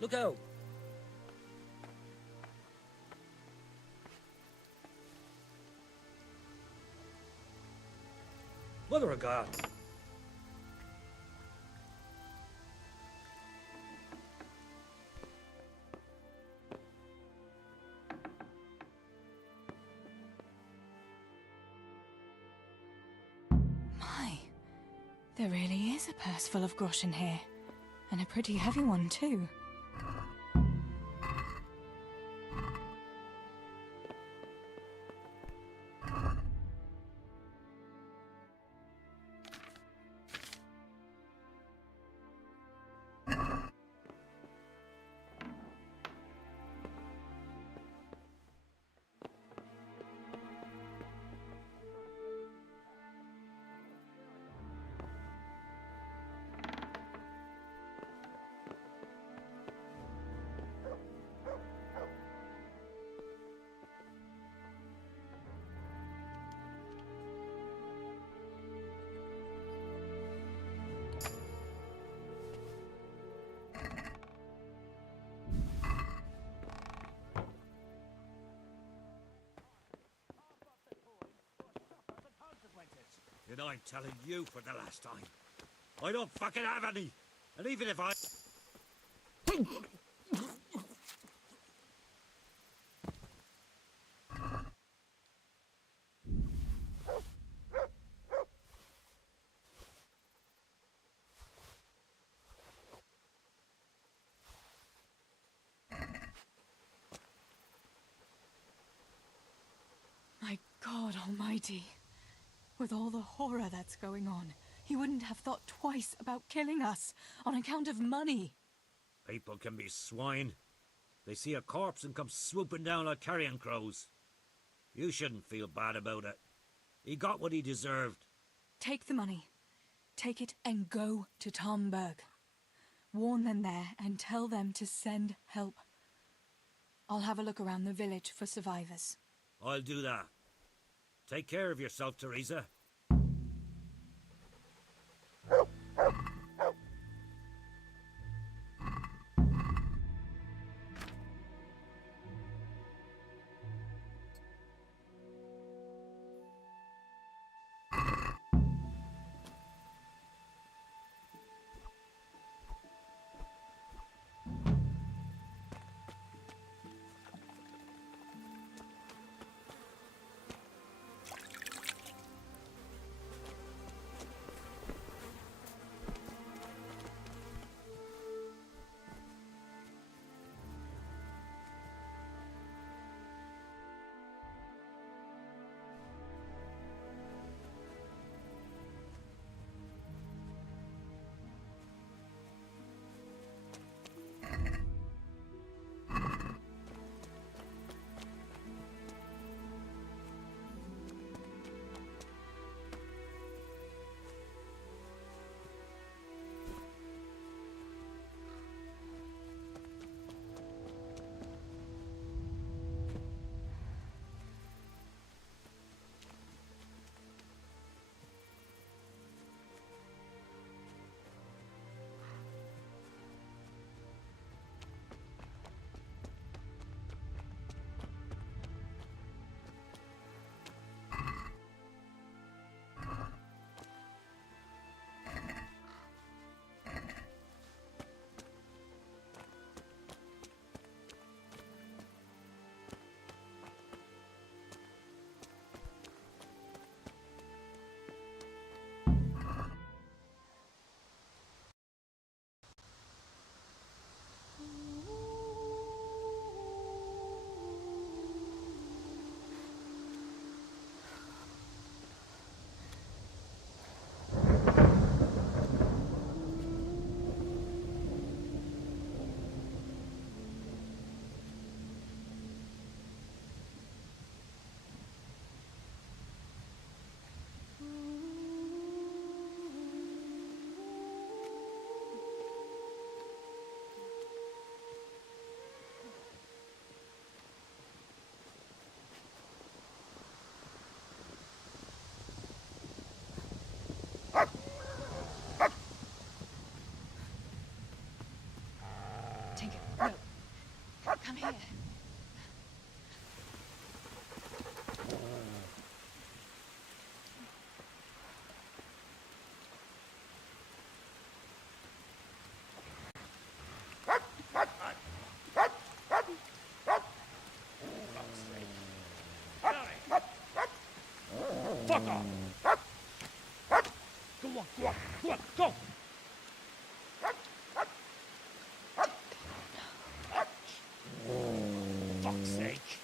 Look out! Mother of God! My, there really is a purse full of groschen here. And a pretty heavy one, too. And I'm telling you for the last time, I don't fucking have any. And even if I... God almighty. With all the horror that's going on, he wouldn't have thought twice about killing us on account of money. People can be swine. They see a corpse and come swooping down like carrion crows. You shouldn't feel bad about it. He got what he deserved. Take the money. Take it and go to Tomberg. Warn them there and tell them to send help. I'll have a look around the village for survivors. I'll do that. Take care of yourself, Teresa. Tinker, no. Come here. Fuck off! Go on, go on, go on, go! Fuck's sake!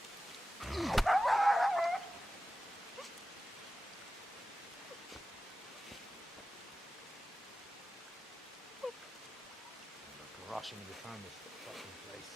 Rushing to find this fucking place.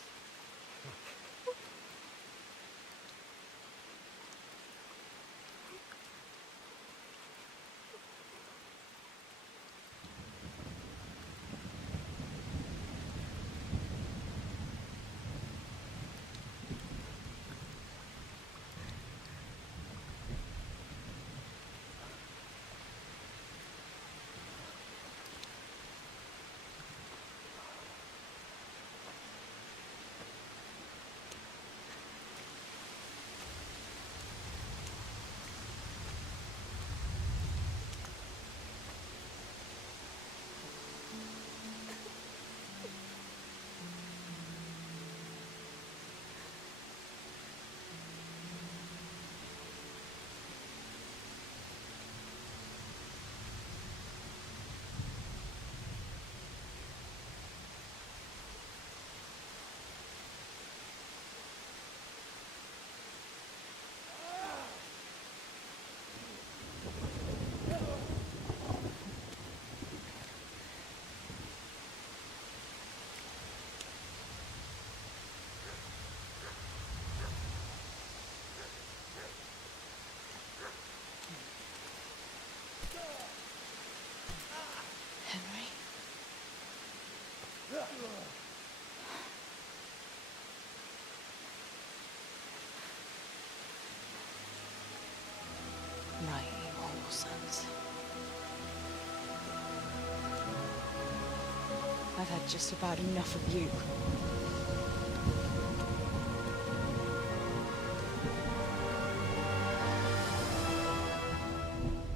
Right, you whole sons. I've had just about enough of you.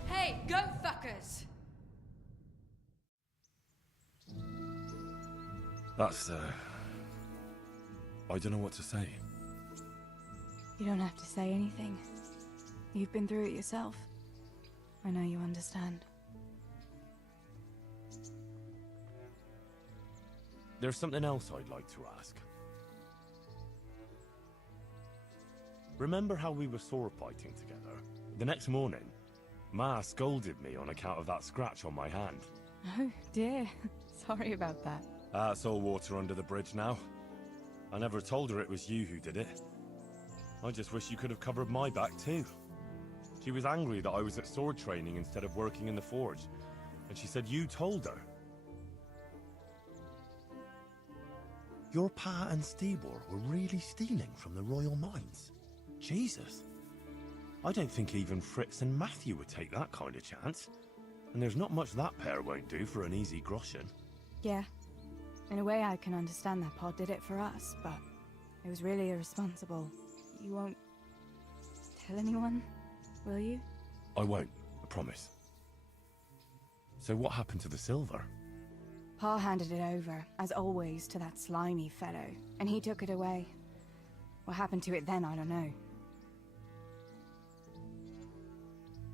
Hey, go fuckers! That's, I don't know what to say. You don't have to say anything. You've been through it yourself. I know you understand. There's something else I'd like to ask. Remember how we were sword fighting together? The next morning, Ma scolded me on account of that scratch on my hand. Oh, dear. Sorry about that. That's all water under the bridge now. I never told her it was you who did it. I just wish you could have covered my back too. She was angry that I was at sword training instead of working in the forge, and she said you told her. Your pa and Stibor were really stealing from the royal mines? Jesus. I don't think even Fritz and Matthew would take that kind of chance. And there's not much that pair won't do for an easy groschen. Yeah. In a way, I can understand that Pa did it for us, but it was really irresponsible. You won't tell anyone, will you? I won't, I promise. So what happened to the silver? Pa handed it over, as always, to that slimy fellow, and he took it away. What happened to it then, I don't know.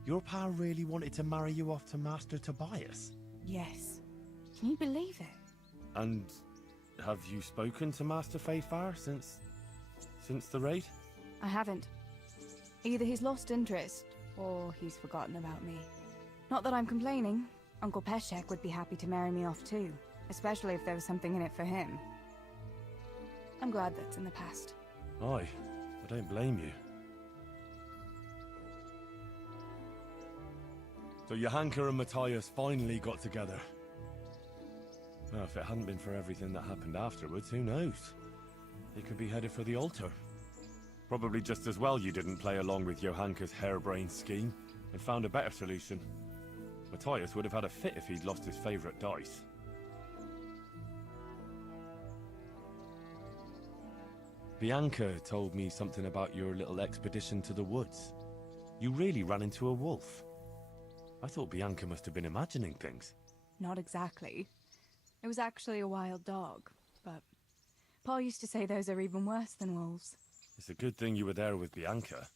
Your pa really wanted to marry you off to Master Tobias? Yes. Can you believe it? And have you spoken to Master Fayfar since the raid? I haven't. Either he's lost interest, or he's forgotten about me. Not that I'm complaining. Uncle Peshek would be happy to marry me off too, especially if there was something in it for him. I'm glad that's in the past. Aye, I don't blame you. So Johanka and Matthias finally got together. Well, if it hadn't been for everything that happened afterwards, who knows? They could be headed for the altar. Probably just as well you didn't play along with Johanka's harebrained scheme and found a better solution. Matthias would have had a fit if he'd lost his favourite dice. Bianca told me something about your little expedition to the woods. You really ran into a wolf. I thought Bianca must have been imagining things. Not exactly. It was actually a wild dog, but Pa used to say those are even worse than wolves. It's a good thing you were there with Bianca.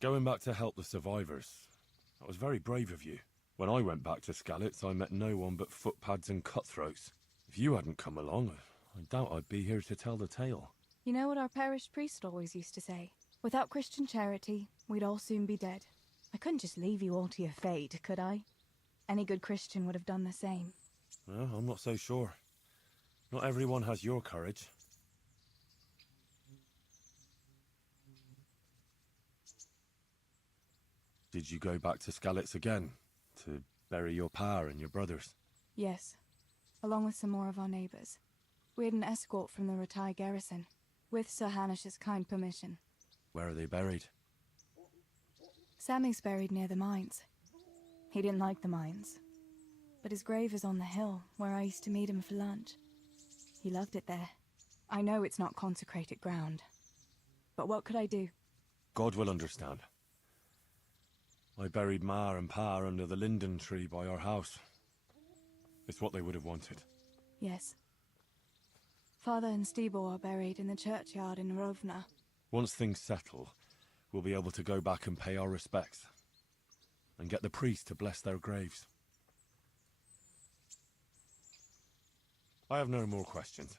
Going back to help the survivors, that was very brave of you. When I went back to Skalitz, I met no one but footpads and cutthroats. If you hadn't come along, I doubt I'd be here to tell the tale. You know what our parish priest always used to say? Without Christian charity, we'd all soon be dead. I couldn't just leave you all to your fate, could I? Any good Christian would have done the same. Well, I'm not so sure. Not everyone has your courage. Did you go back to Skalitz again? To bury your pa and your brothers? Yes, along with some more of our neighbours. We had an escort from the Ratai garrison, with Sir Hanish's kind permission. Where are they buried? Sammy's buried near the mines. He didn't like the mines, but his grave is on the hill where I used to meet him for lunch. He loved it there. I know it's not consecrated ground, but what could I do? God will understand. I buried Ma and Pa under the linden tree by our house. It's what they would have wanted. Yes. Father and Stibor are buried in the churchyard in Rovna. Once things settle, we'll be able to go back and pay our respects. And get the priest to bless their graves. I have no more questions.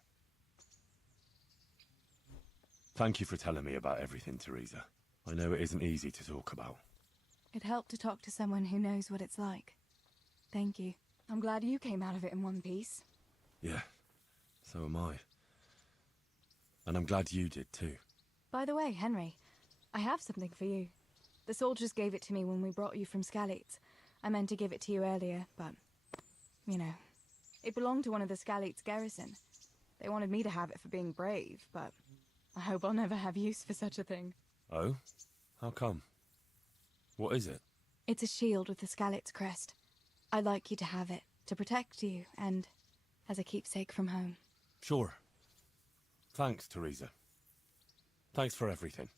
Thank you for telling me about everything, Teresa. I know it isn't easy to talk about. It helped to talk to someone who knows what it's like. Thank you. I'm glad you came out of it in one piece. Yeah, so am I. And I'm glad you did too. By the way, Henry, I have something for you. The soldiers gave it to me when we brought you from Skalitz. I meant to give it to you earlier, but, you know, it belonged to one of the Scalites' garrison. They wanted me to have it for being brave, but I hope I'll never have use for such a thing. Oh? How come? What is it? It's a shield with the Scalites' crest. I'd like you to have it, to protect you, and as a keepsake from home. Sure. Thanks, Teresa. Thanks for everything.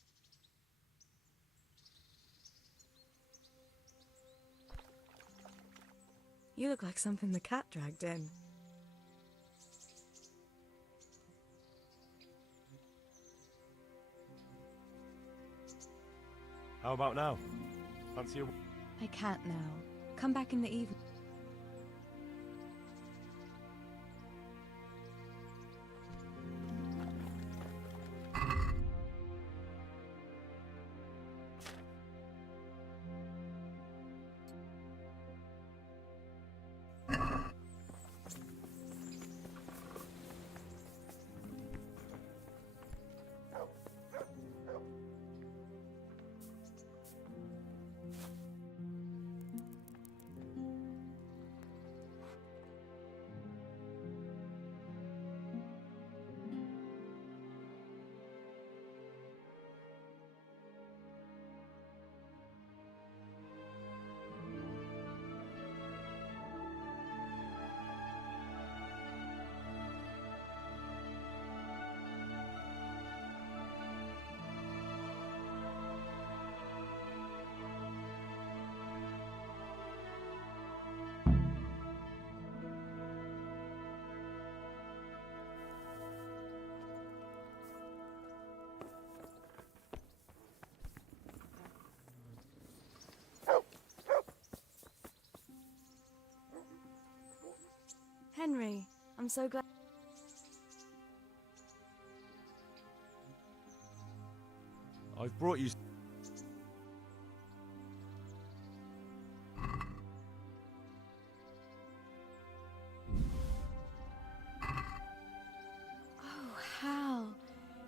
You look like something the cat dragged in. How about now? Fancy a... I can't now. Come back in the evening. Henry, I'm so glad. I've brought you... Oh, Hal.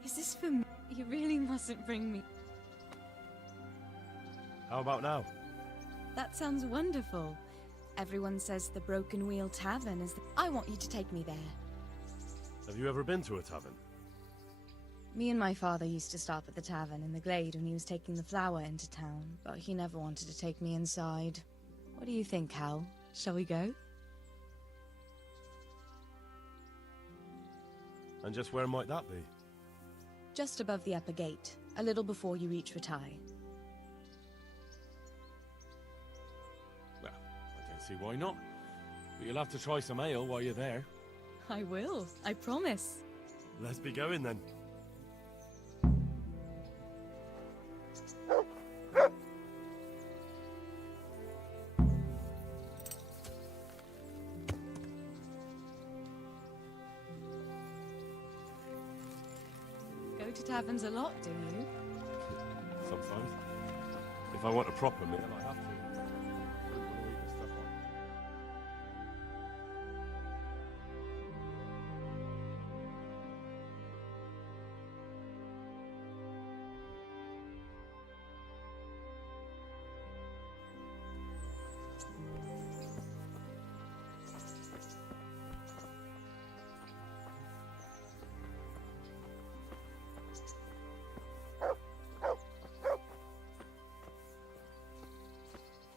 Is this for me? You really mustn't bring me. How about now? That sounds wonderful. Everyone says the Broken Wheel Tavern is the... I want you to take me there. Have you ever been to a tavern? Me and my father used to stop at the tavern in the glade when he was taking the flour into town, but he never wanted to take me inside. What do you think, Hal? Shall we go? And just where might that be? Just above the upper gate, a little before you reach Ratai. Well, I don't see why not. But you'll have to try some ale while you're there. I will, I promise. Let's be going then. Go to taverns a lot, do you? Sometimes. If I want a proper meal, I have to. I don't want to eat the stuff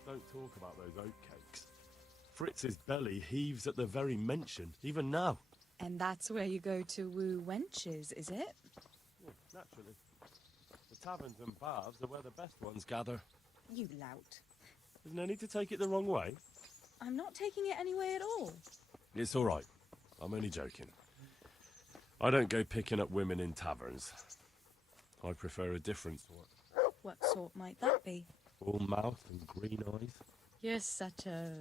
Don't talk about those oatcakes. Fritz's belly heaves at the very mention, even now. And that's where you go to woo wenches, is it? Yeah, naturally. The taverns and baths are where the best ones gather. You lout. There's no need to take it the wrong way. I'm not taking it any way at all. It's all right. I'm only joking. I don't go picking up women in taverns. I prefer a different sort. What sort might that be? Full mouth and green eyes. You're such a...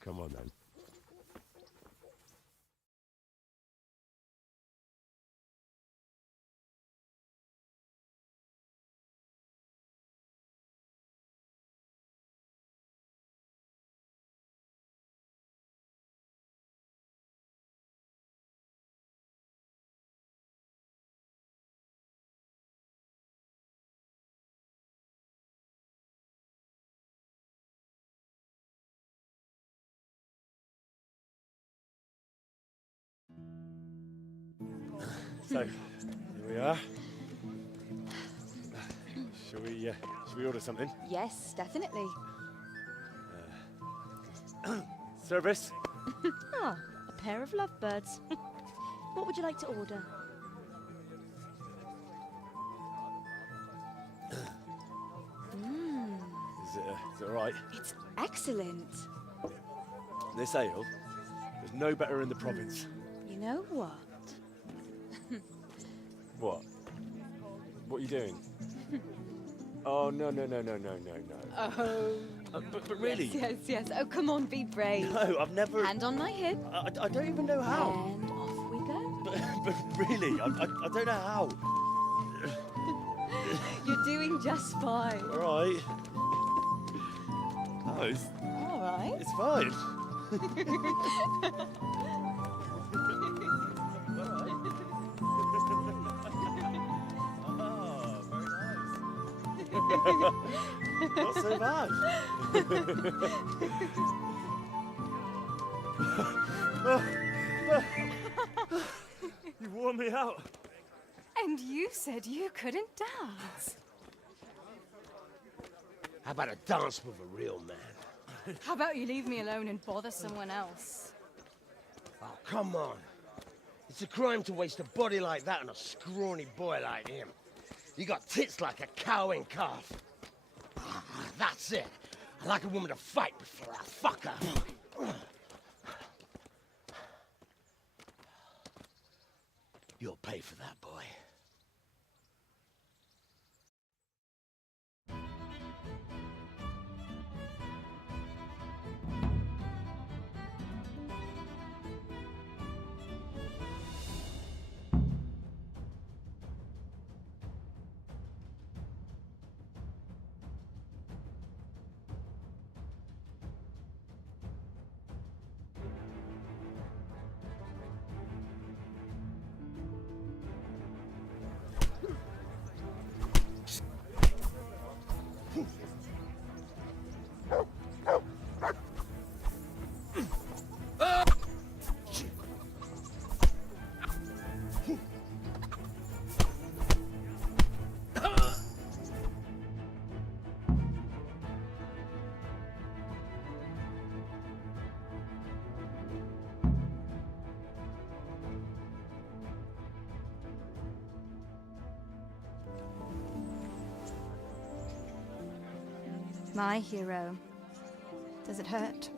Come on then. So, here we are. Shall we order something? Yes, definitely. Service? Ah, a pair of lovebirds. What would you like to order? Mmm, Is it all right? it's excellent. This ale, there's no better in the province. You know what? What? What are you doing? Oh, no. Oh. But really? Yes. Oh, come on, be brave. No, I've never... Hand on my hip. I don't even know how. And off we go. But really, I don't know how. You're doing just fine. All right. Oh, it's All right. fine. Not so bad. You wore me out. And you said you couldn't dance. How about a dance with a real man? How about you leave me alone and bother someone else? Oh, come on. It's a crime to waste a body like that on a scrawny boy like him. You got tits like a cow in calf. That's it. I like a woman to fight before I fuck her. You'll pay for that, boy. My hero. Does it hurt?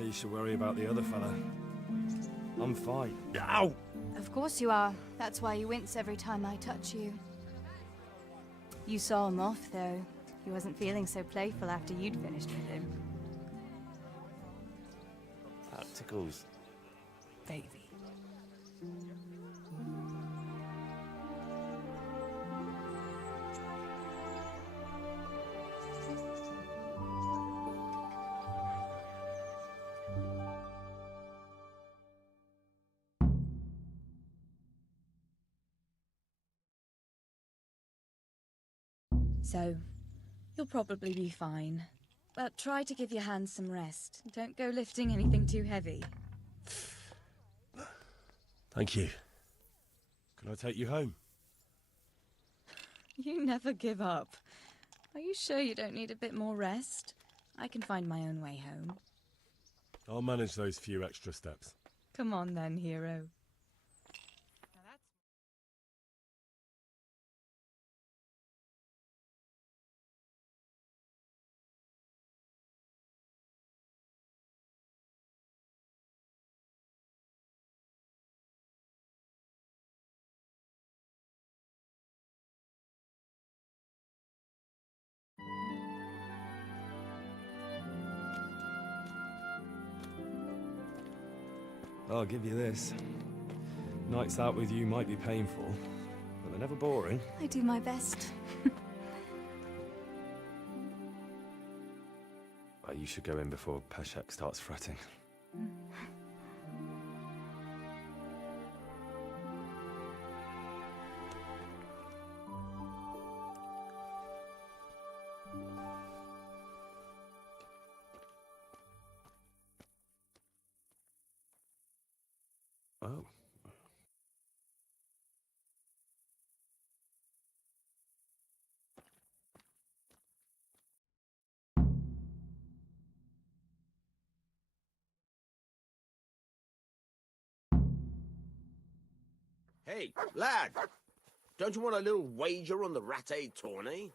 You should worry about the other fella. I'm fine. Ow! Of course you are. That's why you wince every time I touch you. You saw him off, though. He wasn't feeling so playful after you'd finished with him. That tickles. Baby. So, you'll probably be fine. But try to give your hands some rest. Don't go lifting anything too heavy. Thank you. Can I take you home? You never give up. Are you sure you don't need a bit more rest? I can find my own way home. I'll manage those few extra steps. Come on then, hero. I'll give you this. Nights out with you might be painful, but they're never boring. I do my best. You should go in before Peshek starts fretting. Oh. Hey, lad! Don't you want a little wager on the ratte tourney?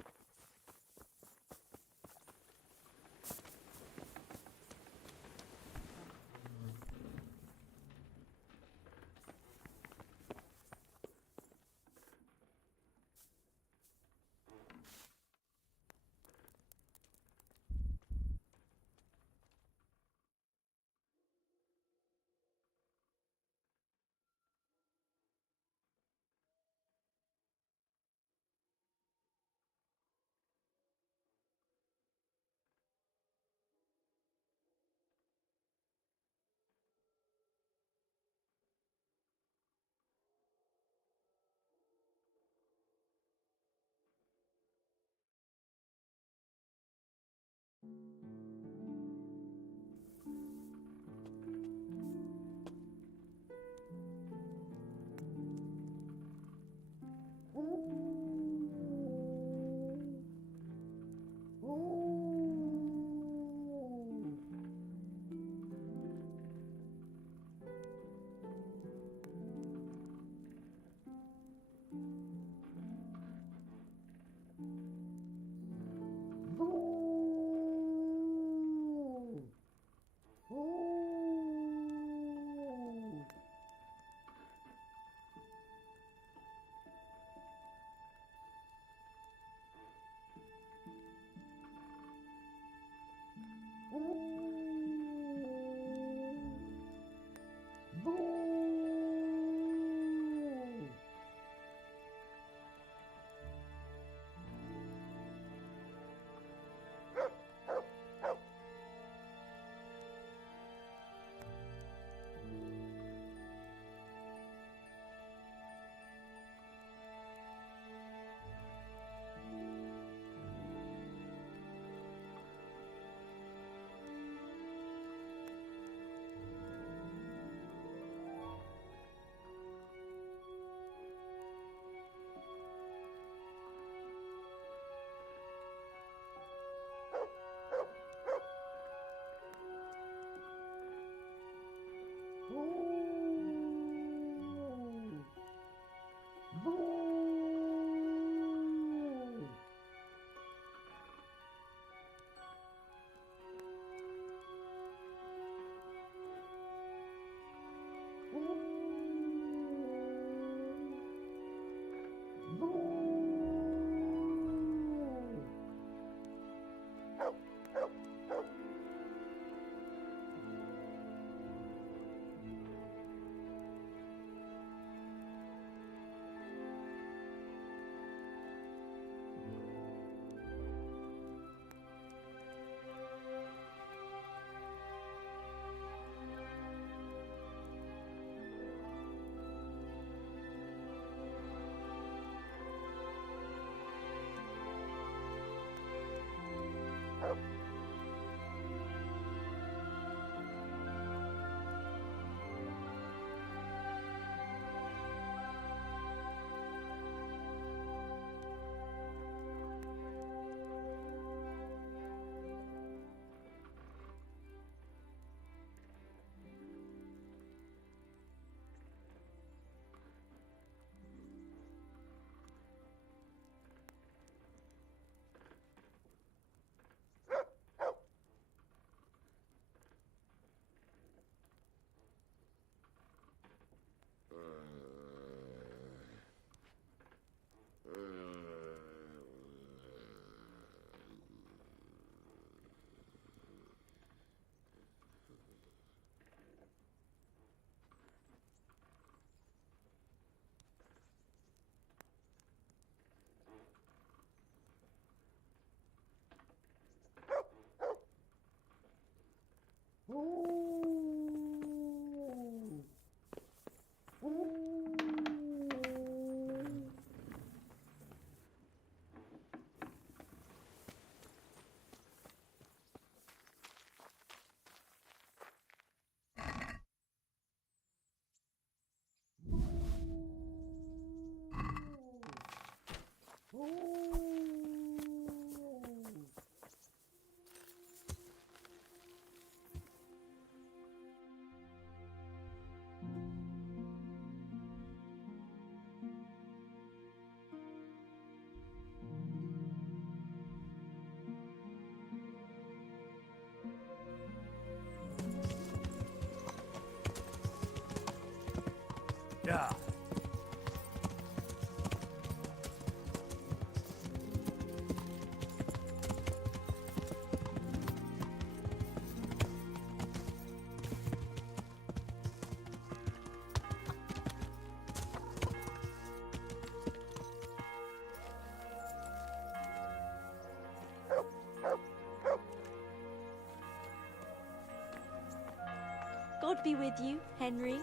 God be with you, Henry.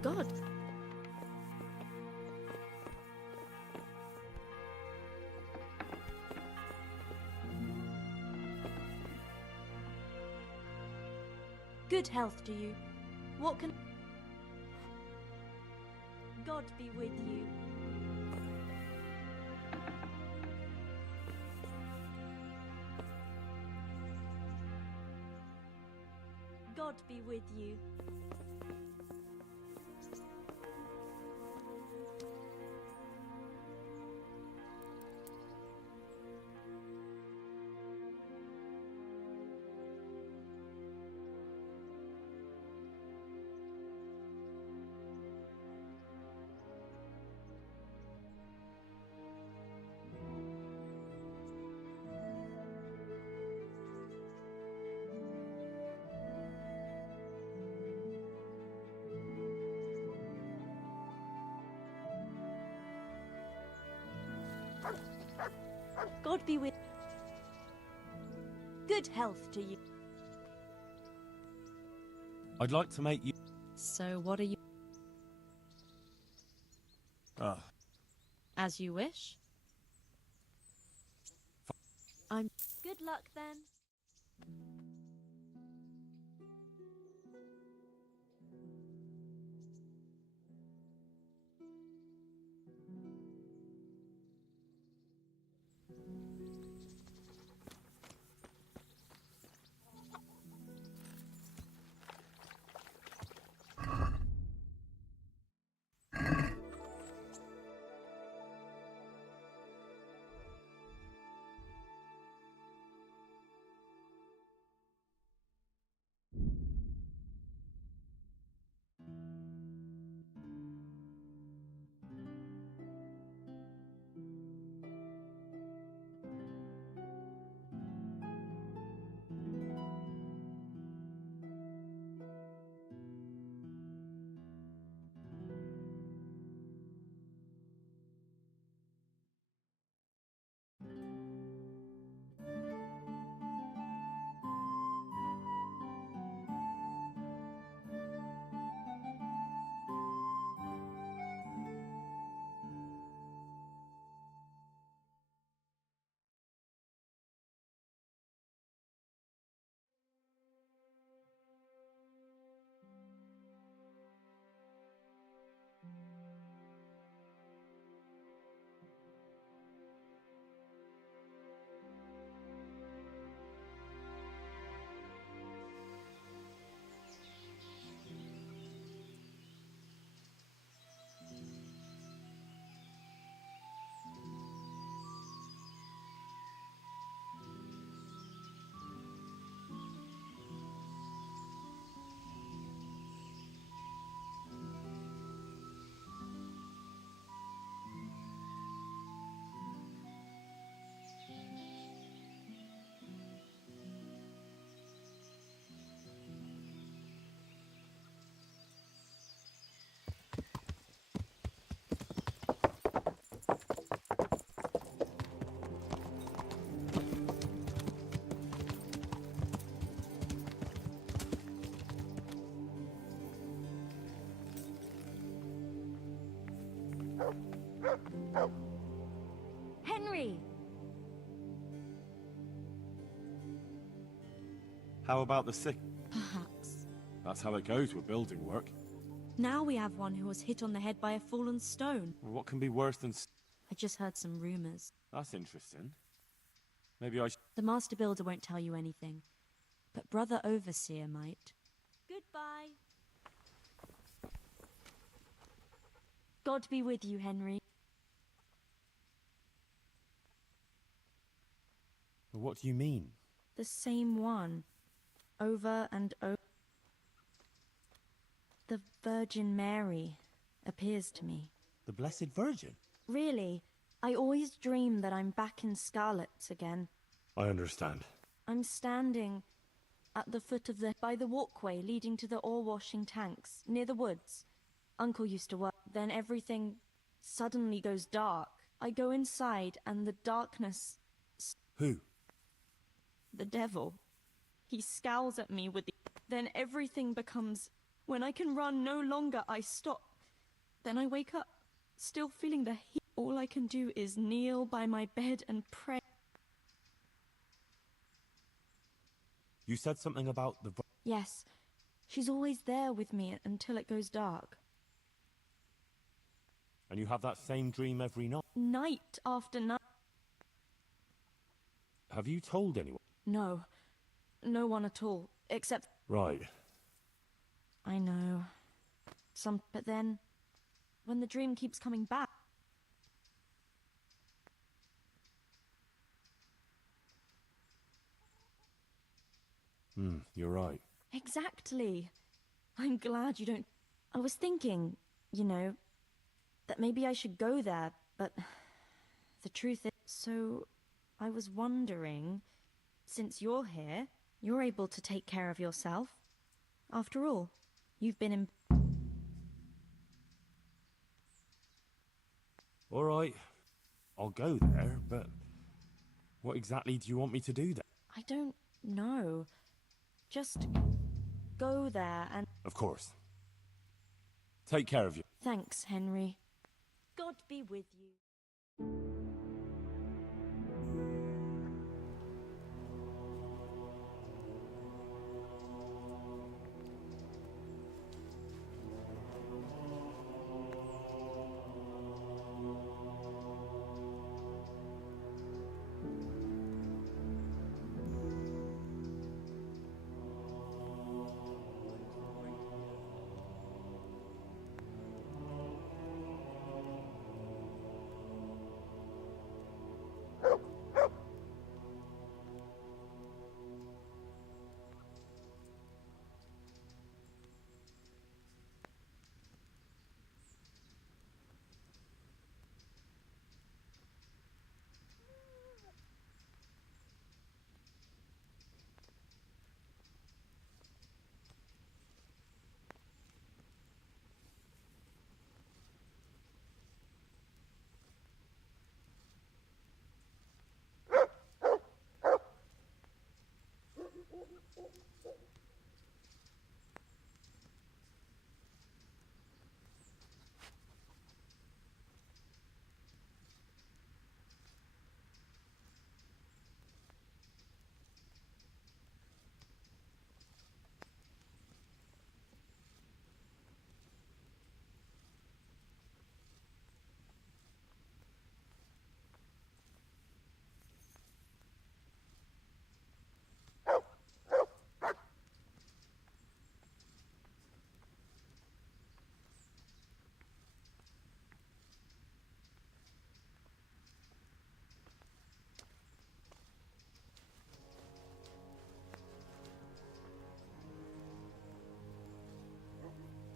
God. Good health to you. What can... God be with you. God be with you. God be with... Good health to you. I'd like to make you... So what are you... As you wish. I'm... Good luck then. Henry! How about the sick? Perhaps. That's how it goes with building work. Now we have one who was hit on the head by a fallen stone. What can be worse than... I just heard some rumors. That's interesting. Maybe I The Master Builder won't tell you anything, but Brother Overseer might. Goodbye. God be with you, Henry. What do you mean? The same one. Over and over. The Virgin Mary appears to me. The Blessed Virgin? Really, I always dream that I'm back in Scarlet's again. I understand. I'm standing at the foot of by the walkway leading to the ore-washing tanks, near the woods. Uncle used to work. Then everything suddenly goes dark. I go inside and the darkness... Who? the devil. He scowls at me with the... Then everything becomes... When I can run no longer, I stop. Then I wake up, still feeling the heat. All I can do is kneel by my bed and pray. You said something about the... Yes, she's always there with me until it goes dark. And you have that same dream every night? Night after night. Have you told anyone? No. No one at all, except... Right. I know. But then, when the dream keeps coming back... You're right. Exactly. I'm glad you don't... I was thinking, you know, that maybe I should go there, but the truth is... So, I was wondering, since you're here, you're able to take care of yourself. After all, you've been in... All right. I'll go there, but what exactly do you want me to do there? I don't know. Just go there and... Of course. Take care of you. Thanks, Henry. God be with you.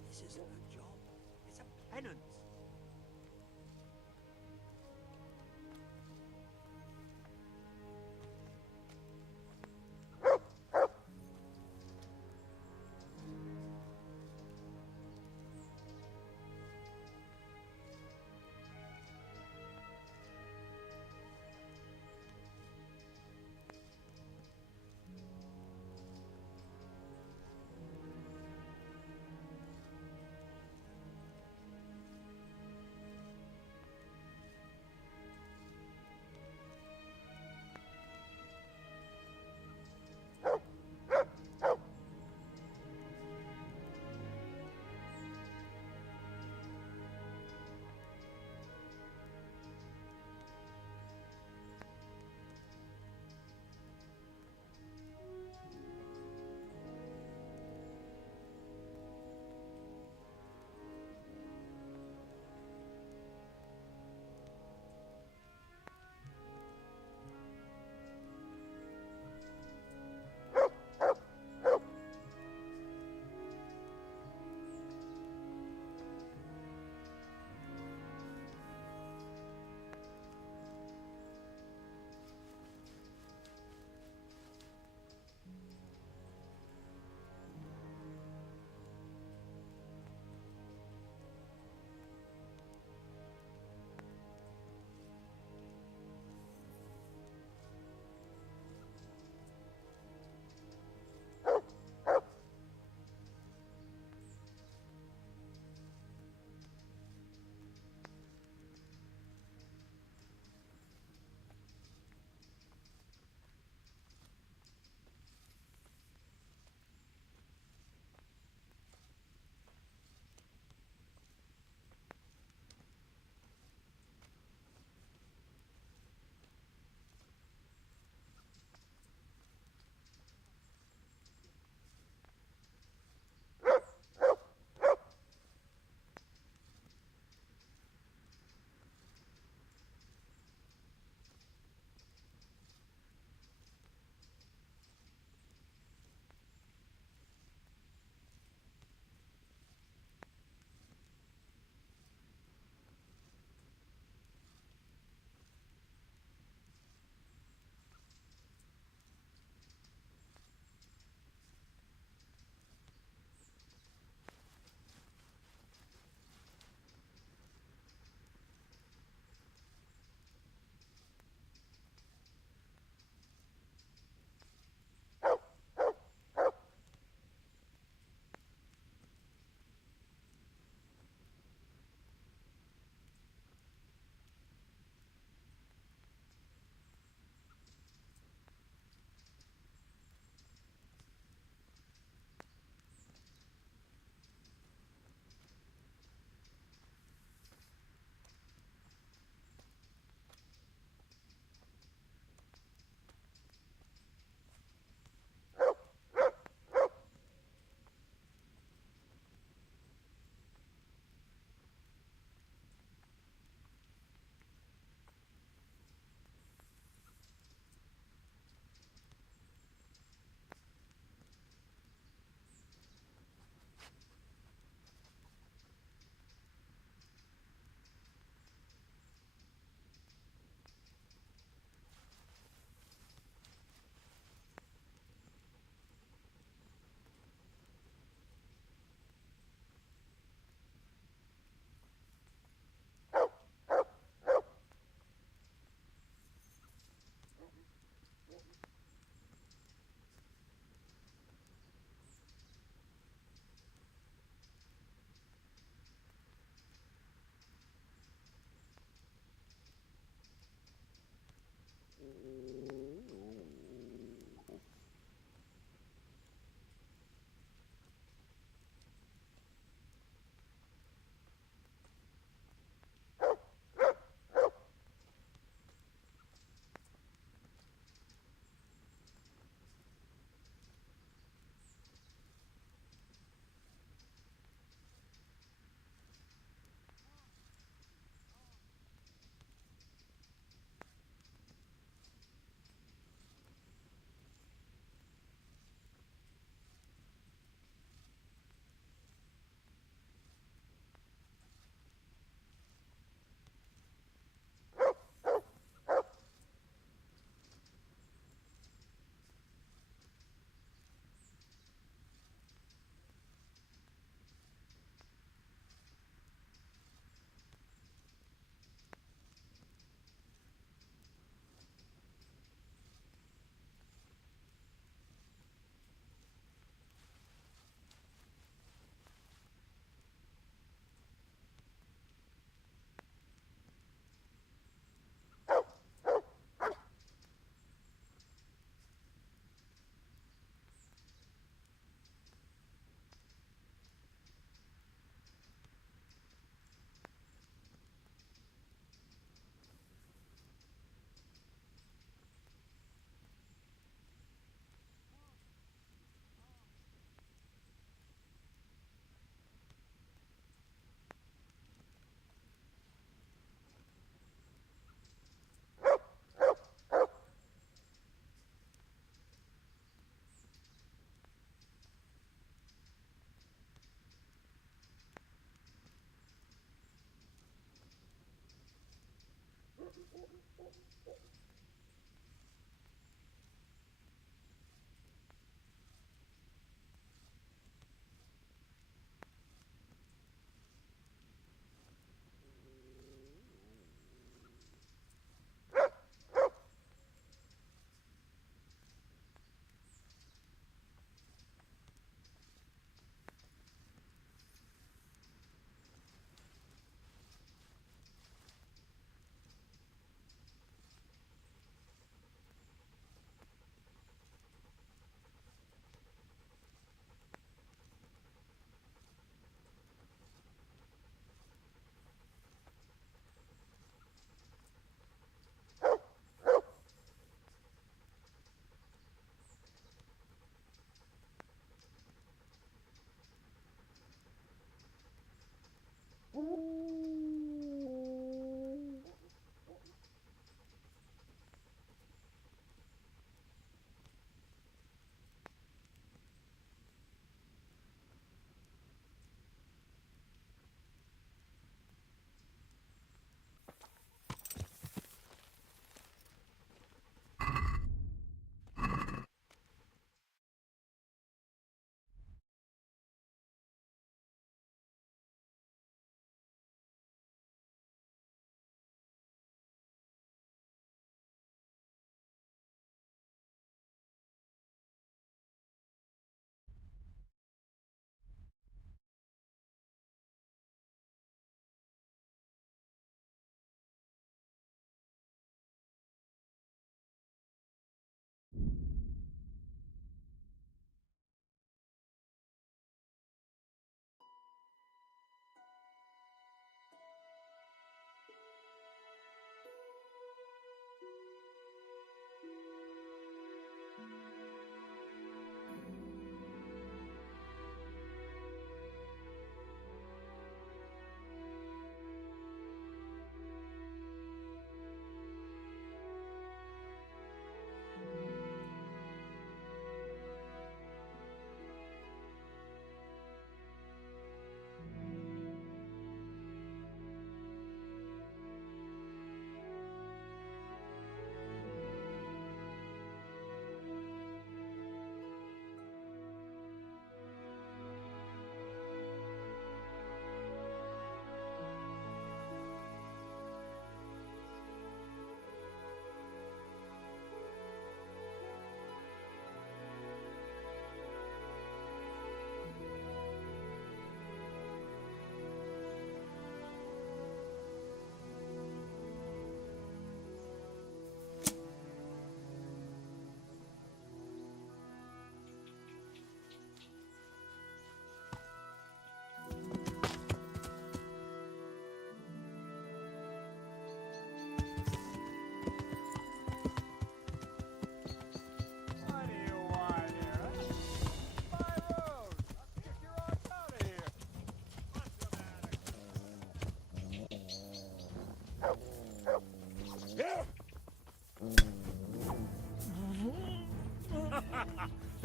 This isn't a job. It's a penance.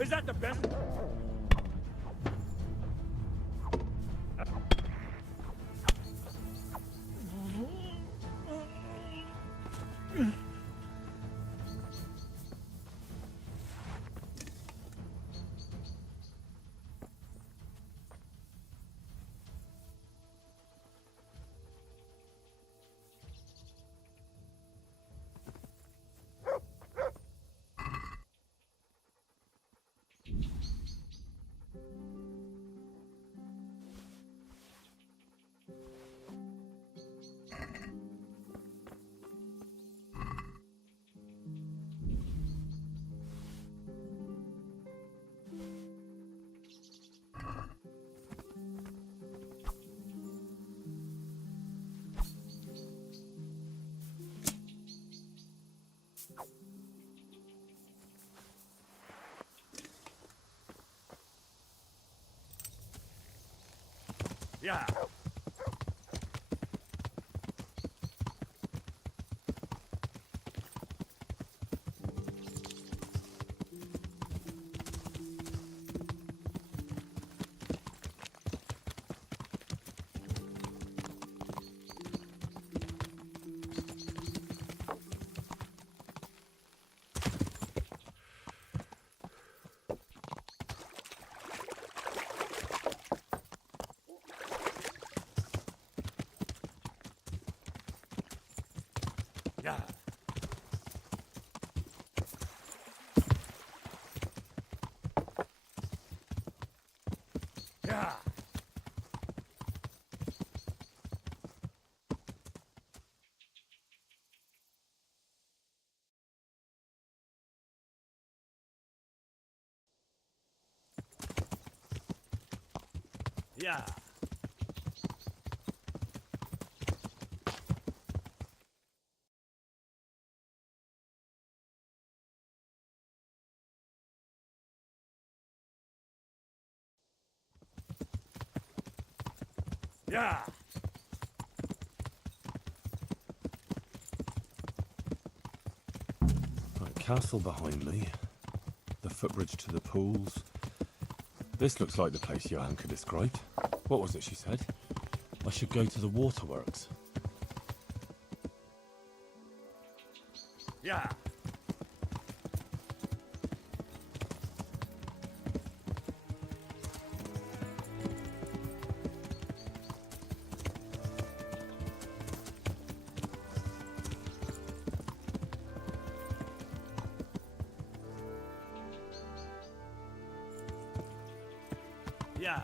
Is that the best? Yeah. Yeah. Yeah. Yeah. Yeah. Right, castle behind me. The footbridge to the pools. This looks like the place Johanka described. What was it she said? I should go to the waterworks. Yeah. Yeah.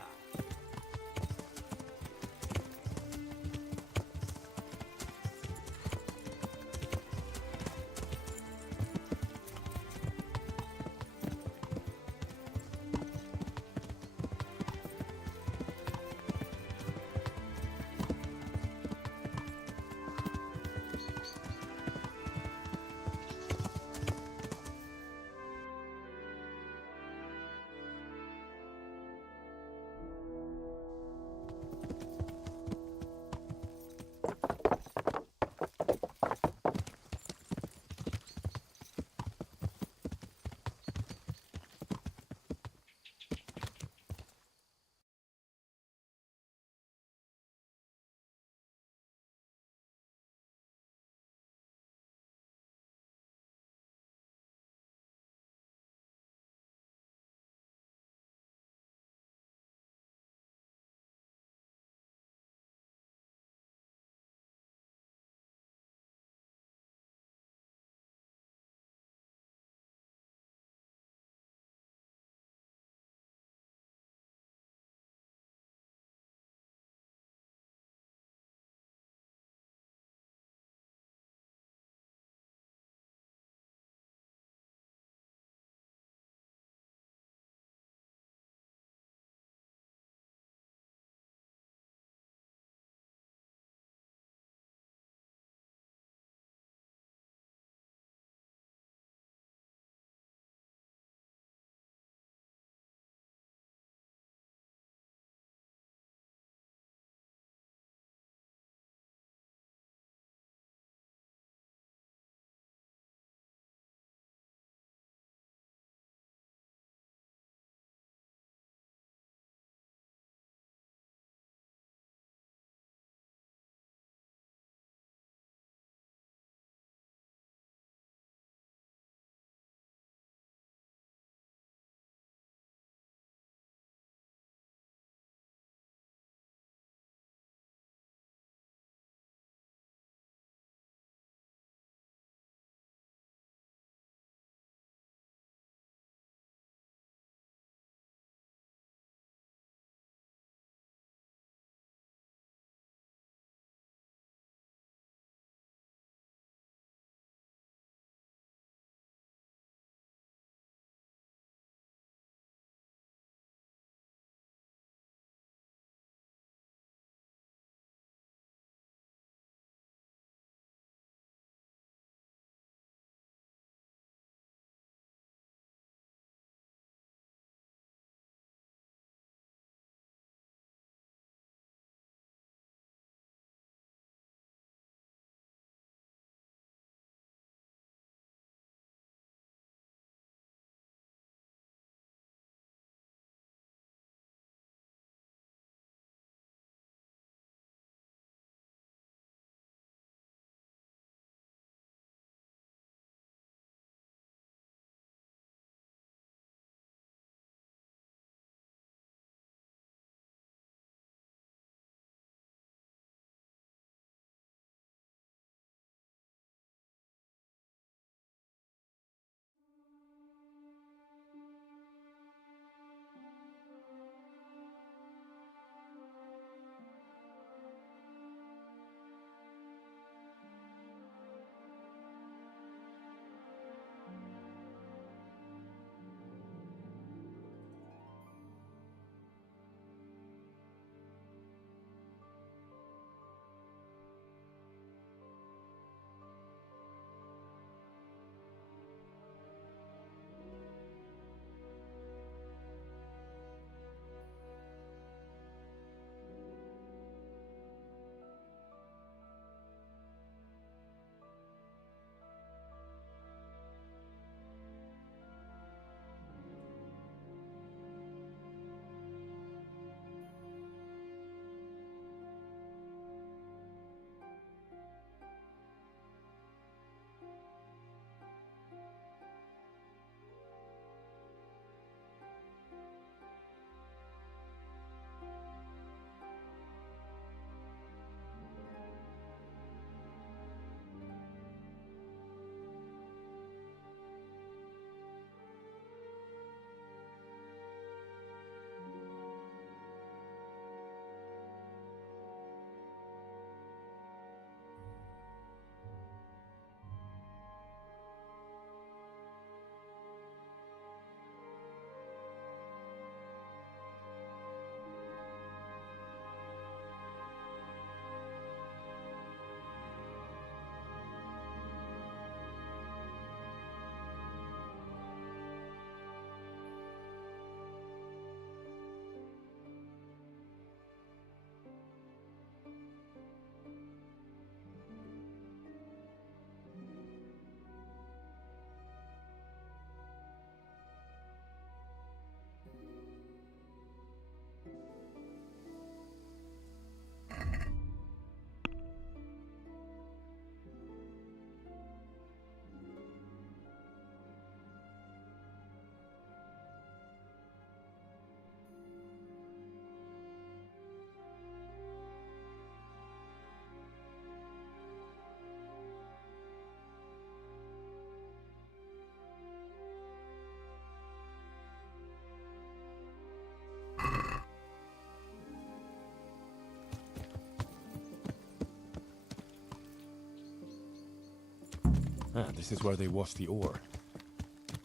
Ah, this is where they wash the ore.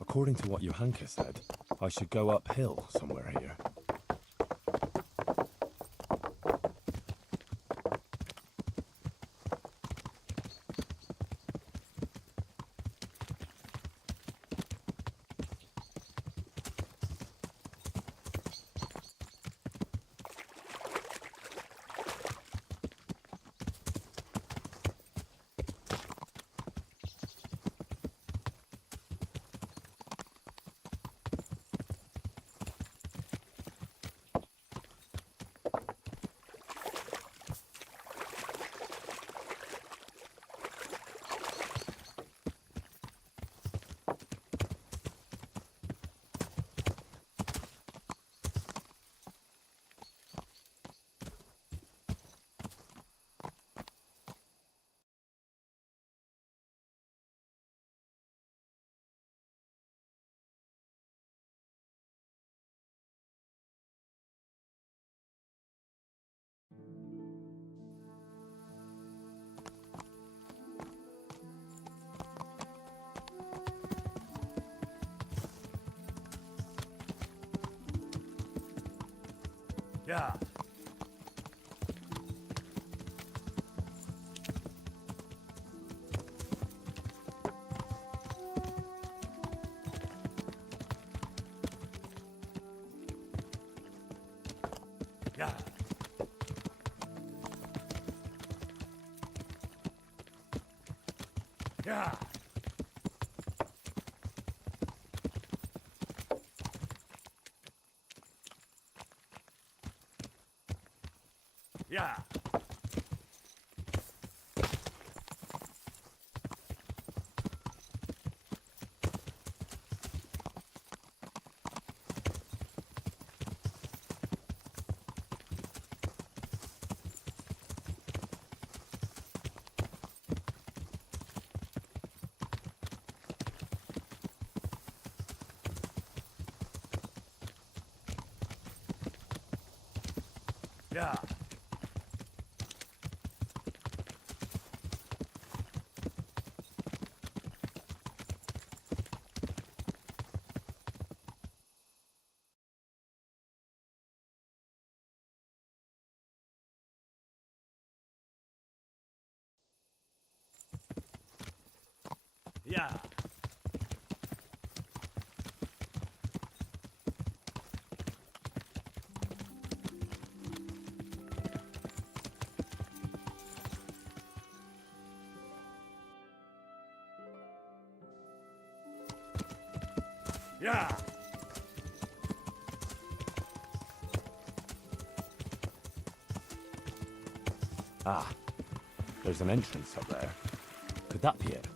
According to what Johanka said, I should go uphill somewhere here. Yeah. Yeah. Yeah. Yeah. Yeah. Yeah. Yeah. Ah, there's an entrance up there. Could that be it?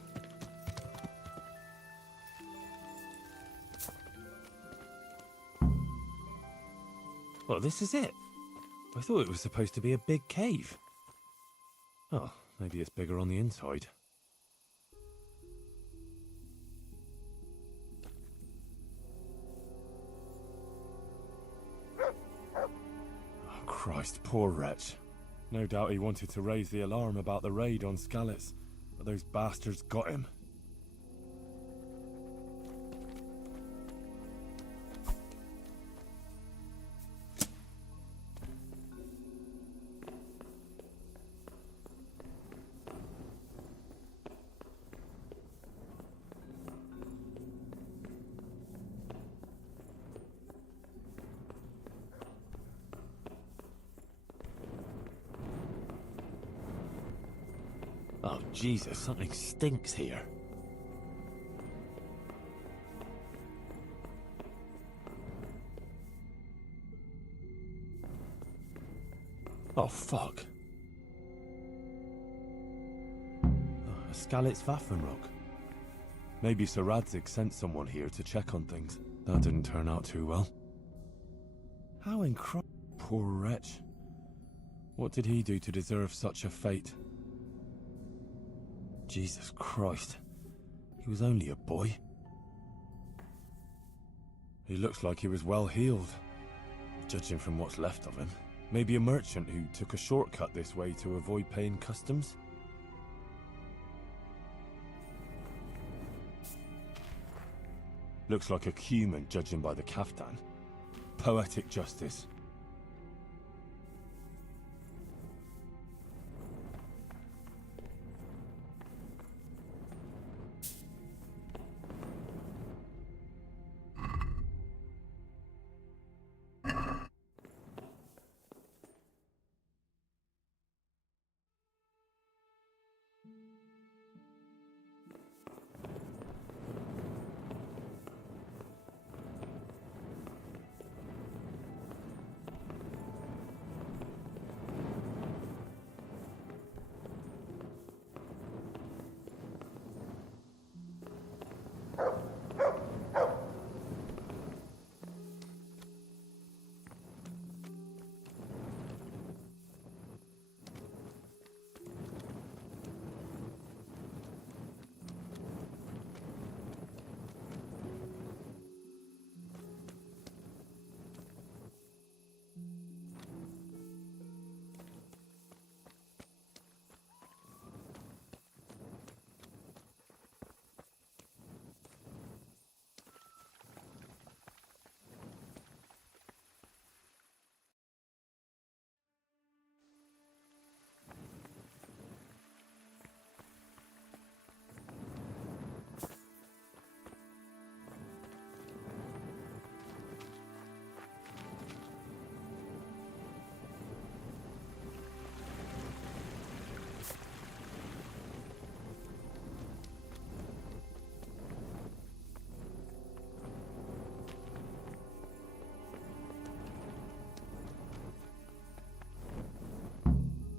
Well, this is it. I thought it was supposed to be a big cave. Oh, maybe it's bigger on the inside. Oh, Christ, poor wretch. No doubt he wanted to raise the alarm about the raid on Skalitz, but those bastards got him. Oh, Jesus, something stinks here. Oh, fuck. A Skalitz Waffenrock. Maybe Sir Radzig sent someone here to check on things. That didn't turn out too well. How incredible. Poor wretch. What did he do to deserve such a fate? Jesus Christ. He was only a boy. He looks like he was well healed, judging from what's left of him. Maybe a merchant who took a shortcut this way to avoid paying customs? Looks like a human judging by the kaftan. Poetic justice.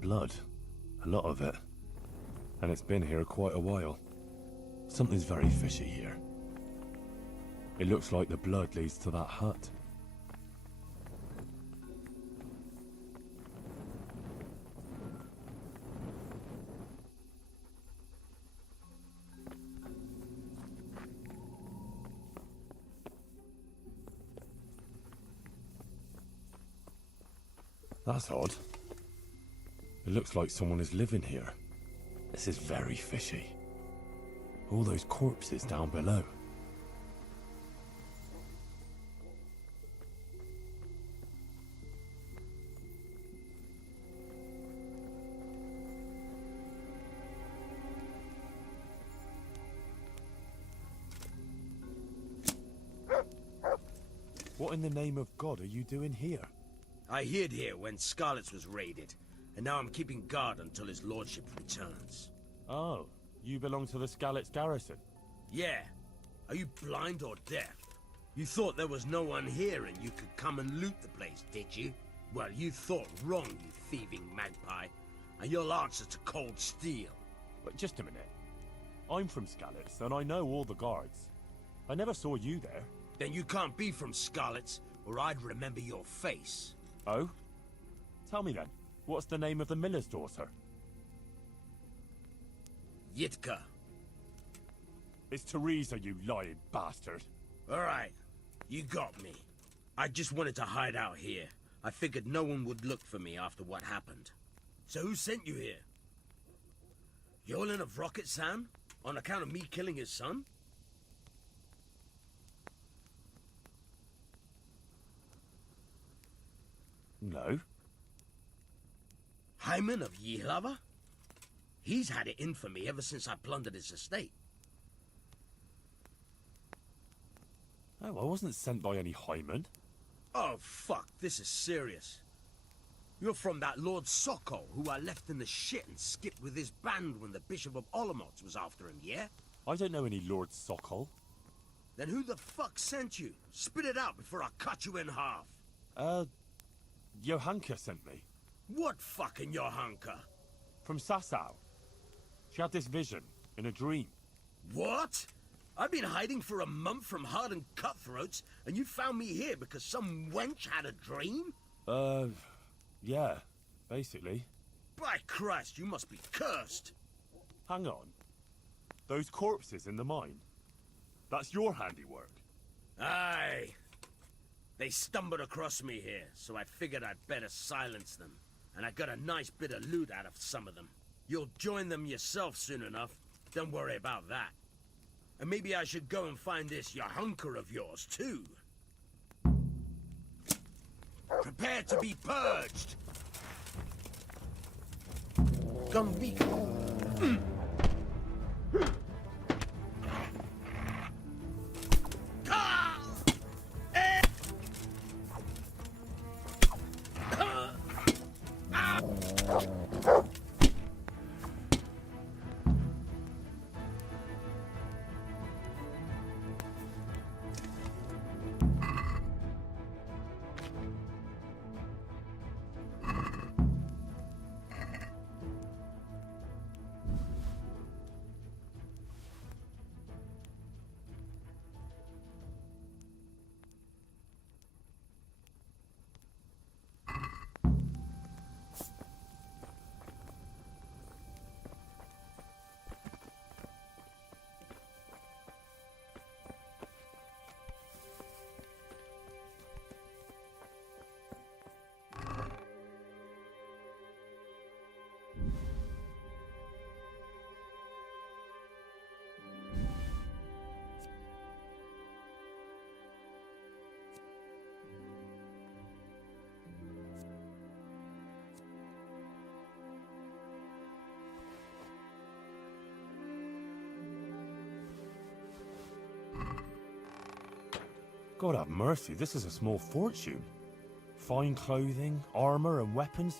Blood. A lot of it. And it's been here quite a while. Something's very fishy here. It looks like the blood leads to that hut. That's odd. It looks like someone is living here. This is very fishy. All those corpses down below. What in the name of God are you doing here? I hid here when Scarlet's was raided, and now I'm keeping guard until his lordship returns. Oh, you belong to the Skalitz garrison? Yeah. Are you blind or deaf? You thought there was no one here and you could come and loot the place, did you? Well, you thought wrong, you thieving magpie. And you'll answer to cold steel. But just a minute. I'm from Skalitz, and I know all the guards. I never saw you there. Then you can't be from Scarlet's, or I'd remember your face. Oh? Tell me then, what's the name of the miller's daughter? Yitka. It's Teresa, you lying bastard. Alright, you got me. I just wanted to hide out here. I figured no one would look for me after what happened. So who sent you here? Yolen of Rocket-san? On account of me killing his son? No. Hyman of Yihlava? He's had it in for me ever since I plundered his estate. Oh, I wasn't sent by any Hyman. Oh, fuck, this is serious. You're from that Lord Sokol, who I left in the shit and skipped with his band when the Bishop of Olomouc was after him, yeah? I don't know any Lord Sokol. Then who the fuck sent you? Spit it out before I cut you in half. Johanka sent me. What fucking Johanka? From Sasau. She had this vision, in a dream. What? I've been hiding for a month from hardened cutthroats, and you found me here because some wench had a dream? Yeah, basically. By Christ, you must be cursed. Hang on. Those corpses in the mine, that's your handiwork? Aye. They stumbled across me here, so I figured I'd better silence them. And I got a nice bit of loot out of some of them. You'll join them yourself soon enough. Don't worry about that. And maybe I should go and find this Yahunker of yours, too. Prepare to be purged! Gumby. God have mercy, this is a small fortune. Fine clothing, armor and weapons,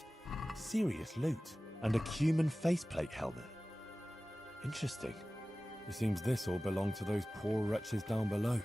serious loot, and a cumin faceplate helmet. Interesting. It seems this all belonged to those poor wretches down below.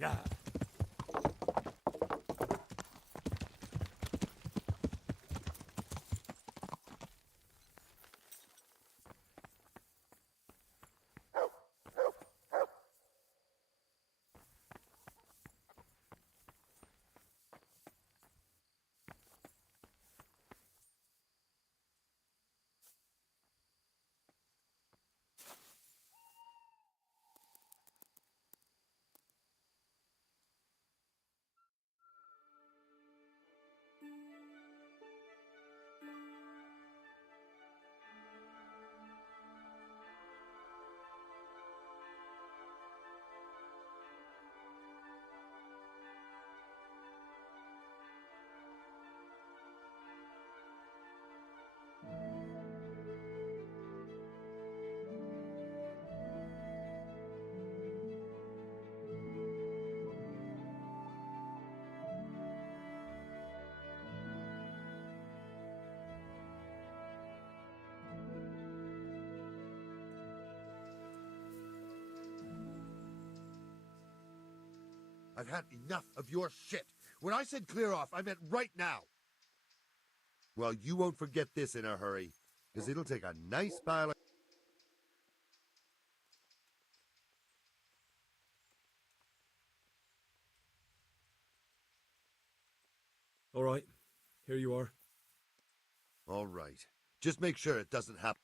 Yeah. I've had enough of your shit. When I said clear off, I meant right now. Well, you won't forget this in a hurry, because it'll take a nice pile of... All right, here you are. All right. Just make sure it doesn't happen.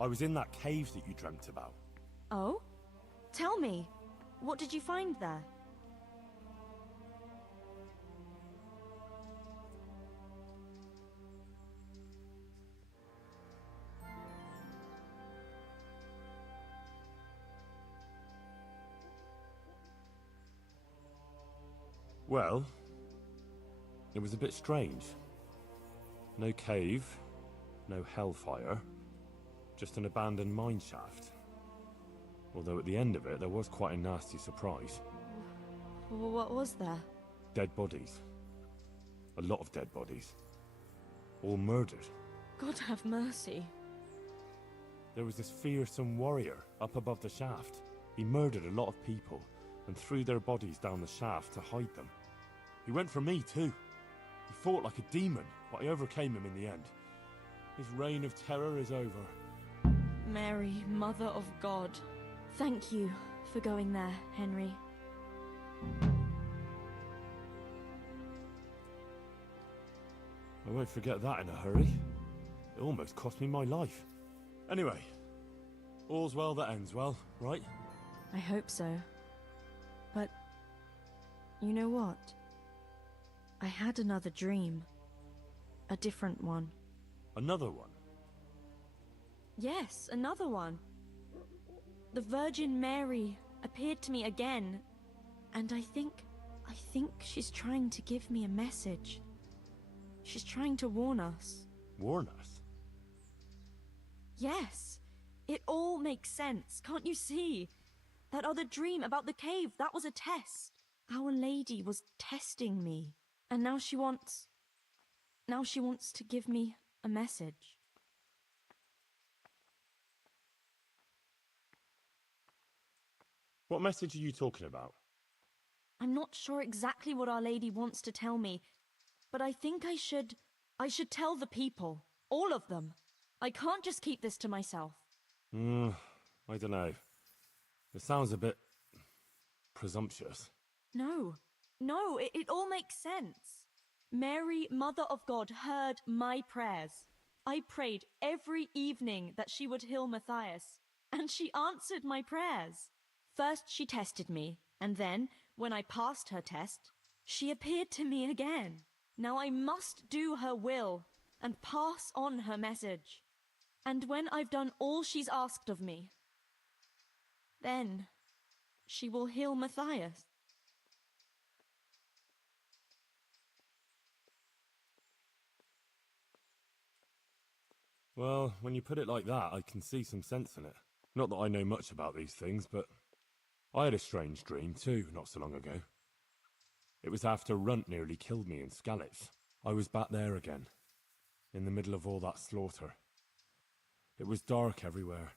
I was in that cave that you dreamt about. Oh? Tell me, what did you find there? Well, it was a bit strange. No cave, no hellfire, just an abandoned mine shaft. Although at the end of it, there was quite a nasty surprise. What was there? Dead bodies. A lot of dead bodies. All murdered. God have mercy. There was this fearsome warrior up above the shaft. He murdered a lot of people and threw their bodies down the shaft to hide them. He went for me too. He fought like a demon, but I overcame him in the end. His reign of terror is over. Mary, Mother of God, thank you for going there, Henry. I won't forget that in a hurry. It almost cost me my life. Anyway, all's well that ends well, right? I hope so. But, you know what? I had another dream. A different one. Another one? Yes, another one. The Virgin Mary appeared to me again, and I think she's trying to give me a message. She's trying to warn us. Warn us? Yes, it all makes sense, can't you see? That other dream about the cave, that was a test. Our Lady was testing me, and now she wants to give me a message. What message are you talking about? I'm not sure exactly what Our Lady wants to tell me, but I think I should tell the people, all of them. I can't just keep this to myself. I don't know. It sounds a bit presumptuous. No, it all makes sense. Mary, Mother of God, heard my prayers. I prayed every evening that she would heal Matthias, and she answered my prayers. First she tested me, and then, when I passed her test, she appeared to me again. Now I must do her will and pass on her message. And when I've done all she's asked of me, then she will heal Matthias. Well, when you put it like that, I can see some sense in it. Not that I know much about these things, but I had a strange dream too, not so long ago. It was after Runt nearly killed me in Skalitz. I was back there again, in the middle of all that slaughter. It was dark everywhere,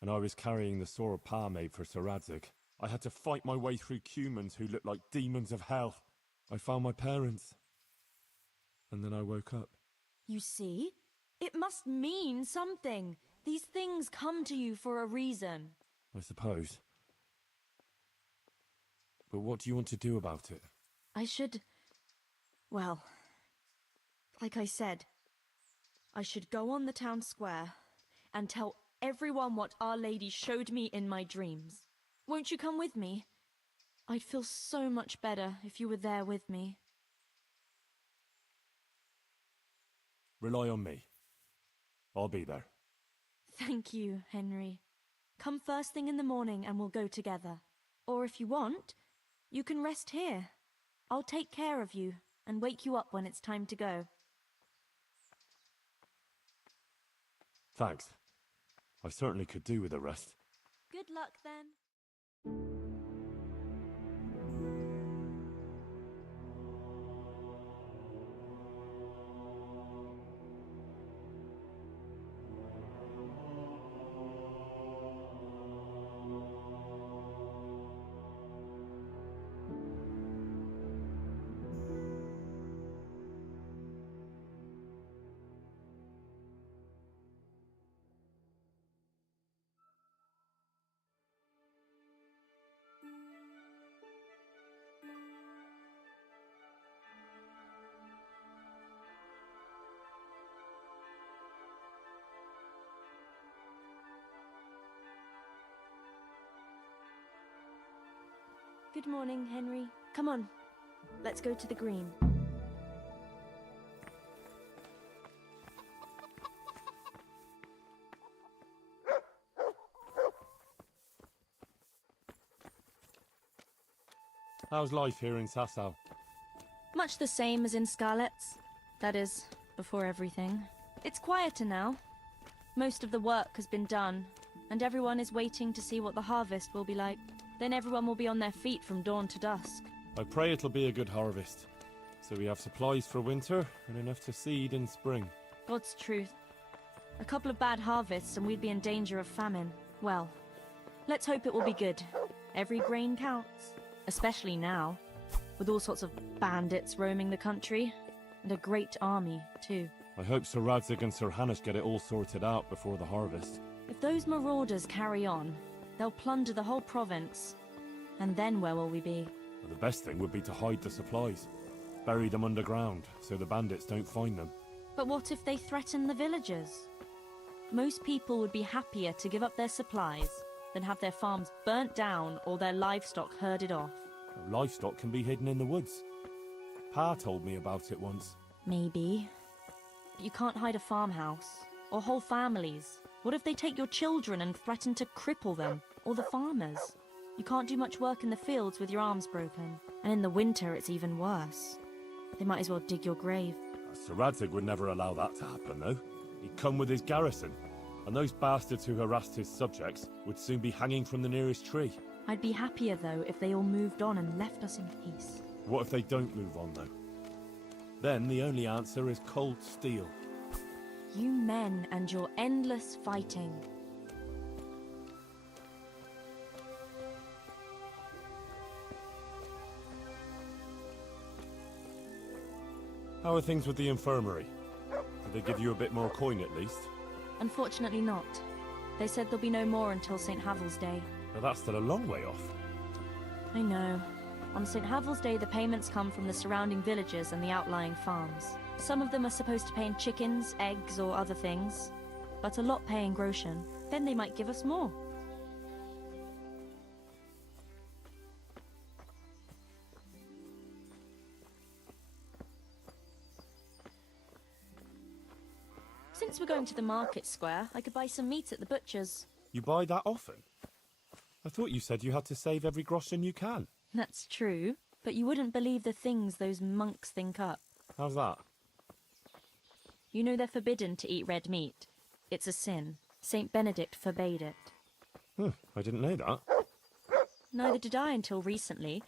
and I was carrying the sword Pa made for Sir Radzig. I had to fight my way through humans who looked like demons of hell. I found my parents, and then I woke up. You see? It must mean something. These things come to you for a reason. I suppose. But what do you want to do about it? Well, like I said, I should go on the town square and tell everyone what Our Lady showed me in my dreams. Won't you come with me? I'd feel so much better if you were there with me. Rely on me. I'll be there. Thank you, Henry. Come first thing in the morning and we'll go together. Or if you want, you can rest here. I'll take care of you and wake you up when it's time to go. Thanks. I certainly could do with a rest. Good luck then. Good morning, Henry. Come on, let's go to the green. How's life here in Sasau? Much the same as in Scarlet's. That is, before everything. It's quieter now. Most of the work has been done, and everyone is waiting to see what the harvest will be like. Then everyone will be on their feet from dawn to dusk. I pray it'll be a good harvest, so we have supplies for winter and enough to seed in spring. God's truth. A couple of bad harvests and we'd be in danger of famine. Well, let's hope it will be good. Every grain counts, especially now, with all sorts of bandits roaming the country, and a great army, too. I hope Sir Radzig and Sir Hanush get it all sorted out before the harvest. If those marauders carry on, they'll plunder the whole province. And then where will we be? Well, the best thing would be to hide the supplies. Bury them underground, so the bandits don't find them. But what if they threaten the villagers? Most people would be happier to give up their supplies than have their farms burnt down or their livestock herded off. Livestock can be hidden in the woods. Pa told me about it once. Maybe. But you can't hide a farmhouse, or whole families. What if they take your children and threaten to cripple them, or the farmers? You can't do much work in the fields with your arms broken. And in the winter, it's even worse. They might as well dig your grave. Sir Radzig would never allow that to happen, though. He'd come with his garrison, and those bastards who harassed his subjects would soon be hanging from the nearest tree. I'd be happier, though, if they all moved on and left us in peace. What if they don't move on, though? Then the only answer is cold steel. You men and your endless fighting. How are things with the infirmary? Did they give you a bit more coin at least? Unfortunately not. They said there'll be no more until St. Havel's Day. Now that's still a long way off. I know. On St. Havel's Day, the payments come from the surrounding villages and the outlying farms. Some of them are supposed to pay in chickens, eggs, or other things, but a lot pay in groschen. Then they might give us more. Since we're going to the market square, I could buy some meat at the butcher's. You buy that often? I thought you said you had to save every groschen you can. That's true, but you wouldn't believe the things those monks think up. How's that? You know they're forbidden to eat red meat. It's a sin. Saint Benedict forbade it. I didn't know that. Neither did I until recently.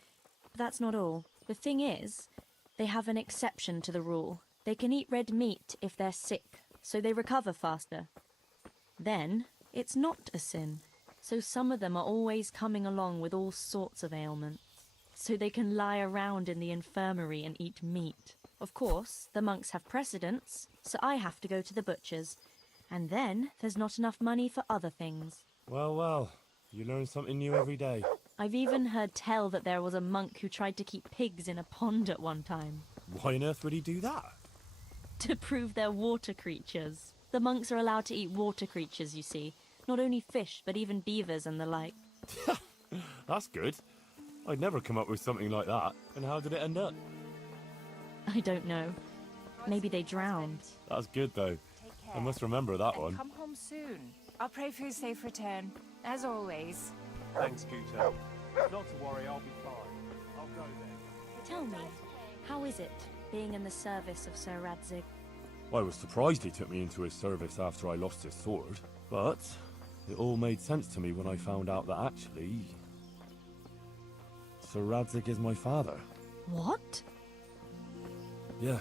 But that's not all. The thing is, they have an exception to the rule. They can eat red meat if they're sick, so they recover faster. Then, it's not a sin. So some of them are always coming along with all sorts of ailments. So they can lie around in the infirmary and eat meat. Of course, the monks have precedence, so I have to go to the butcher's. And then, there's not enough money for other things. Well, well, you learn something new every day. I've even heard tell that there was a monk who tried to keep pigs in a pond at one time. Why on earth would he do that? To prove they're water creatures. The monks are allowed to eat water creatures, you see. Not only fish, but even beavers and the like. That's good. I'd never come up with something like that. And how did it end up? I don't know. Maybe they drowned. That's good, though. I must remember that one. Come home soon. I'll pray for your safe return, as always. Thanks, Guto. Not to worry, I'll be fine. I'll go then. Tell me, how is it, being in the service of Sir Radzig? I was surprised he took me into his service after I lost his sword. But It all made sense to me when I found out that actually... Sir Radzig is my father. What? Yeah,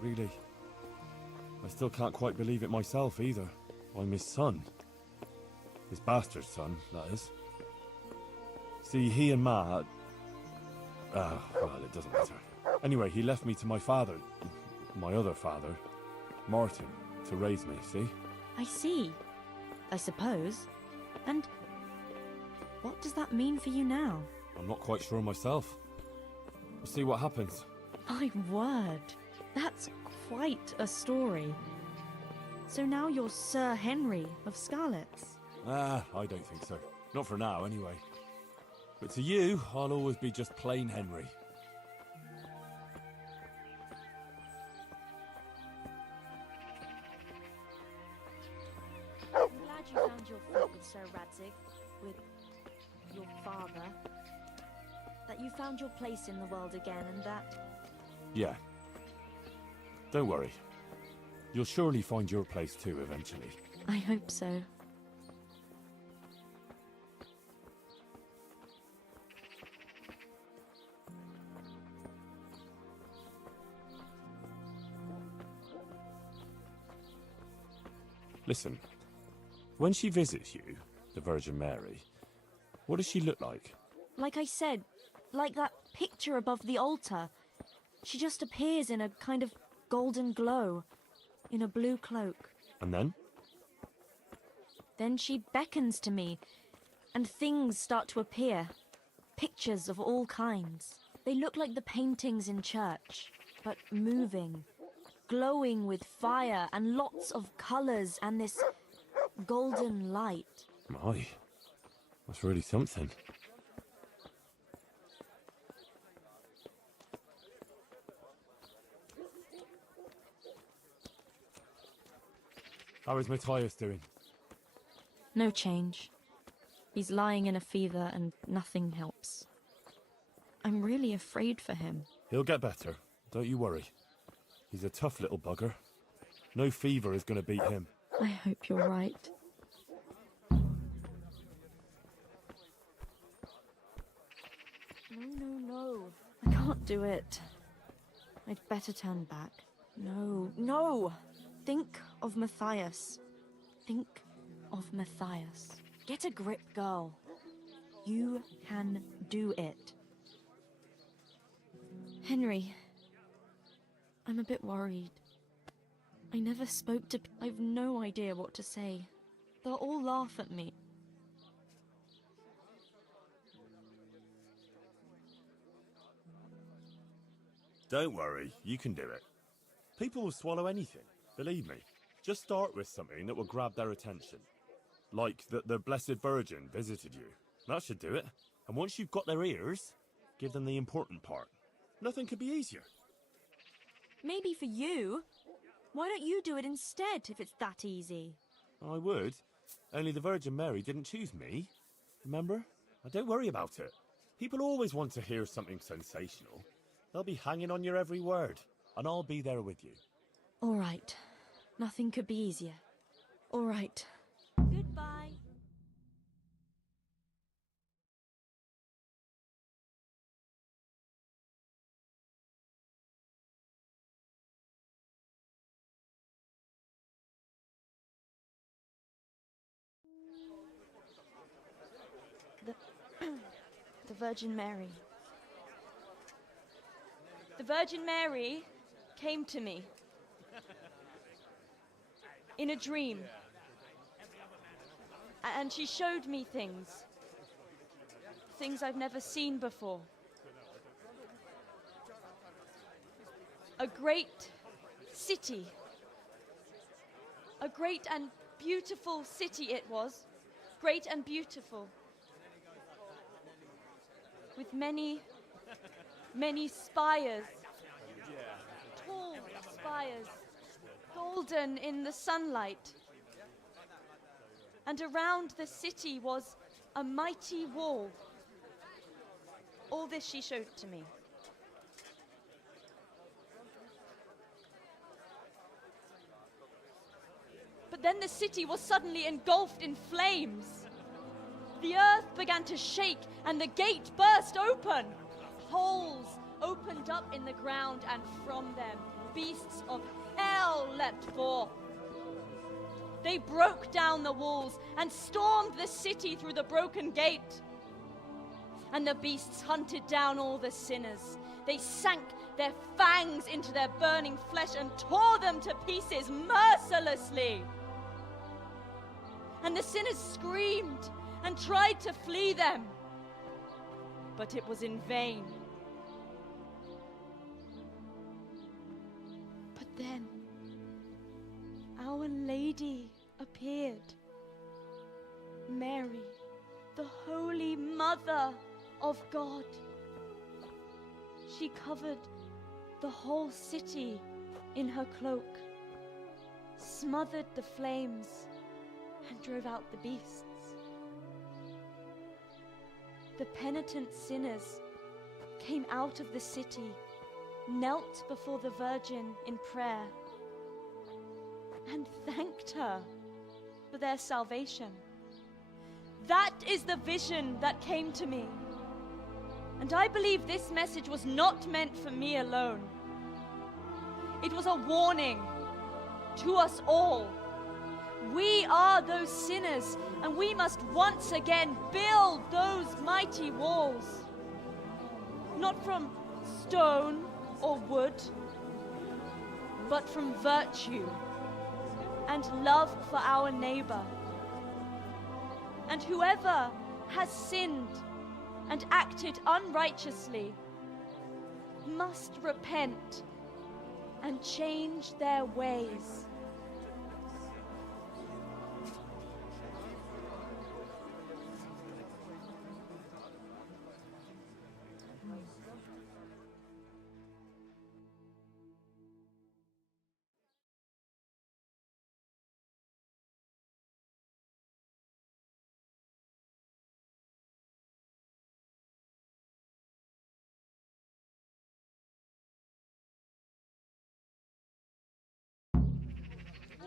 really. I still can't quite believe it myself either. I'm his son. His bastard son, that is. See, he and Ma... well, it doesn't matter. Anyway, he left me to my father, my other father, Martin, to raise me, see? I see. I suppose. And what does that mean for you now? I'm not quite sure myself. We'll see what happens. My word. That's quite a story. So now you're Sir Henry of Scarlets? I don't think so. Not for now, anyway. But to you, I'll always be just plain Henry. I'm glad you found your feet with Sir Radzig, with your father. That you found your place in the world again, and that... Yeah. Don't worry. You'll surely find your place too, eventually. I hope so. Listen, when she visits you, the Virgin Mary, what does she look like? Like I said, like that picture above the altar. She just appears in a kind of golden glow, in a blue cloak. And then? Then she beckons to me, and things start to appear. Pictures of all kinds. They look like the paintings in church, but moving, glowing with fire and lots of colours and this golden light. My, that's really something. How is Matthias doing? No change. He's lying in a fever and nothing helps. I'm really afraid for him. He'll get better, don't you worry. He's a tough little bugger. No fever is going to beat him. I hope you're right. No. I can't do it. I'd better turn back. No. Think of Matthias. Think of Matthias. Get a grip, girl. You can do it. Henry, I'm a bit worried. I never spoke to... I've no idea what to say. They'll all laugh at me. Don't worry, you can do it. People will swallow anything, believe me. Just start with something that will grab their attention. Like that the Blessed Virgin visited you. That should do it. And once you've got their ears, give them the important part. Nothing could be easier. Maybe for you. Why don't you do it instead, if it's that easy? I would. Only the Virgin Mary didn't choose me. Remember? Now don't worry about it. People always want to hear something sensational. They'll be hanging on your every word. And I'll be there with you. All right. Nothing could be easier. All right. Goodbye. The Virgin Mary. The Virgin Mary came to me in a dream, and she showed me things I've never seen before. A great city, a great and beautiful city it was, great and beautiful, with many spires, tall spires, golden in the sunlight. And around the city was a mighty wall. All this she showed to me. But Then the city was suddenly engulfed in flames. The earth began to shake and the gate burst open. Holes opened up in the ground, and from them beasts of hell leapt forth. They broke down the walls and stormed the city through the broken gate. And the beasts hunted down all the sinners. They sank their fangs into their burning flesh and tore them to pieces mercilessly. And the sinners screamed and tried to flee them, but it was in vain. But then Our Lady appeared. Mary, the Holy Mother of God. She covered the whole city in her cloak, smothered the flames, and drove out the beasts. The penitent sinners came out of the city, knelt before the Virgin in prayer, and thanked her for their salvation. That is the vision that came to me. And I believe this message was not meant for me alone. It was a warning to us all. We are those sinners, and we must once again build those mighty walls. Not from stone or wood, but from virtue and love for our neighbor. And whoever has sinned and acted unrighteously must repent and change their ways.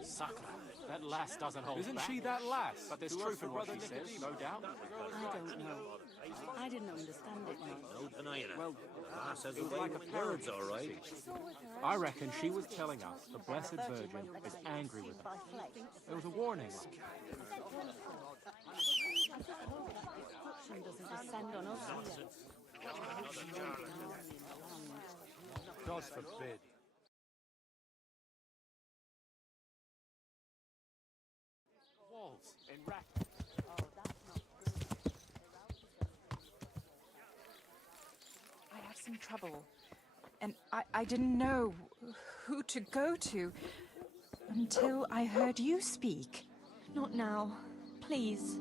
Sucker. That lass doesn't hold Isn't back. she that lass? But there's Who truth in what brother she says, Nicodemus? no doubt. I don't know. I didn't understand it much. No denying it. Well, the lass has it a was way like a with parable, words, all right. I reckon she was telling us the Blessed Virgin is angry with us. It was a warning. She doesn't descend on us either. God forbid. Walls in rack. I had some trouble, and I didn't know who to go to until I heard you speak. Not now. Please.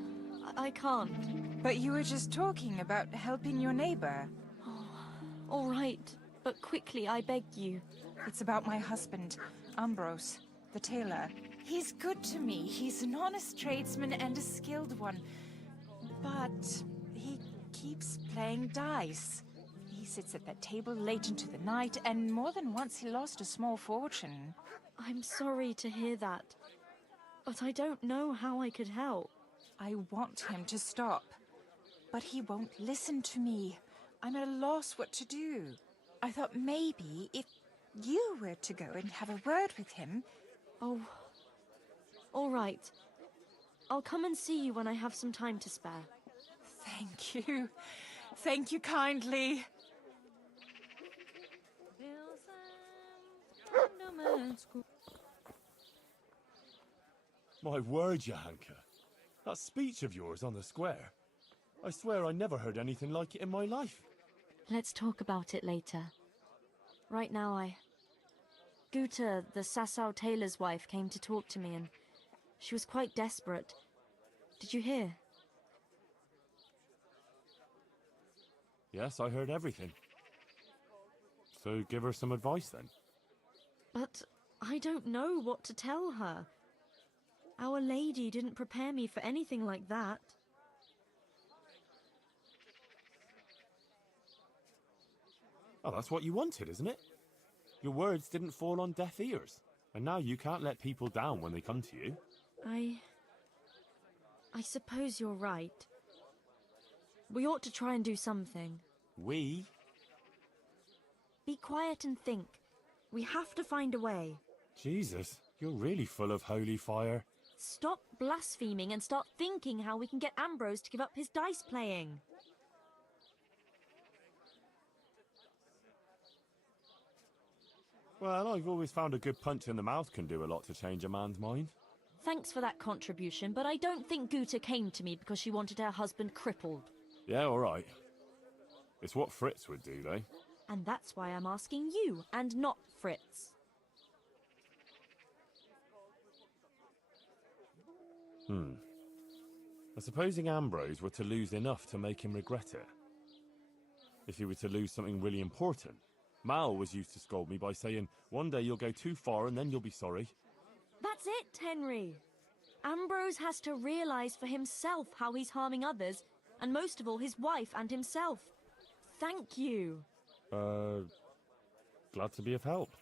I can't. But you were just talking about helping your neighbor. Oh, all right. But quickly, I beg you. It's about my husband, Ambrose, the tailor. He's good to me. He's an honest tradesman and a skilled one. But he keeps playing dice. He sits at that table late into the night, and more than once he lost a small fortune. I'm sorry to hear that. But I don't know how I could help. I want him to stop. But he won't listen to me. I'm at a loss what to do. I thought maybe if you were to go and have a word with him... Oh, all right. I'll come and see you when I have some time to spare. Thank you. Thank you kindly. My word, Johanka. That speech of yours on the square. I swear I never heard anything like it in my life. Let's talk about it later. Right now, Guta, the Sasau tailor's wife, came to talk to me, and she was quite desperate. Did you hear? Yes, I heard everything. So give her some advice then. But I don't know what to tell her. Our Lady didn't prepare me for anything like that. Oh, that's what you wanted, isn't it? Your words didn't fall on deaf ears, and now you can't let people down when they come to you. I suppose you're right. We ought to try and do something. We? Be quiet and think. We have to find a way. Jesus, you're really full of holy fire. Stop blaspheming and start thinking how we can get Ambrose to give up his dice playing. Well, I've always found a good punch in the mouth can do a lot to change a man's mind. Thanks for that contribution, but I don't think Guta came to me because she wanted her husband crippled. Yeah, all right. It's what Fritz would do, though. And that's why I'm asking you, and not Fritz. Supposing Ambrose were to lose enough to make him regret it. If he were to lose something really important. Mal was used to scold me by saying, one day you'll go too far and then you'll be sorry. That's it, Henry. Ambrose has to realise for himself how he's harming others, and most of all his wife and himself. Thank you. Glad to be of help.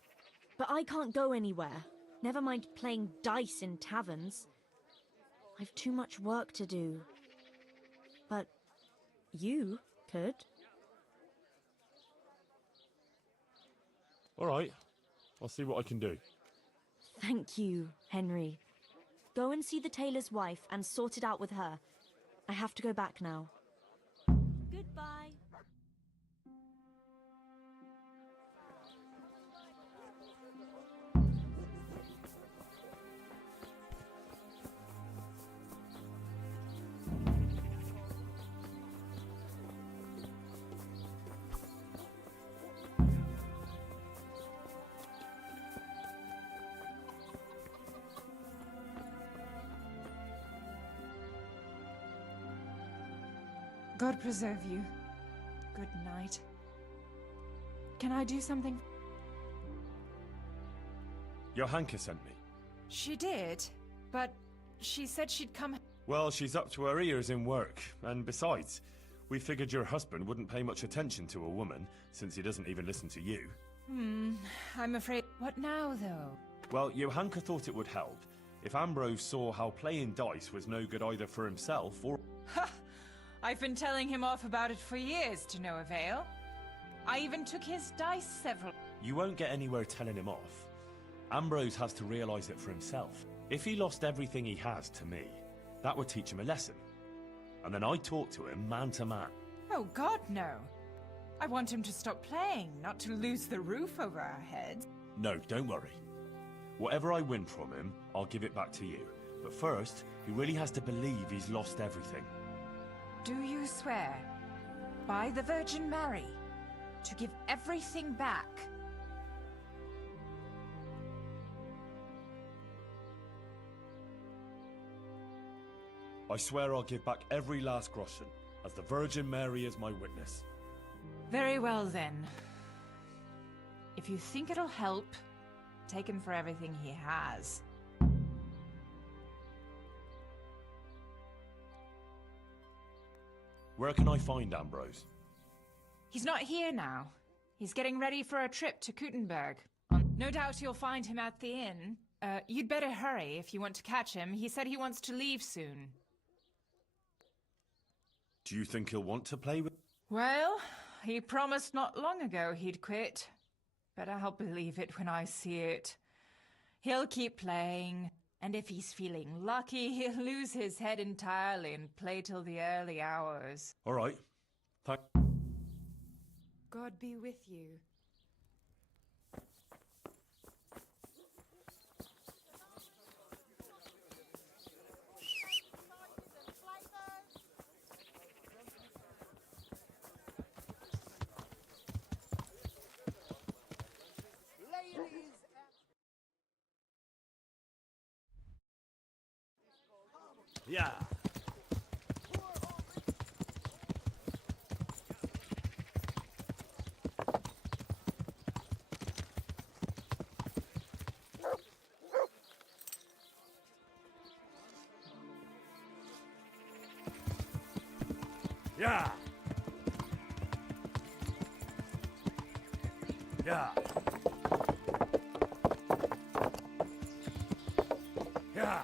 But I can't go anywhere. Never mind playing dice in taverns. I've too much work to do. But you could. All right. I'll see what I can do. Thank you, Henry. Go and see the tailor's wife and sort it out with her. I have to go back now. Goodbye. God preserve you. Good night. Can I do something? Johanka sent me. She did, but she said she'd come. Well, she's up to her ears in work, and besides, we figured your husband wouldn't pay much attention to a woman, since he doesn't even listen to you. I'm afraid. What now, though? Well, Johanka thought it would help if Ambrose saw how playing dice was no good either for himself or... Ha! I've been telling him off about it for years to no avail. I even took his dice several... You won't get anywhere telling him off. Ambrose has to realise it for himself. If he lost everything he has to me, that would teach him a lesson. And then I talk to him man to man. Oh, God, no. I want him to stop playing, not to lose the roof over our heads. No, don't worry. Whatever I win from him, I'll give it back to you. But first, he really has to believe he's lost everything. Do you swear, by the Virgin Mary, to give everything back? I swear I'll give back every last groschen, as the Virgin Mary is my witness. Very well, then. If you think it'll help, take him for everything he has. Where can I find Ambrose? He's not here now. He's getting ready for a trip to Kuttenberg. No doubt you'll find him at the inn. You'd better hurry if you want to catch him. He said he wants to leave soon. Do you think he'll want to play with... Well, he promised not long ago he'd quit. But I'll believe it when I see it. He'll keep playing, and if he's feeling lucky, he'll lose his head entirely and play till the early hours. All right. God be with you. Yeah. Yeah. Yeah. Yeah.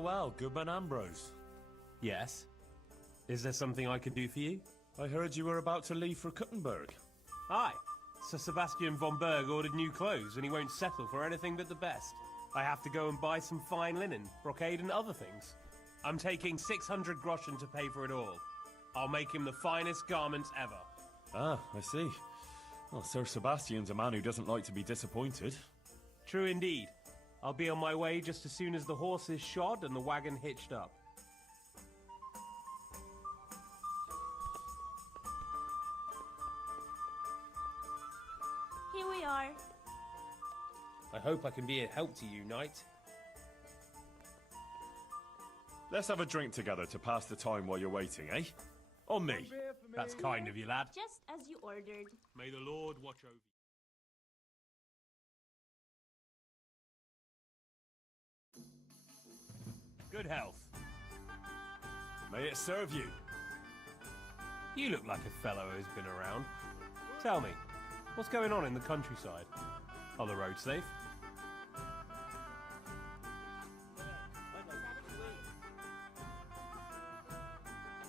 Well, well, Goodman Ambrose. Yes? Is there something I could do for you? I heard you were about to leave for Kuttenberg. Aye. Sir Sebastian von Berg ordered new clothes and he won't settle for anything but the best. I have to go and buy some fine linen, brocade and other things. I'm taking 600 groschen to pay for it all. I'll make him the finest garments ever. Ah, I see. Well, Sir Sebastian's a man who doesn't like to be disappointed. True indeed. I'll be on my way just as soon as the horse is shod and the wagon hitched up. Here we are. I hope I can be a help to you, knight. Let's have a drink together to pass the time while you're waiting, eh? On me. That's kind of you, lad. Just as you ordered. May the Lord watch over you. Good health. May it serve you. You look like a fellow who's been around. Tell me, what's going on in the countryside? Are the roads safe?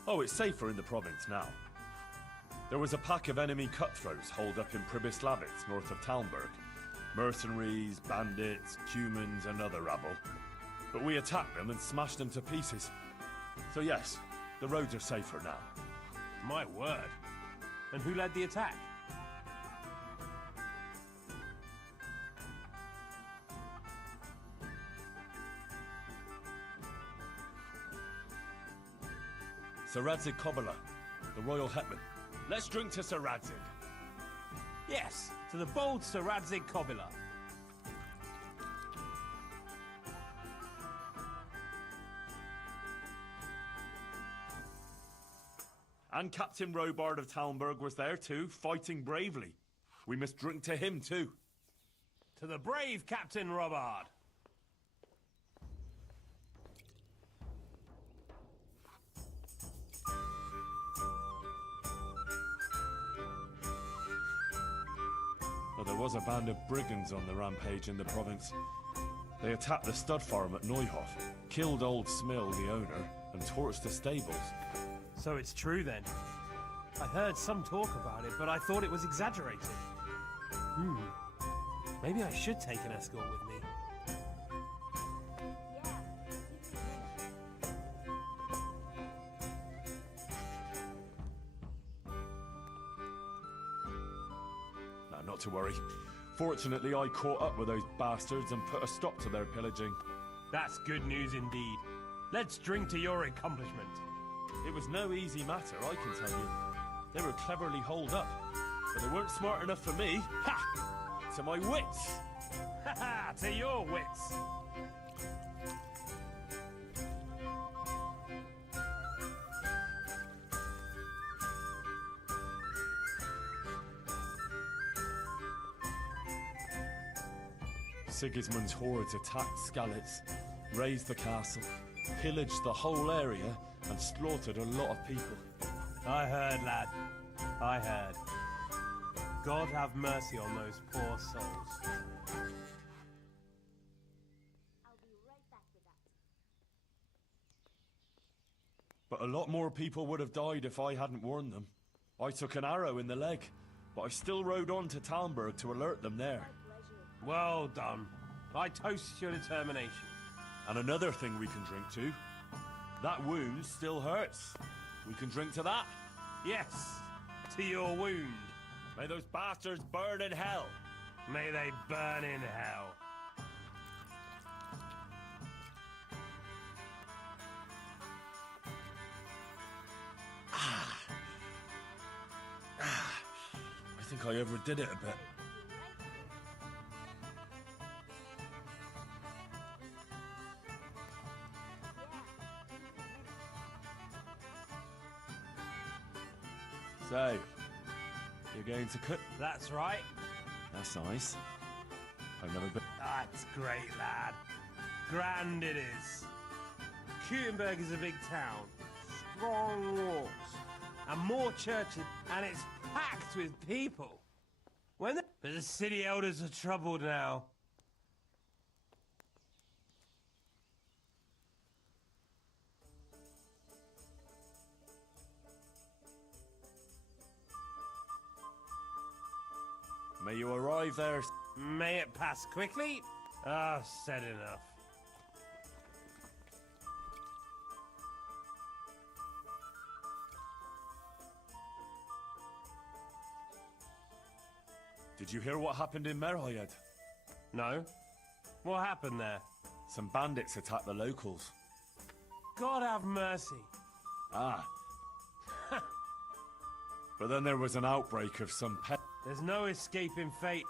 Oh, it's safer in the province now. There was a pack of enemy cutthroats holed up in Pribyslavitz, north of Talmberg. Mercenaries, bandits, humans, and other rabble. But we attacked them and smashed them to pieces. So yes, the roads are safer now. My word. And who led the attack? Sir Radzig Kobyla, the royal hetman. Let's drink to Sir Radzig. Yes, to the bold Sir Radzig Kobyla. And Captain Robard of Talmberg was there too, fighting bravely. We must drink to him too. To the brave Captain Robard. Well, there was a band of brigands on the rampage in the province. They attacked the stud farm at Neuhof, killed old Smill, the owner, and torched the stables. So it's true then. I heard some talk about it, but I thought it was exaggerated. Maybe I should take an escort with me. Not to worry. Fortunately, I caught up with those bastards and put a stop to their pillaging. That's good news indeed. Let's drink to your accomplishment. It was no easy matter, I can tell you. They were cleverly holed up, but they weren't smart enough for me. Ha! To my wits! Ha ha! To your wits! Sigismund's hordes attacked Skalitz, razed the castle, pillaged the whole area, and slaughtered a lot of people. I heard, lad. I heard. God have mercy on those poor souls. But a lot more people would have died if I hadn't warned them. I took an arrow in the leg, but I still rode on to Talmberg to alert them there. Well done. I toast your determination. And another thing we can drink to. That wound still hurts. We can drink to that. Yes, to your wound. May those bastards burn in hell. May they burn in hell. I think I overdid it a bit. So, you're going to cook? That's right. That's nice. I've never been... That's great, lad. Grand it is. Kuttenberg is a big town. Strong walls. And more churches. And it's packed with people. But the city elders are troubled now. May you arrive there. May it pass quickly? Ah, said enough. Did you hear what happened in Merhayed? No. What happened there? Some bandits attacked the locals. God have mercy. Ah. But then there was an outbreak of some pet. There's no escaping fate.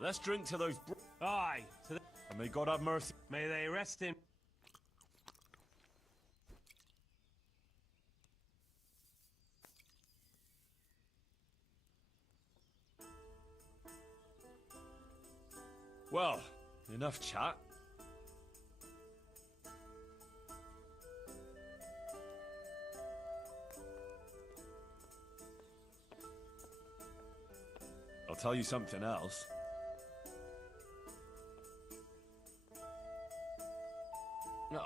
Let's drink to those. Aye. And may God have mercy. May they rest in. Well, enough chat. I'll tell you something else.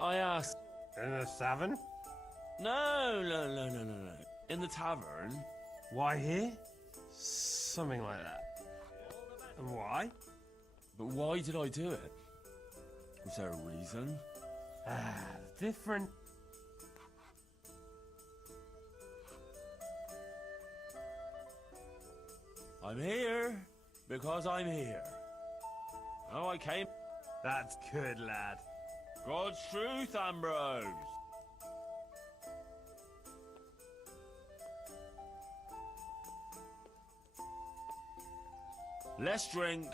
I asked... In the tavern? No. In the tavern. Why here? Something like that. And why? But why did I do it? Was there a reason? Different. I'm here because I'm here. Oh, I came. That's good, lad. God's truth, Ambrose. Let's drink.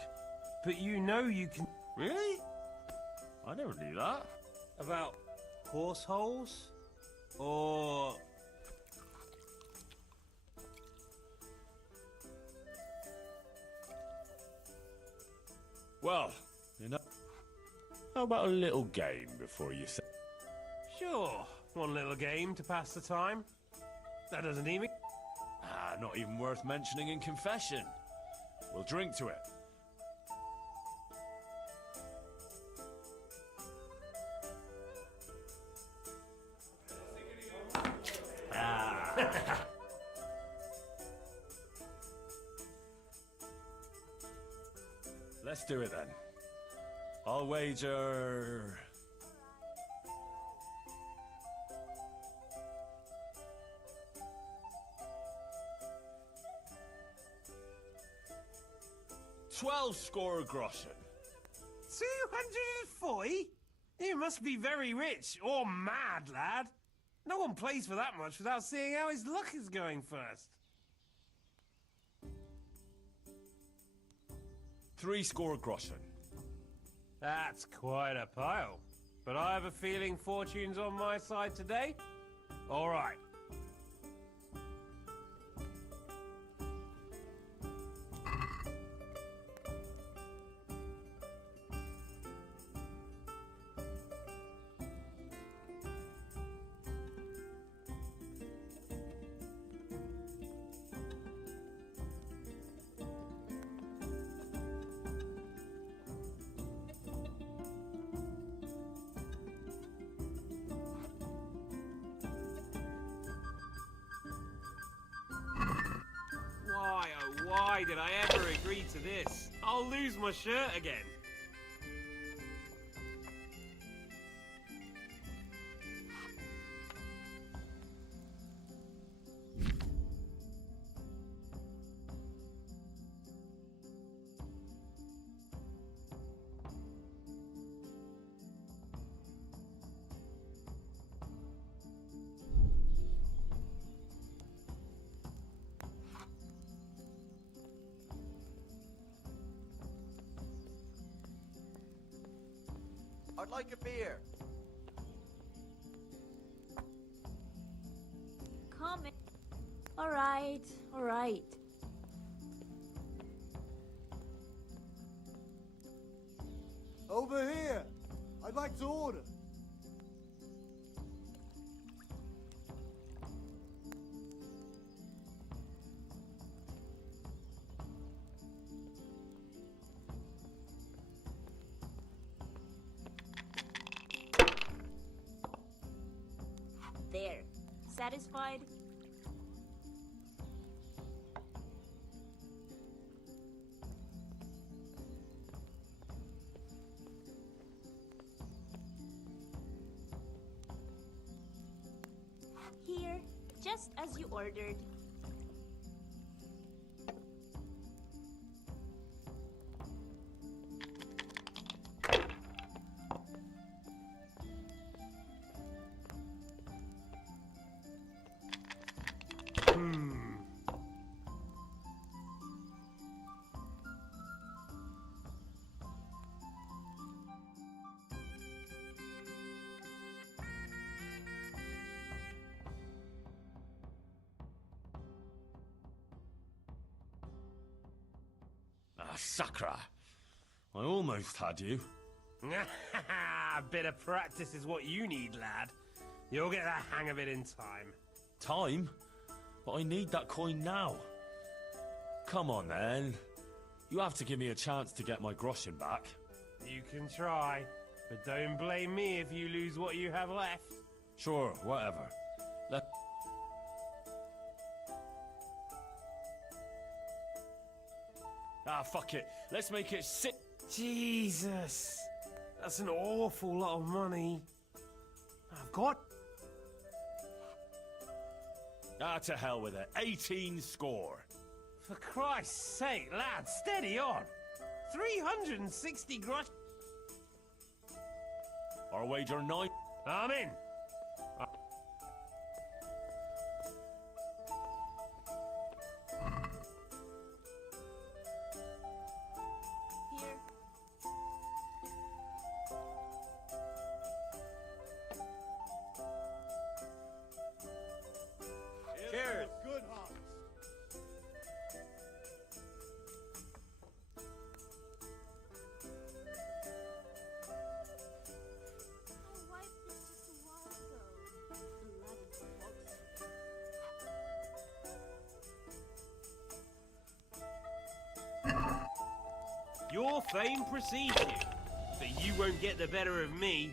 But you know you can... Really? I never knew that. About horse holes? Or... Well, you know... How about a little game before you say... Sure. One little game to pass the time. That doesn't even... not even worth mentioning in confession. We'll drink to it. Let's do it then. I'll wager... $12 groschen. 240? You must be very rich, or mad, lad. No one plays for that much without seeing how his luck is going first. 3 groschen. That's quite a pile. But I have a feeling fortune's on my side today. All right. Why did I ever agree to this? I'll lose my shirt again. I'd like a beer. Come in. All right. Over here. I'd like to order. There. Satisfied? Just as you ordered. Ah, Sakra. I almost had you. A bit of practice is what you need, lad. You'll get the hang of it in time. Time? But I need that coin now. Come on, then. You have to give me a chance to get my groschen back. You can try, but don't blame me if you lose what you have left. Sure, whatever. Ah, fuck it. Let's make it sit. Jesus. That's an awful lot of money. I've got... Ah, to hell with it. 18 score. For Christ's sake, lad, steady on. 360 grosh... Our wager 9. I'm in. Cheers. Good harvest. Your fame precedes you, but you won't get the better of me.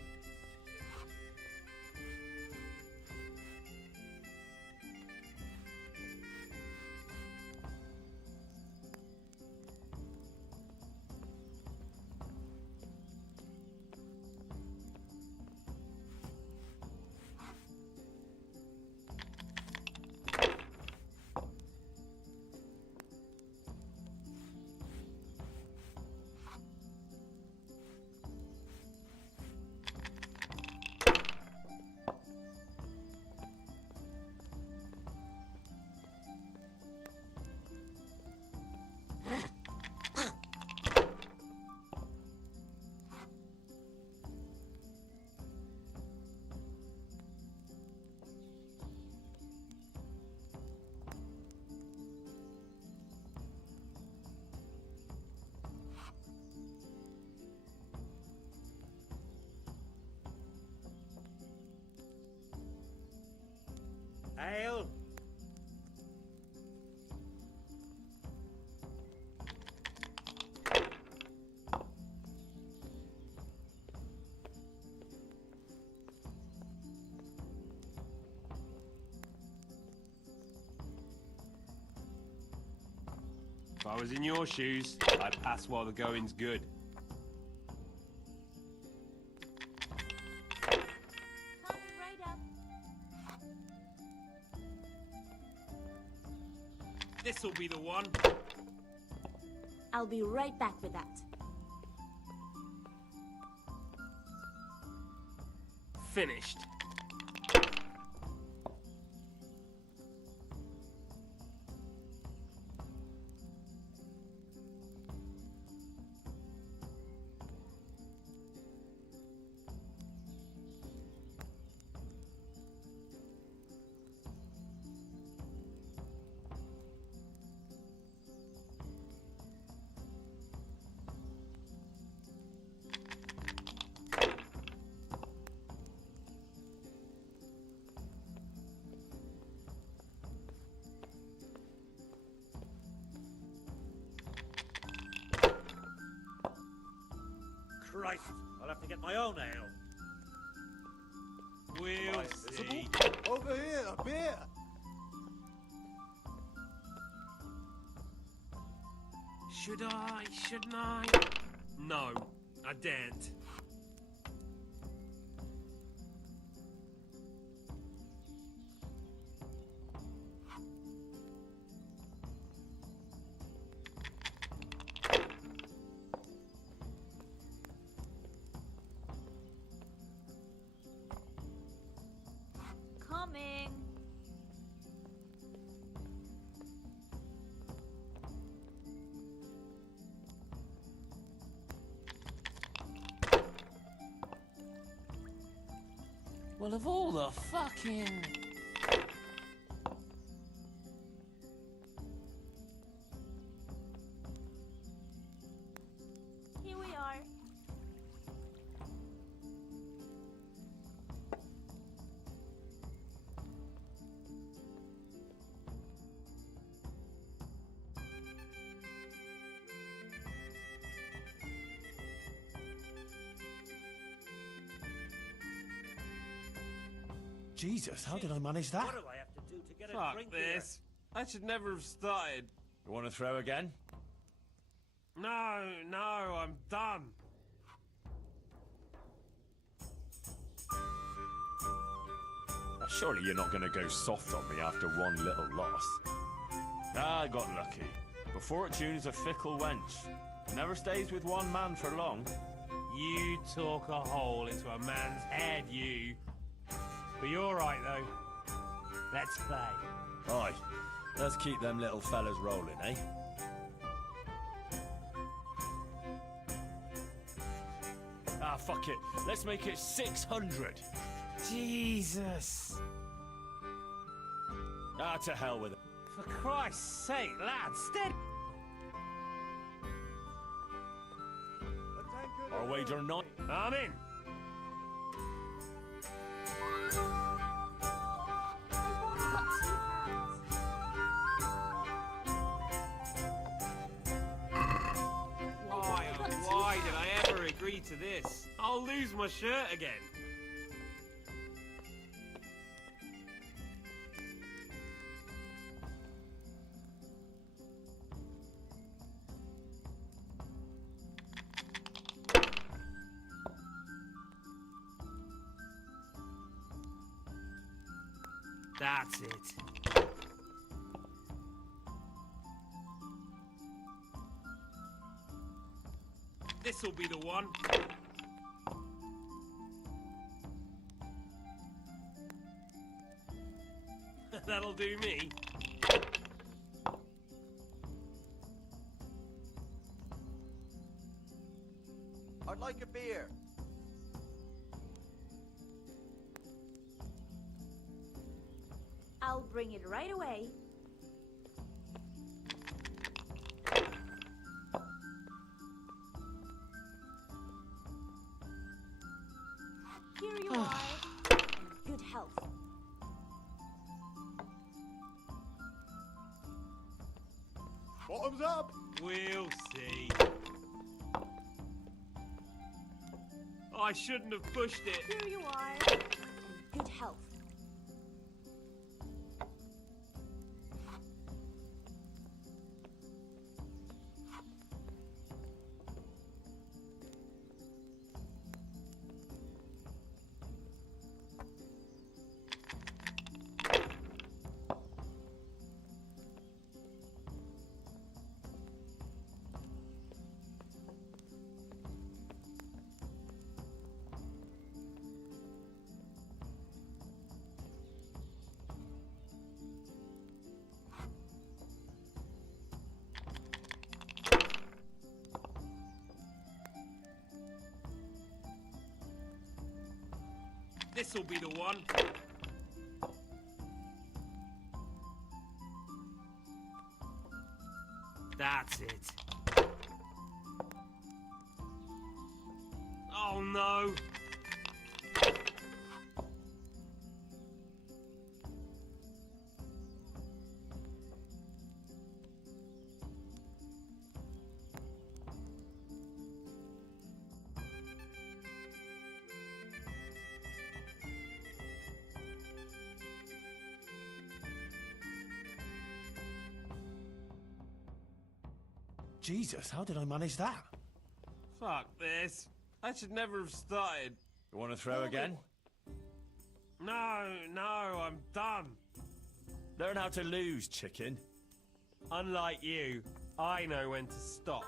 Ale. If I was in your shoes, I'd pass while the going's good. This'll be the one. I'll be right back with that. Finished. Christ, I'll have to get my own ale. We'll see. Over here, a beer. Should I? Shouldn't I? No, I daren't. Well, of all the fucking... Here we are. Jesus, how did I manage that? What do I have to do to get a Fuck drink this. I should never have started. You want to throw again? No, I'm done. Now, surely you're not going to go soft on me after one little loss. I got lucky. But Fortune's a fickle wench. Never stays with one man for long. You talk a hole into a man's head, you. But you're right, though. Let's play. Aye. Let's keep them little fellas rolling, eh? Ah, fuck it. Let's make it 600. Jesus. Ah, to hell with it. For Christ's sake, lad, steady. Our wager not. I'm in. Why did I ever agree to this? I'll lose my shirt again. That's it. This'll be the one. That'll do me. I'd like a beer. I'll bring it right away. Here you are. Good health. Bottoms up. We'll see. I shouldn't have pushed it. Here you are. Good health. This'll be the one. That's it. Oh no. Jesus, how did I manage that? Fuck this. I should never have started. You want to throw again? No, I'm done. Learn how to lose, chicken. Unlike you, I know when to stop.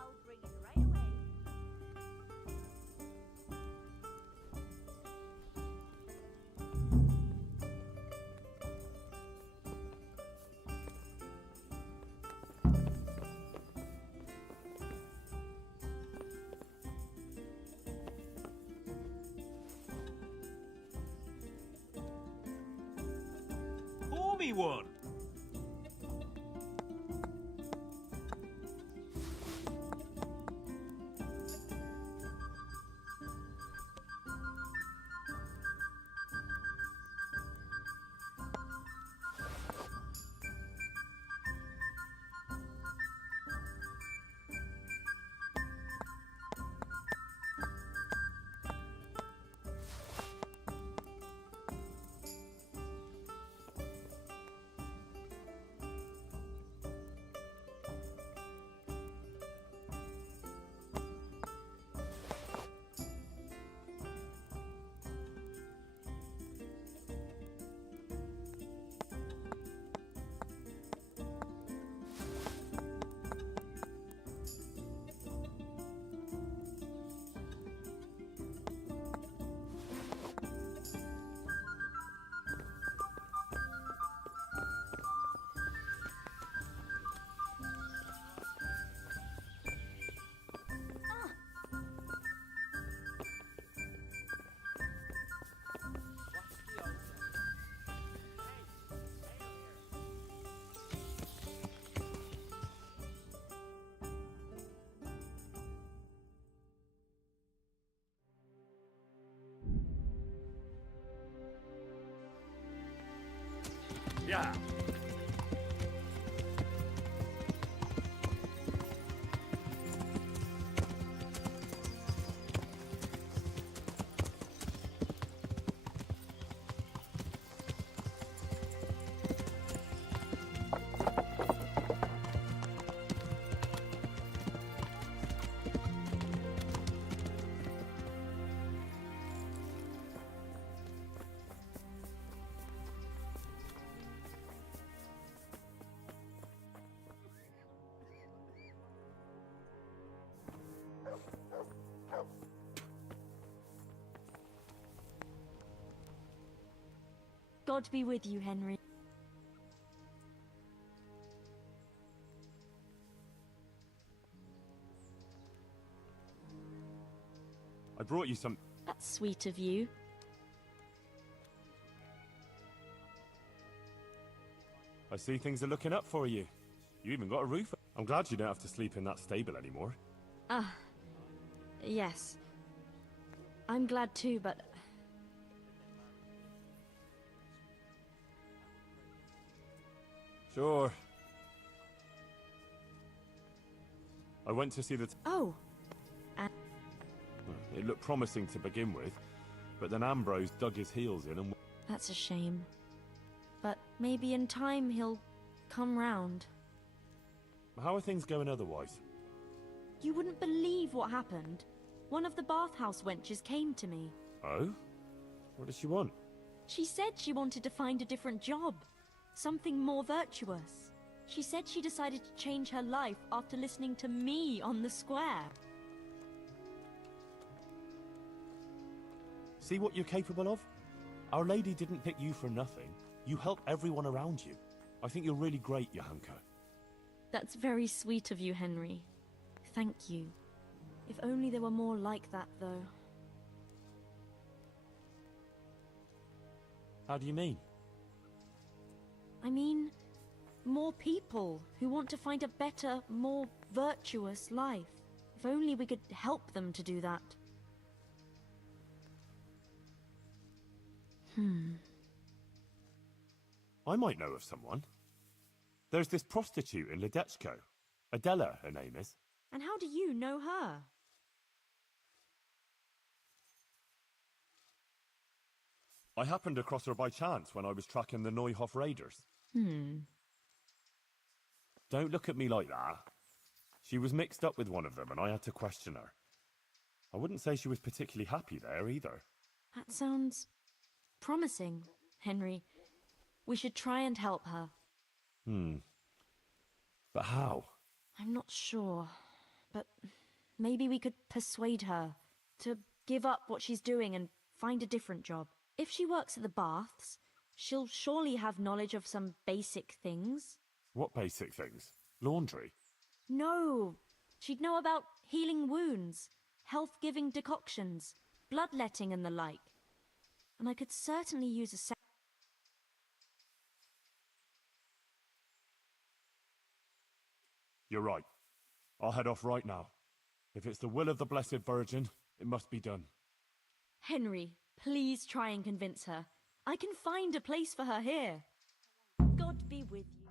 anyone. Yeah. God be with you, Henry. I brought you some... That's sweet of you. I see things are looking up for you. You even got a roof. I'm glad you don't have to sleep in that stable anymore. Ah, yes. I'm glad too, but... Sure. I went to see the... Oh. It looked promising to begin with, but then Ambrose dug his heels in and... That's a shame. But maybe in time he'll come round. How are things going otherwise? You wouldn't believe what happened. One of the bathhouse wenches came to me. Oh? What does she want? She said she wanted to find a different job. Something more virtuous. She said she decided to change her life after listening to me on the square. See what you're capable of? Our Lady didn't pick you for nothing. You help everyone around you. I think you're really great, Johanka. That's very sweet of you, Henry. Thank you. If only there were more like that, though. How do you mean? I mean, more people who want to find a better, more virtuous life. If only we could help them to do that. I might know of someone. There's this prostitute in Ledechko. Adela, her name is. And how do you know her? I happened across her by chance when I was tracking the Neuhof raiders. Don't look at me like that. She was mixed up with one of them and I had to question her. I wouldn't say she was particularly happy there either. That sounds promising, Henry. We should try and help her. But how? I'm not sure, but maybe we could persuade her to give up what she's doing and find a different job. If she works at the baths, she'll surely have knowledge of some basic things. What basic things? Laundry? No, she'd know about healing wounds, health-giving decoctions, bloodletting and the like. And I could certainly use a You're right. I'll head off right now. If it's the will of the Blessed Virgin, it must be done. Henry, please try and convince her. I can find a place for her here. God be with you.